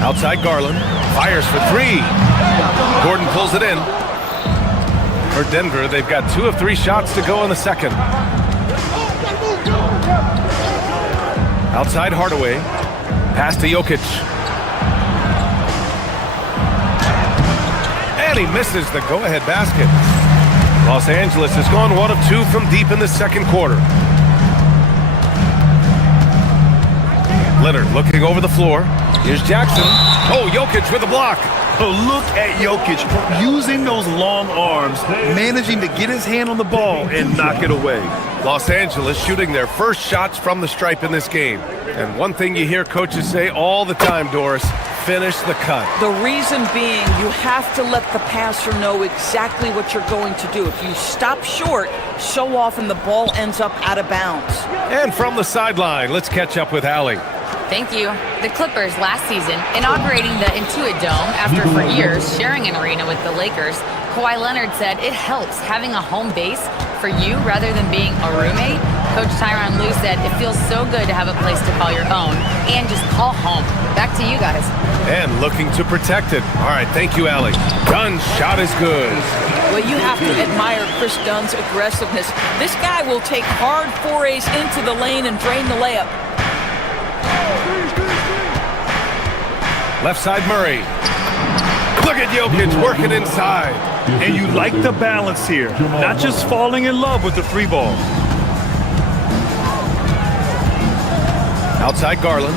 Outside Garland. Fires for 3. Gordon pulls it in. For Denver, they've got 2 of 3 shots to go in the second. Outside Hardaway. Pass to Jokic. And he misses the go-ahead basket. Los Angeles has gone 1 of 2 from deep in the second quarter. Leonard looking over the floor. Here's Jackson. Oh, Jokic with a block. Oh, look at Jokic using those long arms, managing to get his hand on the ball and knock it away. Los Angeles shooting their first shots from the stripe in this game. And one thing you hear coaches say all the time, Doris, finish the cut. The reason being you have to let the passer know exactly what you're going to do. If you stop short, so often the ball ends up out of bounds. And from the sideline, let's catch up with Allie. Thank you. The Clippers last season, inaugurating the Intuit Dome after for years sharing an arena with the Lakers, Kawhi Leonard said it helps having a home base for you rather than being a roommate. Coach Tyronn Lue said it feels so good to have a place to call your own and just call home. Back to you guys. And looking to protect it. All right, thank you, Allie. Dunn's shot is good. Well, you have to admire Chris Dunn's aggressiveness. This guy will take hard forays into the lane and drain the layup. Left side Murray. Look at Jokic working inside. And you like the balance here, not just falling in love with the 3 ball. Outside Garland.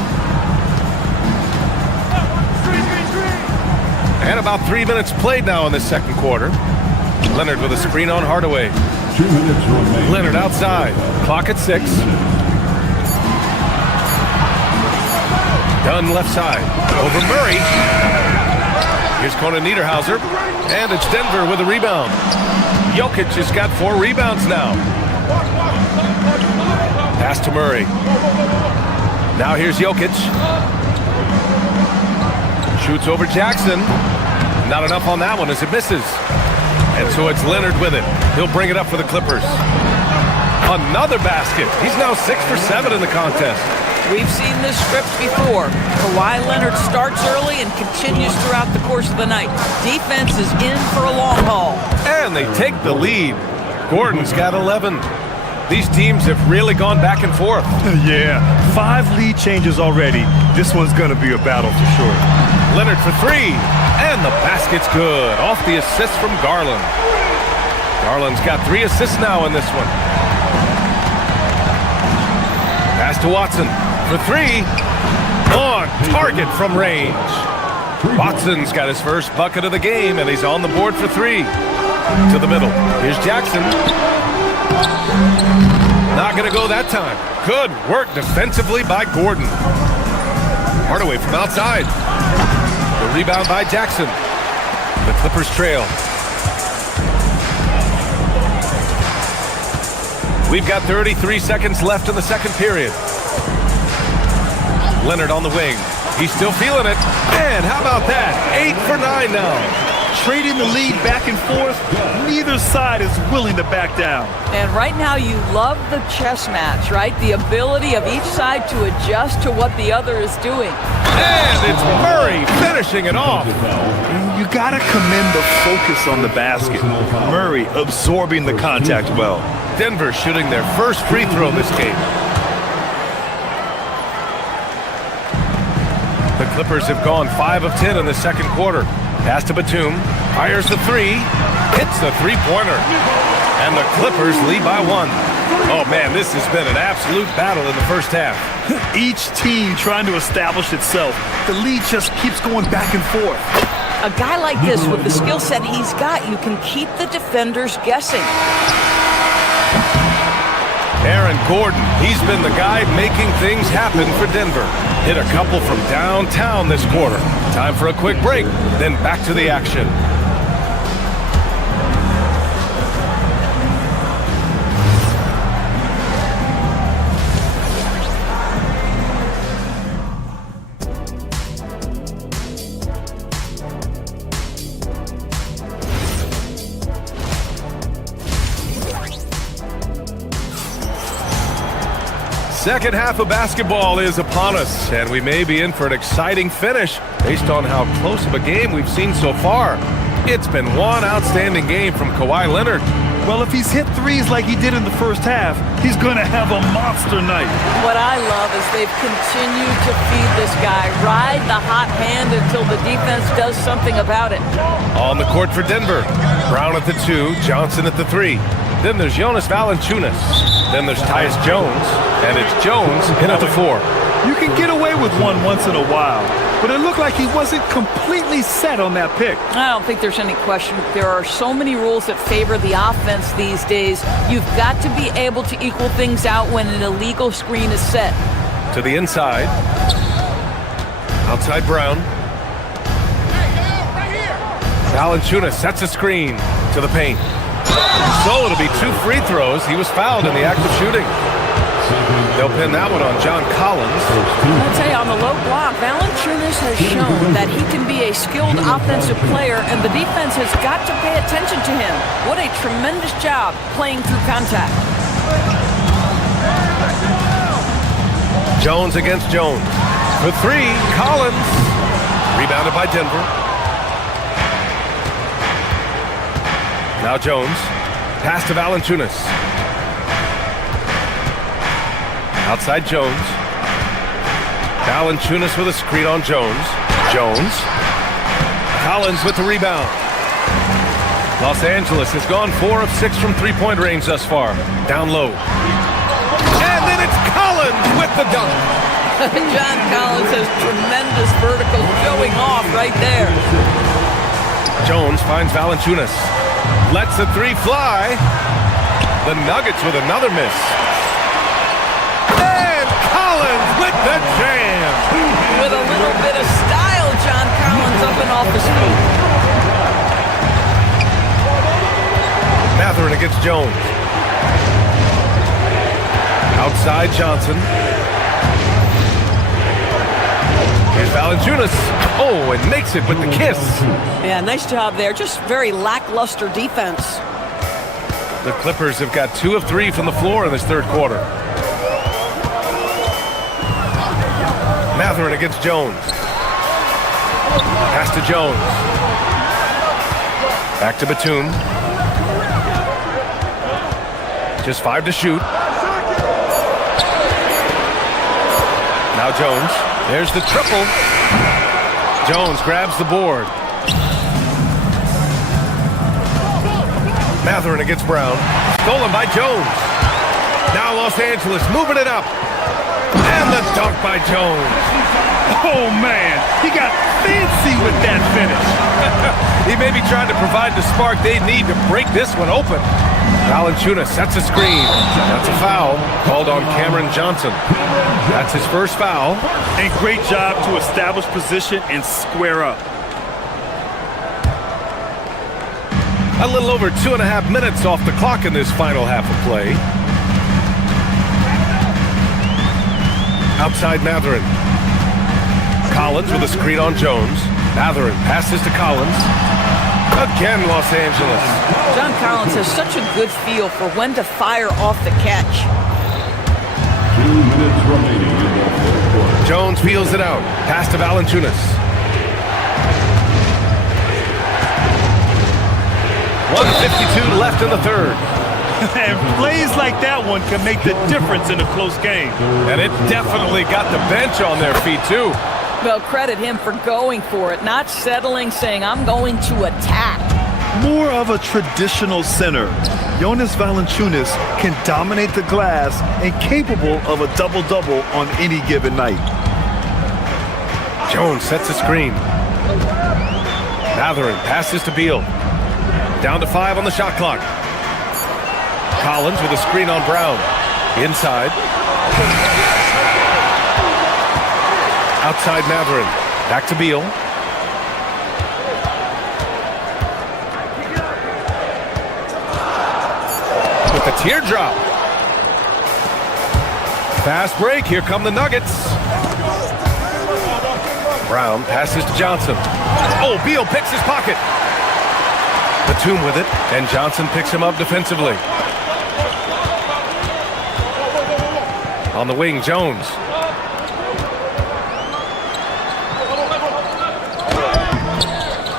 And about 3 minutes played now in the second quarter. Leonard with a screen on Hardaway. 2 minutes remaining. Leonard outside. Clock at 6. Dunn left side. Over Murray. Here's Kona Niederhauser. And it's Denver with a rebound. Jokic has got 4 rebounds now. Pass to Murray. Now here's Jokic. Shoots over Jackson. Not enough on that one as it misses. And so it's Leonard with it. He'll bring it up for the Clippers. Another basket. He's now 6 for 7 in the contest. We've seen this script before. Kawhi Leonard starts early and continues throughout the course of the night. Defense is in for a long haul. And they take the lead. Gordon's got 11. These teams have really gone back and forth. Yeah, 5 lead changes already. This one's going to be a battle for sure. Leonard for 3. And the basket's good. Off the assist from Garland. Garland's got 3 assists now in this one. Pass to Watson for 3. On target from range. Watson's got his first bucket of the game, and he's on the board for 3. To the middle. Here's Jackson. Not going to go that time. Good work defensively by Gordon. Hardaway from outside. The rebound by Jackson. The Clippers trail. We've got 33 seconds left in the second period. Leonard on the wing. He's still feeling it. And how about that? 8 for 9 now. Trading the lead back and forth, neither side is willing to back down. And right now you love the chess match, right? The ability of each side to adjust to what the other is doing. And it's Murray finishing it off. You gotta commend the focus on the basket. Murray absorbing the contact well. Denver shooting their first free throw this game. The Clippers have gone 5 of 10 in the second quarter. Pass to Batum, fires the 3, hits the three-pointer, and the Clippers lead by 1. Oh man, this has been an absolute battle in the first half. Each team trying to establish itself. The lead just keeps going back and forth. A guy like this, with the skill set he's got, you can keep the defenders guessing. Aaron Gordon, he's been the guy making things happen for Denver. Hit a couple from downtown this quarter. Time for a quick break, then back to the action. Second half of basketball is upon us, and we may be in for an exciting finish based on how close of a game we've seen so far. It's been one outstanding game from Kawhi Leonard. Well, if he's hit threes like he did in the first half, he's going to have a monster night. What I love is they've continued to feed this guy, ride the hot hand until the defense does something about it. On the court for Denver, Brown at the 2, Johnson at the 3. Then there's Jonas Valanciunas. Then there's Tyus Jones, and it's Jones in at the 4. You can get away with one once in a while, but it looked like he wasn't completely set on that pick. I don't think there's any question. There are so many rules that favor the offense these days. You've got to be able to equal things out when an illegal screen is set. To the inside. Outside Brown. Valanciunas sets a screen to the paint. So it'll be 2 free throws. He was fouled in the act of shooting. They'll pin that one on John Collins. I'll tell you, on the low block, Valanciunas has shown that he can be a skilled offensive player, and the defense has got to pay attention to him. What a tremendous job playing through contact. Jones against Jones. For 3, Collins. Rebounded by Denver. Now Jones. Pass to Valanciunas. Outside Jones. Valanciunas with a screen on Jones. Jones. Collins with the rebound. Los Angeles has gone 4 of 6 from three-point range thus far. Down low. And then it's Collins with the dunk. John Collins has tremendous vertical showing off right there. Jones finds Valanciunas. Lets the 3 fly. The Nuggets with another miss. And Collins with the jam. With a little bit of style, John Collins up and off his feet. Mathurin against Jones. Outside Johnson. Here's Valanciunas. Oh, and makes it with the kiss. Yeah, nice job there. Just very lackluster defense. The Clippers have got 2 of 3 from the floor in this third quarter. Mathurin against Jones. Pass to Jones. Back to Batum. Just 5 to shoot. Now Jones. There's the triple. Jones grabs the board. Mathurin against Brown. Stolen by Jones. Now Los Angeles moving it up. And the dunk by Jones. Oh, man. He got fancy with that finish. He may be trying to provide the spark they need to break this one open. Valanciunas sets a screen. That's a foul called on Cameron Johnson. That's his first foul. And great job to establish position and square up. A little over 2.5 minutes off the clock in this final half of play. Outside Mathurin. Collins with a screen on Jones. Mathurin passes to Collins. Again, Los Angeles. John Collins has such a good feel for when to fire off the catch. 2 minutes remaining in the third quarter. Jones feels it out. Pass to Valanciunas. 1:52 left in the third. And plays like that one can make the difference in a close game. And it definitely got the bench on their feet, too. Well, credit him for going for it, not settling, saying, I'm going to attack. More of a traditional center. Jonas Valanciunas can dominate the glass and capable of a double-double on any given night. Jones sets a screen. Mathurin passes to Beal. Down to 5 on the shot clock. Collins with a screen on Brown. Inside. Outside Mathurin. Back to Beal. With the teardrop. Fast break. Here come the Nuggets. Brown passes to Johnson. Oh, Beal picks his pocket. Batum with it, and Johnson picks him up defensively. On the wing, Jones.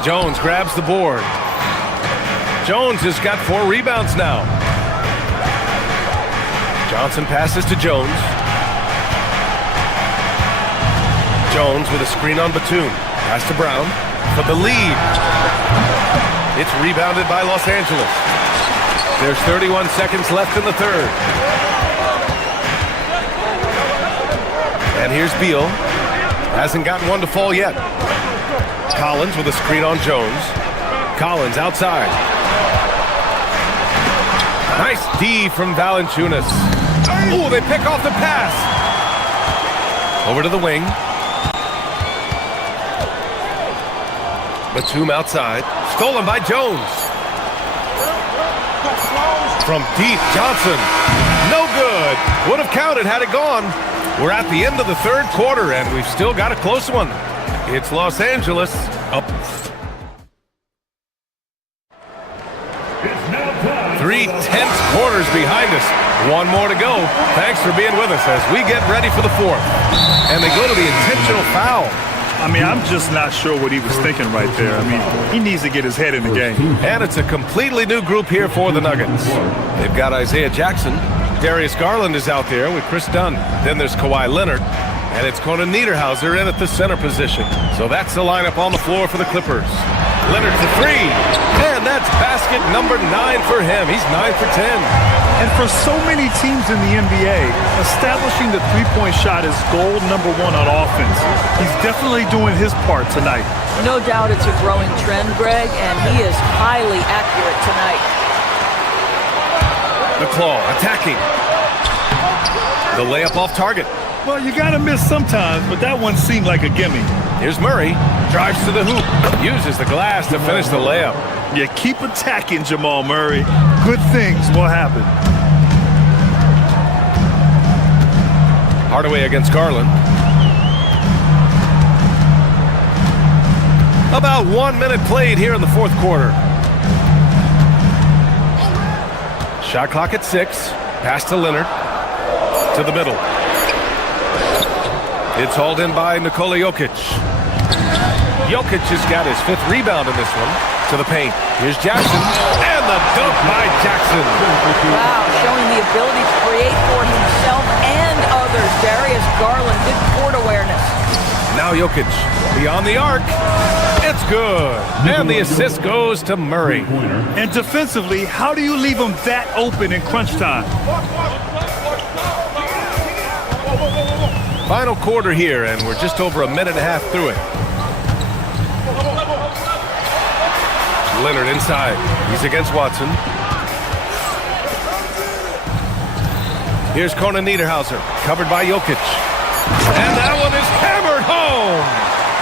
Jones grabs the board. Jones has got 4 rebounds now. Johnson passes to Jones. Jones with a screen on Batum. Pass to Brown for the lead. It's rebounded by Los Angeles. There's 31 seconds left in the third. And here's Beal. Hasn't gotten one to fall yet. Collins with a screen on Jones. Collins outside. Nice D from Valanciunas. Oh, they pick off the pass. Over to the wing. Batum outside. Stolen by Jones. From deep, Johnson. No good. Would have counted had it gone. We're at the end of the third quarter, and we've still got a close one. It's Los Angeles up. 3 tense quarters behind us. One more to go. Thanks for being with us as we get ready for the fourth. And they go to the intentional foul. I mean, I'm just not sure what he was thinking right there. I mean, he needs to get his head in the game. And it's a completely new group here for the Nuggets. They've got Isaiah Jackson. Darius Garland is out there with Chris Dunn. Then there's Kawhi Leonard. And it's Conan Niederhauser in at the center position. So that's the lineup on the floor for the Clippers. Leonard to 3. And that's basket number 9 for him. He's 9 for 10. And for so many teams in the NBA, establishing the three-point shot is goal number 1 on offense. He's definitely doing his part tonight. No doubt it's a growing trend, Greg, and he is highly accurate tonight. The claw attacking. The layup off target. Well, you got to miss sometimes, but that one seemed like a gimme. Here's Murray. Drives to the hoop. Uses the glass to finish the layup. You keep attacking, Jamal Murray. Good things will happen. Hardaway against Garland. About 1 minute played here in the fourth quarter. Shot clock at 6. Pass to Leonard. To the middle. It's hauled in by Nikola Jokic. Jokic has got his 5th rebound in this one. To the paint. Here's Jackson. And the dunk by Jackson. Wow, showing the ability to create for himself and others. Darius Garland, good court awareness. Now Jokic beyond the arc. It's good. And the assist goes to Murray. And defensively, how do you leave him that open in crunch time? Final quarter here, and we're just over a minute and a half through it. Leonard inside. He's against Watson. Here's Conan Niederhauser, covered by Jokic. And that one is hammered home.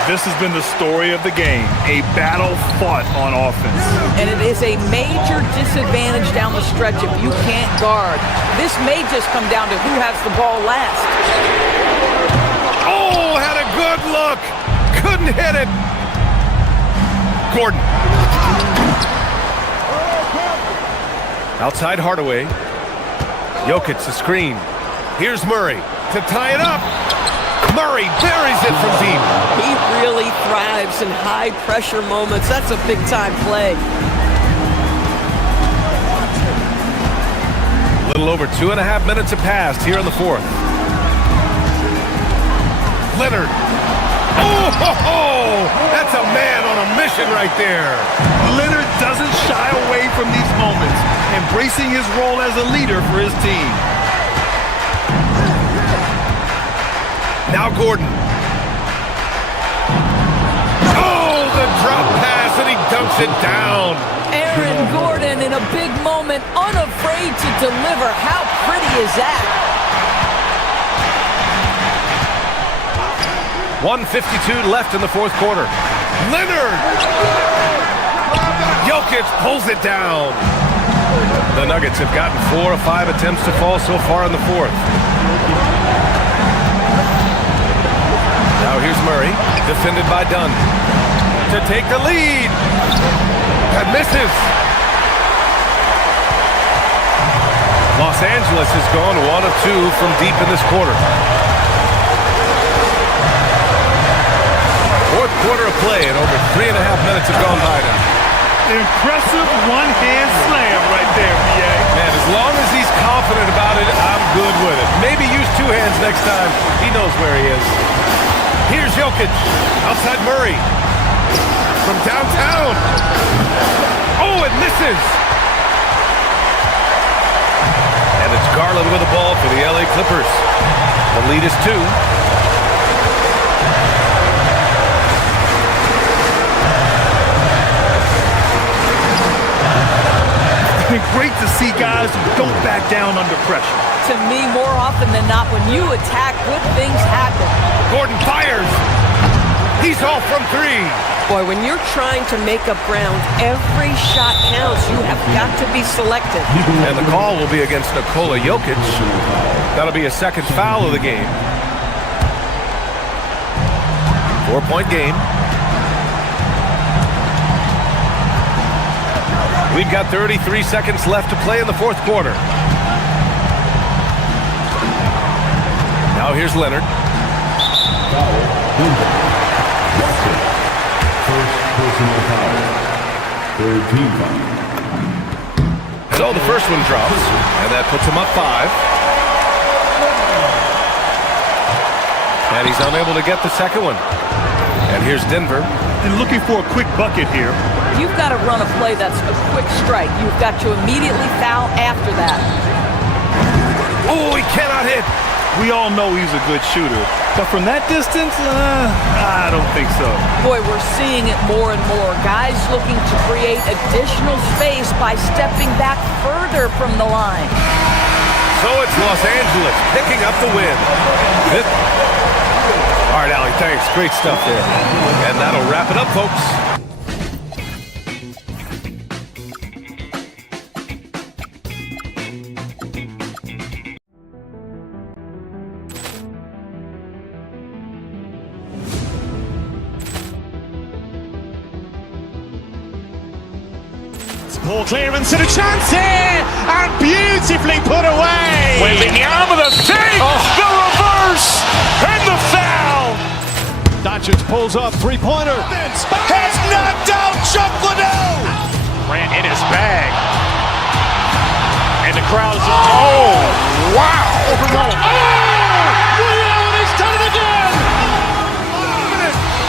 This has been the story of the game, a battle fought on offense. And it is a major disadvantage down the stretch if you can't guard. This may just come down to who has the ball last. Oh, had a good look. Couldn't hit it. Gordon. Outside Hardaway. Jokic, the screen. Here's Murray to tie it up. Murray buries it from deep. He really thrives in high-pressure moments. That's a big-time play. A little over 2.5 minutes have passed here in the fourth. Leonard. Oh, ho, ho! That's a man on a mission right there. Leonard doesn't shy away from these moments, embracing his role as a leader for his team. Now Gordon. Oh, the drop pass, and he dunks it down. Aaron Gordon in a big moment, unafraid to deliver. How pretty is that? 1:52 left in the fourth quarter. Leonard! Jokic pulls it down. The Nuggets have gotten 4 of 5 attempts to fall so far in the fourth. Now here's Murray, defended by Dunn. To take the lead. And misses. Los Angeles has gone 1 of 2 from deep in this quarter. Fourth quarter of play, and over 3.5 minutes have gone by now. Impressive one-hand slam right there, B.A. Man, as long as he's confident about it, I'm good with it. Maybe use 2 hands next time. He knows where he is. Here's Jokic. Outside Murray. From downtown. Oh, it misses. And it's Garland with the ball for the LA Clippers. The lead is 2. Great to see guys who don't back down under pressure. To me, more often than not, when you attack, good things happen. Gordon fires. He's off from 3. Boy, when you're trying to make up ground, every shot counts. You have got to be selective. And the call will be against Nikola Jokic. That'll be a second foul of the game. 4-point game. We've got 33 seconds left to play in the fourth quarter. Now here's Leonard. First personal foul. Third team foul. So the first one drops, and that puts him up 5. And he's unable to get the second one. And here's Denver. And looking for a quick bucket here. You've got to run a play that's a quick strike. You've got to immediately foul after that. Oh, he cannot hit. We all know he's a good shooter. But from that distance, I don't think so. Boy, we're seeing it more and more. Guys looking to create additional space by stepping back further from the line. So it's Los Angeles picking up the win. All right, Allie, thanks. Great stuff there. And that'll wrap it up, folks. Ball clearance and a chance here, and beautifully put away. Wembanyama the fake, the reverse, and the foul. Doncic pulls up, three-pointer. Has knocked out Chuck Liddell. Grant in his bag. And the crowd is, oh, wow. Ray Allen has done it again.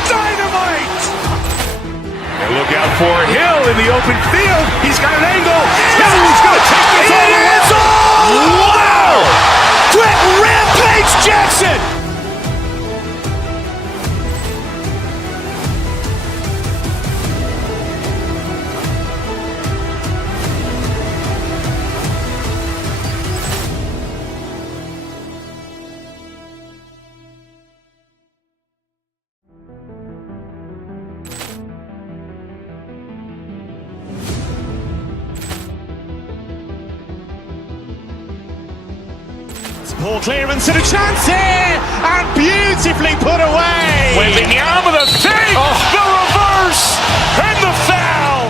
Dynamite. And look out for Hill in the open field. He's got an angle. Hill's going to take this all the way. Wow. Quick rampage Jackson. Ball clearance and a chance here, and beautifully put away. Wembanyama the fake, the reverse, and the foul.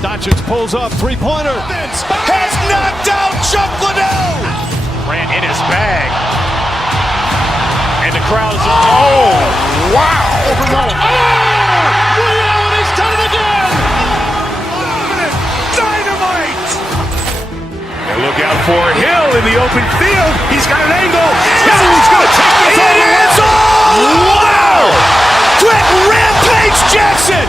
Doncic pulls up, three-pointer. Has knocked out Chuck Liddell. Grant in his bag. And the crowd is, oh, wow. Ray Allen has done it again. Dynamite. And look out for Hill in the open field. He's got an angle. Hill's going to take this all the way. Wow. Quick rampage Jackson.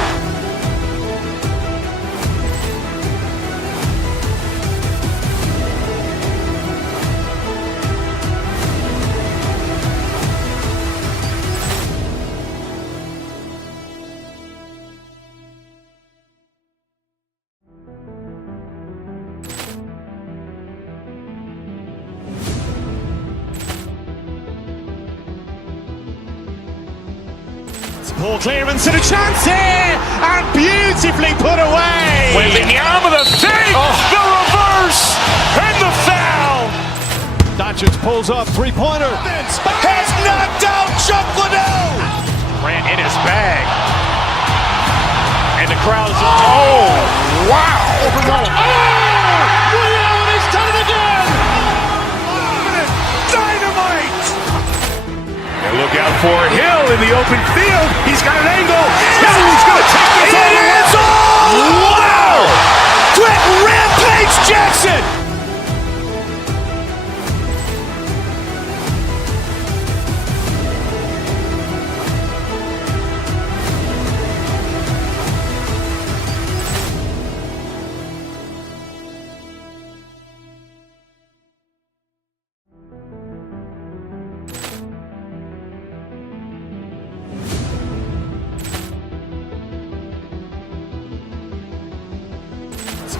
Ball clearance and a chance here, and beautifully put away. Wembanyama the fake, the reverse, and the foul. Doncic pulls up, three-pointer. Has knocked out Chuck Liddell. Grant in his bag. And the crowd is, oh, wow. Ray Allen has done it again. Dynamite. And look out for Hill in the open field. He's got an angle. Hill's going to take this all the way. Wow. Quick rampage Jackson.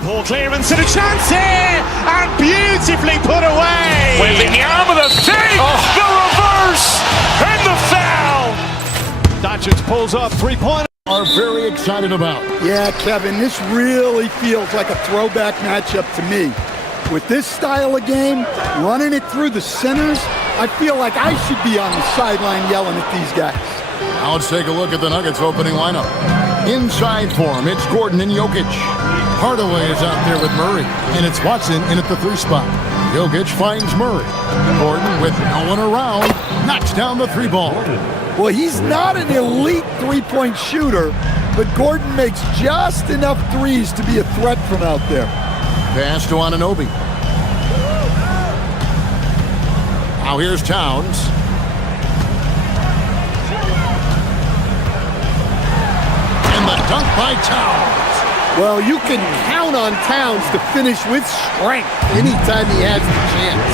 Ball clearance and a chance here, and beautifully put away. Wembanyama the fake, the reverse, and the foul. Doncic pulls up, three-pointer. Are very excited about. Yeah, Kevin, this really feels like a throwback matchup to me. With this style of game, running it through the centers, I feel like I should be on the sideline yelling at these guys. Now let's take a look at the Nuggets opening lineup. Inside for him, it's Gordon and Jokic. Hardaway is out there with Murray, and it's Watson in at the 3 spot. Jokic finds Murray. Gordon, with no one around, knocks down the 3 ball. Well, he's not an elite three-point shooter, but Gordon makes just enough threes to be a threat from out there. Pass to Anunoby. Now here's Towns. And the dunk by Towns. Well, you can count on Towns to finish with strength anytime he has the chance.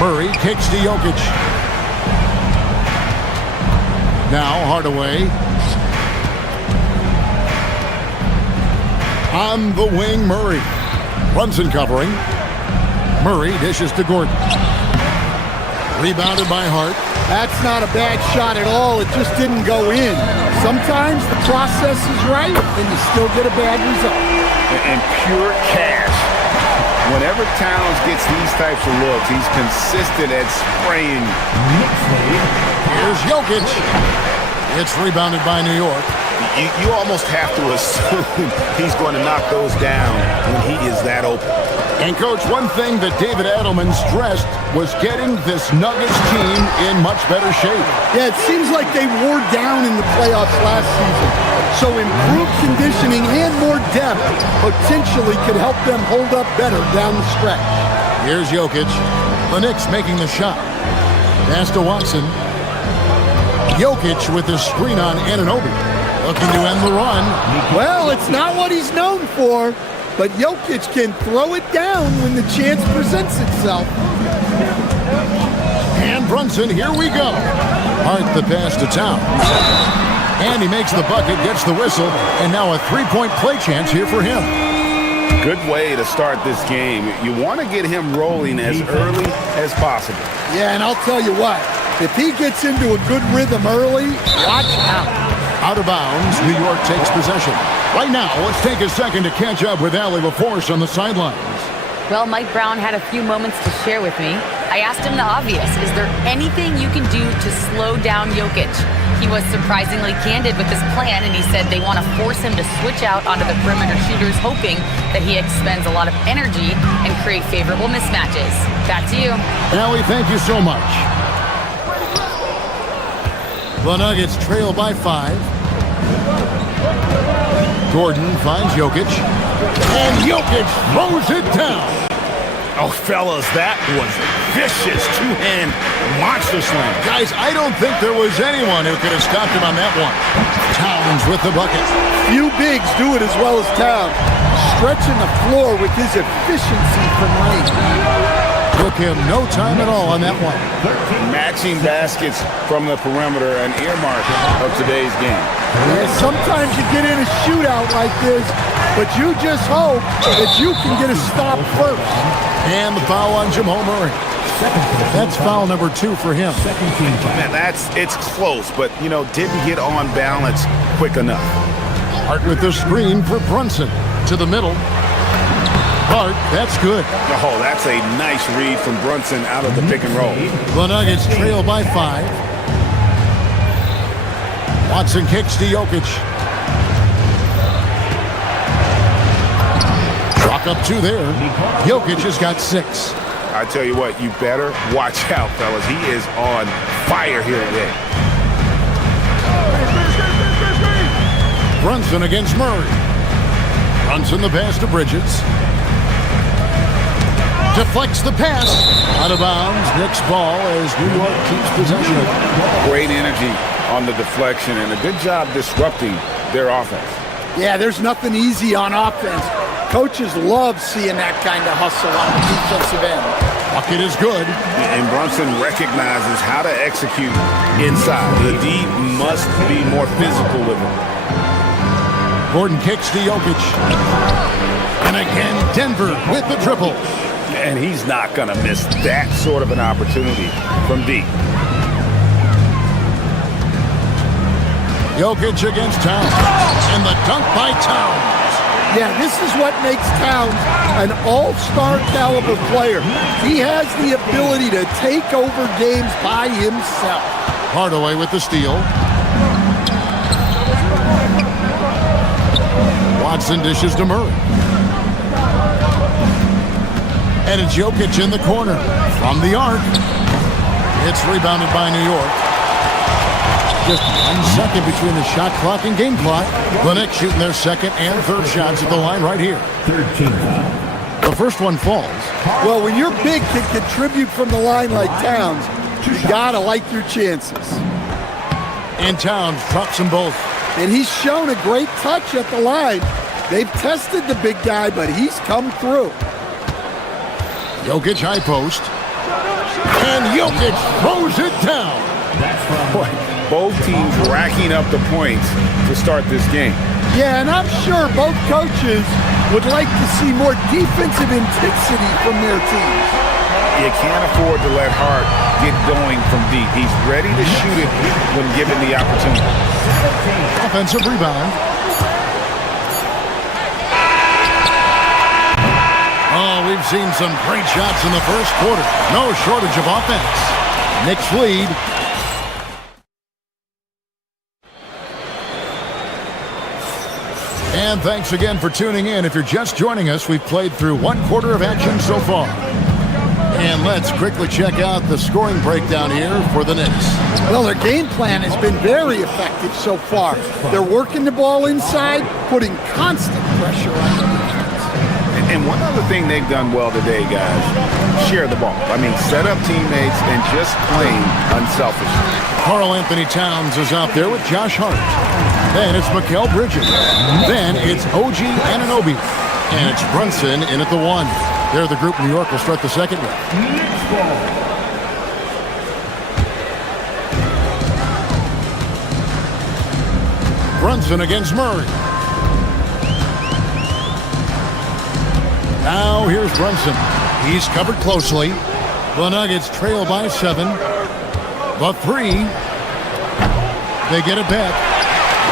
Murray kicks to Jokic. Now Hardaway. On the wing, Murray. Brunson covering. Murray dishes to Gordon. Rebounded by Hart. That's not a bad shot at all. It just didn't go in. Sometimes the process is right, and you still get a bad result. And pure cash. Whenever Towns gets these types of looks, he's consistent at spraying. Here's Jokic. It's rebounded by New York. You almost have to assume he's going to knock those down when he is that open. And, Coach, one thing that David Adelman stressed was getting this Nuggets team in much better shape. Yeah, it seems like they wore down in the playoffs last season. So improved conditioning and more depth potentially could help them hold up better down the stretch. Here's Jokic. The Knicks making the shot. Pass to Watson. Jokic with the screen on Anunoby. Looking to end the run. Well, it's not what he's known for, but Jokic can throw it down when the chance presents itself. And Brunson, here we go. Hart the pass to Towns. And he makes the bucket, gets the whistle, and now a three-point play chance here for him. Good way to start this game. You want to get him rolling as early as possible. Yeah, and I'll tell you what, if he gets into a good rhythm early, watch out. Out of bounds, New York takes possession. Right now, let's take a second to catch up with Allie LaForce on the sidelines. Well, Mike Brown had a few moments to share with me. I asked him the obvious. Is there anything you can do to slow down Jokic? He was surprisingly candid with his plan, and he said they want to force him to switch out onto the perimeter shooters, hoping that he expends a lot of energy and create favorable mismatches. Back to you. Allie, thank you so much. The Nuggets trail by 5. Gordon finds Jokic. And Jokic throws it down. Oh, fellas, that was vicious two-hand monster slam. Guys, I don't think there was anyone who could have stopped him on that one. Towns with the bucket. Few bigs do it as well as Towns. Stretching the floor with his efficiency from range. Took him no time at all on that one. Matching baskets from the perimeter, an earmark of today's game. And sometimes you get in a shootout like this, but you just hope that you can get a stop first. And the foul on Jamal Murray. That's foul number 2 for him. Man, it's close, but, didn't get on balance quick enough. Hart with the screen for Brunson. To the middle. Hart, that's good. Oh, that's a nice read from Brunson out of the pick and roll. The Nuggets trail by 5. Watson kicks to Jokic. Chalk up 2 there. Jokic has got 6. I tell you what, you better watch out, fellas. He is on fire here today. Brunson against Murray. Brunson the pass to Bridges. Deflects the pass. Out of bounds. Knicks ball as New York keeps possession. Great energy on the deflection and a good job disrupting their offense. Yeah, there's nothing easy on offense. Coaches love seeing that kind of hustle on the defensive end. Bucket is good. And Brunson recognizes how to execute inside. The D must be more physical with him. Gordon kicks to Jokic. And again, Denver with the triple. And he's not going to miss that sort of an opportunity from deep. Jokic against Towns. And the dunk by Towns. Yeah, this is what makes Towns an all-star caliber player. He has the ability to take over games by himself. Hardaway with the steal. Watson dishes to Murray. And it's Jokic in the corner. From the arc. It's rebounded by New York. Just 1 second between the shot clock and game clock. The Knicks shooting their second and third shots at the line right here. 13. The first one falls. Well, when your big can contribute from the line like Towns, you gotta like your chances. And Towns drops them both. And he's shown a great touch at the line. They've tested the big guy, but he's come through. Jokic high post. And Jokic throws it down. Boy, both teams racking up the points to start this game. Yeah, and I'm sure both coaches would like to see more defensive intensity from their teams. You can't afford to let Hart get going from deep. He's ready to shoot it when given the opportunity. Offensive rebound. Oh, we've seen some great shots in the first quarter. No shortage of offense. Knicks lead. And thanks again for tuning in. If you're just joining us, we've played through 1/4 of action so far. And let's quickly check out the scoring breakdown here for the Knicks. Well, their game plan has been very effective so far. They're working the ball inside, putting constant pressure on the defense. And one other thing they've done well today, guys, share the ball. I mean, set up teammates and just plain unselfish. Karl Anthony Towns is out there with Josh Hart. Then it's Mikal Bridges. Then it's OG Anunoby. And it's Brunson in at the 1. They're the group New York will start the second with. Brunson against Murray. Now here's Brunson. He's covered closely. The Nuggets trail by 7. The 3. They get it back.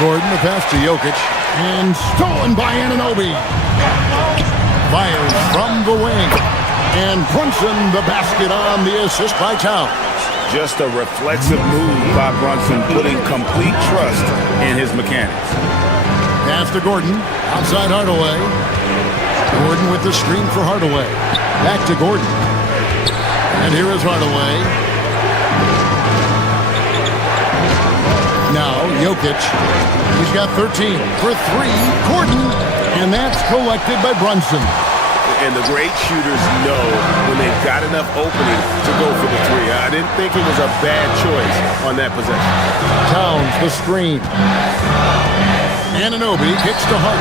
Gordon the pass to Jokic. And stolen by Anunoby. Fires from the wing. And Brunson the basket on the assist by Towns. Just a reflexive move by Brunson, putting complete trust in his mechanics. Pass to Gordon. Outside Hardaway. Gordon with the screen for Hardaway. Back to Gordon. And here is Hardaway. Now Jokic. He's got 13 for 3. Gordon. And that's collected by Brunson. And the great shooters know when they've got enough opening to go for the 3. I didn't think it was a bad choice on that possession. Towns the screen. Anunoby kicks to Hart.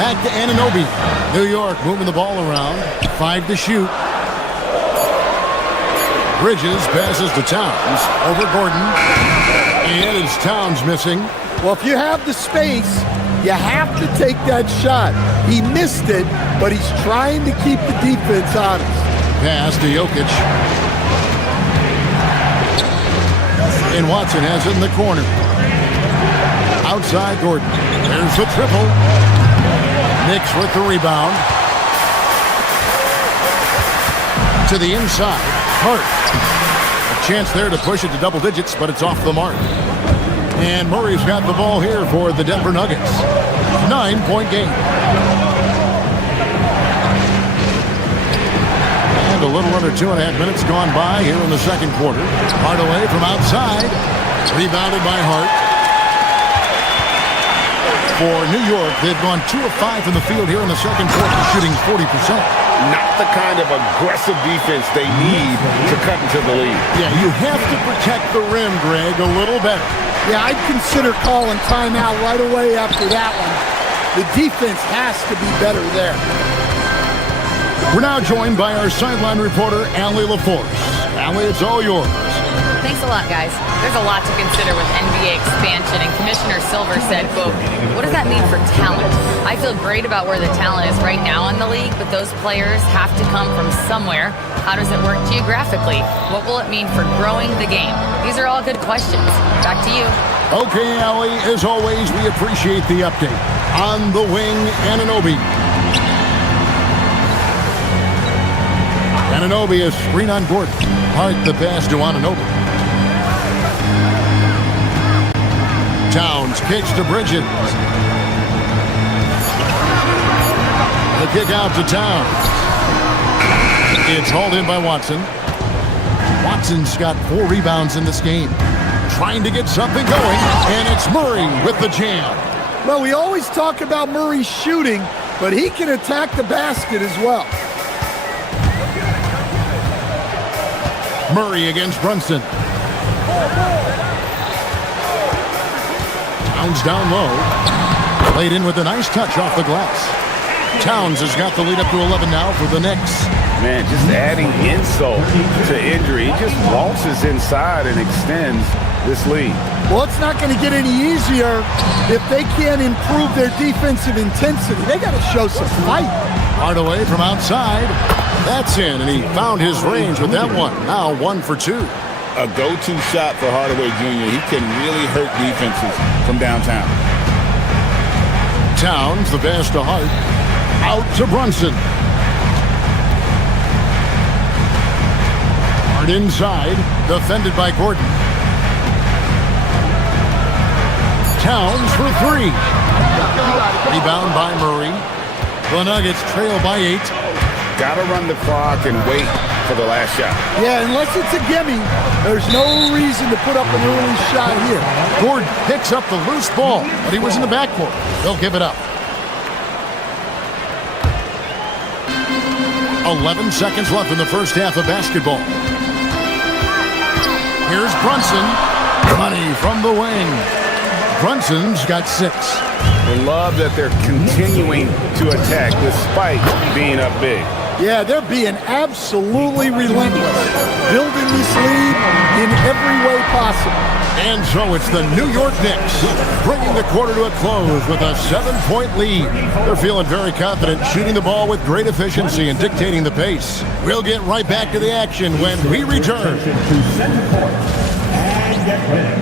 Back to Anunoby. New York moving the ball around. 5 to shoot. Bridges passes to Towns. Over Gordon. And it's Towns missing. Well, if you have the space, you have to take that shot. He missed it, but he's trying to keep the defense honest. Pass to Jokic. And Watson has it in the corner. Outside Gordon. There's the triple. Knicks with the rebound. To the inside. Hart. A chance there to push it to double digits, but it's off the mark. And Murray's got the ball here for the Denver Nuggets. 9-point game. And a little under 2.5 minutes gone by here in the second quarter. Hardaway from outside. Rebounded by Hart. For New York, they've gone 2 of 5 from the field here in the second quarter, shooting 40%. Not the kind of aggressive defense they need to cut into the lead. Yeah, you have to protect the rim, Greg, a little better. Yeah, I'd consider calling timeout right away after that one. The defense has to be better there. We're now joined by our sideline reporter, Allie LaForce. Allie, it's all yours. Thanks a lot, guys. There's a lot to consider with NBA expansion, and Commissioner Silver said, quote, "What does that mean for talent? I feel great about where the talent is right now in the league, but those players have to come from somewhere. How does it work geographically? What will it mean for growing the game?" These are all good questions. Back to you. Okay, Allie, as always, we appreciate the update. On the wing, Anunoby. Anunoby is screen on Gordon. Hart the pass to Anunoby. Towns kicks to Bridges. The kick out to Towns. It's hauled in by Watson. Watson's got 4 rebounds in this game. Trying to get something going, and it's Murray with the jam. Well, we always talk about Murray shooting, but he can attack the basket as well. Murray against Brunson. Towns down low. Played in with a nice touch off the glass. Towns has got the lead up to 11 now for the Knicks. Man, just adding insult to injury. He just waltzes inside and extends this lead. Well, it's not going to get any easier if they can't improve their defensive intensity. They got to show some fight. Hardaway from outside. That's in, and he found his range with that one. Now 1 for 2. A go-to shot for Hardaway Jr. He can really hurt defenses from downtown. Towns, the pass to Hart. Out to Brunson. Hart inside, defended by Gordon. Towns for three. Rebound by Murray. The Nuggets trail by 8. Got to run the clock and wait for the last shot. Yeah, unless it's a gimme, there's no reason to put up an early shot here. Gordon picks up the loose ball, but he was in the backcourt. They'll give it up. 11 seconds left in the first half of basketball. Here's Brunson. Money from the wing. Brunson's got 6. I love that they're continuing to attack despite being up big. Yeah, they're being absolutely relentless, building this lead in every way possible. And so it's the New York Knicks bringing the quarter to a close with a 7-point lead. They're feeling very confident, shooting the ball with great efficiency and dictating the pace. We'll get right back to the action when we return. And get ready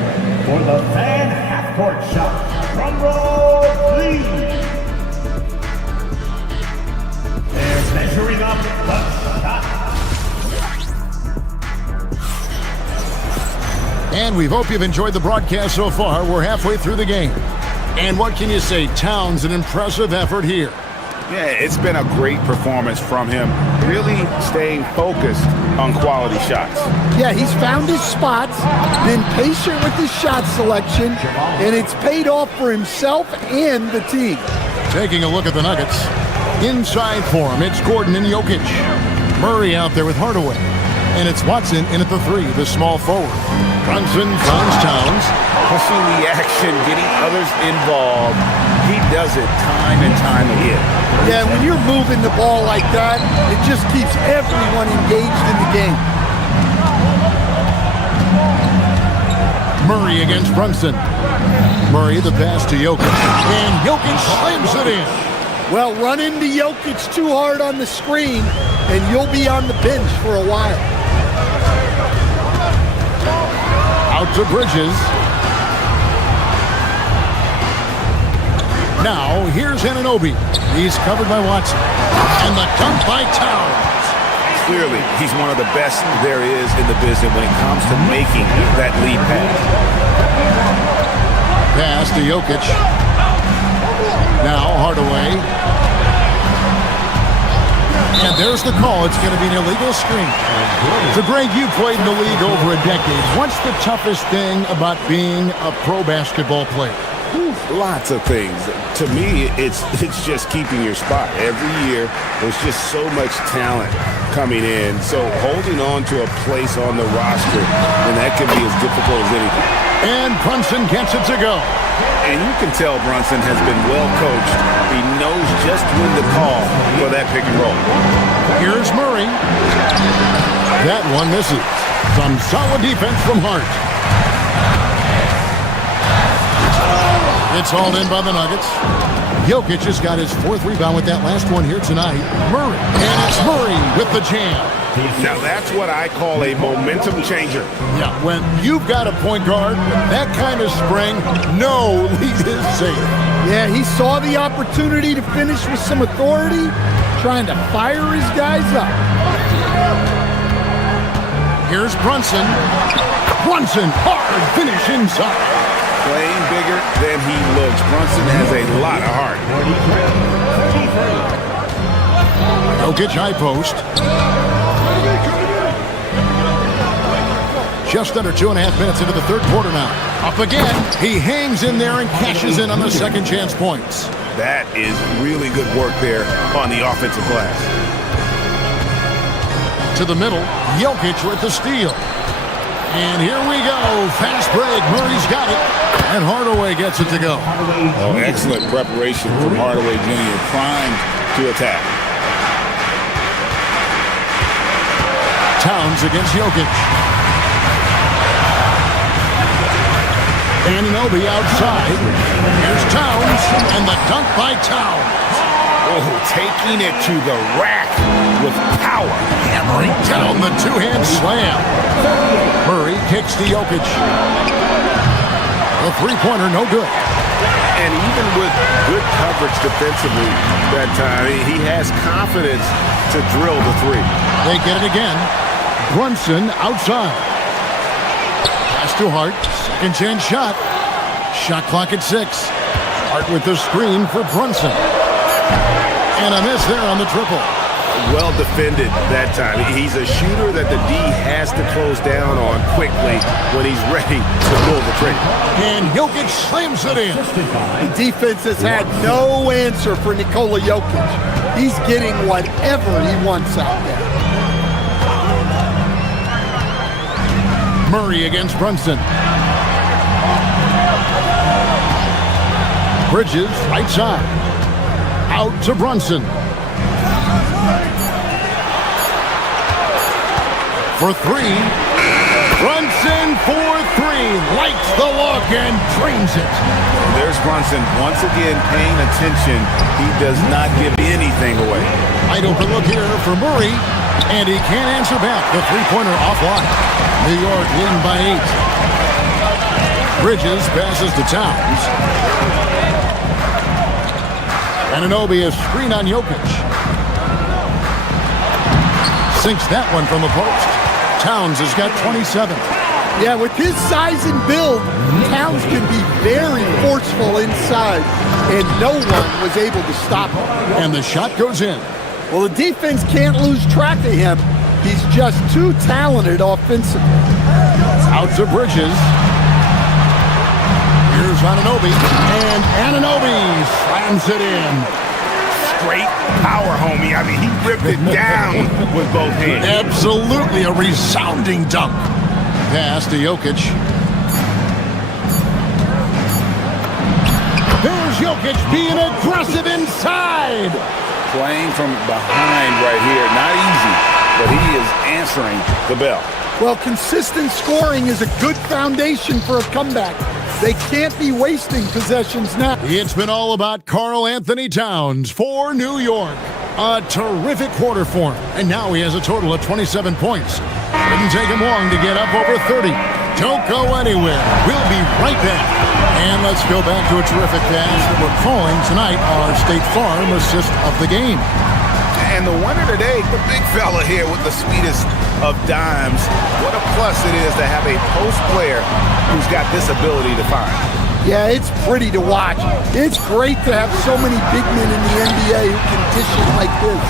for the fan half-court shot. Drum roll, please. They're measuring up the shot. And we hope you've enjoyed the broadcast so far. We're halfway through the game. And what can you say? Towns, an impressive effort here. Yeah, it's been a great performance from him, really staying focused on quality shots. Yeah, he's found his spots, been patient with his shot selection, and it's paid off for himself and the team. Taking a look at the Nuggets. Inside for him, it's Gordon and Jokic. Murray out there with Hardaway. And it's Watson in at the 3, the small forward. Brunson finds Towns. Pushing the action, getting others involved. He does it time and time again. Yeah, when you're moving the ball like that, it just keeps everyone engaged in the game. Murray against Brunson. Murray the pass to Jokic. And Jokic slams it in. Well, run into Jokic too hard on the screen, and you'll be on the bench for a while. Out to Bridges. Now, here's Anunoby. He's covered by Watson. And the dunk by Towns. Clearly, he's one of the best there is in the business when it comes to making that lead pass. Pass to Jokic. Now, Hardaway. And there's the call. It's going to be an illegal screen. So, Greg, you played in the league over a decade. What's the toughest thing about being a pro basketball player? Lots of things. To me, it's just keeping your spot. Every year, there's just so much talent coming in. So holding on to a place on the roster, and that can be as difficult as anything. And Brunson gets it to go. And you can tell Brunson has been well coached. He knows just when to call for that pick and roll. Here's Murray. That one misses. Some solid defense from Hart. It's hauled in by the Nuggets. Jokic just got his 4th rebound with that last one here tonight. Murray. And it's Murray with the jam. Now that's what I call a momentum changer. Yeah, when you've got a point guard, that kind of spring, no lead is safe. Yeah, he saw the opportunity to finish with some authority, trying to fire his guys up. Here's Brunson. Brunson, hard finish inside. Playing bigger than he looks. Brunson has a lot of heart. Jokic high post. Just under 2.5 minutes into the third quarter now. Up again. He hangs in there and cashes in on the second chance points. That is really good work there on the offensive glass. To the middle. Jokic with the steal. And here we go. Fast break. Murray's got it. And Hardaway gets it to go. Oh, excellent preparation from Hardaway Jr. Primed to attack. Towns against Jokic. Anunoby outside. Here's Towns. And the dunk by Towns. Oh, taking it to the rack with power. Hammering down the two-hand slam. Murray kicks to Jokic. A three-pointer, no good. And even with good coverage defensively that time, he has confidence to drill the three. They get it again. Brunson outside. Pass to Hart. Second chance shot. Shot clock at 6. Hart with the screen for Brunson. And a miss there on the triple. Well defended that time. He's a shooter that the D has to close down on quickly when he's ready to pull the trigger. And Jokic slams it in. The defense has had no answer for Nikola Jokic. He's getting whatever he wants out there. Murray against Brunson. Bridges, right side. Out to Brunson. For 3. Brunson for 3. Lights the look and drains it. There's Brunson once again paying attention. He does not give anything away. Wide open look here for Murray. And he can't answer back. The three-pointer offline. New York leading by 8. Bridges passes to Towns. Anunoby a screen on Jokic. Sinks that one from the post. Towns has got 27. Yeah, with his size and build, Towns can be very forceful inside, and no one was able to stop him. And the shot goes in. Well, the defense can't lose track of him. He's just too talented offensively. Out to Bridges. Here's Anunoby. And Anunoby slams it in. Straight power, homie. I mean, he ripped it down with both hands. Absolutely a resounding dunk. Pass to Jokic. There's Jokic being aggressive inside. Playing from behind right here. Not easy, but he is answering the bell. Well, consistent scoring is a good foundation for a comeback. They can't be wasting possessions now. It's been all about Karl Anthony Towns for New York. A terrific quarter for him. And now he has a total of 27 points. Didn't take him long to get up over 30. Don't go anywhere. We'll be right back. And let's go back to a terrific pass that we're calling tonight our State Farm assist of the game. And the winner today, the big fella here with the sweetest of dimes. What a plus it is to have a post player who's got this ability to find. Yeah, it's pretty to watch. It's great to have so many big men in the NBA who can dish it like this.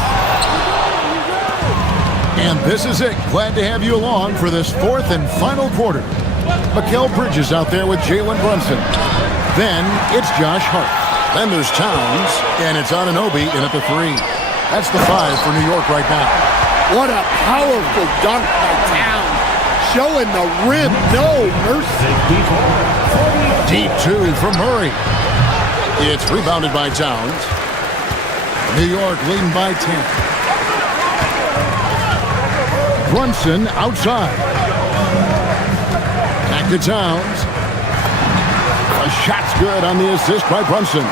And this is it. Glad to have you along for this fourth and final quarter. Mikal Bridges out there with Jalen Brunson. Then it's Josh Hart. Then there's Towns, and it's Anunoby in at the 3. That's the 5 for New York right now. What a powerful dunk by Towns. Showing the rim no mercy. Deep 2 for Murray. It's rebounded by Towns. New York leading by 10. Brunson outside. Back to Towns. A shot's good on the assist by Brunson.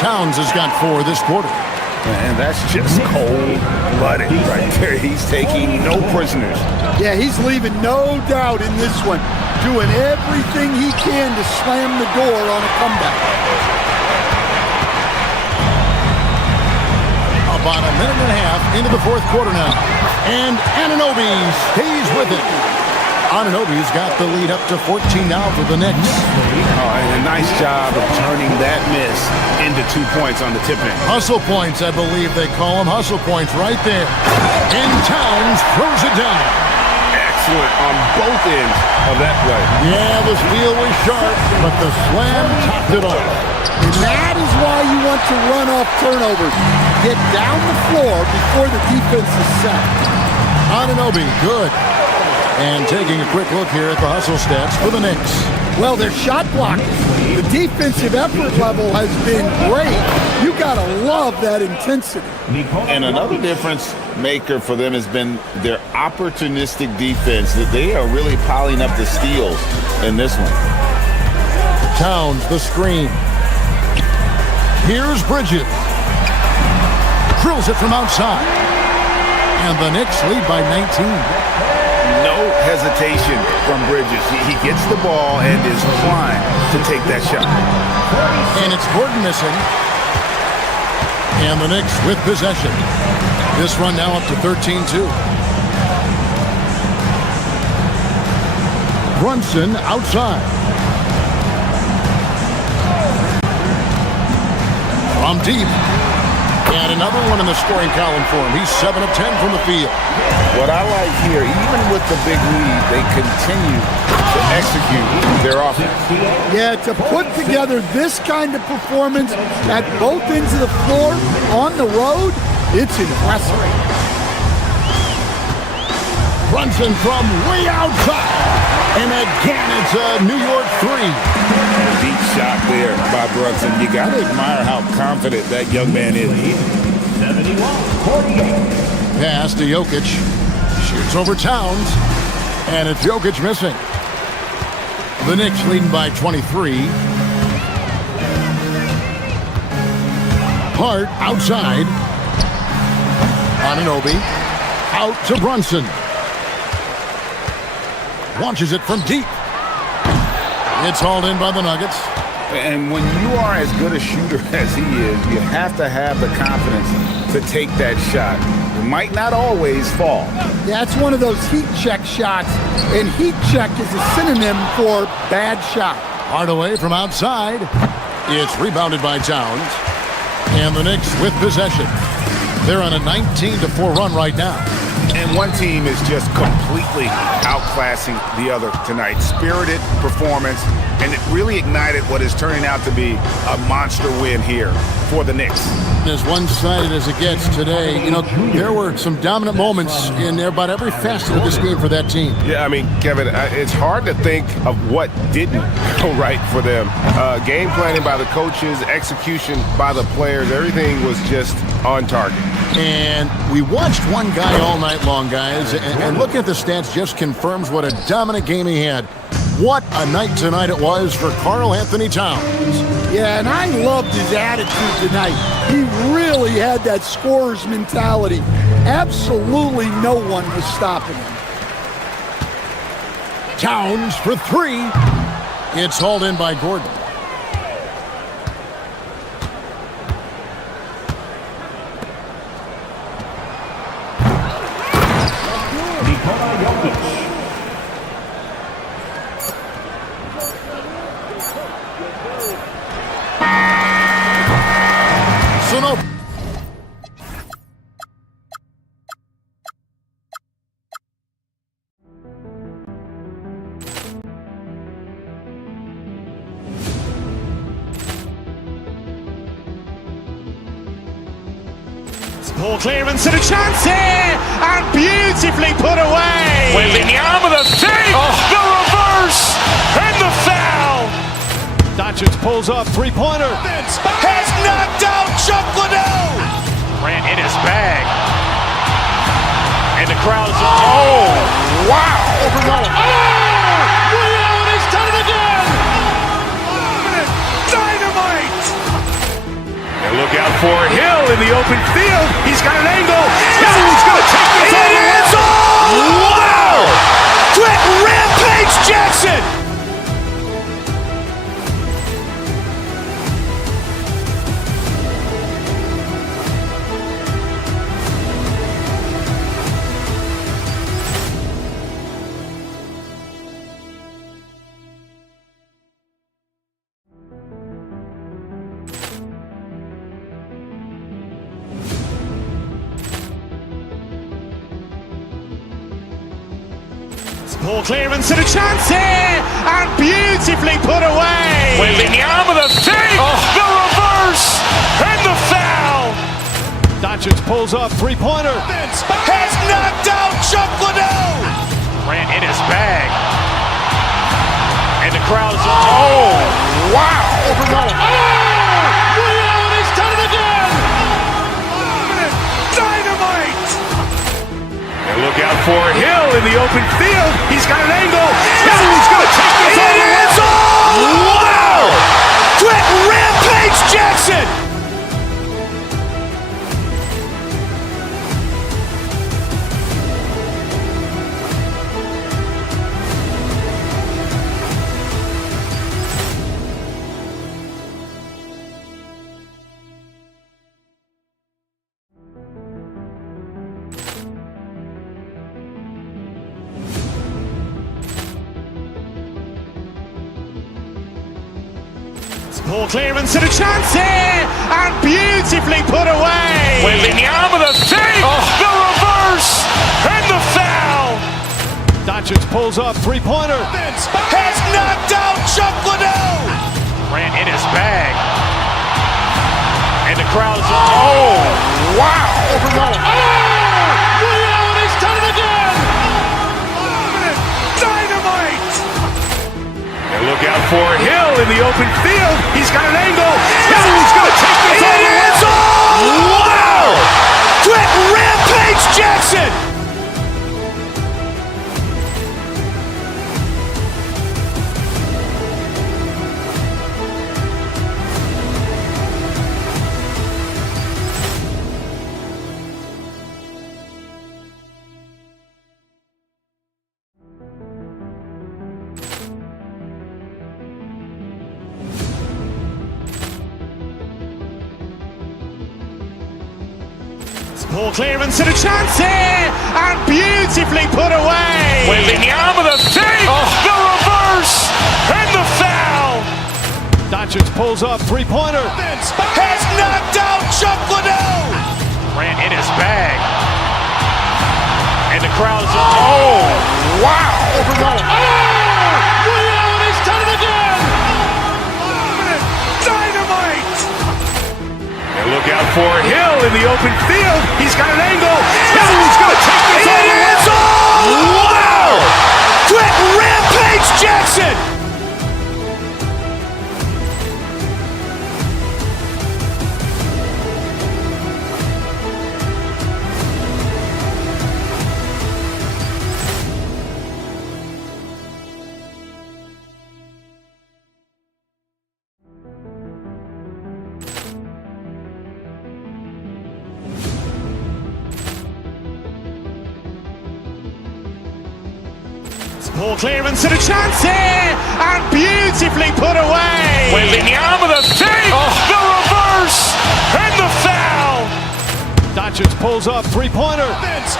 Towns has got 4 this quarter. And that's just cold-blooded right there. He's taking no prisoners. Yeah, he's leaving no doubt in this one. Doing everything he can to slam the door on a comeback. About a minute and a half into the fourth quarter now. And Anunoby stays with it. Anunoby's got the lead up to 14 now for the Knicks. Oh, and a nice job of turning that miss into 2 points on the tip-in. Hustle points, I believe they call them. Hustle points right there. And Towns throws it down. Excellent on both ends of that play. Yeah, the steal was sharp, but the slam topped it off. And that is why you want to run off turnovers. Get down the floor before the defense is set. Anunoby, good. And taking a quick look here at the hustle stats for the Knicks. Well, their shot blockers. The defensive effort level has been great. You gotta love that intensity. And another difference maker for them has been their opportunistic defense. That they are really piling up the steals in this one. Towns, the screen. Here's Bridges. Drills it from outside. And the Knicks lead by 19. No hesitation from Bridges. He gets the ball and is primed to take that shot. And it's Gordon missing. And the Knicks with possession. This run now up to 13-2. Brunson outside. From deep. And another one in the scoring column for him. He's 7 of 10 from the field. What I like here, even with the big lead, they continue to execute their offense. Yeah, to put together this kind of performance at both ends of the floor on the road, it's impressive. Brunson from way outside. And again, it's a New York three. Deep shot there by Brunson. You got to admire how confident that young man is. 71-48. Pass to Jokic. Shoots over Towns. And it's Jokic missing. The Knicks leading by 23. Hart outside. Anunoby. Out to Brunson. Launches it from deep. It's hauled in by the Nuggets. And when you are as good a shooter as he is, you have to have the confidence to take that shot. It might not always fall. Yeah, it's one of those heat check shots, and heat check is a synonym for bad shot. Hardaway from outside. It's rebounded by Towns. And the Knicks with possession. They're on a 19-4 run right now. And one team is just completely outclassing the other tonight. Spirited performance, and it really ignited what is turning out to be a monster win here for the Knicks. As one-sided as it gets today, you know, there were some dominant moments in about every facet of this game for that team. Yeah, I mean, Kevin, it's hard to think of what didn't go right for them. Game planning by the coaches, execution by the players, everything was just on target. And we watched one guy all night long, guys, and looking at the stats just confirms what a dominant game he had. What a night tonight it was for Karl Anthony Towns. Yeah, and I loved his attitude tonight. He really had that scorer's mentality. Absolutely no one was stopping him. Towns for three. It's hauled in by Gordon. Ball clearance and a chance here, and beautifully put away. Wembanyama the fake, the reverse, and the foul. Doncic pulls up, three-pointer. Has knocked out Chuck Liddell. Ran in his bag. And the crowd is... Oh, wow. Ray Allen has done it again. Dynamite. And look out for Hill in the open field. He's got an angle. He's going to take this all the way. Wow! Quick Rampage Jackson. Ball clearance and a chance here, and beautifully put away. Wembanyama the fake, the reverse, and the foul. Doncic pulls up, three-pointer. Has knocked out Chuck Liddell. Ran in his bag. And the crowd is... Oh, wow. Ray Allen has done it again. Dynamite. And look out for Hill in the open field. He's got an angle. He's going to take this all the way. Wow! Quick Rampage Jackson. Ball clearance and a chance here, and beautifully put away. Wembanyama the fake, the reverse, and the foul. Doncic pulls up, three-pointer. Has knocked out Chuck Liddell. Ran in his bag. And the crowd is, oh, wow. Ray Allen has done it again. Dynamite. And look out for Hill in the open field. He's got an angle. Hill's going to take this all the way. Wow. Quick rampage Jackson. Ball clearance and a chance here, and beautifully put away. Wembanyama the fake, the reverse, and the foul. Doncic pulls up, three-pointer. Has knocked out Chuck Liddell. Ran in his bag. And the crowd is, oh, wow. Ray Allen has done it again. Dynamite. And look out for Hill in the open field. He's got an angle. Hill's going to take this all the way. Wow. Quick rampage Jackson. Ball clearance and a chance here, and beautifully put away. Wembanyama the fake, the reverse, and the foul. Doncic pulls up, three-pointer. Has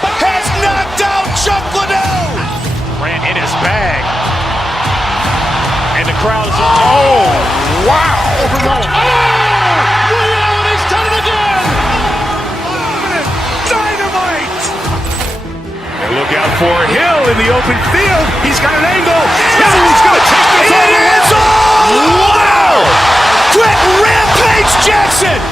knocked out Chuck Liddell. Ran in his bag. And the crowd is, oh, wow. Ray Allen has done it again. Dynamite. And look out for Hill in the open field. He's got an angle. Hill's going to take this all the way. Wow. Quick rampage Jackson.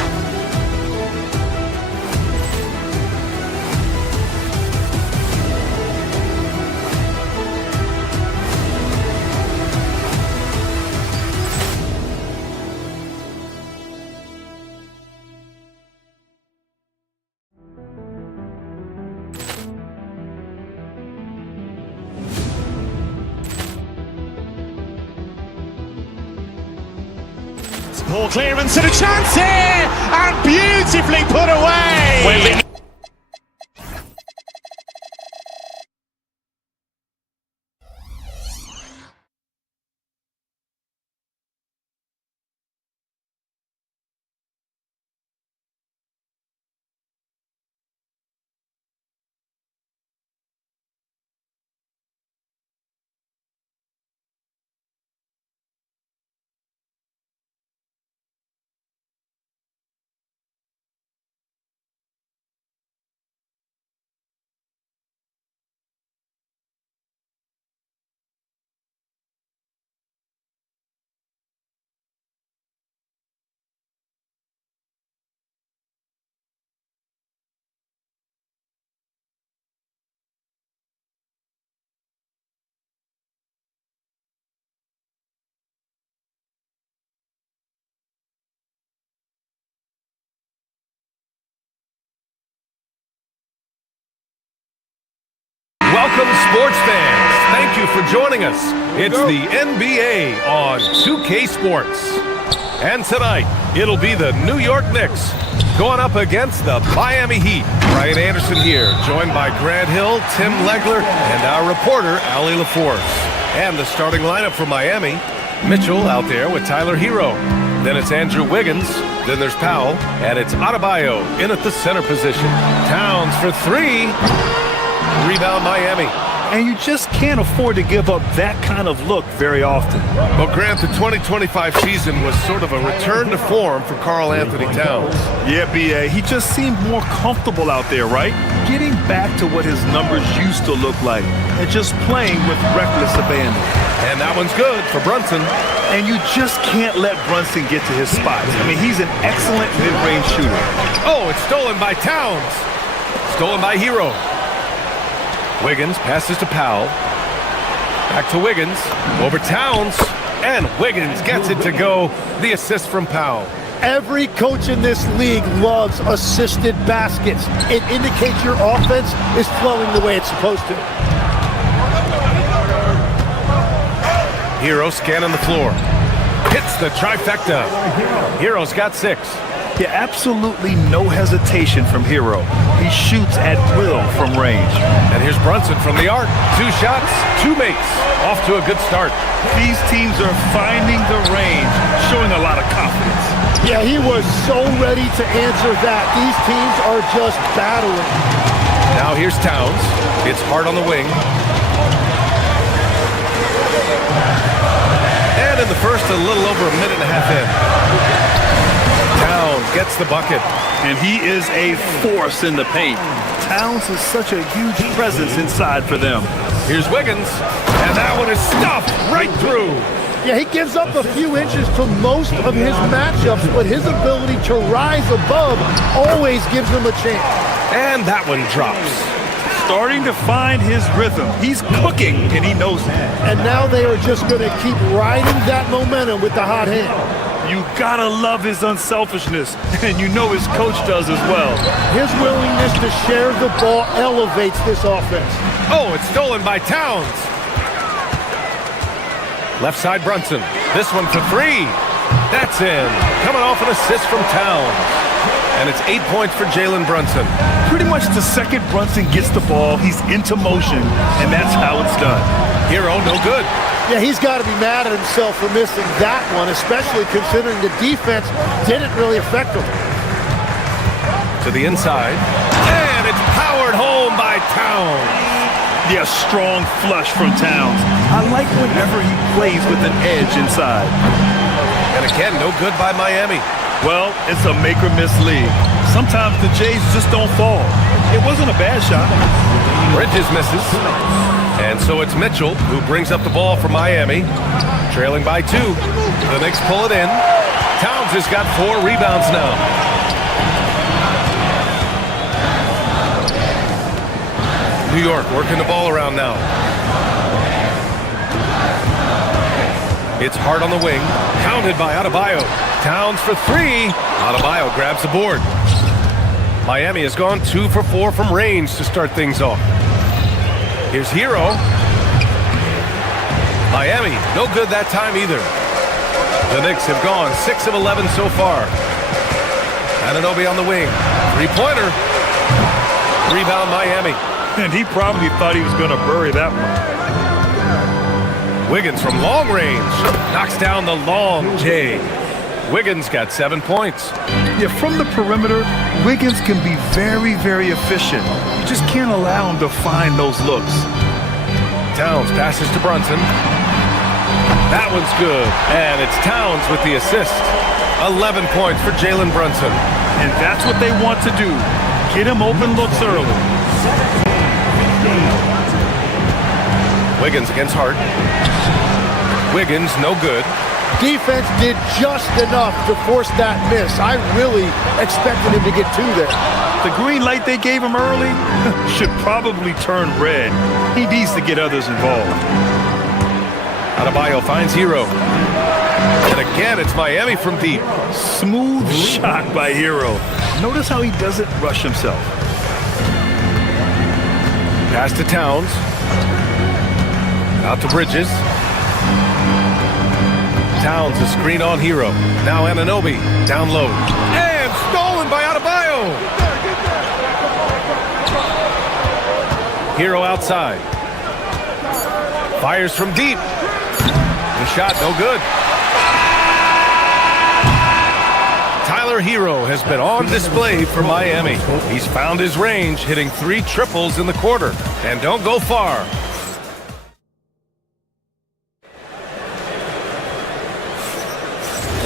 Ball clearance and a chance here, and beautifully put away. Welcome, sports fans. Thank you for joining us. It's the NBA on 2K Sports. And tonight, it'll be the New York Knicks going up against the Miami Heat. Brian Anderson here, joined by Grant Hill, Tim Legler, and our reporter, Allie LaForce. And the starting lineup for Miami, Mitchell out there with Tyler Hero. Then it's Andrew Wiggins. Then there's Powell. And it's Adebayo in at the center position. Towns for three. Rebound Miami. And you just can't afford to give up that kind of look very often. Well, Grant, the 2025 season was sort of a return to form for Karl Anthony Towns. Yeah, B.A., he just seemed more comfortable out there, right? Getting back to what his numbers used to look like and just playing with reckless abandon. And that one's good for Brunson. And you just can't let Brunson get to his spots. I mean, he's an excellent mid-range shooter. Oh, it's stolen by Towns. Stolen by Hero. Wiggins passes to Powell. Back to Wiggins. Over Towns. And Wiggins gets it to go. The assist from Powell. Every coach in this league loves assisted baskets. It indicates your offense is flowing the way it's supposed to. Hero scanning the floor. Hits the trifecta. Hero's got 6. Yeah, absolutely no hesitation from Hero. He shoots at will from range. And here's Brunson from the arc. 2 shots, 2 makes. Off to a good start. These teams are finding the range, showing a lot of confidence. Yeah, he was so ready to answer that. These teams are just battling. Now here's Towns. It's hard on the wing. And in the first, a little over a minute and a half in. Towns gets the bucket. And he is a force in the paint. Towns is such a huge presence inside for them. Here's Wiggins. And that one is stuffed right through. Yeah, he gives up a few inches to most of his matchups, but his ability to rise above always gives him a chance. And that one drops. Starting to find his rhythm. He's cooking, and he knows that. And now they are just going to keep riding that momentum with the hot hand. You gotta love his unselfishness, and you know his coach does as well. His willingness to share the ball elevates this offense. Oh, it's stolen by Towns. Left side Brunson. This one for 3. That's in. Coming off an assist from Towns. And it's 8 points for Jalen Brunson. Pretty much the second Brunson gets the ball, he's into motion, and that's how it's done. Hero, no good. Yeah, he's got to be mad at himself for missing that one, especially considering the defense didn't really affect him. To the inside. And it's powered home by Towns. Yeah, strong flush from Towns. I like whenever he plays with an edge inside. And again, no good by Miami. Well, it's a make-or-miss league. Sometimes the Jays just don't fall. It wasn't a bad shot. Bridges misses. And so it's Mitchell who brings up the ball for Miami. Trailing by 2. The Knicks pull it in. Towns has got 4 rebounds now. New York working the ball around now. It's hard on the wing. Pounded by Adebayo. Towns for 3. Adebayo grabs the board. Miami has gone 2 for 4 from range to start things off. Here's Hero. Miami, no good that time either. The Knicks have gone 6 of 11 so far. Anunoby on the wing. 3-pointer. Rebound Miami. And he probably thought he was going to bury that one. Wiggins from long range. Knocks down the long J. Wiggins got 7 points. Yeah, from the perimeter, Wiggins can be very, very efficient. You just can't allow him to find those looks. Towns passes to Brunson. That one's good. And it's Towns with the assist. 11 points for Jalen Brunson. And that's what they want to do. Get him open looks early. Wiggins against Hart. Wiggins, no good. Defense did just enough to force that miss. I really expected him to get 2 there. The green light they gave him early should probably turn red. He needs to get others involved. Adebayo finds Hero. And again, it's Miami from deep. Smooth shot by Hero. Notice how he doesn't rush himself. Pass to Towns. Out to Bridges. Towns a screen on Hero. Now Anunoby down low. And stolen by Adebayo. Hero outside. Fires from deep. The shot no good. Tyler Hero has been on display for Miami. He's found his range, hitting 3 triples in the quarter. And don't go far.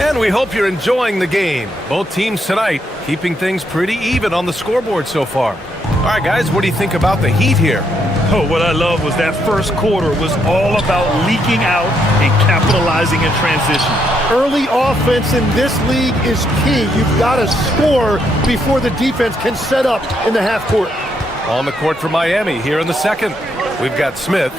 And we hope you're enjoying the game. Both teams tonight keeping things pretty even on the scoreboard so far. All right, guys, what do you think about the Heat here? Oh, what I love was that first quarter was all about leaking out and capitalizing in transition. Early offense in this league is key. You've got to score before the defense can set up in the half court. On the court for Miami here in the second. We've got Smith,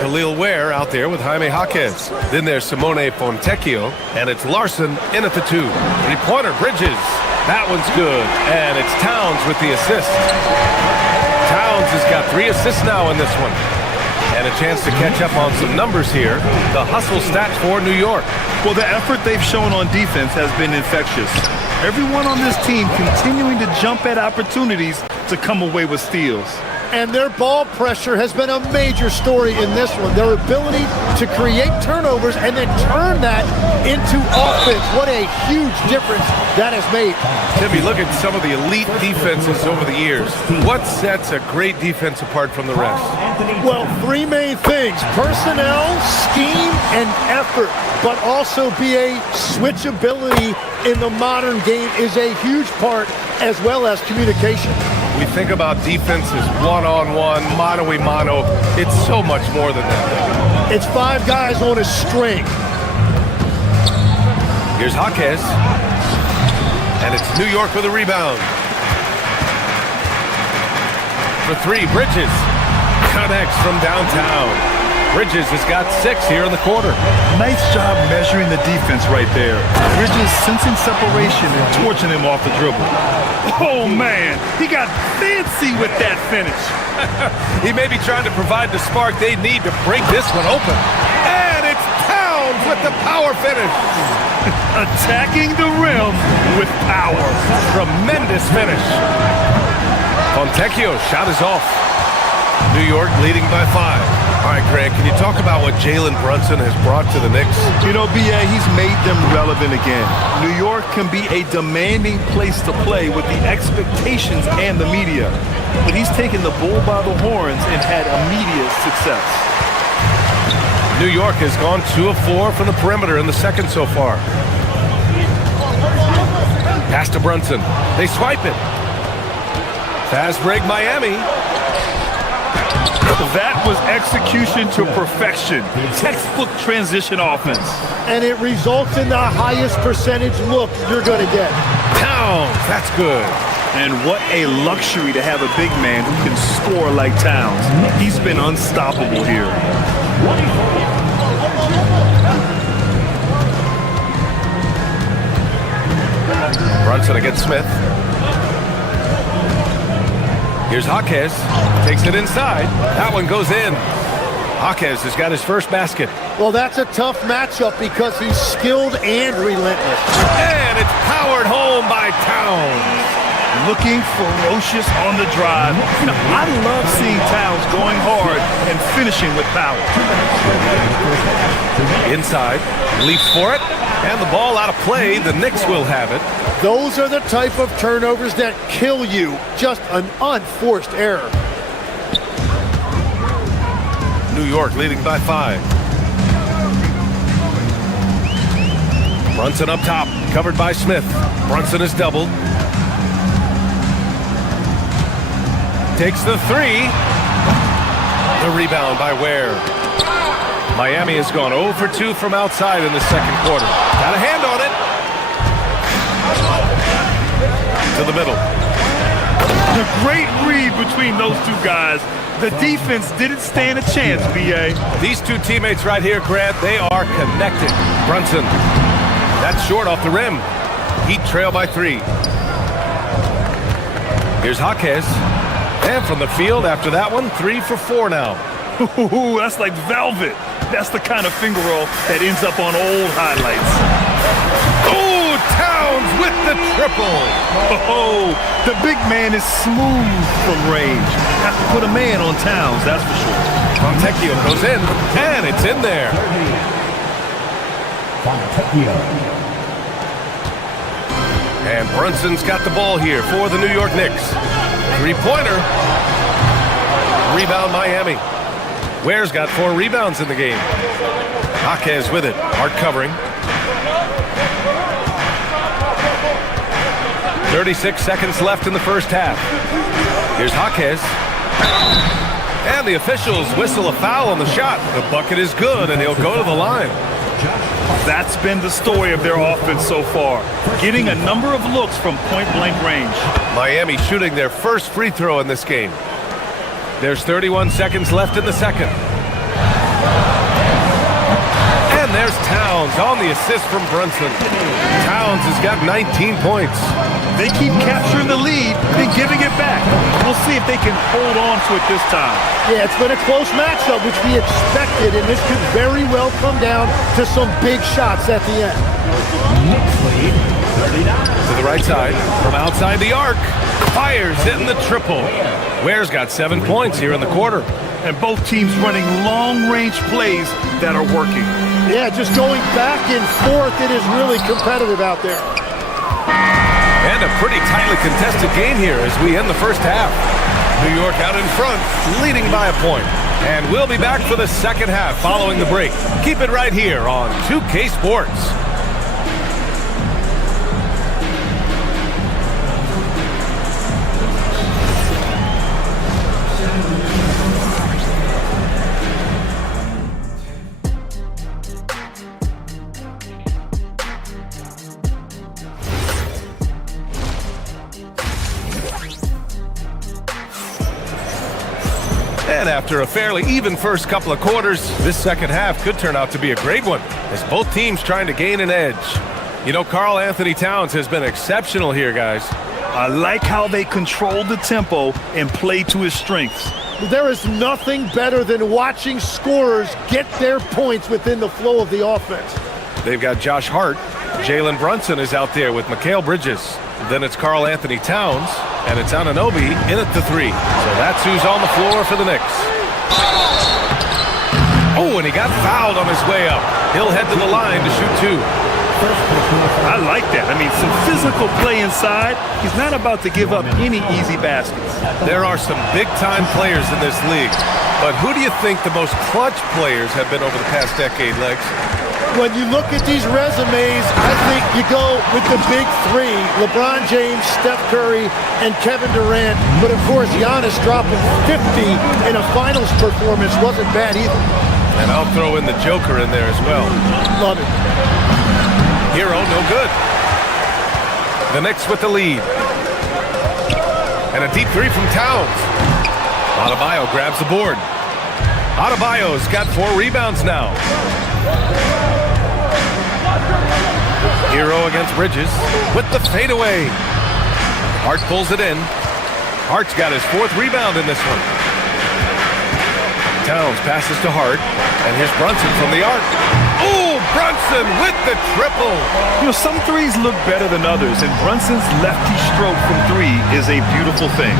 Khalil Ware out there with Jaime Jaquez. Then there's Simone Fontecchio, and it's Larson in at the 2. Three-pointer, Bridges. That one's good, and it's Towns with the assist. Towns has got 3 assists now in this one. And a chance to catch up on some numbers here. The hustle stats for New York. Well, the effort they've shown on defense has been infectious. Everyone on this team continuing to jump at opportunities to come away with steals. And their ball pressure has been a major story in this one. Their ability to create turnovers and then turn that into offense. What a huge difference that has made. Timmy, look at some of the elite defenses over the years. What sets a great defense apart from the rest? Well, 3 main things: personnel, scheme, and effort. But also BA, switchability in the modern game is a huge part, as well as communication. We think about defenses one-on-one, mano-a-mano. It's so much more than that. It's 5 guys on a string. Here's Jaquez. And it's New York with a rebound. For 3, Bridges connects from downtown. Bridges has got 6 here in the quarter. Nice job measuring the defense right there. Bridges sensing separation and torching him off the dribble. Oh, man, he got fancy with that finish. He may be trying to provide the spark they need to break this one open. And it's Towns with the power finish. Attacking the rim with power. Tremendous finish. Fontecchio's shot is off. New York leading by 5. All right, Greg, can you talk about what Jalen Brunson has brought to the Knicks? You know, B.A., he's made them relevant again. New York can be a demanding place to play with the expectations and the media. But he's taken the bull by the horns and had immediate success. New York has gone 2 of 4 from the perimeter in the second so far. Pass to Brunson. They swipe it. Fast break, Miami. That was execution to perfection. Textbook transition offense. And it results in the highest percentage look you're going to get. Towns, that's good. And what a luxury to have a big man who can score like Towns. He's been unstoppable here. Brunson against Smith. Here's Jaquez, takes it inside. That one goes in. Jaquez has got his first basket. Well, that's a tough matchup because he's skilled and relentless. And it's powered home by Towns. Looking ferocious on the drive. You know, I love seeing Towns going hard and finishing with power. Inside, leaps for it, and the ball out of play. The Knicks will have it. Those are the type of turnovers that kill you. Just an unforced error. New York leading by 5. Brunson up top, covered by Smith. Brunson is doubled. Takes the 3. The rebound by Ware. Miami has gone 0 for 2 from outside in the second quarter. Got a hand on it. To the middle. A great read between those 2 guys. The defense didn't stand a chance, B.A. These 2 teammates right here, Grant, they are connected. Brunson, that's short off the rim. Heat trail by 3. Here's Jaquez. And from the field after that one, 3 for 4 now. Ooh, that's like velvet. That's the kind of finger roll that ends up on old highlights. Oh, Towns with the triple. Oh, the big man is smooth from range. Have to put a man on Towns, that's for sure. Fontecchio goes in, and it's in there. And Brunson's got the ball here for the New York Knicks. 3-pointer. Rebound Miami. Ware's got 4 rebounds in the game. Jaquez with it. Hard covering. 36 seconds left in the first half. Here's Jaquez. And the officials whistle a foul on the shot. The bucket is good, and he'll go to the line. That's been the story of their offense so far, getting a number of looks from point-blank range. Miami shooting their first free throw in this game. There's 31 seconds left in the second. And there's Towns on the assist from Brunson. Towns has got 19 points. They keep capturing the lead and giving it back. We'll see if they can hold on to it this time. Yeah, it's been a close matchup, which we expected, and this could very well come down to some big shots at the end. To the right side, from outside the arc. Fires, hitting the triple. Ware's got 7 points here in the quarter. And both teams running long-range plays that are working. Yeah, just going back and forth, it is really competitive out there. And a pretty tightly contested game here as we end the first half. New York out in front, leading by a point. And we'll be back for the second half following the break. Keep it right here on 2K Sports. And after a fairly even first couple of quarters, this second half could turn out to be a great one, as both teams trying to gain an edge. You know, Karl Anthony Towns has been exceptional here, guys. I like how they control the tempo and play to his strengths. There is nothing better than watching scorers get their points within the flow of the offense. They've got Josh Hart. Jalen Brunson is out there with Mikal Bridges. Then it's Karl Anthony Towns, and it's Anunoby in at the 3. So that's who's on the floor for the Knicks. Oh, and he got fouled on his way up. He'll head to the line to shoot 2. I like that. I mean, some physical play inside. He's not about to give up any easy baskets. There are some big-time players in this league. But who do you think the most clutch players have been over the past decade, Lex? When you look at these resumes, I think you go with the big 3, LeBron James, Steph Curry, and Kevin Durant. But of course, Giannis dropping 50 in a finals performance wasn't bad either. And I'll throw in the Joker in there as well. Love it. Hero, no good. The Knicks with the lead. And a deep 3 from Towns. Adebayo grabs the board. Adebayo's got 4 rebounds now. Hero against Bridges with the fadeaway. Hart pulls it in. Hart's got his 4th rebound in this one. Towns passes to Hart, and here's Brunson from the arc. Oh, Brunson with the triple. You know, some threes look better than others, and Brunson's lefty stroke from 3 is a beautiful thing.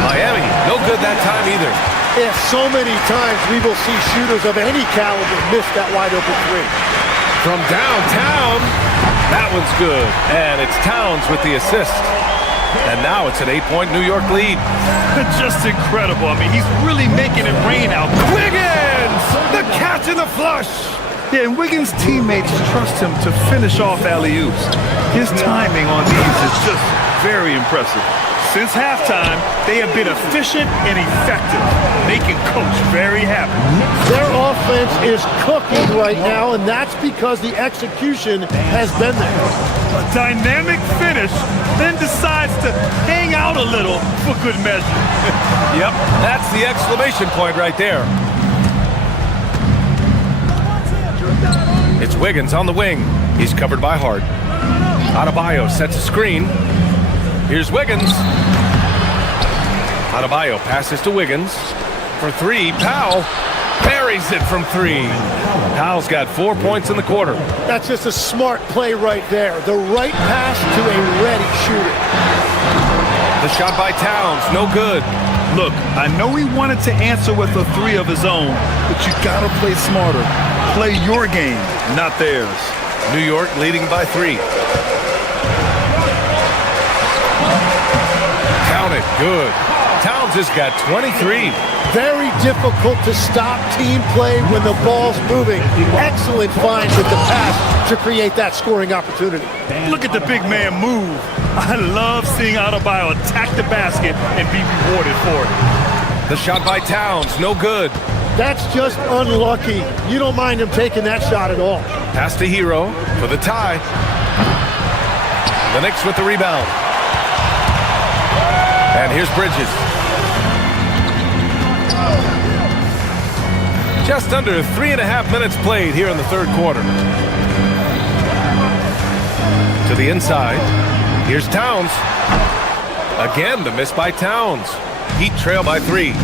Miami, no good that time either. Yeah, so many times we will see shooters of any caliber miss that wide open 3. From downtown, that one's good. And it's Towns with the assist. And now it's an 8-point New York lead. Just incredible. I mean, he's really making it rain out. Wiggins! The catch and the flush! Yeah, and Wiggins' teammates trust him to finish off alley-oops. His timing on these is just very impressive. Since halftime, they have been efficient and effective, making Coach very happy. Their offense is cooking right now, and that's because the execution has been there. A dynamic finish, then decides to hang out a little for good measure. Yep, that's the exclamation point right there. It's Wiggins on the wing. He's covered by Hart. Adebayo sets a screen. Here's Wiggins. Adebayo passes to Wiggins. For 3, Powell buries it from 3. Powell's got 4 points in the quarter. That's just a smart play right there. The right pass to a ready shooter. The shot by Towns, no good. Look, I know he wanted to answer with a 3 of his own, but you gotta play smarter. Play your game, not theirs. New York leading by 3. Count it, good. Towns has got 23. Very difficult to stop team play when the ball's moving. Excellent find with the pass to create that scoring opportunity. Look at the big man move. I love seeing Adebayo attack the basket and be rewarded for it. The shot by Towns, no good. That's just unlucky. You don't mind him taking that shot at all. Pass to Hero for the tie. The Knicks with the rebound. And here's Bridges. Just under 3.5 minutes played here in the third quarter. To the inside. Here's Towns. Again, the miss by Towns. Heat trail by 3.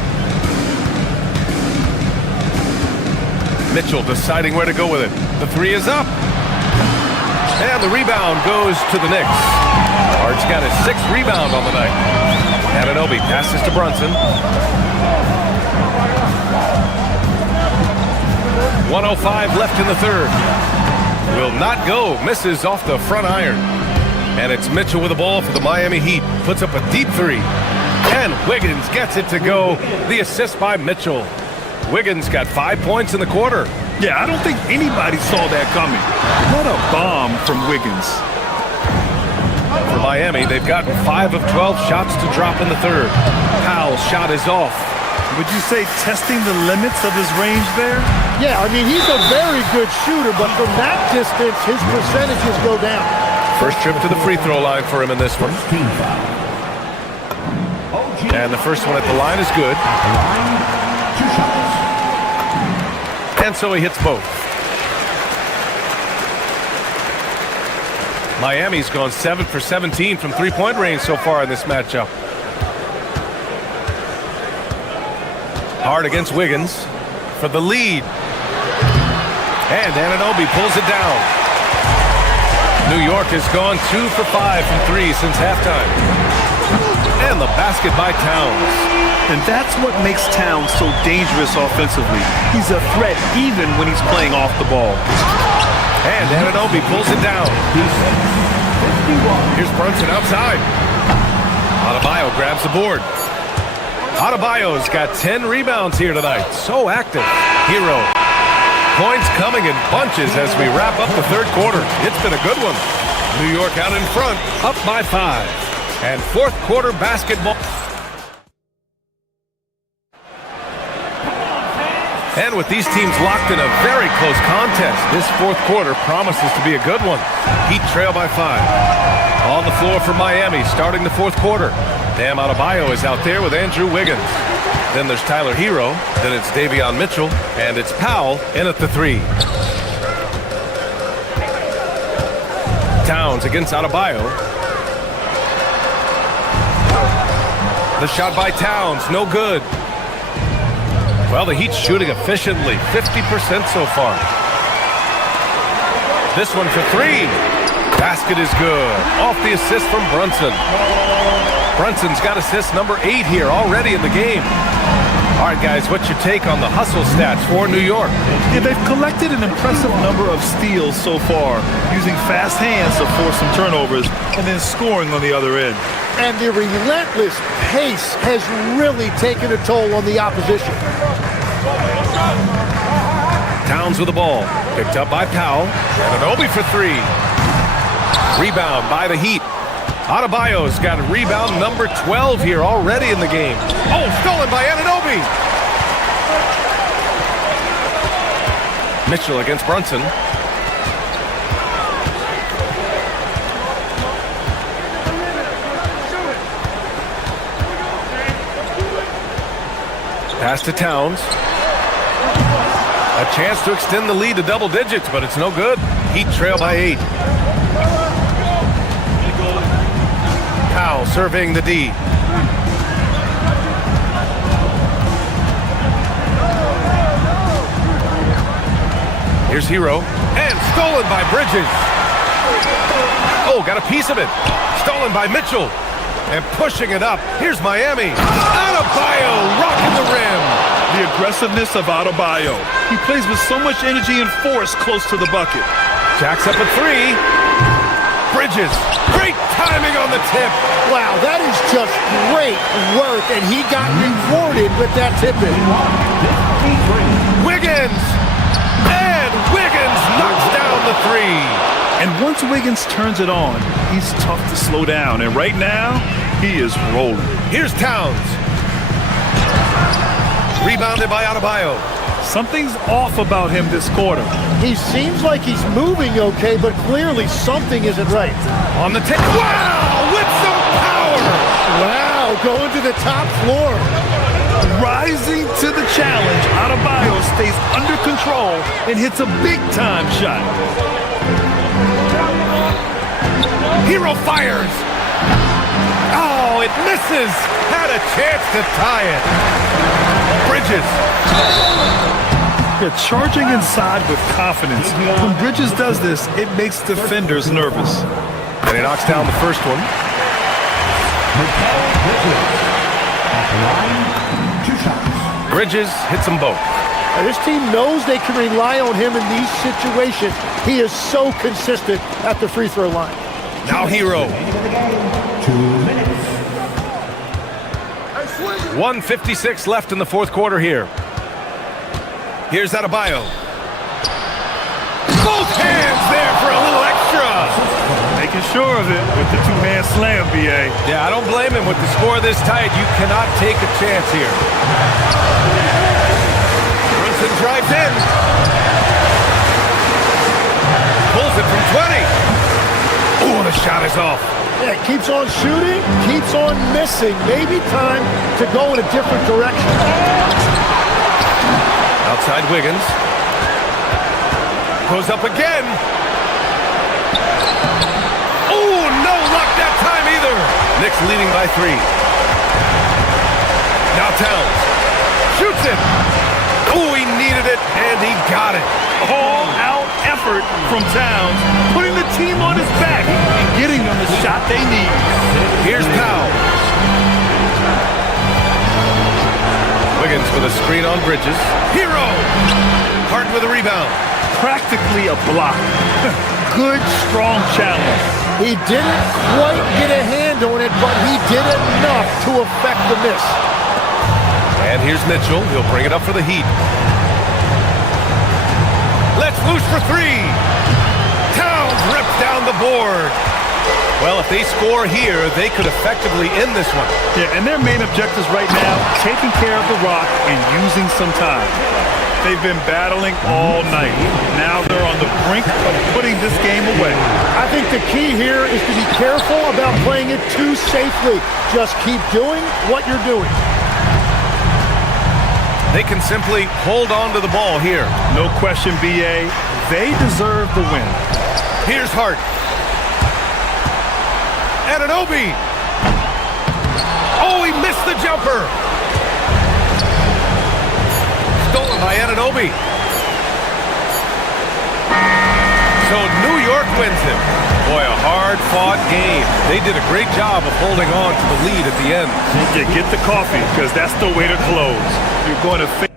Mitchell deciding where to go with it. The 3 is up. And the rebound goes to the Knicks. Hart's got his 6th rebound on the night. Anunoby passes to Brunson. 1:05 left in the third. Will not go. Misses off the front iron. And it's Mitchell with the ball for the Miami Heat. Puts up a deep 3. And Wiggins gets it to go. The assist by Mitchell. Wiggins got 5 points in the quarter. Yeah, I don't think anybody saw that coming. What a bomb from Wiggins. For Miami, they've gotten 5 of 12 shots to drop in the third. Powell's shot is off. Would you say testing the limits of his range there? Yeah, I mean, he's a very good shooter, but from that distance, his percentages go down. First trip to the free throw line for him in this one. And the first one at the line is good. 2 shots. And so he hits both. Miami's gone 7 for 17 from three-point range so far in this matchup. Hard against Wiggins for the lead. And Anunoby pulls it down. New York has gone 2 for 5 from 3 since halftime. And the basket by Towns. And that's what makes Towns so dangerous offensively. He's a threat even when he's playing off the ball. And Anunoby pulls it down. Here's Brunson outside. Adebayo grabs the board. Adebayo's got 10 rebounds here tonight. So active. Hero. Points coming in bunches as we wrap up the third quarter. It's been a good one. New York out in front, up by 5. And fourth quarter basketball. And with these teams locked in a very close contest, this fourth quarter promises to be a good one. Heat trail by 5. On the floor for Miami, starting the fourth quarter. Bam Adebayo is out there with Andrew Wiggins. Then there's Tyler Hero. Then it's Davion Mitchell. And it's Powell in at the 3. Towns against Adebayo. The shot by Towns, no good. Well, the Heat's shooting efficiently, 50% so far. This one for 3. Basket is good. Off the assist from Brunson. Brunson's got assist number 8 here already in the game. All right, guys, what's your take on the hustle stats for New York? Yeah, they've collected an impressive number of steals so far, using fast hands to force some turnovers and then scoring on the other end. And the relentless pace has really taken a toll on the opposition. Towns with the ball. Picked up by Powell. Anunoby for 3. Rebound by the Heat. Adebayo's got rebound number 12 here already in the game. Oh, stolen by Anunoby. Mitchell against Brunson. Pass to Towns. A chance to extend the lead to double digits, but it's no good. Heat trail by 8. Powell surveying the D. Here's Hero. And stolen by Bridges. Oh, got a piece of it. Stolen by Mitchell. And pushing it up. Here's Miami. Adebayo rocking the rim. The aggressiveness of Adebayo. He plays with so much energy and force close to the bucket. Jacks up a 3. Bridges. Great timing on the tip. Wow, that is just great work, and he got rewarded with that tip-in. Wiggins! And Wiggins knocks down the three. And once Wiggins turns it on, he's tough to slow down. And right now, he is rolling. Here's Towns. Rebounded by Adebayo. Something's off about him this quarter. He seems like he's moving okay, but clearly something isn't right. On the tip. Wow! With some power! Wow, going to the top floor. Rising to the challenge, Adebayo stays under control and hits a big-time shot. Hero fires. Oh, it misses. Had a chance to tie it. Bridges. They're charging inside with confidence. When Bridges does this, it makes defenders nervous. And he knocks down the first one. Bridges hits them both. Now, this team knows they can rely on him in these situations. He is so consistent at the free throw line. Now Hero. 1:56 left in the fourth quarter here. Here's Adebayo. Both hands there for a little extra. Making sure of it with the two-hand slam, B.A. Yeah, I don't blame him. With the score this tight, you cannot take a chance here. Brunson drives in. Pulls it from 20. Oh, the shot is off. Yeah, keeps on shooting, keeps on missing. Maybe time to go in a different direction. Outside Wiggins. Goes up again. Oh, no luck that time either. Knicks leading by 3. Now Towns. Shoots it. Oh, he needed it, and he got it. All-out effort from Towns, putting the team on his back and getting them the shot they need. Here's Powell. Wiggins with a screen on Bridges. Hero! Hart with a rebound. Practically a block. Good, strong challenge. He didn't quite get a hand on it, but he did enough to affect the miss. And here's Mitchell. He'll bring it up for the Heat. Let's loose for 3. Towns rips down the board. Well, if they score here, they could effectively end this one. Yeah, and their main objectives right now, taking care of the rock and using some time. They've been battling all night. Now they're on the brink of putting this game away. I think the key here is to be careful about playing it too safely. Just keep doing what you're doing. They can simply hold on to the ball here. No question, B.A. They deserve the win. Here's Hart. Anunoby. Oh, he missed the jumper. Stolen by Anunoby. So New York wins it. Boy, a hard-fought game. They did a great job of holding on to the lead at the end. Yeah, get the coffee, because that's the way to close. You're going to face.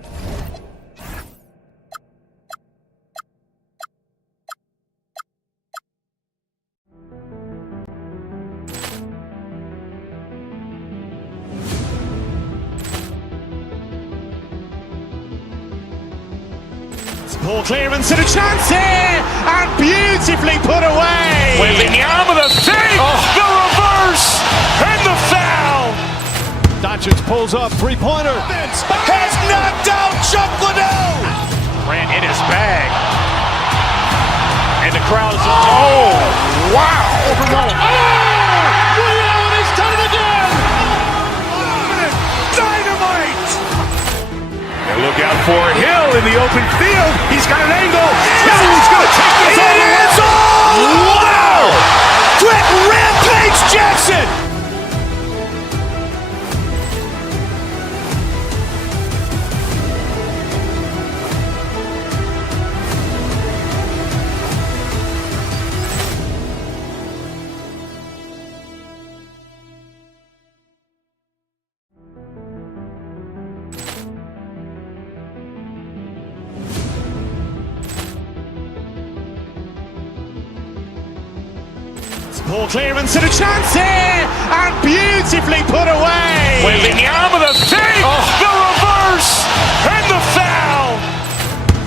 Ball clearance and a chance here, and beautifully put away. Wembanyama the save, the reverse, and the foul. Doncic pulls up, three-pointer. Has knocked out Chuck Liddell. Ran in his bag. And the crowd is, oh, wow. Ray Allen has done it again. Dynamite. And look out for Hill in the open field. He's got an angle. Hill's going to take this all the way. Wow. Quick rampage Jackson. Ball clearance and a chance here, and beautifully put away. Wembanyama the save, the reverse, and the foul.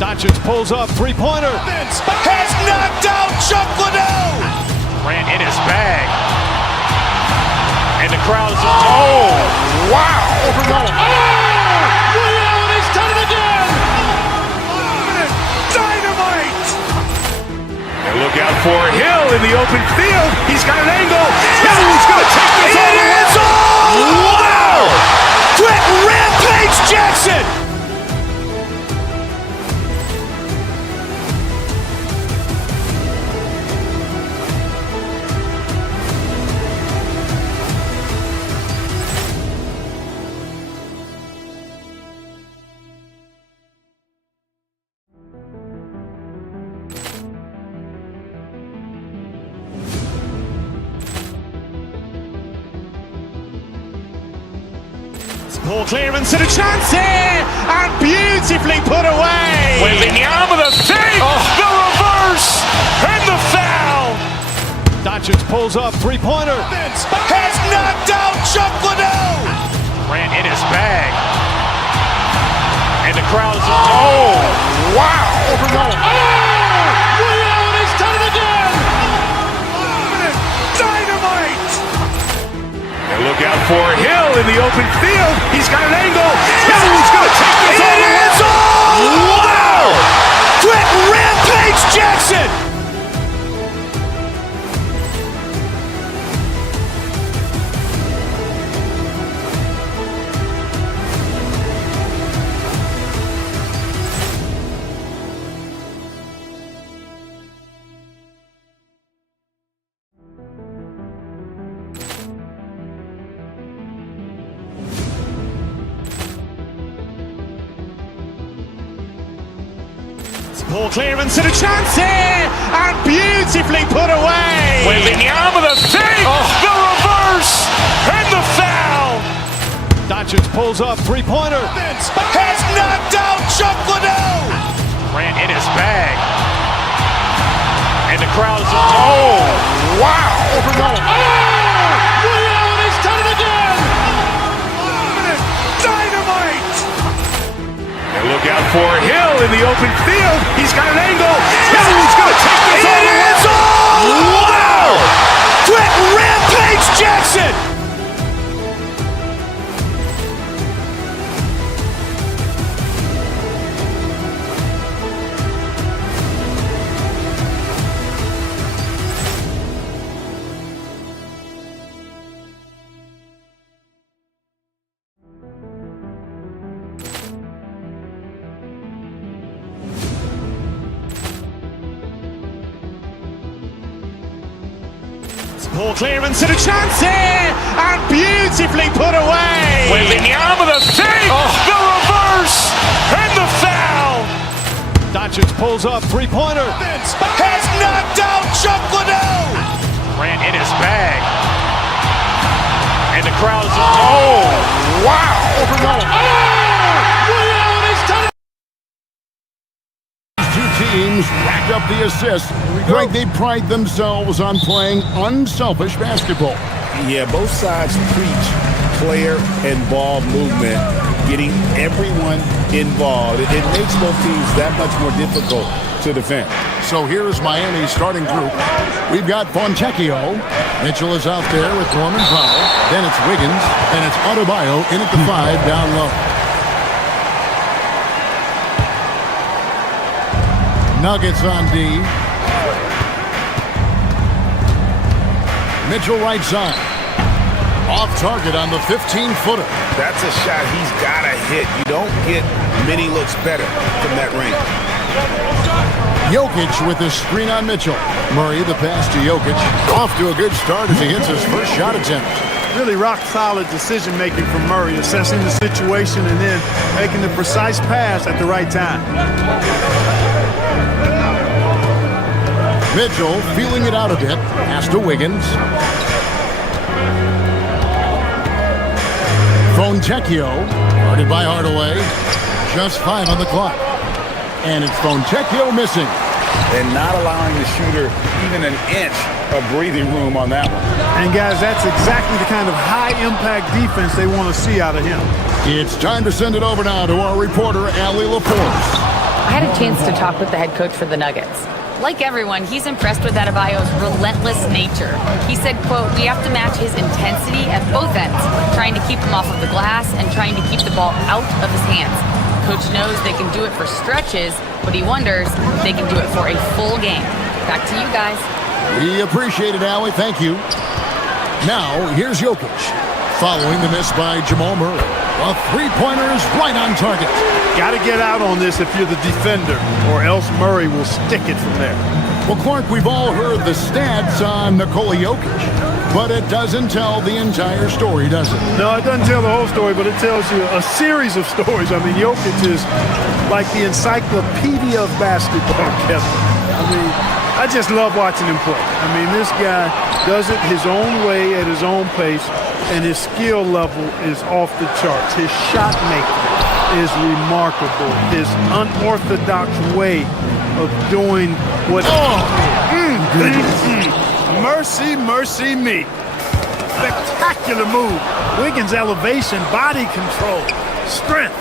Doncic pulls up, three-pointer. Vince has knocked out Chuck Liddell. Ran in his bag. And the crowd is, oh, wow. Ray Allen has done it again. Dynamite. And look out for Hill in the open field. He's got an angle. He's going to take this all the way. Wow. Quick Rampage Jackson. Ball clearance and a chance here, and beautifully put away. Wembanyama the save, the reverse, and the foul. Doncic pulls up, three-pointer. Vince has knocked out Chuck Liddell. Ran in his bag. And the crowd is, oh, wow. Ray Allen has done it again. Dynamite. And look out for Hill in the open field. He's got an angle. He's going to take this all the way. Wow. Quick Rampage Jackson. Ball clearance and a chance here, and beautifully put away. Wembanyama the save, the reverse, and the foul. Doncic pulls up, three-pointer. Vince has knocked out Chuck Liddell. Ran in his bag. And the crowd is, oh, wow. Ray Allen has done it again. Dynamite. And look out for Hill in the open field. He's got an angle. He's going to take this all the way. Wow. Quick Rampage Jackson. Ball clearance and a chance here, and beautifully put away. Wembanyama the save, the reverse, and the foul. Doncic pulls up, three-pointer. Vince has knocked out Chuck Liddell. Ran in his bag. And the crowd is, oh, wow. Ray Allen has done it. Two teams rack up the assists. Greg, they pride themselves on playing unselfish basketball. Yeah, both sides preach player and ball movement, getting everyone involved. It makes both teams that much more difficult to defend. So here's Miami's starting group. We've got Fontecchio. Mitchell is out there with Norman Powell. Then it's Wiggins. And it's Adebayo in at the 5 down low. Nuggets on D. Mitchell right side. Off target on the 15-footer. That's a shot he's got to hit. You don't get many looks better from that range. Jokic with the screen on Mitchell. Murray the pass to Jokic. Off to a good start as he hits his first shot attempt. Really rock-solid decision-making from Murray, assessing the situation and then making the precise pass at the right time. Mitchell feeling it out a bit. Pass to Wiggins. Fontecchio, guarded by Hardaway. Just 5 on the clock. And it's Fontecchio missing. and not allowing the shooter even an inch of breathing room on that one. And guys, that's exactly the kind of high-impact defense they want to see out of him. It's time to send it over now to our reporter, Allie LaForce. I had a chance to talk with the head coach for the Nuggets. Like everyone, he's impressed with Adebayo's relentless nature. He said, quote, "We have to match his intensity at both ends, trying to keep him off of the glass and trying to keep the ball out of his hands. Coach knows they can do it for stretches, but he wonders if they can do it for a full game." Back to you guys. We appreciate it, Allie. Thank you. Now, here's Jokic. Following the miss by Jamal Murray. A three-pointer is right on target. Got to get out on this if you're the defender, or else Murray will stick it from there. Well, Clark, we've all heard the stats on Nikola Jokic, but it doesn't tell the entire story, does it? No, it doesn't tell the whole story, but it tells you a series of stories. I mean, Jokic is like the encyclopedia of basketball, Kevin. I mean, I just love watching him play. I mean, this guy does it his own way at his own pace, and his skill level is off the charts. His shot making is remarkable. His unorthodox way of doing what... Mercy, mercy me. Spectacular move. Wiggins' elevation, body control, strength,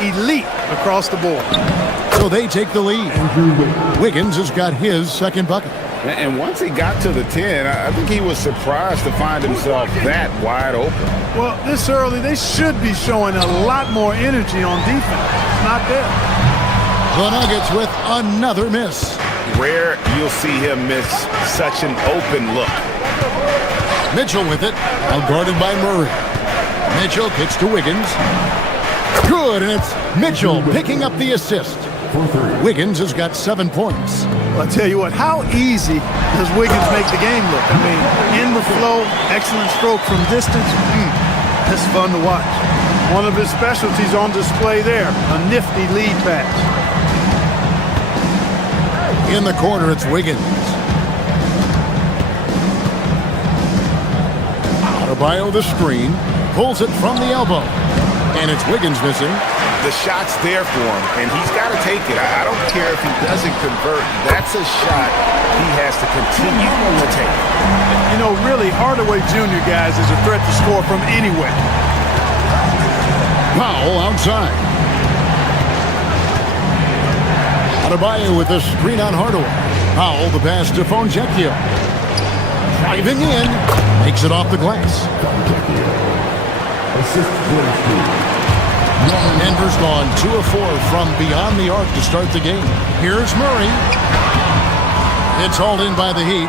elite across the board. So they take the lead. Wiggins has got his second bucket. And once he got to the 10, I think he was surprised to find himself that wide open. Well, this early, they should be showing a lot more energy on defense. It's not there. The Nuggets with another miss. Rare you'll see him miss such an open look. Mitchell with it, guarded by Murray. Mitchell kicks to Wiggins. Good, and it's Mitchell picking up the assist. Wiggins has got 7 points. Well, I'll tell you what, how easy does Wiggins make the game look? I mean, in the flow, excellent stroke from distance. That's fun to watch. One of his specialties on display there, a nifty lead pass. In the corner, it's Wiggins. Adebayo the screen, pulls it from the elbow. And it's Wiggins missing. The shot's there for him, and he's got to take it. I don't care if he doesn't convert. That's a shot he has to continue to take. You know, really, Hardaway Jr., guys, is a threat to score from anywhere. Powell outside. Adebayo with the screen on Hardaway. Powell the pass to Fontecchio. Driving in, makes it off the glass. Denver's gone 2 of 4 from beyond the arc to start the game. Here's Murray. It's hauled in by the Heat.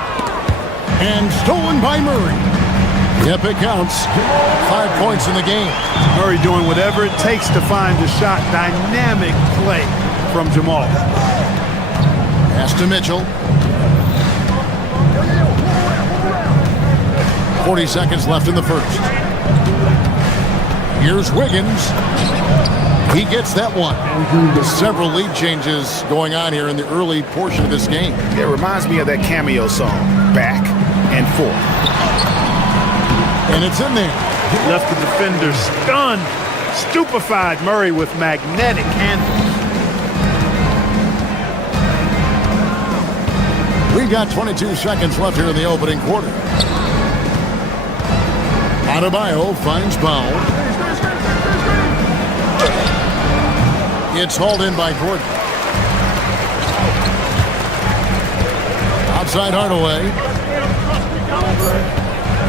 And stolen by Murray. Yep, it counts. 5 points in the game. Murray doing whatever it takes to find the shot. Dynamic play from Jamal. Pass to Mitchell. 40 seconds left in the first. Here's Wiggins. He gets that one. Several lead changes going on here in the early portion of this game. It reminds me of that cameo song, Back and Forth. And it's in there. Left the defender stunned, stupefied. Murray with magnetic handles. We've got 22 seconds left here in the opening quarter. Adebayo finds Powell. It's hauled in by Gordon. Outside Hardaway.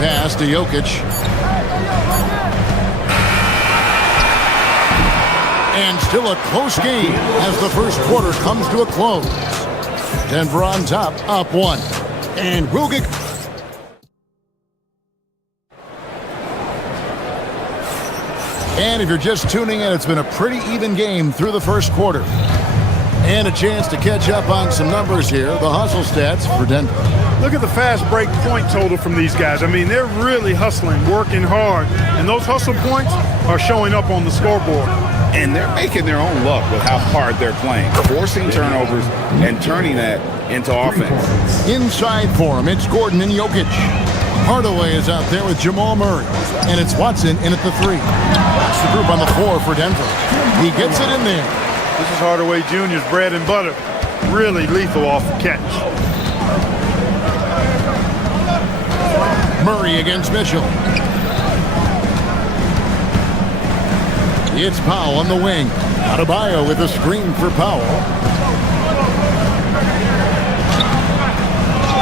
Pass to Jokic. And still a close game as the first quarter comes to a close. Denver on top, up 1. And we'll get... And if you're just tuning in, it's been a pretty even game through the first quarter. And a chance to catch up on some numbers here, the hustle stats for Denver. Look at the fast break point total from these guys. I mean, they're really hustling, working hard. And those hustle points are showing up on the scoreboard. And they're making their own luck with how hard they're playing, forcing turnovers and turning that into offense. Inside for him, it's Gordon and Jokic. Hardaway is out there with Jamal Murray. And it's Watson in at the 3. That's the group on the 4 for Denver. He gets it in there. This is Hardaway Jr.'s bread and butter. really lethal off the catch. Murray against Mitchell. It's Powell on the wing. Adebayo with a screen for Powell.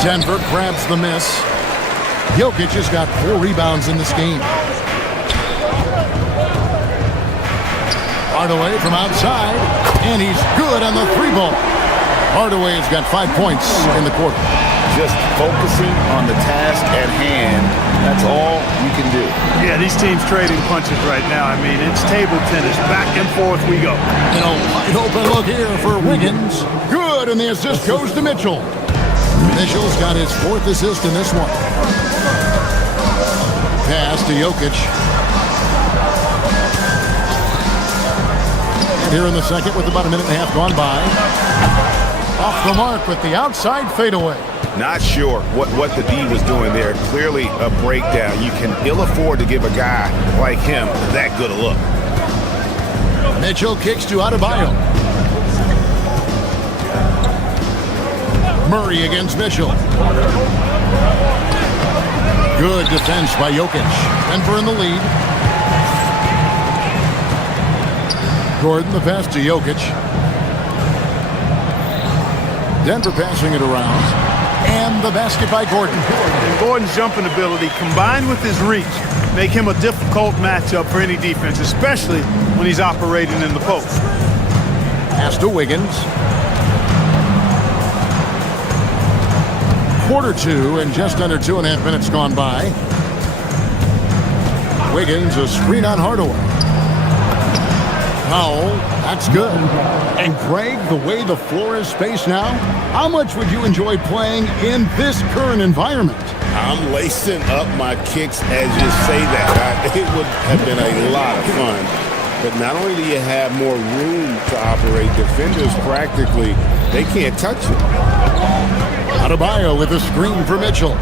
Denver grabs the miss. Jokic has got 4 rebounds in this game. Hardaway from outside, and he's good on the 3-ball. Hardaway has got 5 points in the quarter. Just focusing on the task at hand, that's all you can do. Yeah, these teams trading punches right now. I mean, it's table tennis. Back and forth we go. And a wide open look here for Wiggins. Good, and the assist goes to Mitchell. Mitchell's got his 4th assist in this one. Pass to Jokic. And here in the second with about a minute and a half gone by. Off the mark with the outside fadeaway. Not sure what the D was doing there. Clearly a breakdown. You can ill afford to give a guy like him that good a look. Mitchell kicks to Adebayo. Murray against Mitchell. Good defense by Jokic. Denver in the lead. Gordon the pass to Jokic. Denver passing it around. And the basket by Gordon. And Gordon's jumping ability combined with his reach make him a difficult matchup for any defense, especially when he's operating in the post. Pass to Wiggins. Quarter 2 and just under 2.5 minutes gone by. Wiggins a screen on Hardaway. Powell, that's good. And Greg, the way the floor is spaced now, how much would you enjoy playing in this current environment? I'm lacing up my kicks as you say that. It would have been a lot of fun. But not only do you have more room to operate, defenders practically, they can't touch you. Adebayo with a screen for Mitchell.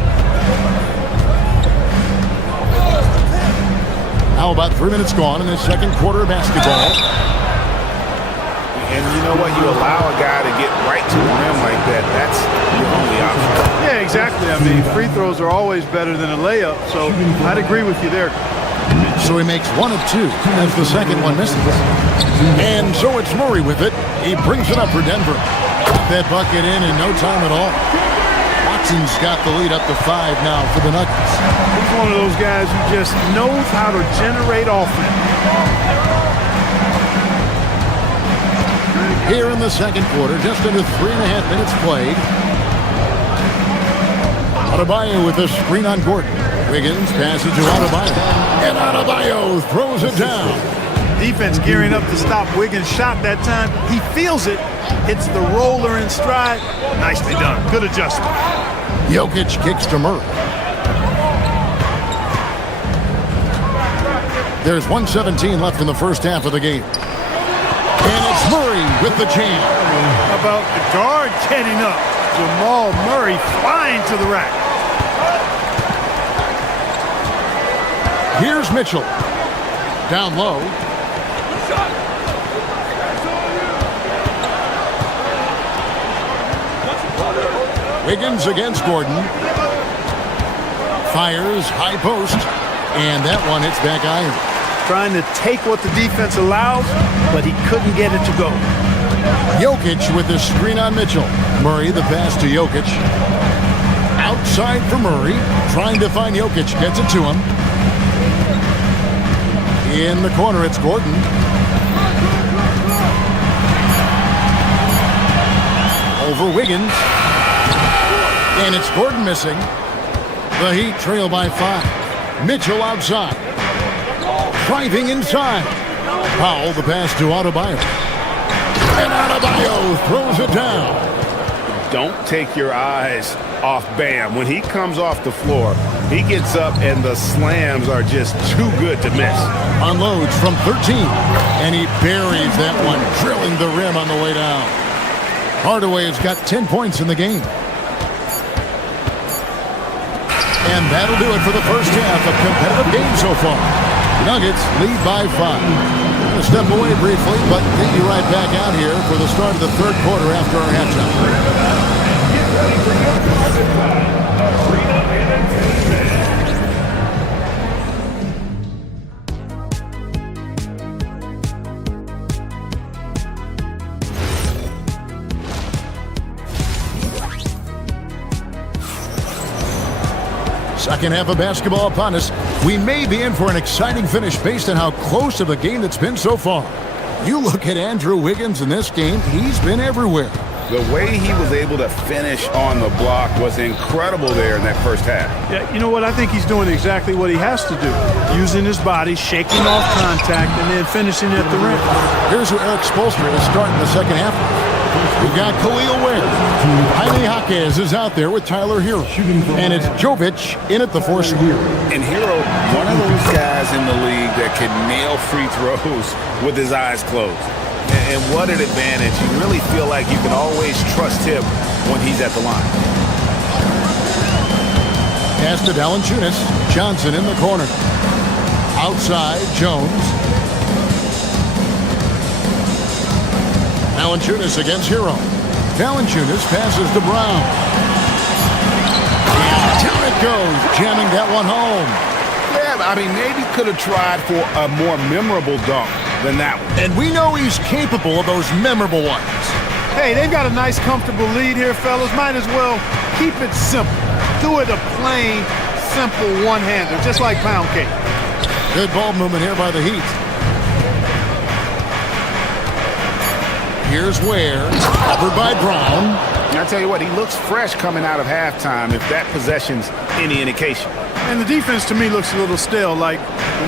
Now about 3 minutes gone in the second quarter of basketball. And you know what? You allow a guy to get right to the rim like that. That's your only option. Yeah, exactly. I mean, free throws are always better than a layup, so I'd agree with you there. So he makes 1 of 2 as the second one misses. And so it's Murray with it. He brings it up for Denver. Got that bucket in no time at all. Watson's got the lead up to 5 now for the Nuggets. He's one of those guys who just knows how to generate offense. Here in the second quarter, just under 3.5 minutes played. Adebayo with a screen on Gordon. Wiggins passes to Adebayo. And Adebayo throws it down. Defense gearing up to stop Wiggins' shot that time. He feels it, hits the roller in stride. Nicely done. Good adjustment. Jokic kicks to Murray. There's 1:17 left in the first half of the game. And it's Murray with the jam. How about the guard getting up? Jamal Murray flying to the rack. Here's Mitchell. Down low. Wiggins against Gordon. Fires, high post. And that one hits back iron. Trying to take what the defense allows, but he couldn't get it to go. Jokic with the screen on Mitchell. Murray the pass to Jokic. Outside for Murray. Trying to find Jokic. Gets it to him. In the corner, it's Gordon. Over Wiggins. And it's Gordon missing. The Heat trail by 5. Mitchell outside. Driving inside. Powell the pass to Adebayo. And Adebayo throws it down. Don't take your eyes off Bam. When he comes off the floor, he gets up and the slams are just too good to miss. Unloads from 13. And he buries that one, drilling the rim on the way down. Hardaway has got 10 points in the game. And that'll do it for the first half of competitive game so far. Nuggets lead by 5. to step away briefly, but get you right back out here for the start of the third quarter after our halftime. Second half of basketball upon us. We may be in for an exciting finish based on how close to the game that's been so far. You look at Andrew Wiggins in this game, he's been everywhere. The way he was able to finish on the block was incredible there in that first half. Yeah, you know what? I think he's doing exactly what he has to do. Using his body, shaking off contact, and then finishing at the rim. Here's who Eric Spoelstra is starting the second half. We've got Khalil Ware. Jaime Jaquez is out there with Tyler Hero. And it's Jovic in at the 4 spot. And Hero, one of those guys in the league that can nail free throws with his eyes closed. And what an advantage. You really feel like you can always trust him when he's at the line. Pass to Valanciunas. Johnson in the corner. Outside, Jones. Valanciunas against Hero. Valanciunas passes to Brown. And down it goes, jamming that one home. Yeah, I mean, maybe could have tried for a more memorable dunk than that one. And we know he's capable of those memorable ones. Hey, they've got a nice, comfortable lead here, fellas. Might as well keep it simple. Do it a plain, simple one-hander, just like pound cake. Good ball movement here by the Heat. Here's Ware, covered by Brown. I tell you what, he looks fresh coming out of halftime if that possession's any indication. And the defense to me looks a little stale, like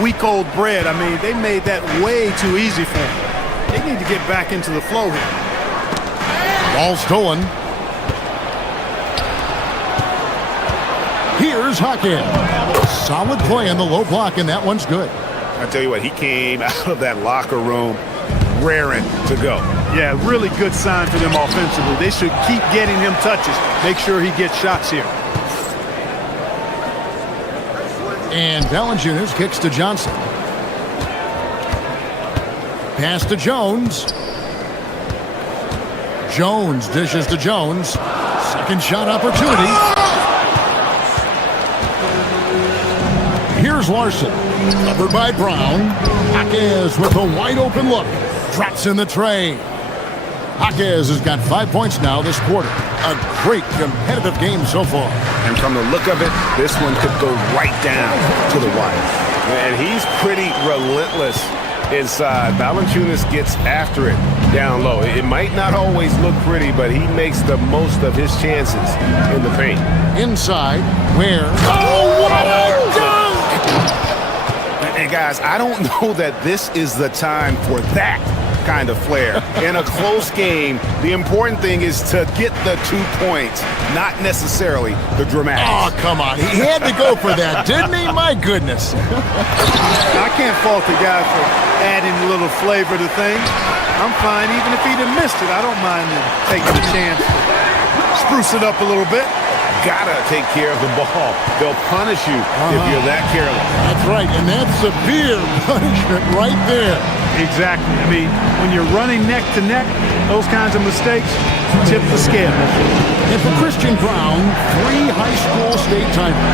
week-old bread. I mean, they made that way too easy for them. They need to get back into the flow here. Ball stolen. Here's Hawkins. Solid play in the low block, and that one's good. I tell you what, he came out of that locker room raring to go. Yeah, really good sign for them offensively. They should keep getting him touches. Make sure he gets shots here. And Valanciunas kicks to Johnson. Pass to Jones. Jones dishes to Jones. Second shot opportunity. Here's Larson. Covered by Brown. Jaquez with a wide open look. Drops in the tray. Jaquez has got 5 points now this quarter. A great competitive game so far. And from the look of it, this one could go right down to the wire. And he's pretty relentless inside. Valanciunas gets after it down low. It might not always look pretty, but he makes the most of his chances in the paint. Inside, Ware. Oh, what a dunk! And guys, I don't know that this is the time for that kind of flair. In a close game, the important thing is to get the 2 points, not necessarily the dramatics. Oh, come on. He had to go for that, didn't he? My goodness. I can't fault the guy for adding a little flavor to things. I'm fine. Even if he'd have missed it, I don't mind him taking a chance to spruce it up a little bit. Gotta take care of the ball. They'll punish you if you're that careless. That's right, and that's severe punishment right there. Exactly. I mean, when you're running neck to neck, those kinds of mistakes tip the scale. And for Christian Brown, 3 high school state titles,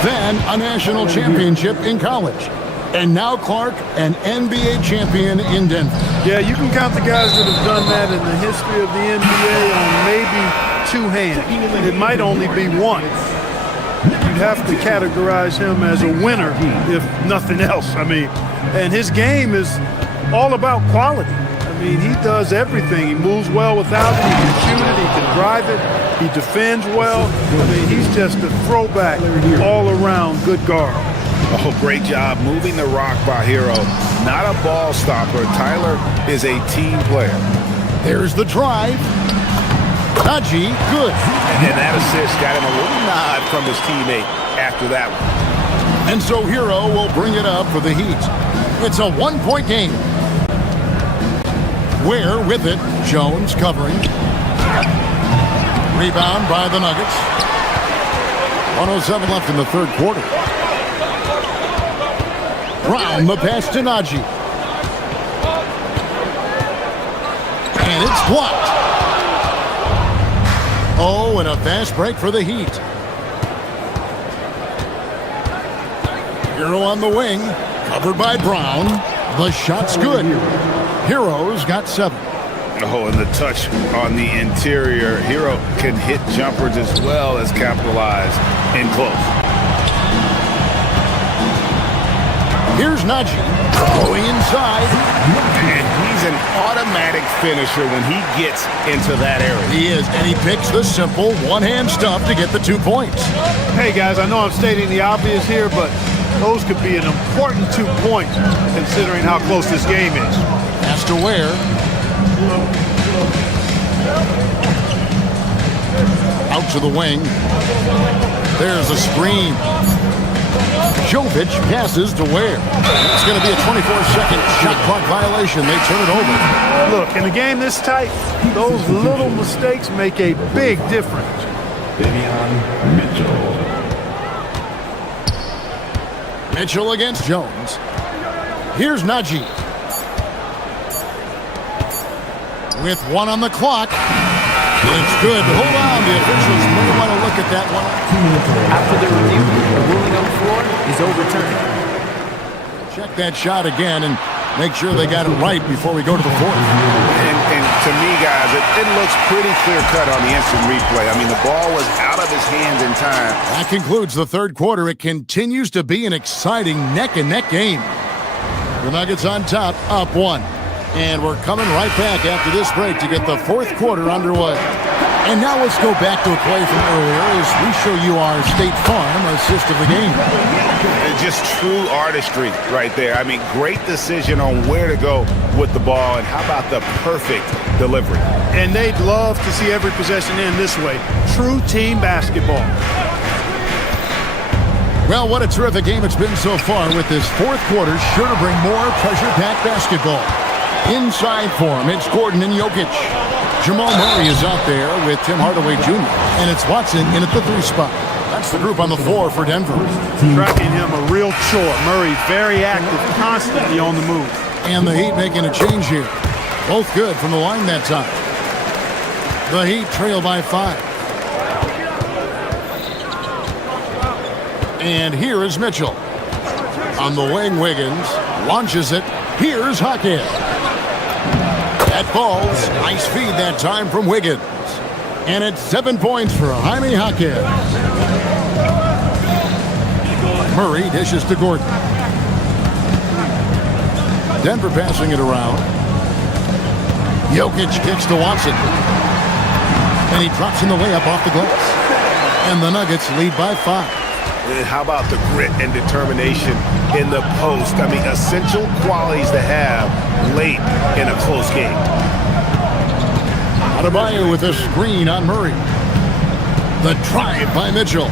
then a national championship in college. And now Clark, an NBA champion in Denver. Yeah, you can count the guys that have done that in the history of the NBA on maybe 2 hands. It might only be 1. You'd have to categorize him as a winner, if nothing else. I mean, and his game is all about quality. I mean, he does everything. He moves well without it. He can shoot it. He can drive it. He defends well. I mean, he's just a throwback all-around good guard. Oh, great job moving the rock by Hero. Not a ball stopper. Tyler is a team player. There's the drive. Najee, good. And that assist got him a little nod from his teammate after that one. And so Hero will bring it up for the Heat. It's a 1-point game. Ware with it. Jones covering. Rebound by the Nuggets. 1:07 left in the third quarter. Brown, the pass to Najee. And it's blocked. Oh, and a fast break for the Heat. Hero on the wing, covered by Brown. The shot's good. Hero's got 7. Oh, and the touch on the interior. Hero can hit jumpers as well as capitalize in close. Here's Najee going inside. And he's an automatic finisher when he gets into that area. He is, and he picks the simple one-hand stuff to get the 2 points. Hey, guys, I know I'm stating the obvious here, but those could be an important 2 points considering how close this game is. Pass to Ware. Out to the wing. There's a screen. Jovic passes to Ware. It's going to be a 24-second shot clock violation. They turn it over. Look, in a game this tight, those little mistakes make a big difference. Mitchell against Jones. Here's Najee. With 1 on the clock. It's good. Hold on. The officials may want to look at that one. After the review, the ruling on the floor is overturned. Check that shot again and make sure they got it right before we go to the fourth. And to me, guys, it looks pretty clear-cut on the instant replay. I mean, the ball was out of his hands in time. That concludes the third quarter. It continues to be an exciting neck-and-neck game. The Nuggets on top, up 1. And we're coming right back after this break to get the fourth quarter underway. And now let's go back to a play from earlier as we show you our State Farm assist of the game. Just true artistry right there. I mean, great decision on where to go with the ball, and how about the perfect delivery? And they'd love to see every possession end this way. True team basketball. Well, what a terrific game it's been so far with this fourth quarter. Sure to bring more pressure-packed basketball. Inside for him, it's Gordon and Jokic. Jamal Murray is out there with Tim Hardaway Jr. And it's Watson in at the 3 spot. That's the group on the floor for Denver. Tracking him a real chore. Murray very active, constantly on the move. And the Heat making a change here. Both good from the line that time. The Heat trail by 5. And here is Mitchell. On the wing, Wiggins launches it. Here's Hackett. That falls. Nice feed that time from Wiggins. And it's 7 points for Jaime Hackett. Murray dishes to Gordon. Denver passing it around. Jokic kicks to Watson. And he drops in the layup off the glass. And the Nuggets lead by 5. How about the grit and determination in the post? I mean, essential qualities to have late in a close game. Adebayo with a screen on Murray. The drive by Mitchell.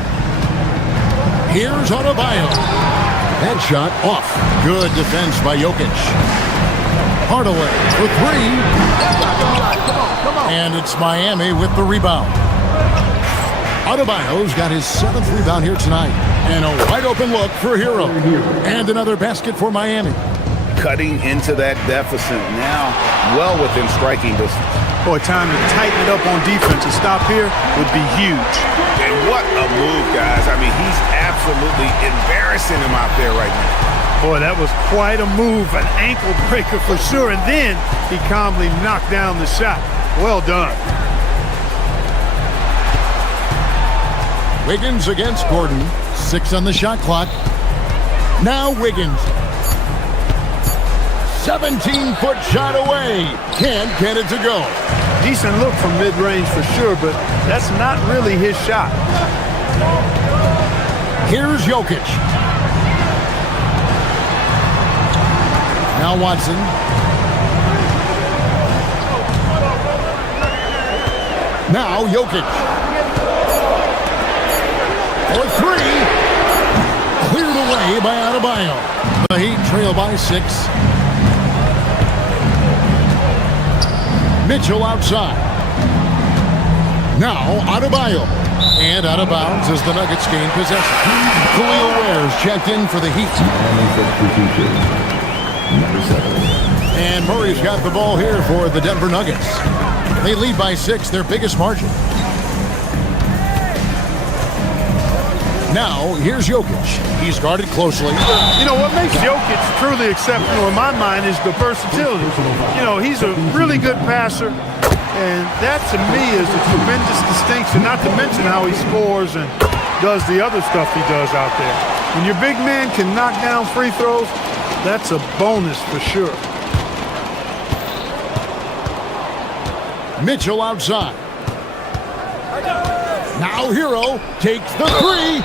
Here's Adebayo. That shot off. Good defense by Jokic. Hardaway for 3. And it's Miami with the rebound. Adebayo's got his 7th rebound here tonight. And a wide-open look for Hero. And another basket for Miami. Cutting into that deficit now, well within striking distance. Boy, time to tighten it up on defense. A stop here would be huge. And what a move, guys. I mean, he's absolutely embarrassing him out there right now. Boy, that was quite a move. An ankle breaker for sure. And then he calmly knocked down the shot. Well done. Wiggins against Gordon. 6 on the shot clock. Now Wiggins. 17-foot shot away. Can't get it to go. Decent look from mid-range for sure, but that's not really his shot. Here's Jokic. Now Watson. Now Jokic. For 3. Cleared away by Adebayo. The Heat trail by 6. Mitchell outside. Now Adebayo. And out of bounds as the Nuggets gain possession. Khalil Ware's checked in for the Heat. And Murray's got the ball here for the Denver Nuggets. They lead by 6, their biggest margin. Now, here's Jokic. He's guarded closely. You know, what makes Jokic truly exceptional in my mind is the versatility. You know, he's a really good passer, and that to me is a tremendous distinction, not to mention how he scores and does the other stuff he does out there. When your big man can knock down free throws, that's a bonus for sure. Mitchell outside. Now Hero takes the three.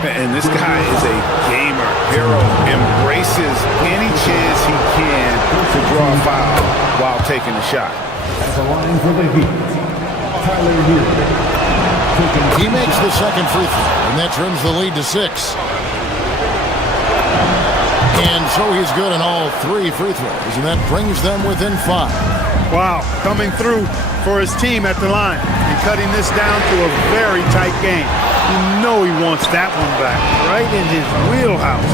And this guy is a gamer. Hero embraces any chance he can to draw a foul while taking a shot. At the line for the Heat, Tyler Hero. He makes the second free throw, and that trims the lead to 6. And so he's good on all 3 free throws, and that brings them within 5. Wow, coming through for his team at the line and cutting this down to a very tight game. You know he wants that one back, right in his wheelhouse.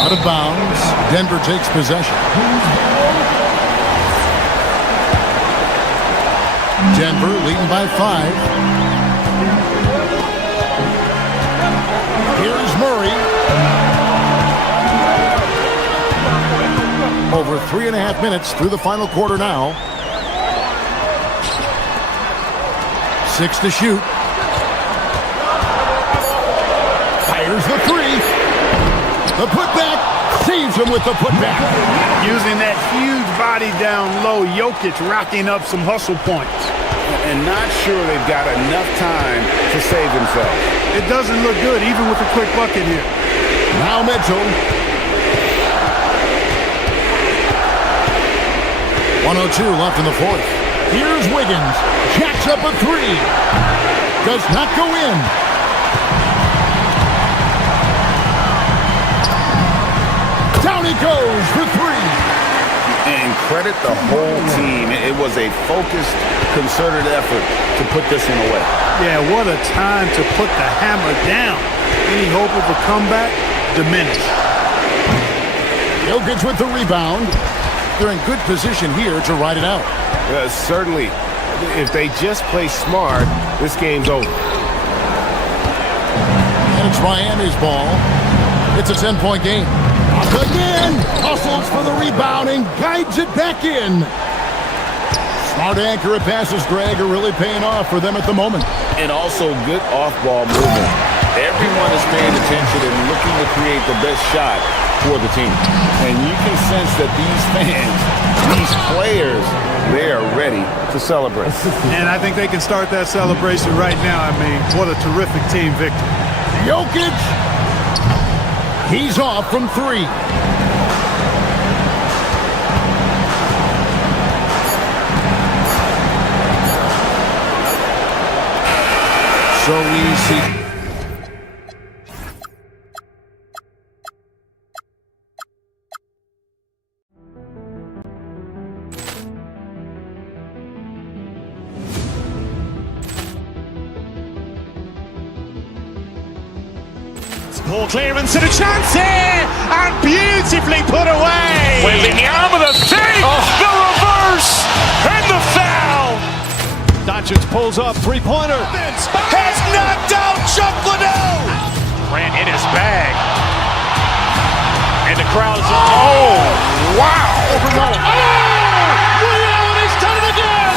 Out of bounds, Denver takes possession. Denver leading by 5. Here's Murray. Over 3.5 minutes through the final quarter now. 6 to shoot. Fires the 3. The putback saves him with the putback. Using that huge body down low, Jokic racking up some hustle points. And not sure they've got enough time to save themselves. It doesn't look good, even with a quick bucket here. Now Mitchell. 1:02 left in the 4th. Here's Wiggins. Jacks up a 3. Does not go in. Down he goes for 3. And credit the whole team. It was a focused, concerted effort to put this one away. Yeah, what a time to put the hammer down. Any hope of a comeback diminished. Jokic with the rebound. They're in good position here to ride it out. Certainly. If they just play smart, this game's over. And it's Miami's ball. It's a 10-point game. Up again. Hustles for the rebound and guides it back in. Smart accurate passes, Greg, are really paying off for them at the moment. And also good off-ball movement. Everyone is paying attention and looking to create the best shot for the team. And you can sense that these fans, these players, they are ready to celebrate. And I think they can start that celebration right now. I mean, what a terrific team victory. Jokic. He's off from 3. So easy. Ball clearance and a chance here, and beautifully put away. Wembanyama the fake, the reverse, and the foul. Doncic pulls up, three-pointer. Has knocked out Chuck Liddell. Ran in his bag. And the crowd is... Oh, wow. Reality's done it again.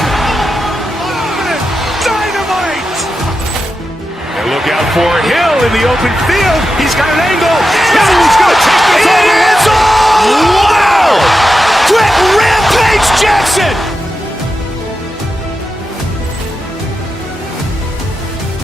Dynamite. And look out for Hill in the open field. He's got an angle.